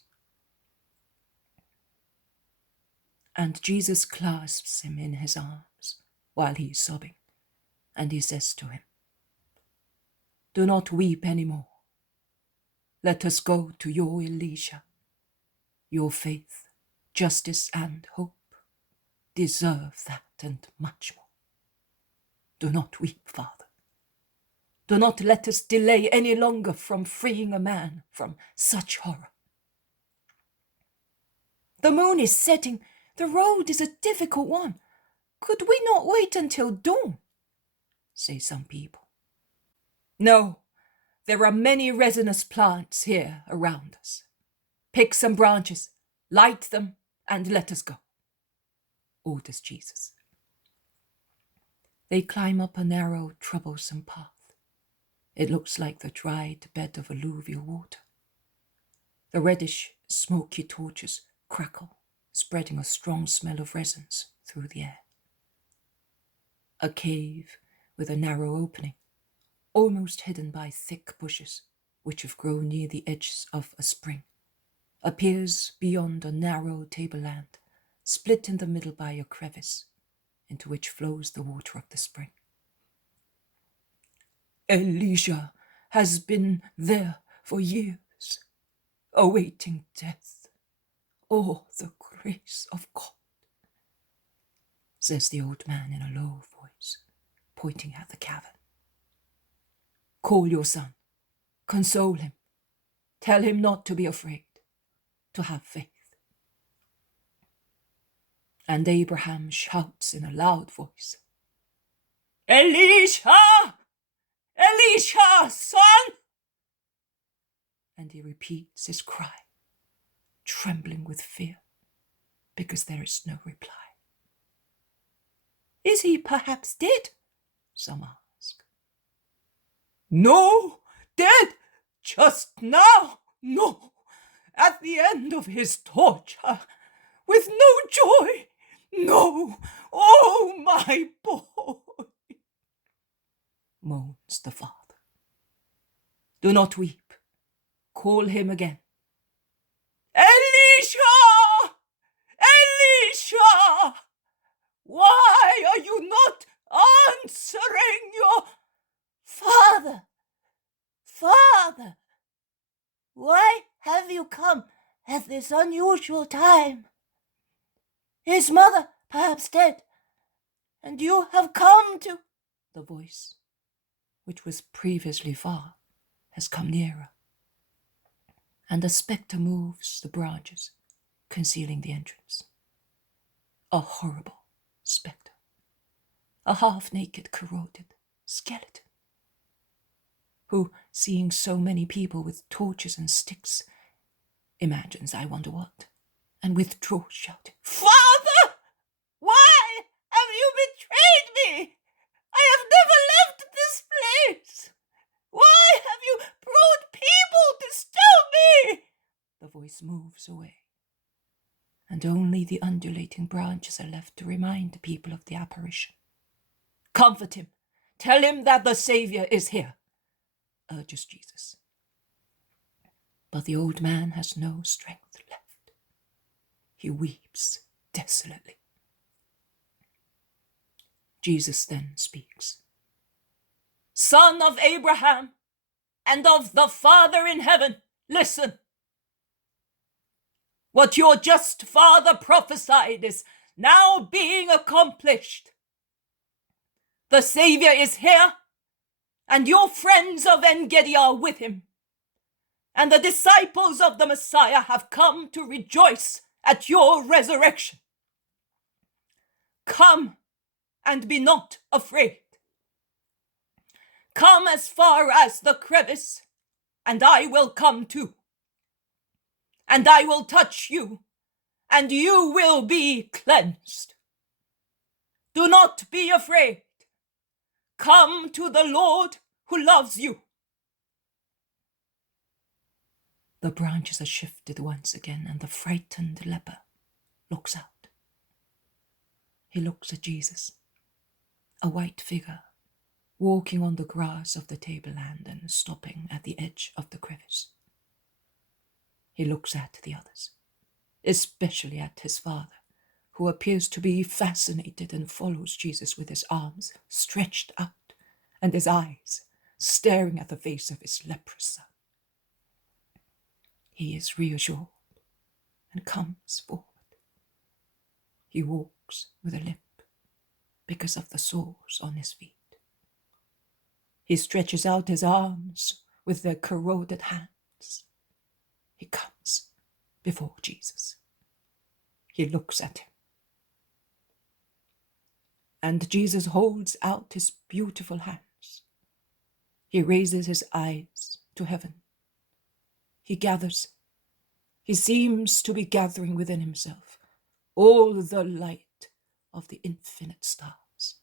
And Jesus clasps him in his arms while he is sobbing, and he says to him, do not weep any more. Let us go to your Elisha. Your faith, justice, and hope deserve that and much more. Do not weep, Father. Do not let us delay any longer from freeing a man from such horror. The moon is setting. The road is a difficult one. Could we not wait until dawn? Say some people. No, there are many resinous plants here around us. Pick some branches, light them, and let us go, orders Jesus. They climb up a narrow, troublesome path. It looks like the dried bed of alluvial water. The reddish, smoky torches crackle, spreading a strong smell of resins through the air. A cave with a narrow opening, almost hidden by thick bushes which have grown near the edges of a spring, appears beyond a narrow tableland, split in the middle by a crevice, into which flows the water of the spring. Elisha has been there for years, awaiting death. Oh, the grace of God, says the old man in a low voice, pointing at the cavern. Call your son, console him, tell him not to be afraid, to have faith. And Abraham shouts in a loud voice, Elisha! Elisha, son! And he repeats his cry, trembling with fear, because there is no reply. Is he perhaps dead? Some ask. No, dead just now, no, at the end of his torture, with no joy, no, oh my boy, moans the father. Do not weep, call him again. Elisha! Elisha! Why are you not answering your Father? Father, why have you come at this unusual time? His mother perhaps dead, and you have come to... The voice, which was previously far, has come nearer, and a spectre moves the branches, concealing the entrance. A horrible spectre, a half-naked, corroded skeleton, who, seeing so many people with torches and sticks, imagines I wonder what, and withdraws, shouting, Father! Why have you betrayed me? I have never left this place. Why have you brought people to stone me? The voice moves away, and only the undulating branches are left to remind the people of the apparition. Comfort him. Tell him that the Saviour is here, urges Jesus. But the old man has no strength left. He weeps desolately. Jesus then speaks. Son of Abraham and of the Father in heaven, listen. What your just father prophesied is now being accomplished. The Saviour is here, and your friends of En-Gedi are with him. And the disciples of the Messiah have come to rejoice at your resurrection. Come and be not afraid. Come as far as the crevice, and I will come too. And I will touch you, and you will be cleansed. Do not be afraid. Come to the Lord who loves you. The branches are shifted once again, and the frightened leper looks out. He looks at Jesus, a white figure, walking on the grass of the tableland and stopping at the edge of the crevice. He looks at the others, especially at his father, who appears to be fascinated and follows Jesus with his arms stretched out and his eyes staring at the face of his leprous son. He is reassured and comes forward. He walks with a limp because of the sores on his feet. He stretches out his arms with their corroded hands. He comes before Jesus. He looks at him And Jesus holds out his beautiful hands. He raises his eyes to heaven. He gathers. He seems to be gathering within himself all the light of the infinite stars,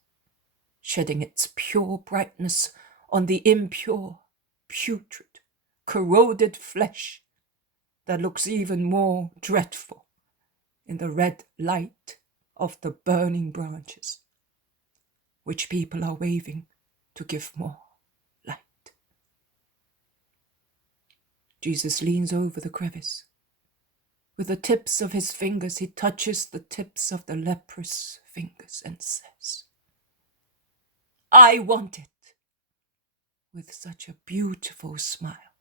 shedding its pure brightness on the impure, putrid, corroded flesh that looks even more dreadful in the red light of the burning branches, which people are waving to give more light. Jesus leans over the crevice. With the tips of his fingers, he touches the tips of the leprous fingers and says, "I want it," with such a beautiful smile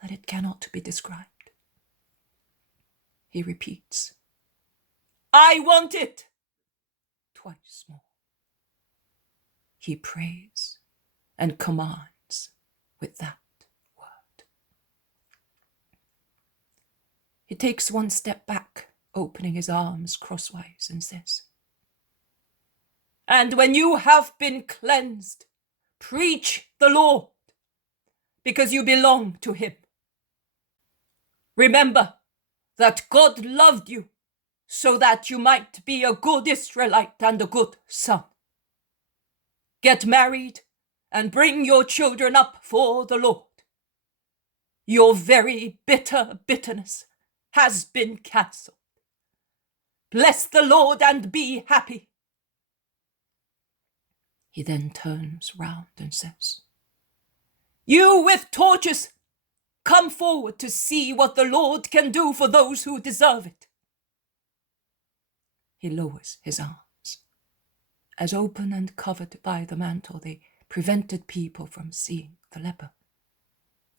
that it cannot be described. He repeats, "I want it," twice more. He prays and commands with that word. He takes one step back, opening his arms crosswise, and says, "And when you have been cleansed, preach the Lord, because you belong to him. Remember that God loved you so that you might be a good Israelite and a good son. Get married and bring your children up for the Lord. Your very bitter bitterness has been cancelled. Bless the Lord and be happy." He then turns round and says, "You with torches, come forward to see what the Lord can do for those who deserve it." He lowers his arms. As open and covered by the mantle, they prevented people from seeing the leper,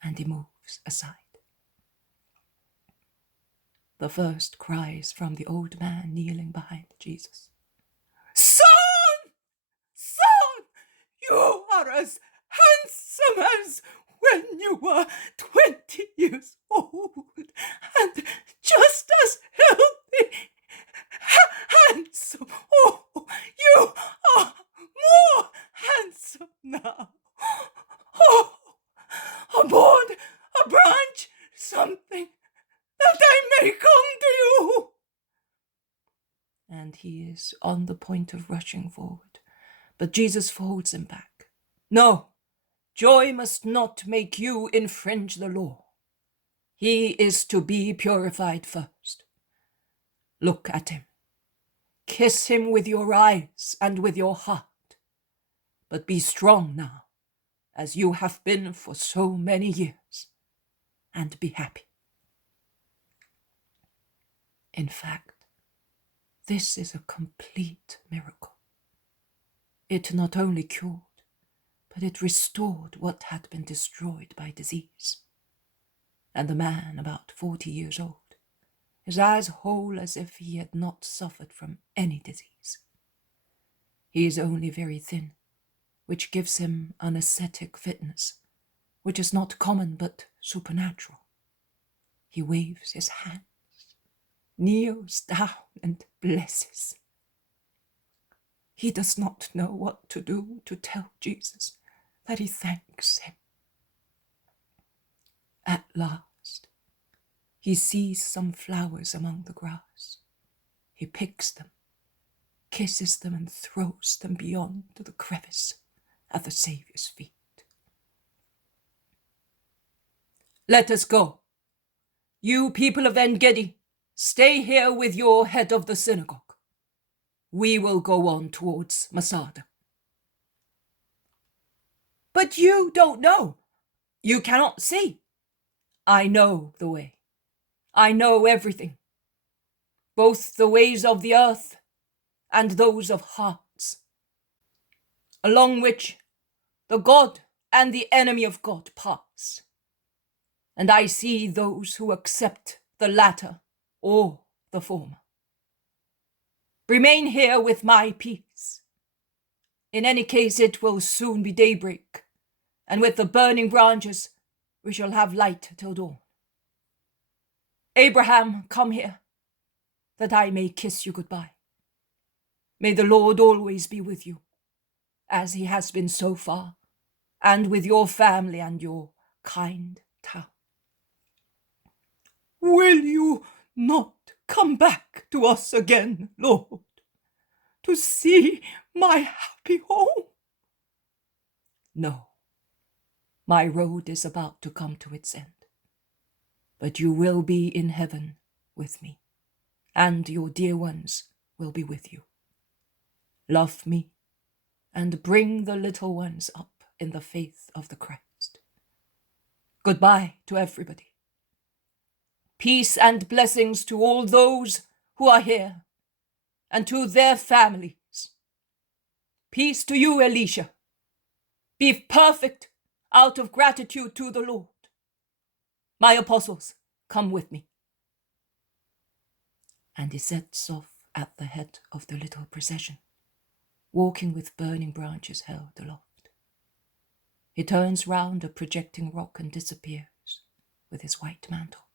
and he moves aside. The first cries from the old man kneeling behind Jesus, "Son! Son! You are as handsome as when you were 20 years old, and just as healthy, handsome. Oh, you are more handsome now. Oh, aboard a branch, something, that I may come to you." And he is on the point of rushing forward, but Jesus holds him back. "No, joy must not make you infringe the law. He is to be purified first. Look at him. Kiss him with your eyes and with your heart. But be strong now, as you have been for so many years, and be happy." In fact, this is a complete miracle. It not only cured, but it restored what had been destroyed by disease. And the man, about 40 years old, is as whole as if he had not suffered from any disease. He is only very thin, which gives him an ascetic fitness, which is not common but supernatural. He waves his hands, kneels down and blesses. He does not know what to do to tell Jesus that he thanks him. At last, he sees some flowers among the grass. He picks them, kisses them, and throws them beyond the crevice at the Saviour's feet. "Let us go. You people of En-Gedi, stay here with your head of the synagogue. We will go on towards Masada." "But you don't know. You cannot see." "I know the way. I know everything, both the ways of the earth and those of hearts, along which the God and the enemy of God pass. And I see those who accept the latter or the former. Remain here with my peace. In any case, it will soon be daybreak, and with the burning branches, we shall have light till dawn. Abraham, come here, that I may kiss you goodbye." May the Lord always be with you, as he has been so far, and with your family and your kind town. Will you not come back to us again, Lord, to see my happy home? No, my road is about to come to its end, but you will be in heaven with me, and your dear ones will be with you. Love me, and bring the little ones up in the faith of the Christ. Goodbye to everybody. Peace and blessings to all those who are here, and to their families. Peace to you, Elisha. Be perfect out of gratitude to the Lord. My apostles, come with me. And he sets off at the head of the little procession, walking with burning branches held aloft. He turns round a projecting rock and disappears with his white mantle.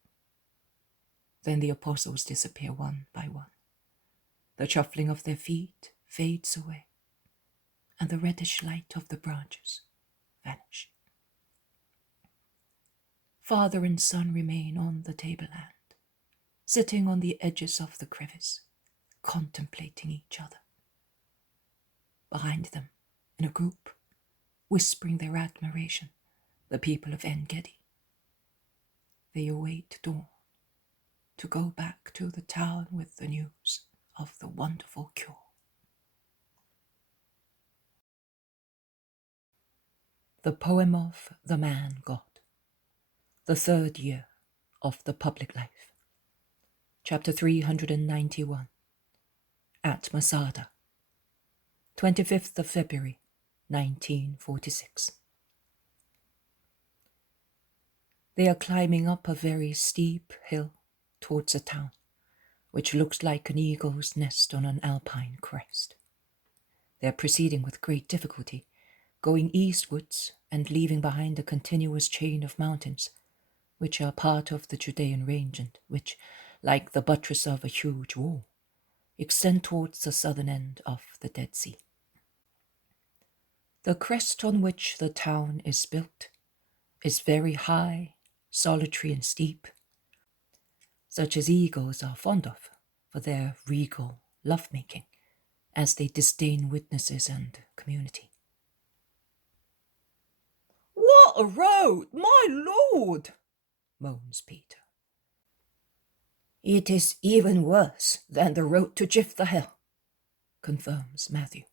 Then the apostles disappear one by one. The shuffling of their feet fades away, and the reddish light of the branches vanish. Father and son remain on the tableland, sitting on the edges of the crevice, contemplating each other. Behind them, in a group, whispering their admiration, the people of En-Gedi. They await dawn to go back to the town with the news of the wonderful cure. The poem of the man God, the third year of the public life. Chapter 391. At Masada, 25th of February, 1946. They are climbing up a very steep hill towards a town, which looks like an eagle's nest on an alpine crest. They are proceeding with great difficulty, going eastwards and leaving behind a continuous chain of mountains, which are part of the Judean range and which, like the buttress of a huge wall, extend towards the southern end of the Dead Sea. The crest on which the town is built is very high, solitary and steep, such as eagles are fond of for their regal love-making, as they disdain witnesses and community. "What a road, my lord!" moans Peter. "It is even worse than the road to Jephthah, confirms Matthew.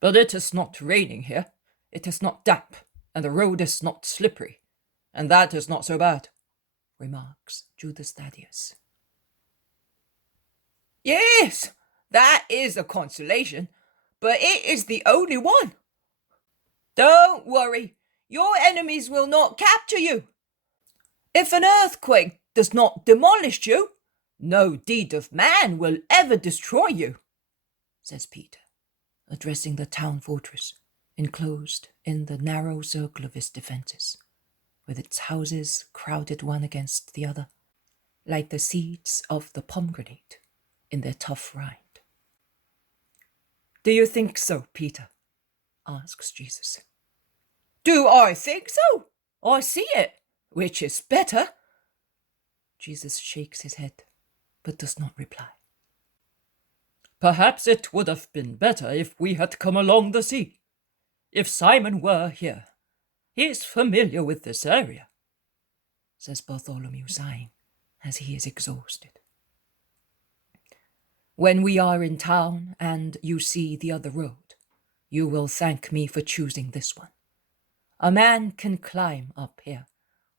"But it is not raining here, it is not damp, and the road is not slippery, and that is not so bad," remarks Judas Thaddeus. "Yes, that is a consolation, but it is the only one. Don't worry, your enemies will not capture you. If an earthquake does not demolish you, no deed of man will ever destroy you," says Peter, addressing the town fortress, enclosed in the narrow circle of his defences, with its houses crowded one against the other, like the seeds of the pomegranate in their tough rind. "Do you think so, Peter?" asks Jesus. "Do I think so? I see it, which is better." Jesus shakes his head, but does not reply. "Perhaps it would have been better if we had come along the sea. If Simon were here, he is familiar with this area," says Bartholomew, sighing, as he is exhausted. "When we are in town and you see the other road, you will thank me for choosing this one. A man can climb up here,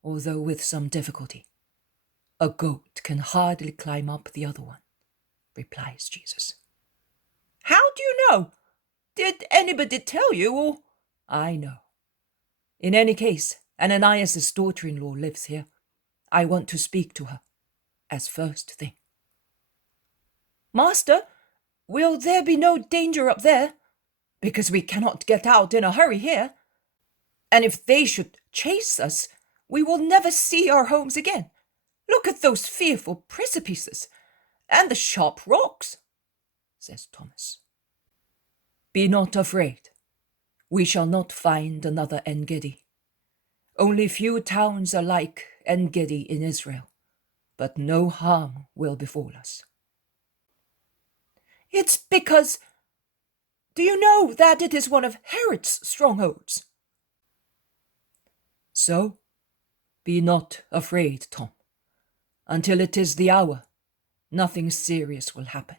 although with some difficulty. A goat can hardly climb up the other one," replies Jesus. "How do you know? Did anybody tell you, or—" "I know. In any case, Ananias' daughter-in-law lives here. I want to speak to her, as first thing." "Master, will there be no danger up there? Because we cannot get out in a hurry here. And if they should chase us, we will never see our homes again. Look at those fearful precipices, and the sharp rocks." says Thomas. Be not afraid. We shall not find another En-Gedi. Only few towns are like En-Gedi in Israel, but no harm will befall us. It's because... Do you know that it is one of Herod's strongholds? So, be not afraid, Tom. Until it is the hour, nothing serious will happen.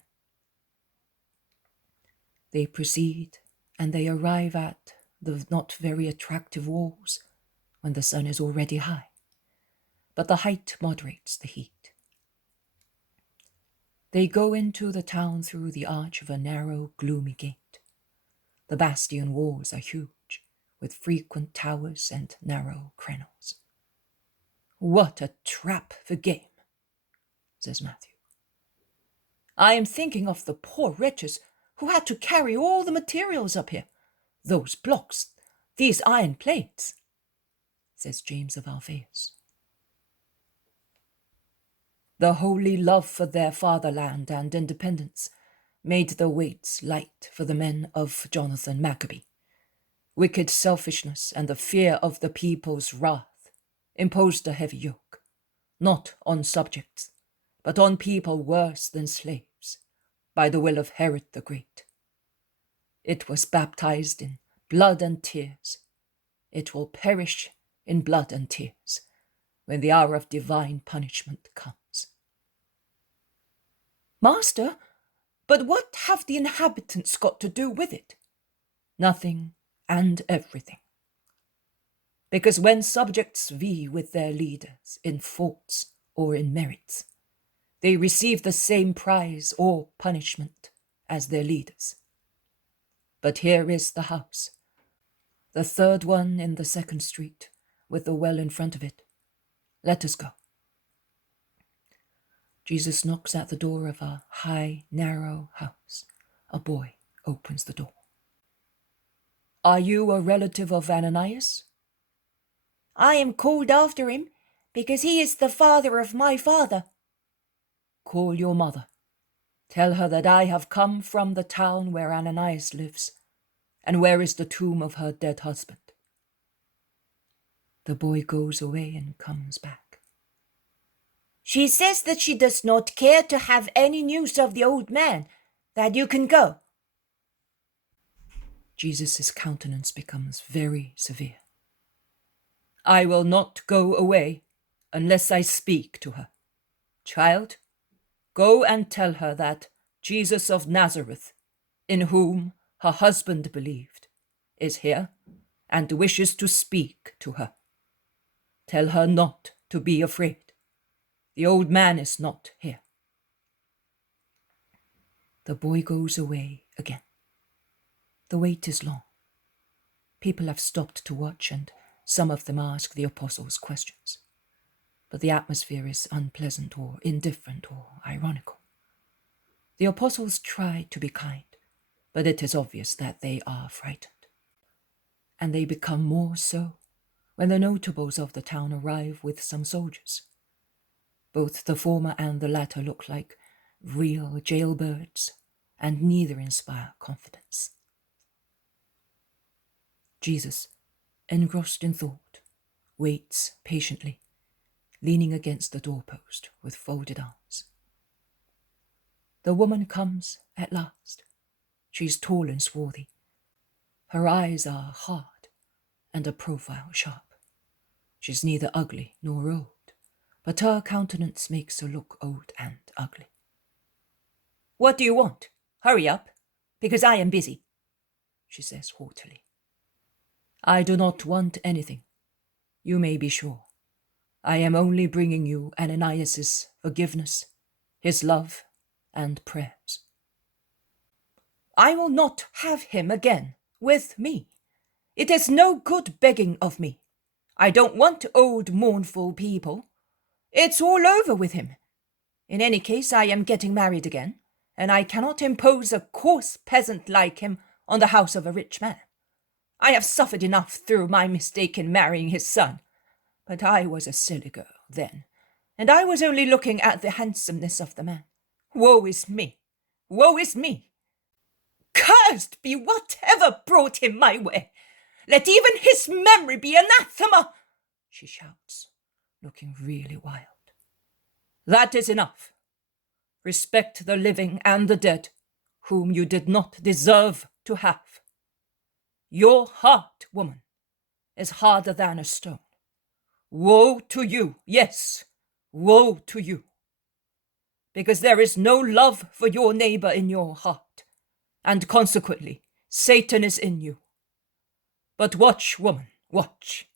They proceed, and they arrive at the not very attractive walls when the sun is already high, but the height moderates the heat. They go into the town through the arch of a narrow, gloomy gate. The bastion walls are huge, with frequent towers and narrow crenels. What a trap for game, says Matthew. I am thinking of the poor wretches who had to carry all the materials up here. Those blocks, these iron plates, says James of Alphaeus. The holy love for their fatherland and independence made the weights light for the men of Jonathan Maccabee. Wicked selfishness and the fear of the people's wrath imposed a heavy yoke, not on subjects, but on people worse than slaves, by the will of Herod the Great. It was baptized in blood and tears. It will perish in blood and tears when the hour of divine punishment comes. Master, but what have the inhabitants got to do with it? Nothing and everything. Because when subjects vie with their leaders in faults or in merits, they receive the same prize or punishment as their leaders. But here is the house, the third one in the second street, with the well in front of it. Let us go. Jesus knocks at the door of a high, narrow house. A boy opens the door. Are you a relative of Ananias? I am called after him because he is the father of my father. Call your mother. Tell her that I have come from the town where Ananias lives, and where is the tomb of her dead husband. The boy goes away and comes back. She says that she does not care to have any news of the old man, that you can go. Jesus' countenance becomes very severe. I will not go away unless I speak to her. Child, go and tell her that Jesus of Nazareth, in whom her husband believed, is here and wishes to speak to her. Tell her not to be afraid. The old man is not here. The boy goes away again. The wait is long. People have stopped to watch, and some of them ask the apostles questions. But the atmosphere is unpleasant or indifferent or ironical. The apostles try to be kind, but it is obvious that they are frightened. And they become more so when the notables of the town arrive with some soldiers. Both the former and the latter look like real jailbirds, and neither inspire confidence. Jesus, engrossed in thought, waits patiently, leaning against the doorpost with folded arms. The woman comes at last. She's tall and swarthy. Her eyes are hard, and her profile sharp. She's neither ugly nor old, but her countenance makes her look old and ugly. What do you want? Hurry up, because I am busy, she says haughtily. I do not want anything. You may be sure. I am only bringing you Ananias' forgiveness, his love, and prayers. I will not have him again with me. It is no good begging of me. I don't want old mournful people. It's all over with him. In any case, I am getting married again, and I cannot impose a coarse peasant like him on the house of a rich man. I have suffered enough through my mistake in marrying his son, but I was a silly girl then, and I was only looking at the handsomeness of the man. Woe is me! Woe is me! Cursed be whatever brought him my way. Let even his memory be anathema, she shouts, looking really wild. That is enough. Respect the living and the dead, whom you did not deserve to have. Your heart, woman, is harder than a stone. Woe to you, yes, woe to you. Because there is no love for your neighbor in your heart, and consequently, Satan is in you. But watch, woman, watch,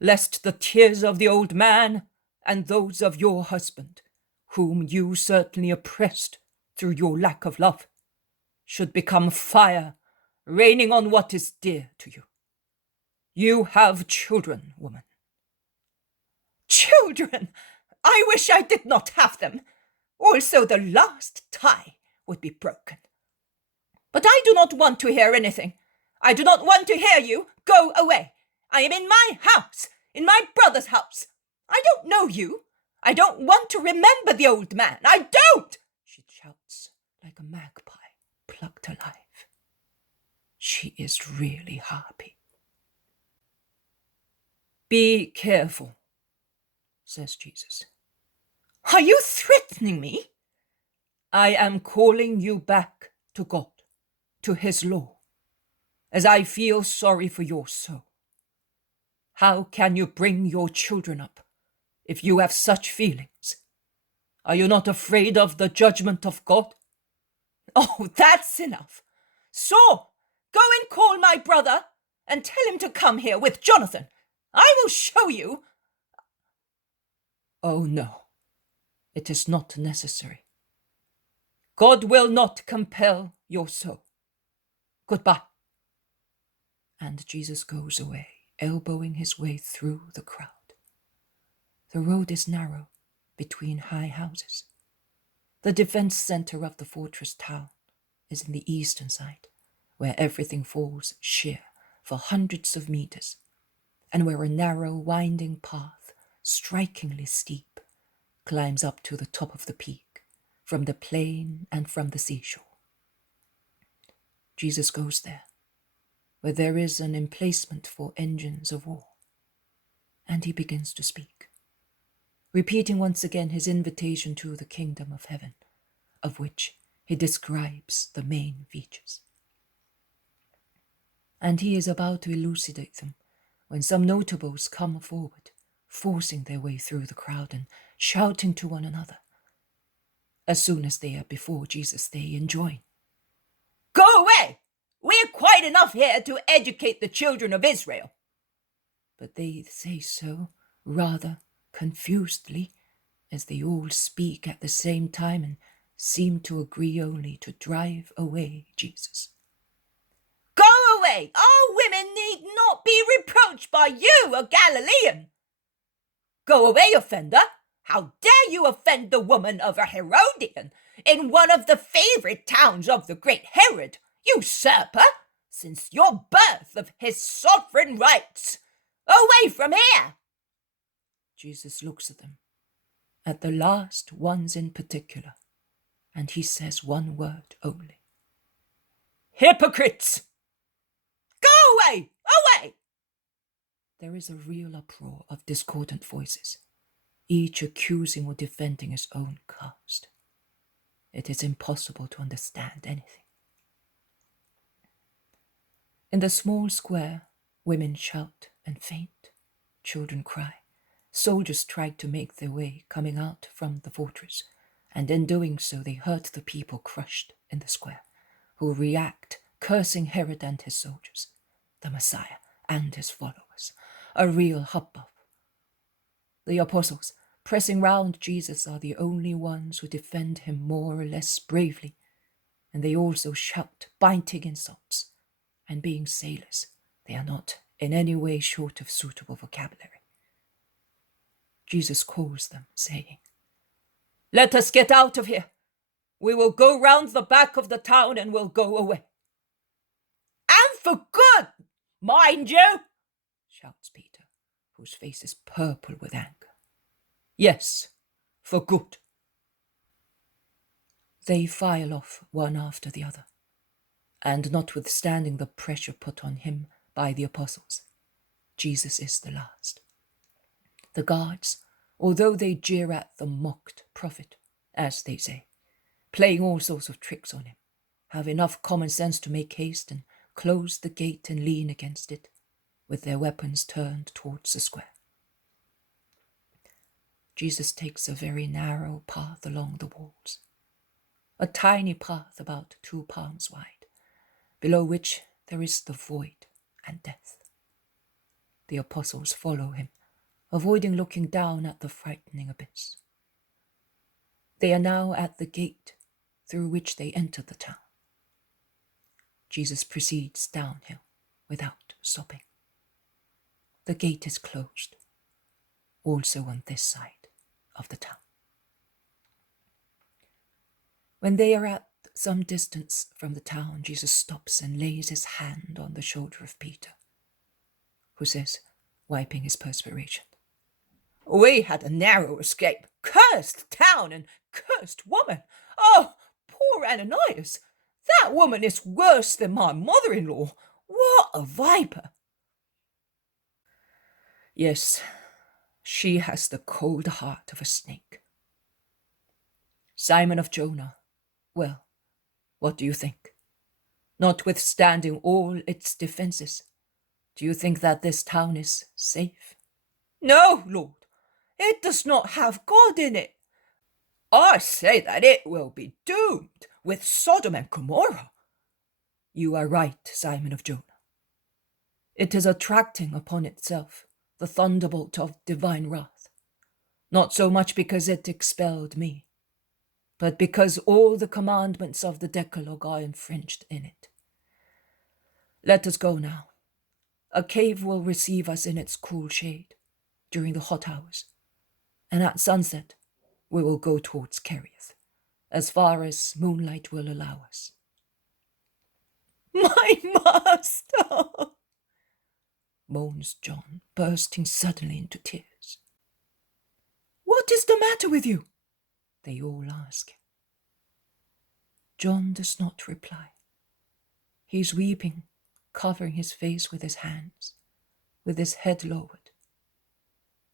lest the tears of the old man and those of your husband, whom you certainly oppressed through your lack of love, should become fire raining on what is dear to you. You have children, woman. Children! I wish I did not have them. Also, the last tie would be broken. But I do not want to hear anything. I do not want to hear you. Go away. I am in my house, in my brother's house. I don't know you. I don't want to remember the old man. I don't! She shouts like a magpie plucked alive. She is really happy. Be careful, says Jesus. Are you threatening me? I am calling you back to God, to his law, as I feel sorry for your soul. How can you bring your children up if you have such feelings? Are you not afraid of the judgment of God? Oh, that's enough. So, go and call my brother and tell him to come here with Jonathan. I will show you. Oh, no, it is not necessary. God will not compel your soul. Goodbye. And Jesus goes away, elbowing his way through the crowd. The road is narrow between high houses. The defense center of the fortress town is in the eastern side, where everything falls sheer for hundreds of meters, and where a narrow, winding path, strikingly steep, climbs up to the top of the peak, from the plain and from the seashore. Jesus goes there, where there is an emplacement for engines of war, and he begins to speak, repeating once again his invitation to the kingdom of heaven, of which he describes the main features. And he is about to elucidate them when some notables come forward, forcing their way through the crowd and shouting to one another. As soon as they are before Jesus, they enjoin. Go away! We're quite enough here to educate the children of Israel. But they say so rather confusedly, as they all speak at the same time and seem to agree only to drive away Jesus. Go away! Our women need not be reproached by you, a Galilean. Go away, offender! How dare you offend the woman of a Herodian in one of the favorite towns of the great Herod, usurper, since your birth of his sovereign rights? Away from here! Jesus looks at them, at the last ones in particular, and he says one word only. Hypocrites! Go away! Away! There is a real uproar of discordant voices, each accusing or defending his own caste. It is impossible to understand anything. In the small square, women shout and faint, children cry. Soldiers tried to make their way coming out from the fortress, and in doing so they hurt the people crushed in the square, who react, cursing Herod and his soldiers, the Messiah and his followers, a real hubbub. The apostles, pressing round Jesus, are the only ones who defend him more or less bravely, and they also shout biting insults, and being sailors, they are not in any way short of suitable vocabulary. Jesus calls them, saying, Let us get out of here. We will go round the back of the town and will go away. And for good, mind you, shouts Peter, whose face is purple with anger. Yes, for good. They file off one after the other, and notwithstanding the pressure put on him by the apostles, Jesus is the last. The guards, although they jeer at the mocked prophet, as they say, playing all sorts of tricks on him, have enough common sense to make haste and close the gate and lean against it, with their weapons turned towards the square. Jesus takes a very narrow path along the walls, a tiny path about 2 palms wide, below which there is the void and death. The apostles follow him, avoiding looking down at the frightening abyss. They are now at the gate through which they enter the town. Jesus proceeds downhill without stopping. The gate is closed, also on this side of the town. When they are at some distance from the town, Jesus stops and lays his hand on the shoulder of Peter, who says, wiping his perspiration, "We had a narrow escape. Cursed town and cursed woman. Oh, poor Ananias. That woman is worse than my mother-in-law. What a viper." "Yes, she has the cold heart of a snake." "Simon of Jonah, well, what do you think? Notwithstanding all its defenses, do you think that this town is safe?" "No, Lord, it does not have God in it. I say that it will be doomed with Sodom and Gomorrah." "You are right, Simon of Jonah. It is attracting upon itself the thunderbolt of divine wrath, not so much because it expelled me, but because all the commandments of the Decalogue are infringed in it. Let us go now. A cave will receive us in its cool shade during the hot hours, and at sunset we will go towards Cherith, as far as moonlight will allow us." "My master!" moans John, bursting suddenly into tears. "What is the matter with you?" they all ask. John does not reply. He is weeping, covering his face with his hands, with his head lowered.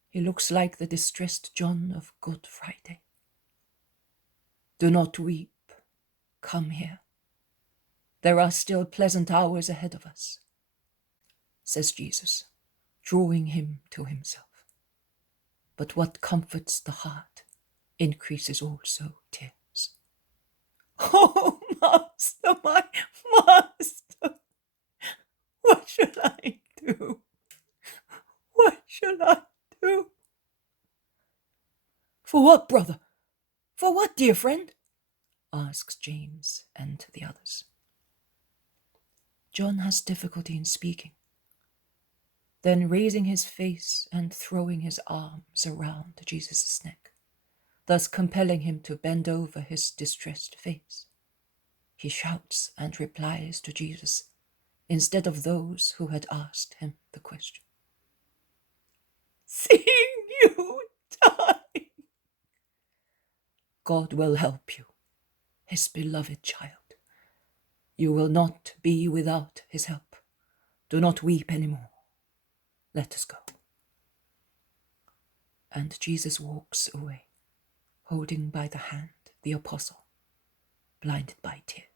He looks like the distressed John of Good Friday. "Do not weep. Come here. There are still pleasant hours ahead of us," says Jesus, drawing him to himself. But what comforts the heart increases also tears. "Oh, master, my master! What shall I do? What shall I do?" "For what, brother? For what, dear friend?" asks James and the others. John has difficulty in speaking. Then, raising his face and throwing his arms around Jesus' neck, thus compelling him to bend over his distressed face, he shouts and replies to Jesus instead of those who had asked him the question. "Seeing you die." God will help you, his beloved child. You will not be without his help. Do not weep any more. Let us go. And Jesus walks away, holding by the hand the apostle, blinded by tears.